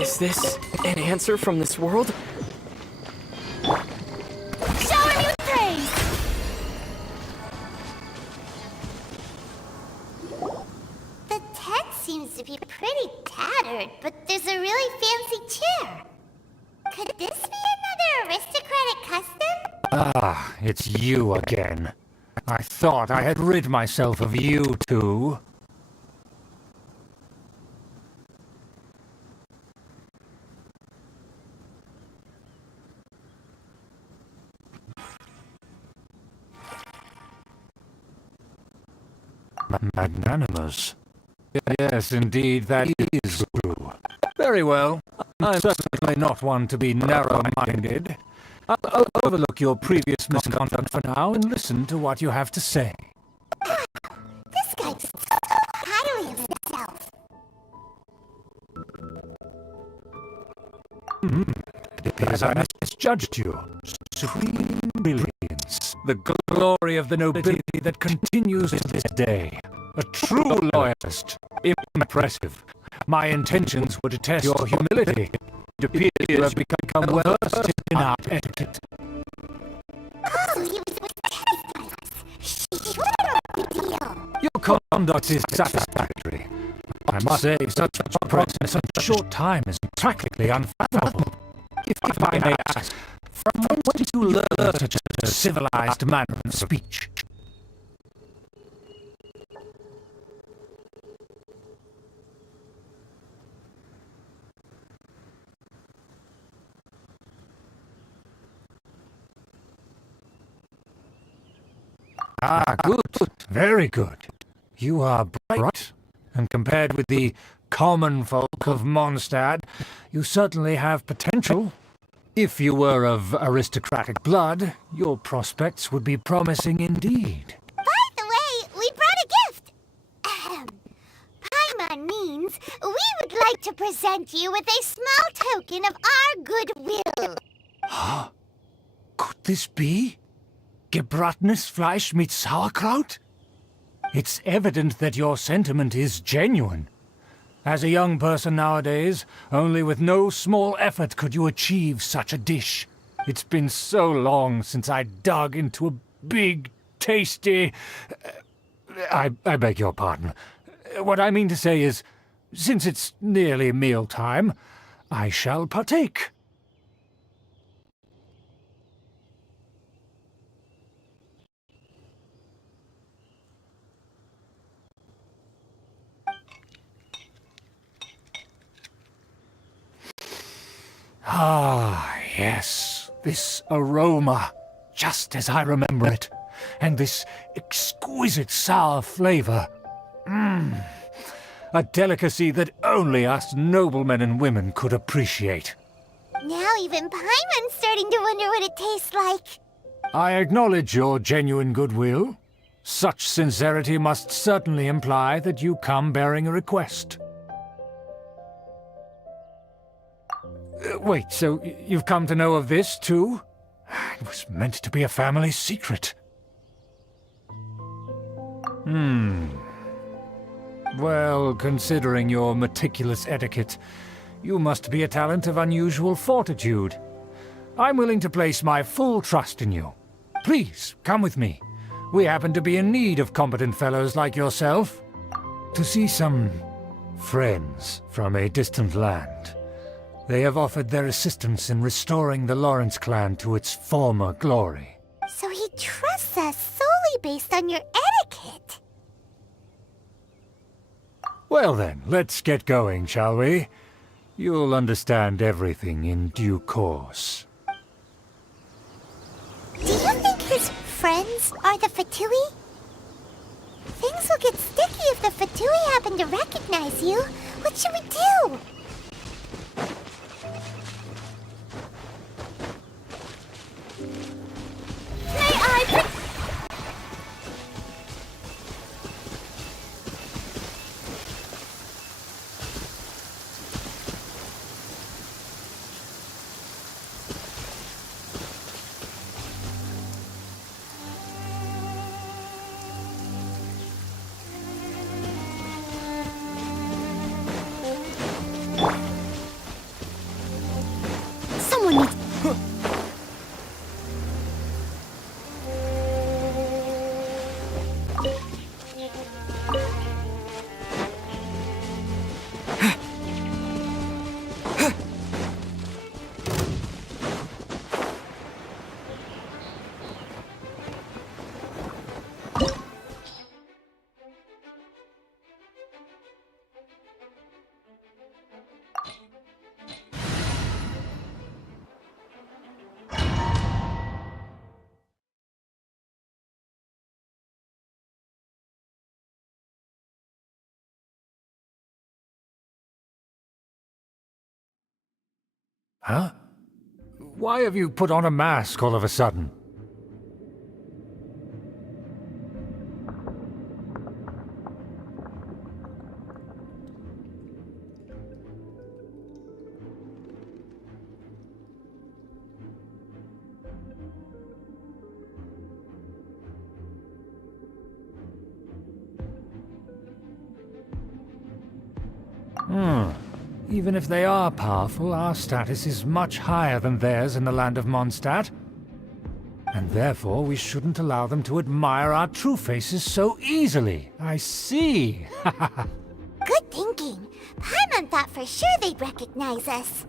Is this an answer from this world? Shower me with praise! The tent seems to be pretty tattered, but there's a really fancy chair. Could this be another aristocratic custom? Ah, it's you again. I thought I had rid myself of you two. Magnanimous. Yes, indeed, that is true. Very well. I'm certainly not one to be narrow-minded. I'll overlook your previous misconduct for now and listen to what you have to say. This guy's so highly of himself. It appears I misjudged you. Supreme brilliance. The glory of the nobility that continues to this day. A true loyalist. Impressive. My intentions were to test your humility. It appears you have become well versed in our etiquette. Oh, he was with tennis players. Sure, deal. Your conduct is satisfactory. I must say, such progress in such a short time is practically unfathomable. If I may ask, from when did you learn such a civilized manner of speech? Ah, good. Very good. You are bright, and compared with the common folk of Mondstadt, you certainly have potential. If you were of aristocratic blood, your prospects would be promising indeed. By the way, we brought a gift. Paimon means we would like to present you with a small token of our goodwill. Huh? Could this be? Gebratnes Fleisch mit Sauerkraut? It's evident that your sentiment is genuine. As a young person nowadays, only with no small effort could you achieve such a dish. It's been so long since I dug into a big, tasty... I beg your pardon. What I mean to say is, since it's nearly mealtime, I shall partake. Ah, yes, this aroma, just as I remember it, and this exquisite sour flavor. A delicacy that only us noblemen and women could appreciate. Now even Paimon's starting to wonder what it tastes like. I acknowledge your genuine goodwill. Such sincerity must certainly imply that you come bearing a request. Wait, so you've come to know of this, too? It was meant to be a family secret. Well, considering your meticulous etiquette, you must be a talent of unusual fortitude. I'm willing to place my full trust in you. Please, come with me. We happen to be in need of competent fellows like yourself. To see some friends from a distant land. They have offered their assistance in restoring the Lawrence clan to its former glory. So he trusts us solely based on your etiquette. Well then, let's get going, shall we? You'll understand everything in due course. Do you think his friends are the Fatui? Things will get sticky if the Fatui happen to recognize you. What should we do? May I... Someone needs... Huh? Why have you put on a mask all of a sudden? Even if they are powerful, our status is much higher than theirs in the land of Mondstadt. And therefore, we shouldn't allow them to admire our true faces so easily. I see. Good thinking. Paimon thought for sure they'd recognize us.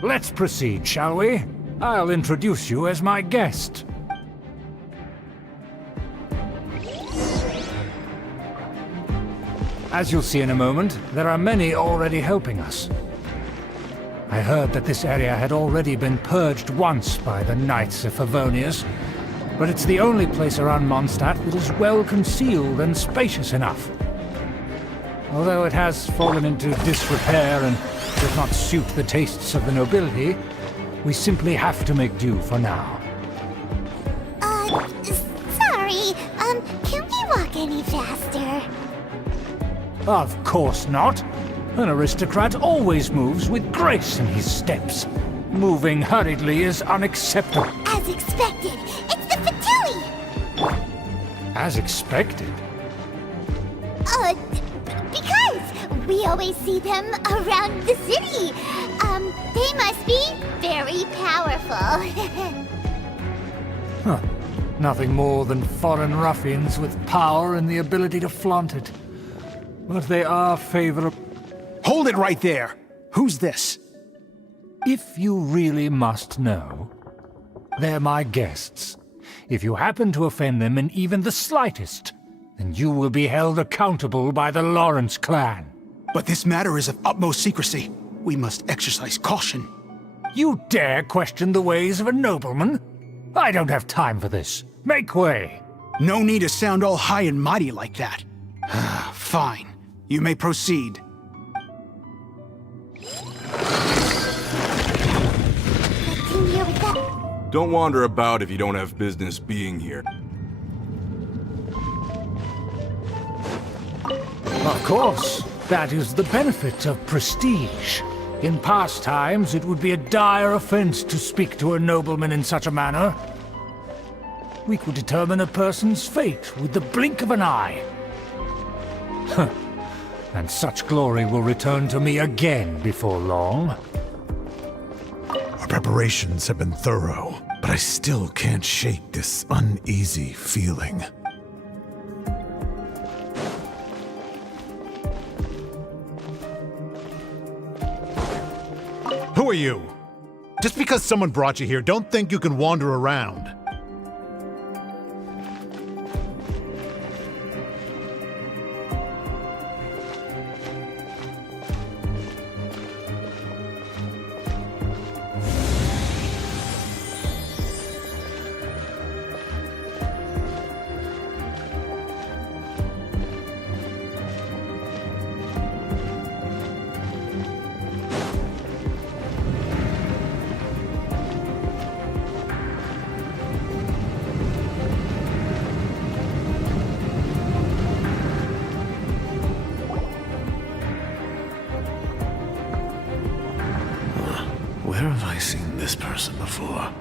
Let's proceed, shall we? I'll introduce you as my guest. As you'll see in a moment, there are many already helping us. I heard that this area had already been purged once by the Knights of Favonius, but it's the only place around Mondstadt that is well concealed and spacious enough. Although it has fallen into disrepair and does not suit the tastes of the nobility, we simply have to make do for now. Sorry, can we walk any faster? Of course not. An aristocrat always moves with grace in his steps. Moving hurriedly is unacceptable. As expected, it's the Fatui! As expected? Because we always see them around the city. They must be very powerful. Huh. Nothing more than foreign ruffians with power and the ability to flaunt it. But they are favorable. Hold it right there! Who's this? If you really must know, they're my guests. If you happen to offend them in even the slightest, then you will be held accountable by the Lawrence clan. But this matter is of utmost secrecy. We must exercise caution. You dare question the ways of a nobleman? I don't have time for this. Make way! No need to sound all high and mighty like that. Fine. You may proceed. Don't wander about if you don't have business being here. Of course. That is the benefit of prestige. In past times, it would be a dire offense to speak to a nobleman in such a manner. We could determine a person's fate with the blink of an eye. Huh. And such glory will return to me again before long. Our preparations have been thorough, but I still can't shake this uneasy feeling. Who are you? Just because someone brought you here, don't think you can wander around. Where have I seen this person before?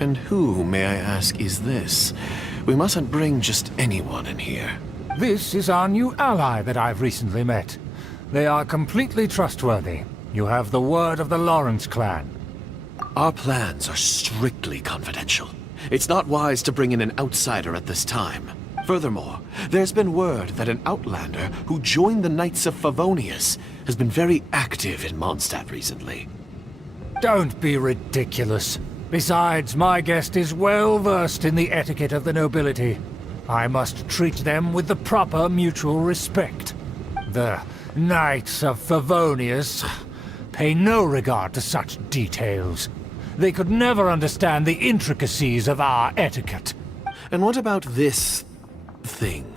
And who, may I ask, is this? We mustn't bring just anyone in here. This is our new ally that I've recently met. They are completely trustworthy. You have the word of the Lawrence clan. Our plans are strictly confidential. It's not wise to bring in an outsider at this time. Furthermore, there's been word that an outlander who joined the Knights of Favonius has been very active in Mondstadt recently. Don't be ridiculous. Besides, my guest is well versed in the etiquette of the nobility. I must treat them with the proper mutual respect. The Knights of Favonius pay no regard to such details. They could never understand the intricacies of our etiquette. And what about this thing?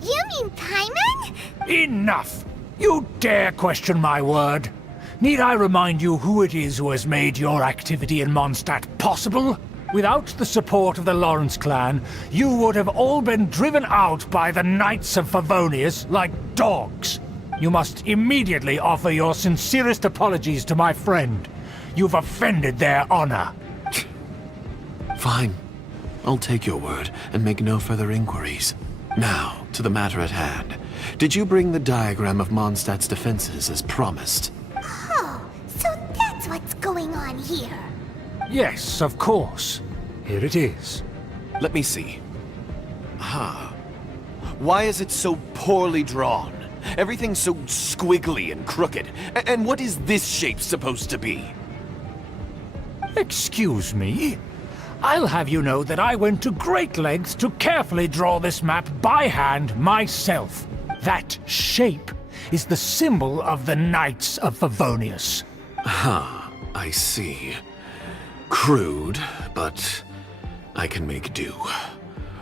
You mean Paimon? Enough! You dare question my word? Need I remind you who it is who has made your activity in Mondstadt possible? Without the support of the Lawrence clan, you would have all been driven out by the Knights of Favonius like dogs. You must immediately offer your sincerest apologies to my friend. You've offended their honor. Fine. I'll take your word and make no further inquiries. Now, to the matter at hand. Did you bring the diagram of Mondstadt's defenses as promised? Oh, so that's what's going on here. Yes, of course. Here it is. Let me see. Why is it so poorly drawn? Everything's so squiggly and crooked. And what is this shape supposed to be? Excuse me? I'll have you know that I went to great lengths to carefully draw this map by hand myself. That shape is the symbol of the Knights of Favonius. I see. Crude, but I can make do.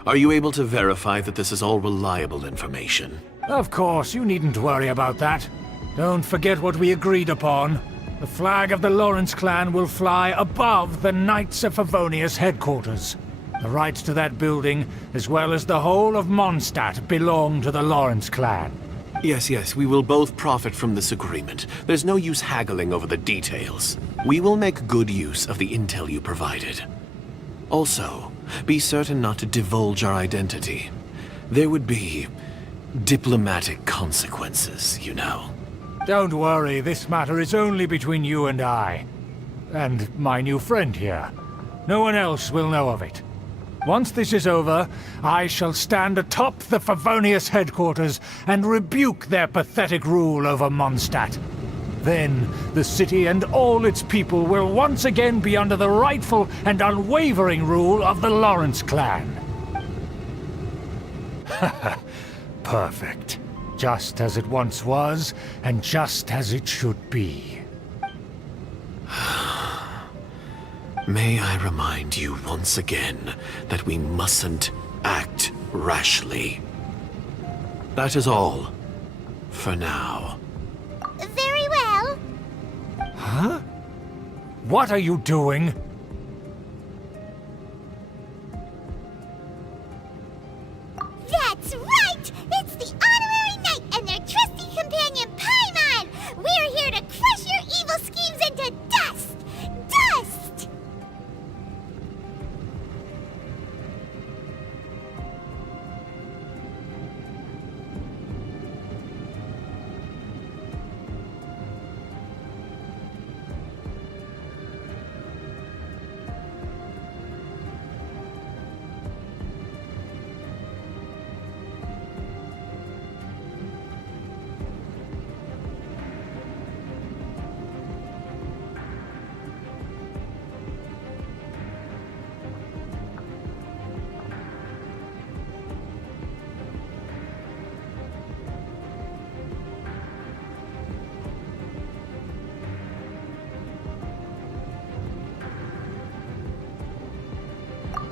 Are you able to verify that this is all reliable information? Of course, you needn't worry about that. Don't forget what we agreed upon. The flag of the Lawrence clan will fly above the Knights of Favonius headquarters. The rights to that building, as well as the whole of Mondstadt, belong to the Lawrence clan. Yes, we will both profit from this agreement. There's no use haggling over the details. We will make good use of the intel you provided. Also, be certain not to divulge our identity. There would be diplomatic consequences, you know. Don't worry, this matter is only between you and I. And my new friend here. No one else will know of it. Once this is over, I shall stand atop the Favonius headquarters and rebuke their pathetic rule over Mondstadt. Then, the city and all its people will once again be under the rightful and unwavering rule of the Lawrence clan. Perfect. Just as it once was, and just as it should be. May I remind you once again that we mustn't act rashly. That is all, for now. Very well. Huh? What are you doing? That's right! It's the Honorary Knight and their trusty companion, Paimon! We're here to crush your evil schemes into dust! Dust!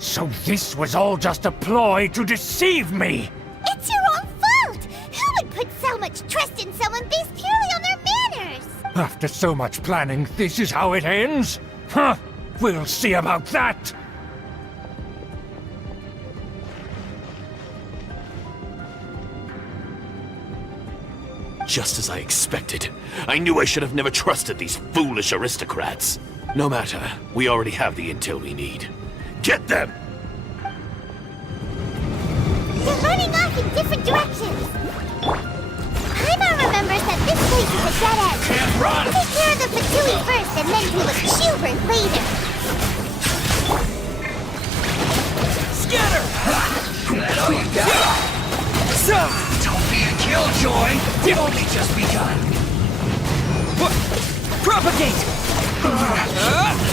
So this was all just a ploy to deceive me! It's your own fault! Who would put so much trust in someone based purely on their manners? After so much planning, this is how it ends? Huh! We'll see about that! Just as I expected. I knew I should have never trusted these foolish aristocrats. No matter, we already have the intel we need. Get them! They're running off in different directions. Paimon remembers that this place is a dead end. Can't run! Take care of the Fatui first and then deal with Schubert later. Scatter! That all you got? Don't be a killjoy! You've only just begun! Propagate!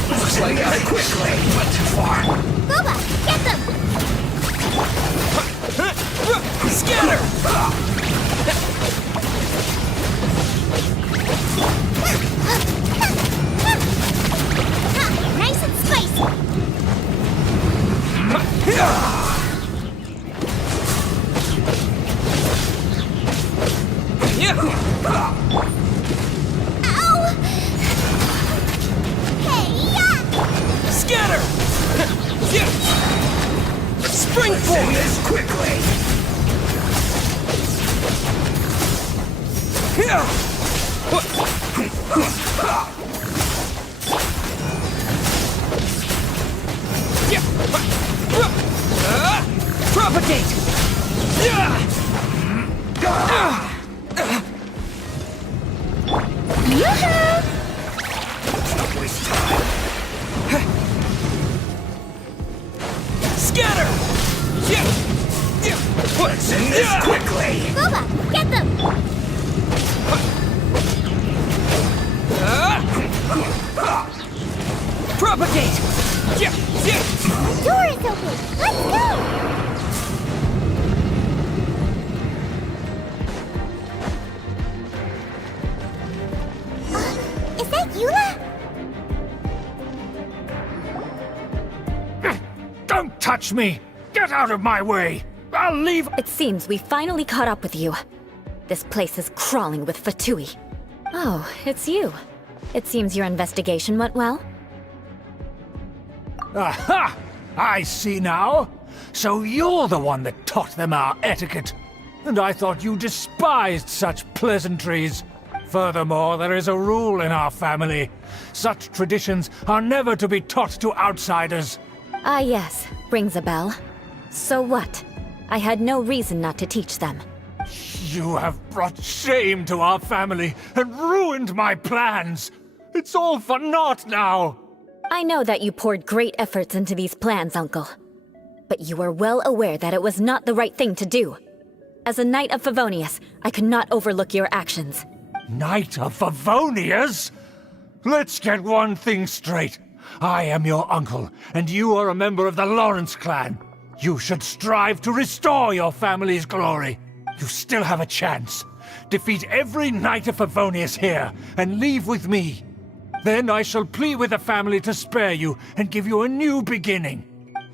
Looks like I quickly went too far. Boba, get them! Scatter! Nice and spicy! Ow! Hey-ya! Scatter! Springboard! This quickly! Propagate! Don't waste time. Scatter! Let's end this quickly! Boba, get them! Propagate! The door is open! Let's go! Is that Eula? Don't touch me! Get out of my way! I'll leave— It seems we finally caught up with you. This place is crawling with Fatui. Oh, it's you. It seems your investigation went well. Aha! I see now. So you're the one that taught them our etiquette. And I thought you despised such pleasantries. Furthermore, there is a rule in our family. Such traditions are never to be taught to outsiders. Ah, yes. Rings a bell. So what? I had no reason not to teach them. You have brought shame to our family and ruined my plans. It's all for naught now. I know that you poured great efforts into these plans, Uncle. But you are well aware that it was not the right thing to do. As a Knight of Favonius, I could not overlook your actions. Knight of Favonius? Let's get one thing straight. I am your uncle, and you are a member of the Lawrence clan. You should strive to restore your family's glory. You still have a chance. Defeat every Knight of Favonius here, and leave with me. Then I shall plead with the family to spare you and give you a new beginning.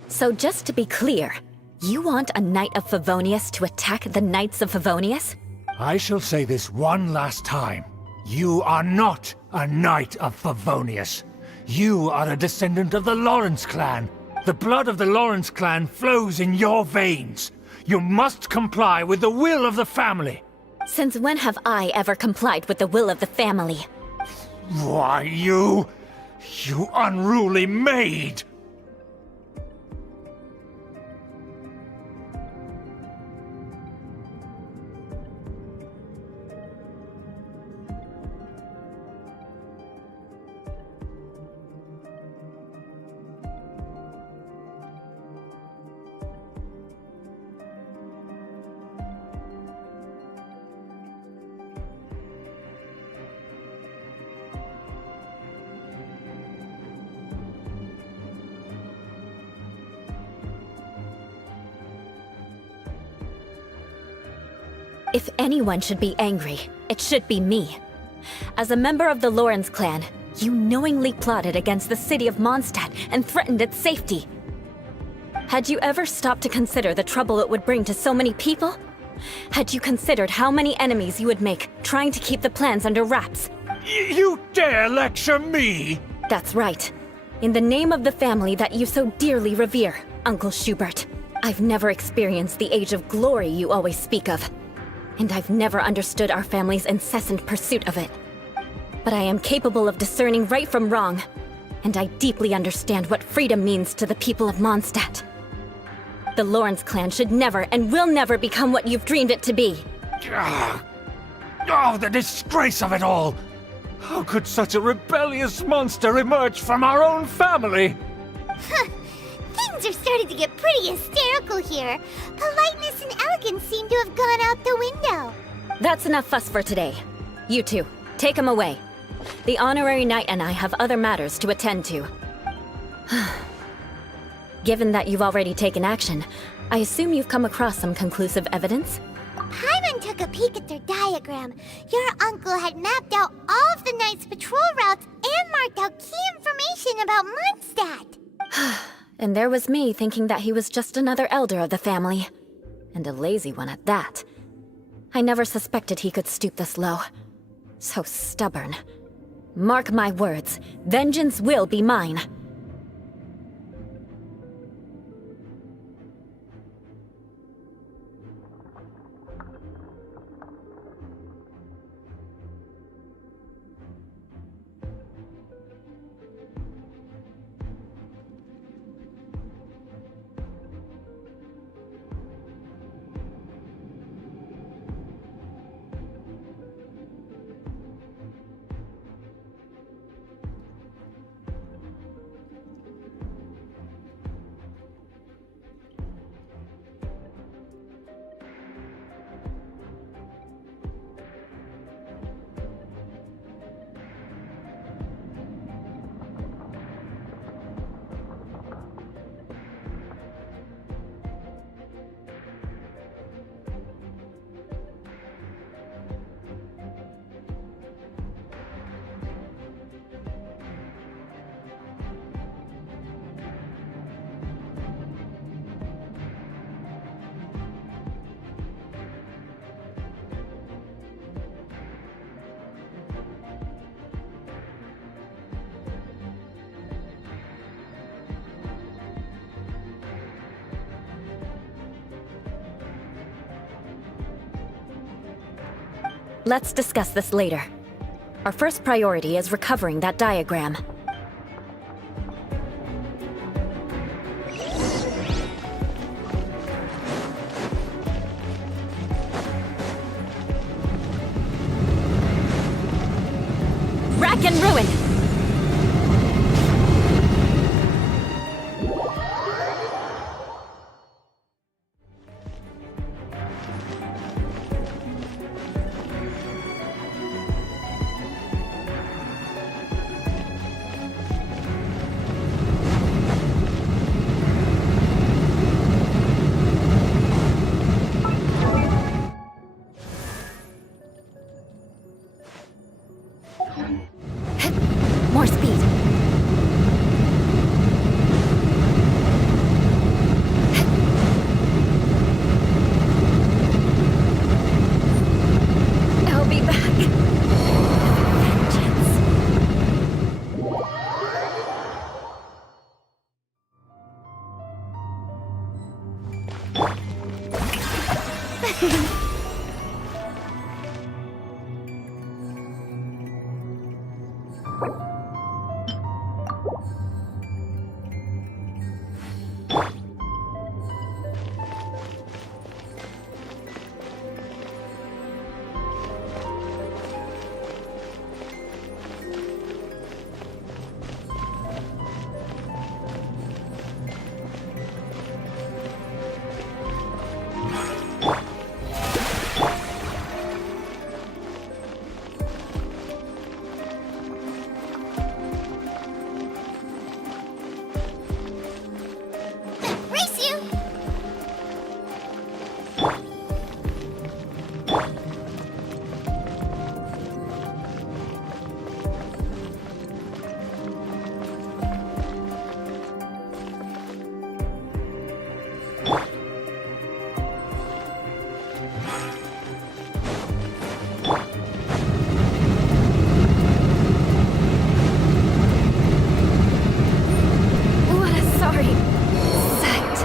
So just to be clear, you want a Knight of Favonius to attack the Knights of Favonius? I shall say this one last time. You are not a Knight of Favonius. You are a descendant of the Lawrence clan. The blood of the Lawrence clan flows in your veins. You must comply with the will of the family. Since when have I ever complied with the will of the family? Why, you unruly maid! If anyone should be angry, it should be me. As a member of the Lawrence clan, you knowingly plotted against the city of Mondstadt and threatened its safety. Had you ever stopped to consider the trouble it would bring to so many people? Had you considered how many enemies you would make trying to keep the plans under wraps? You dare lecture me? That's right. In the name of the family that you so dearly revere, Uncle Schubert. I've never experienced the age of glory you always speak of. And I've never understood our family's incessant pursuit of it. But I am capable of discerning right from wrong, and I deeply understand what freedom means to the people of Mondstadt. The Lawrence clan should never and will never become what you've dreamed it to be. Oh, the disgrace of it all! How could such a rebellious monster emerge from our own family? Things are starting to get pretty hysterical here. Politeness and elegance seem to have gone out the window. That's enough fuss for today. You two, take him away. The honorary knight and I have other matters to attend to. Given that you've already taken action, I assume you've come across some conclusive evidence? Paimon took a peek at their diagram. Your uncle had mapped out all of the Knight's patrol routes and marked out key information about Mondstadt. And there was me thinking that he was just another elder of the family. And a lazy one at that. I never suspected he could stoop this low. So stubborn. Mark my words, vengeance will be mine. Let's discuss this later. Our first priority is recovering that diagram. Rack and ruin! more speed. I'll be back. Race you! What a sorry sight.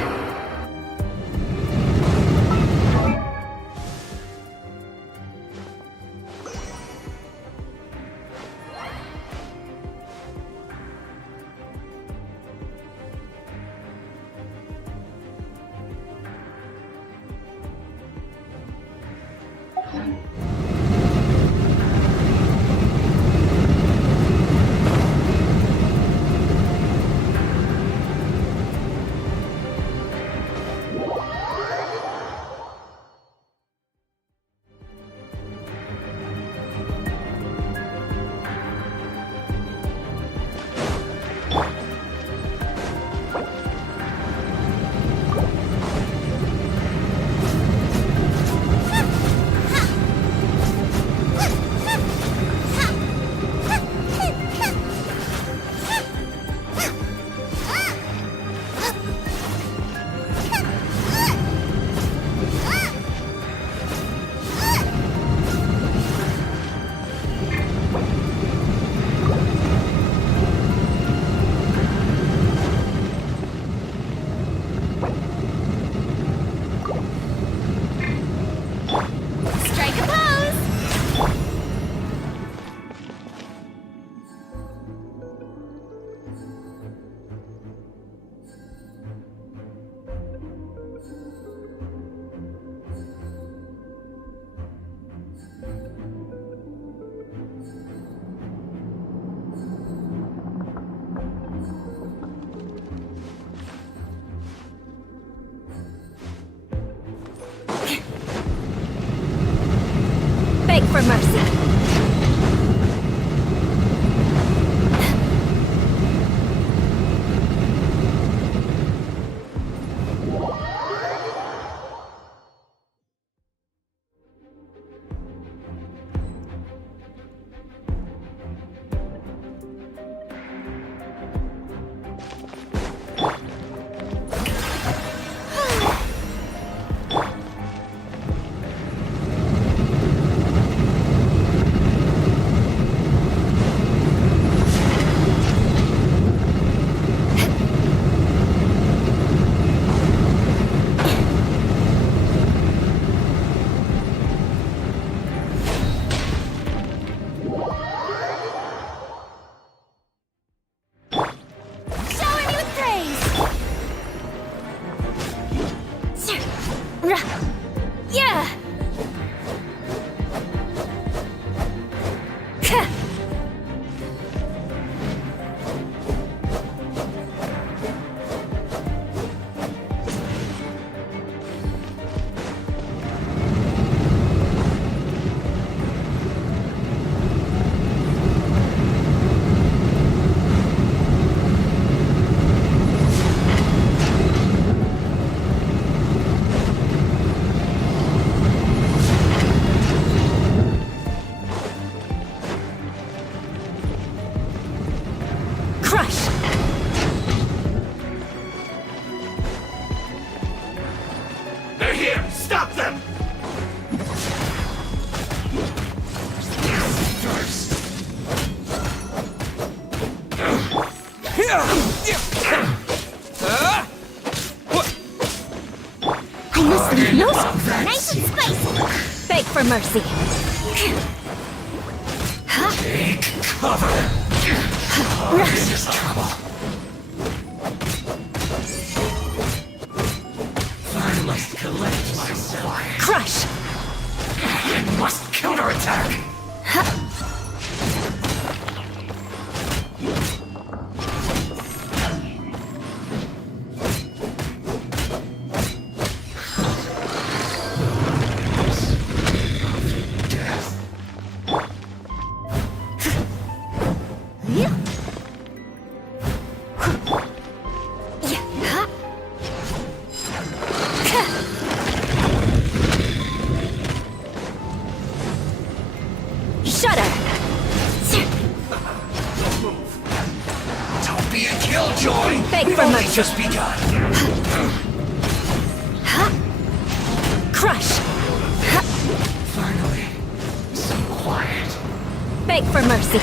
Strike a pose! Beg for mercy. Shower me with praise! Yeah! I must leave no nice and spicy. Beg for mercy. Take cover. Oh, this is trouble. I must collect myself. Crush. I must counterattack. Just begun. Crush. Finally, so quiet. Beg for mercy.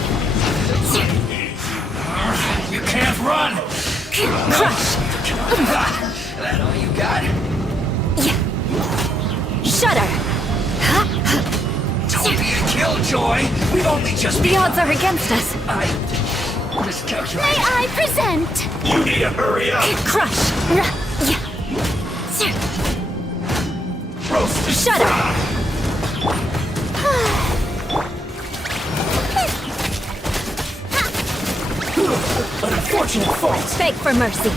You can't run. Crush. That all you got? Shudder. Don't be a killjoy. We've only just The begun. odds are against us. Miscalculated. May I present? You need to hurry up. Crush. Roast. Shudder. An unfortunate fault. Beg for mercy.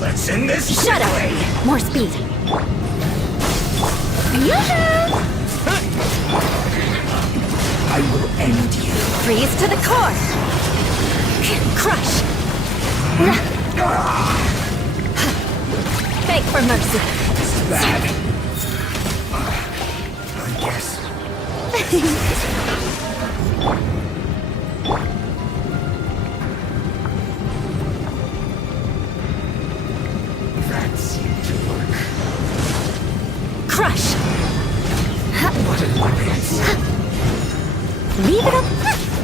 Let's end this Shudder. quickly. More speed. I will end you. Freeze to the core. Crush. Beg for mercy. This is bad. I guess. That seemed to work. Crush. What an audience. Leave it up.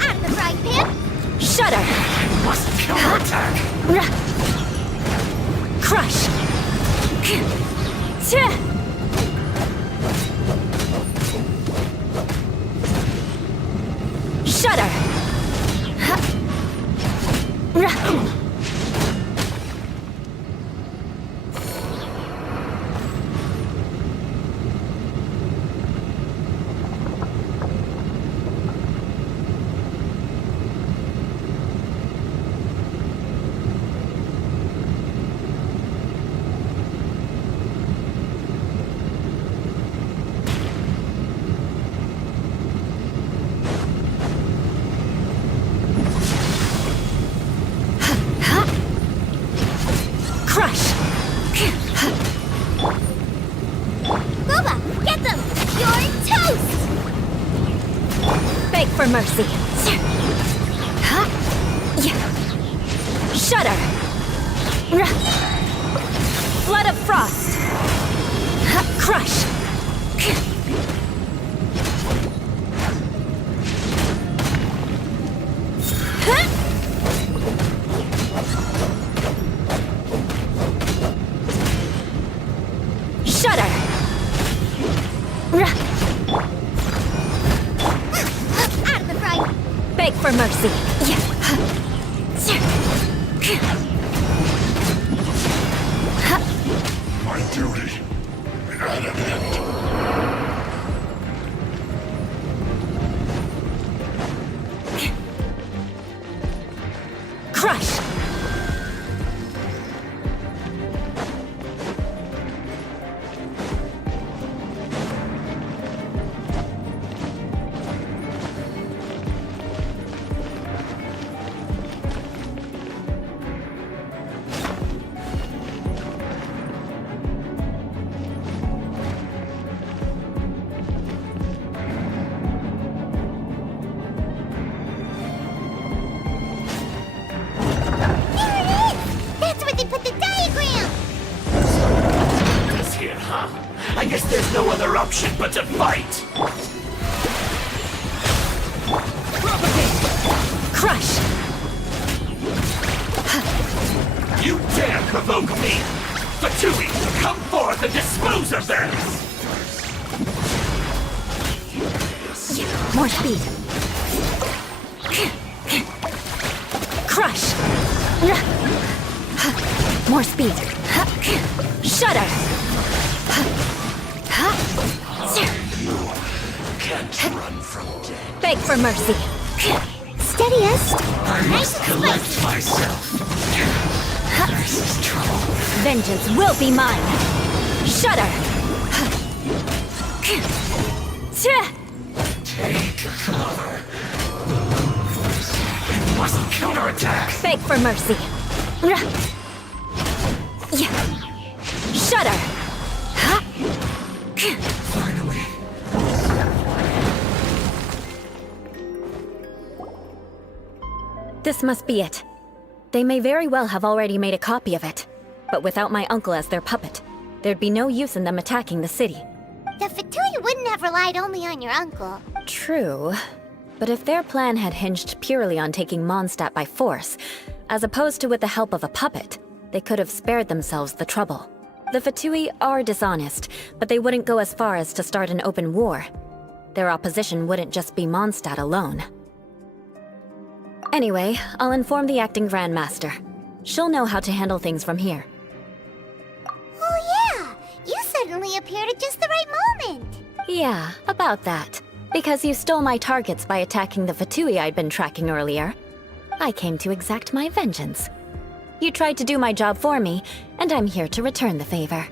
Out of the frying pan. Shudder. I must counterattack. Crush. Shudder. Crush. Booba, get them! You're toast! Beg for mercy. Shudder. Flood of frost. Crush. Shudder. Out of the frying. Beg for mercy. My duty at an end. Crush. huh? I guess there's no other option but to fight! Propagate! Crush! You dare provoke me! Fatui, come forth and dispose of them! More speed. Crush! More speed. Shudder! Can't run from death. Beg for mercy. Steadiest. I must collect myself. This is trouble. Vengeance will be mine. Shudder! Take cover. We must counterattack. Beg for mercy. Shudder! Finally. This must be it. They may very well have already made a copy of it. But without my uncle as their puppet, there'd be no use in them attacking the city. The Fatui wouldn't have relied only on your uncle. True. But if their plan had hinged purely on taking Mondstadt by force, as opposed to with the help of a puppet, they could have spared themselves the trouble. The Fatui are dishonest, but they wouldn't go as far as to start an open war. Their opposition wouldn't just be Mondstadt alone. Anyway, I'll inform the acting Grandmaster. She'll know how to handle things from here. Oh yeah! You suddenly appeared at just the right moment! Yeah, about that. Because you stole my targets by attacking the Fatui I'd been tracking earlier. I came to exact my vengeance. You tried to do my job for me, and I'm here to return the favor.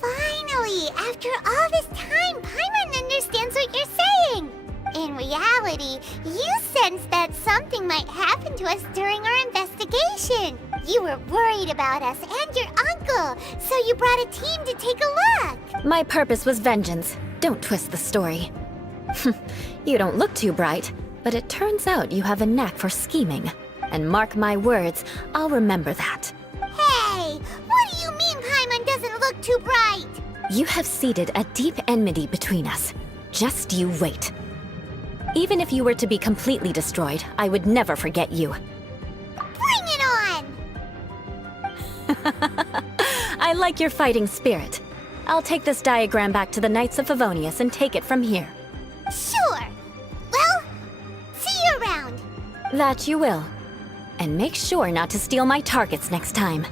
Finally! After all this time, Paimon understands what you're saying! In reality, you sensed that something might happen to us during our investigation. You were worried about us and your uncle, so you brought a team to take a look. My purpose was vengeance. Don't twist the story. You don't look too bright, but it turns out you have a knack for scheming. And mark my words, I'll remember that. Hey! What do you mean Paimon doesn't look too bright? You have seeded a deep enmity between us. Just you wait. Even if you were to be completely destroyed, I would never forget you. Bring it on! I like your fighting spirit. I'll take this diagram back to the Knights of Favonius and take it from here. Sure. Well, see you around. That you will. And make sure not to steal my targets next time.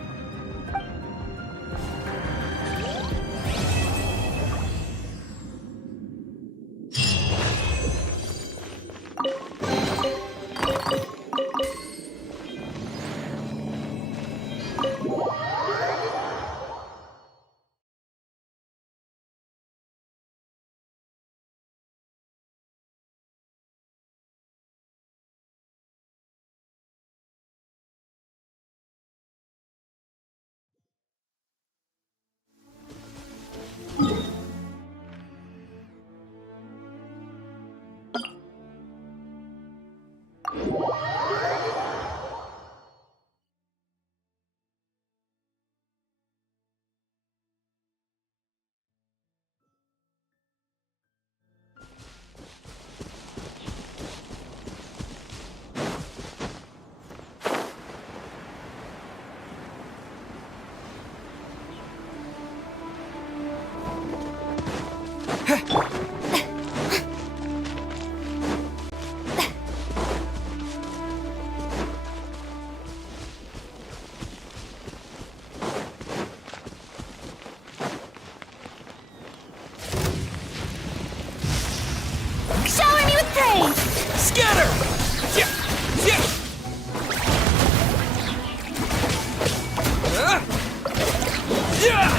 Shower me with praise! Scatter! Yeah! Yeah! Yeah!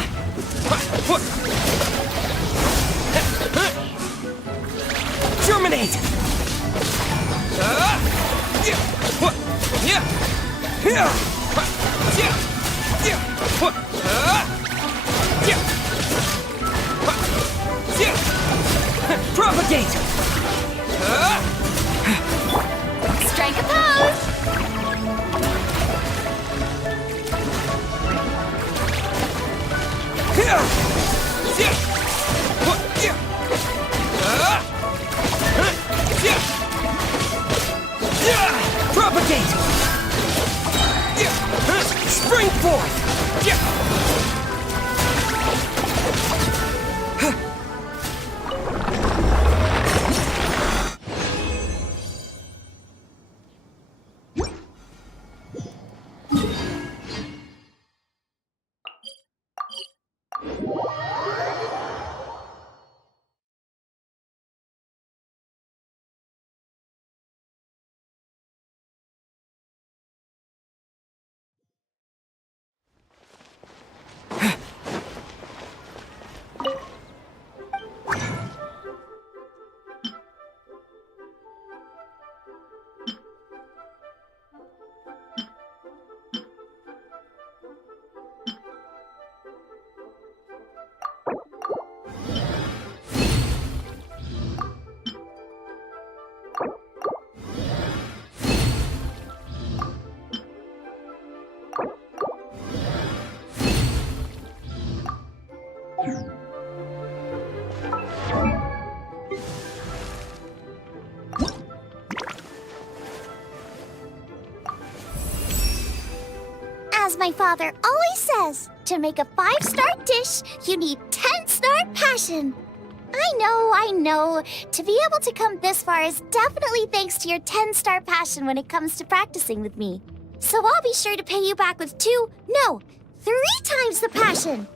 Propagate! Spring forth! As my father always says, to make a 5-star dish, you need 10-star passion. I know. To be able to come this far is definitely thanks to your 10-star passion when it comes to practicing with me. So I'll be sure to pay you back with 3 times the passion.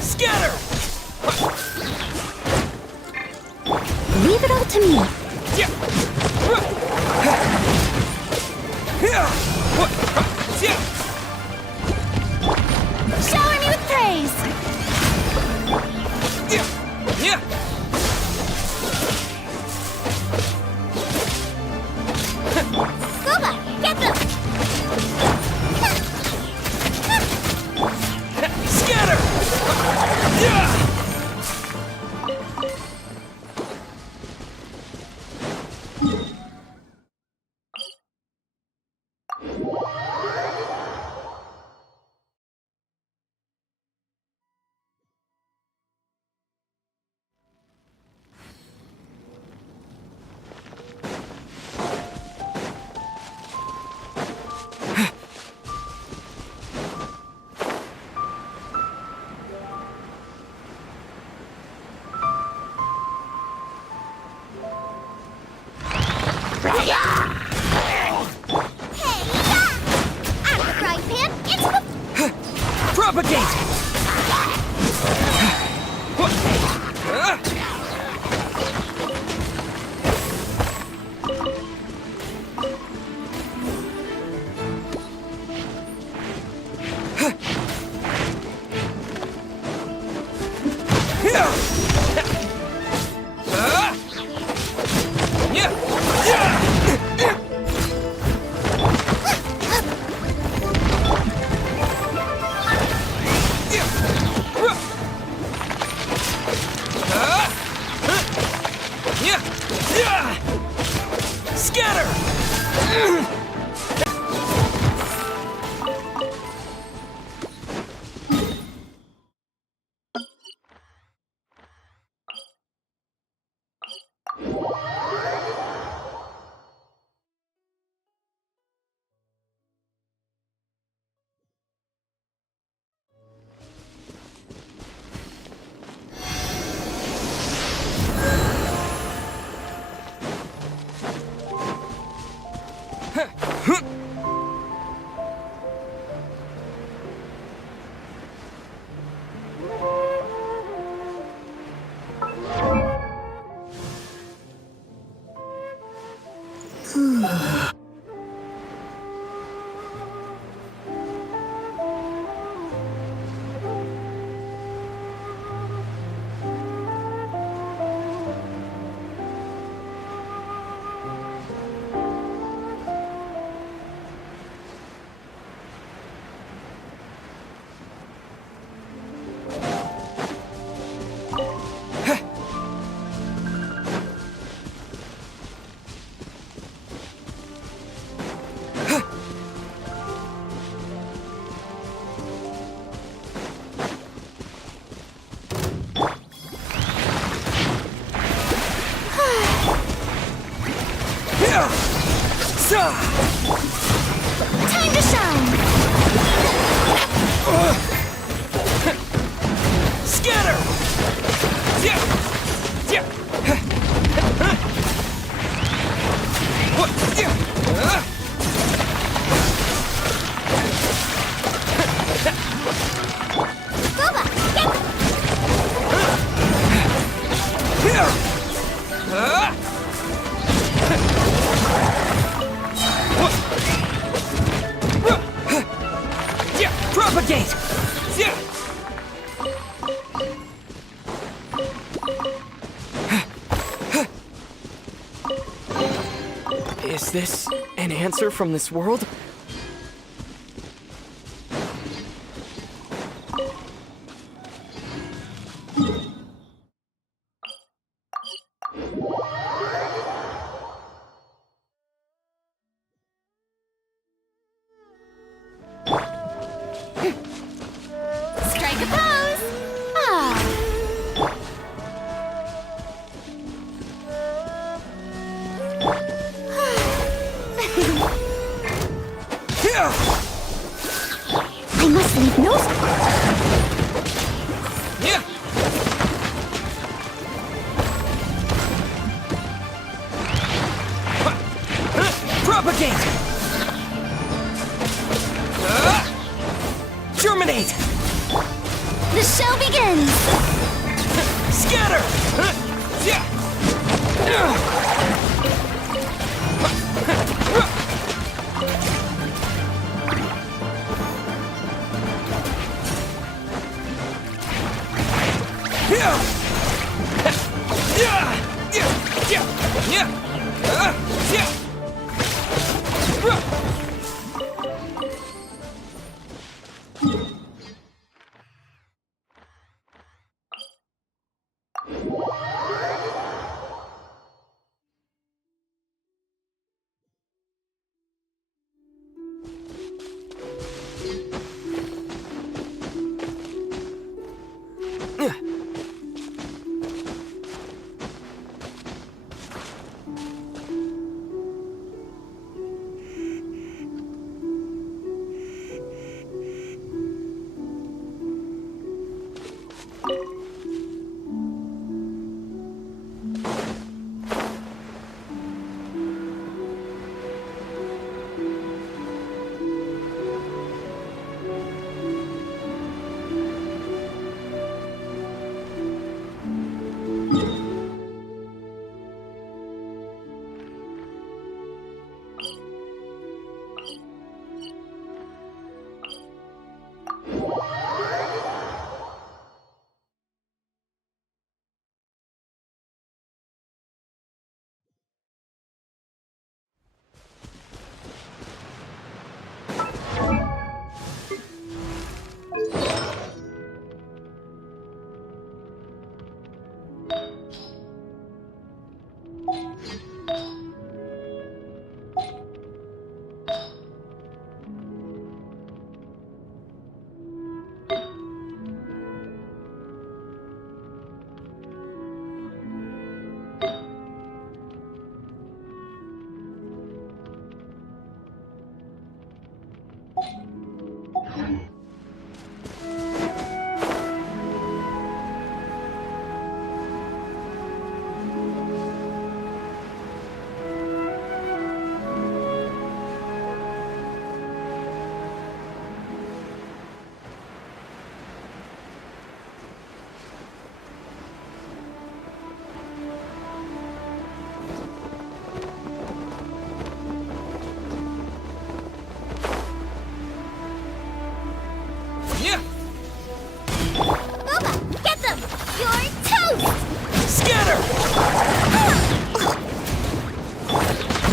Scatter! Leave it all to me. Shower me with praise. Gooba, get them! Scatter! Scatter! Time to shine! Scatter! Propagate! Is this an answer from this world? Strike a pose! Ah. I must leave no... Propagate! Germinate! The show begins! Scatter!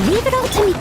Leave it all to me.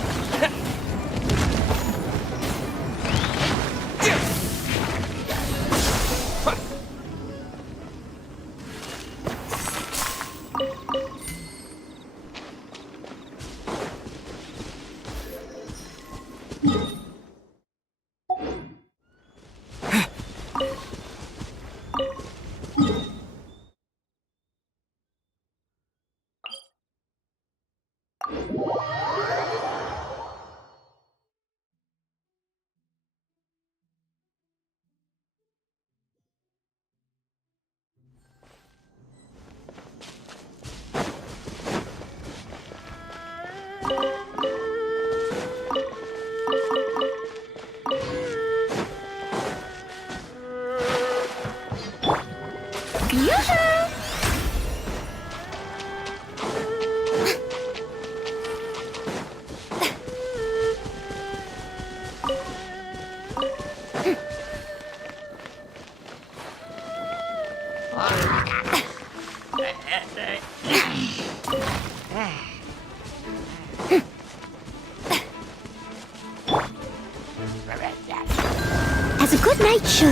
As a good night should.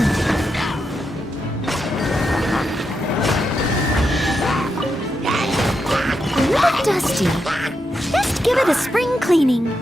A little dusty. Best give it a spring cleaning.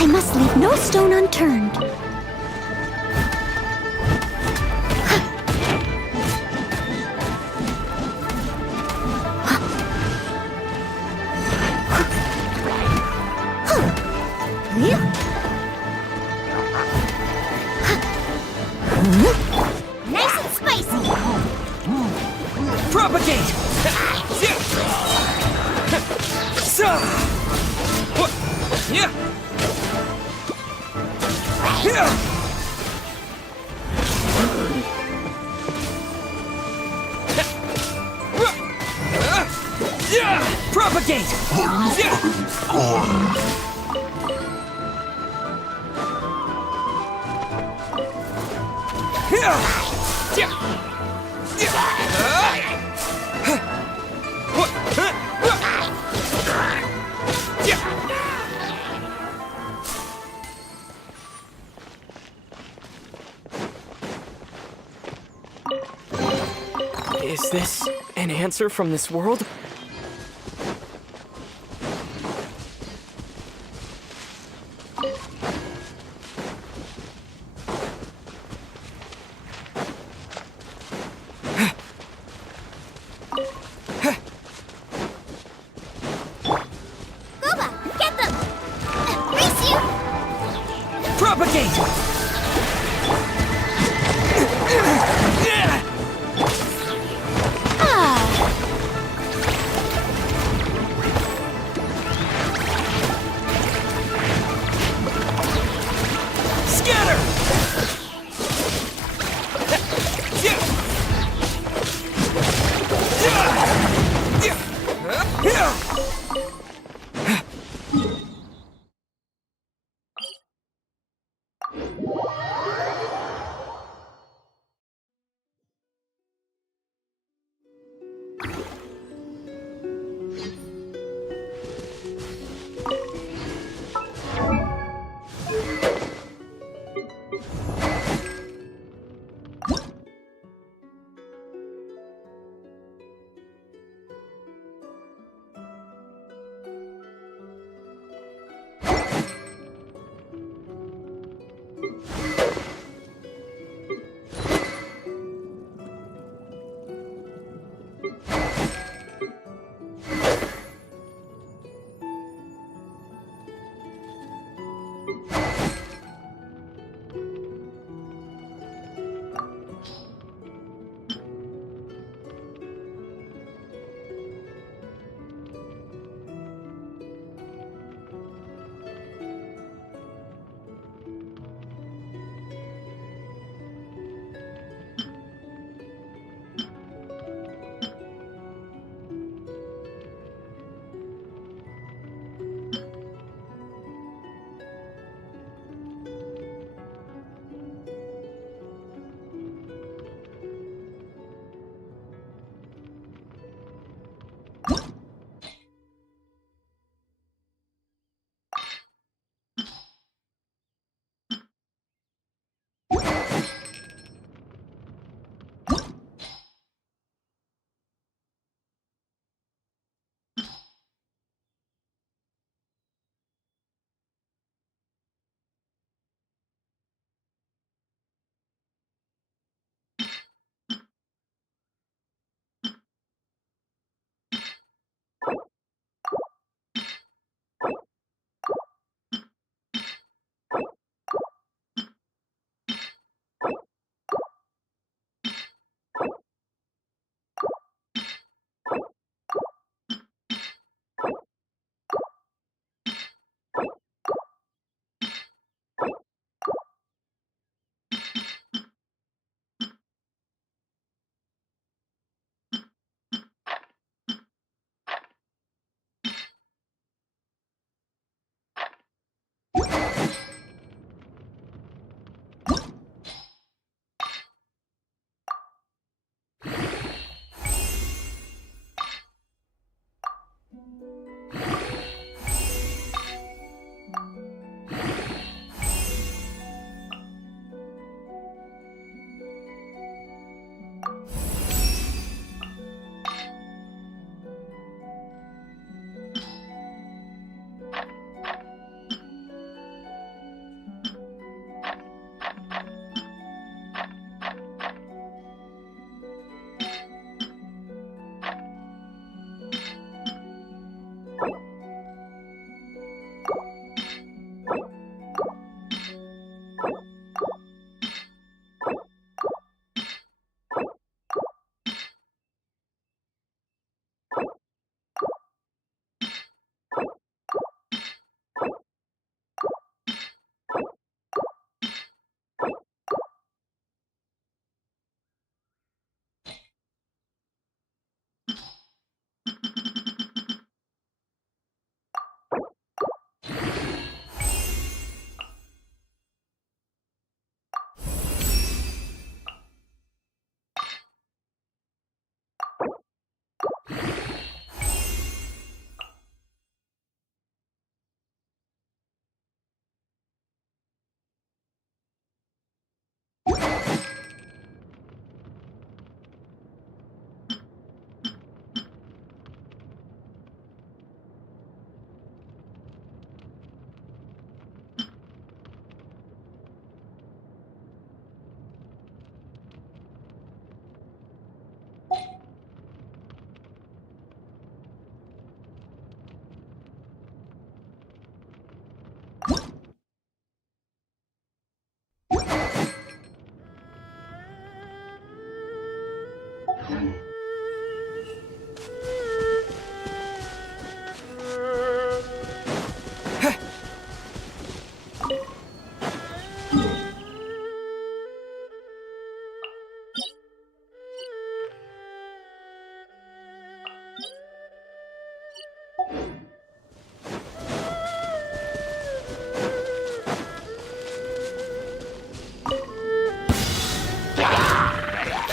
I must leave no stone unturned. Nice and spicy. Propagate! Propagate! Is this an answer from this world?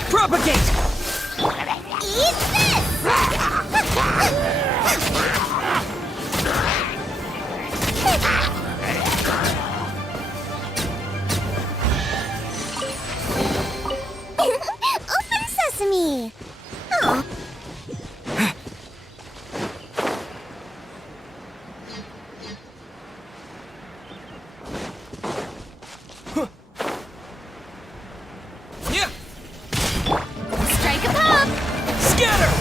Propagate! Eat Open sesame! Oh. Strike a pop! Scatter!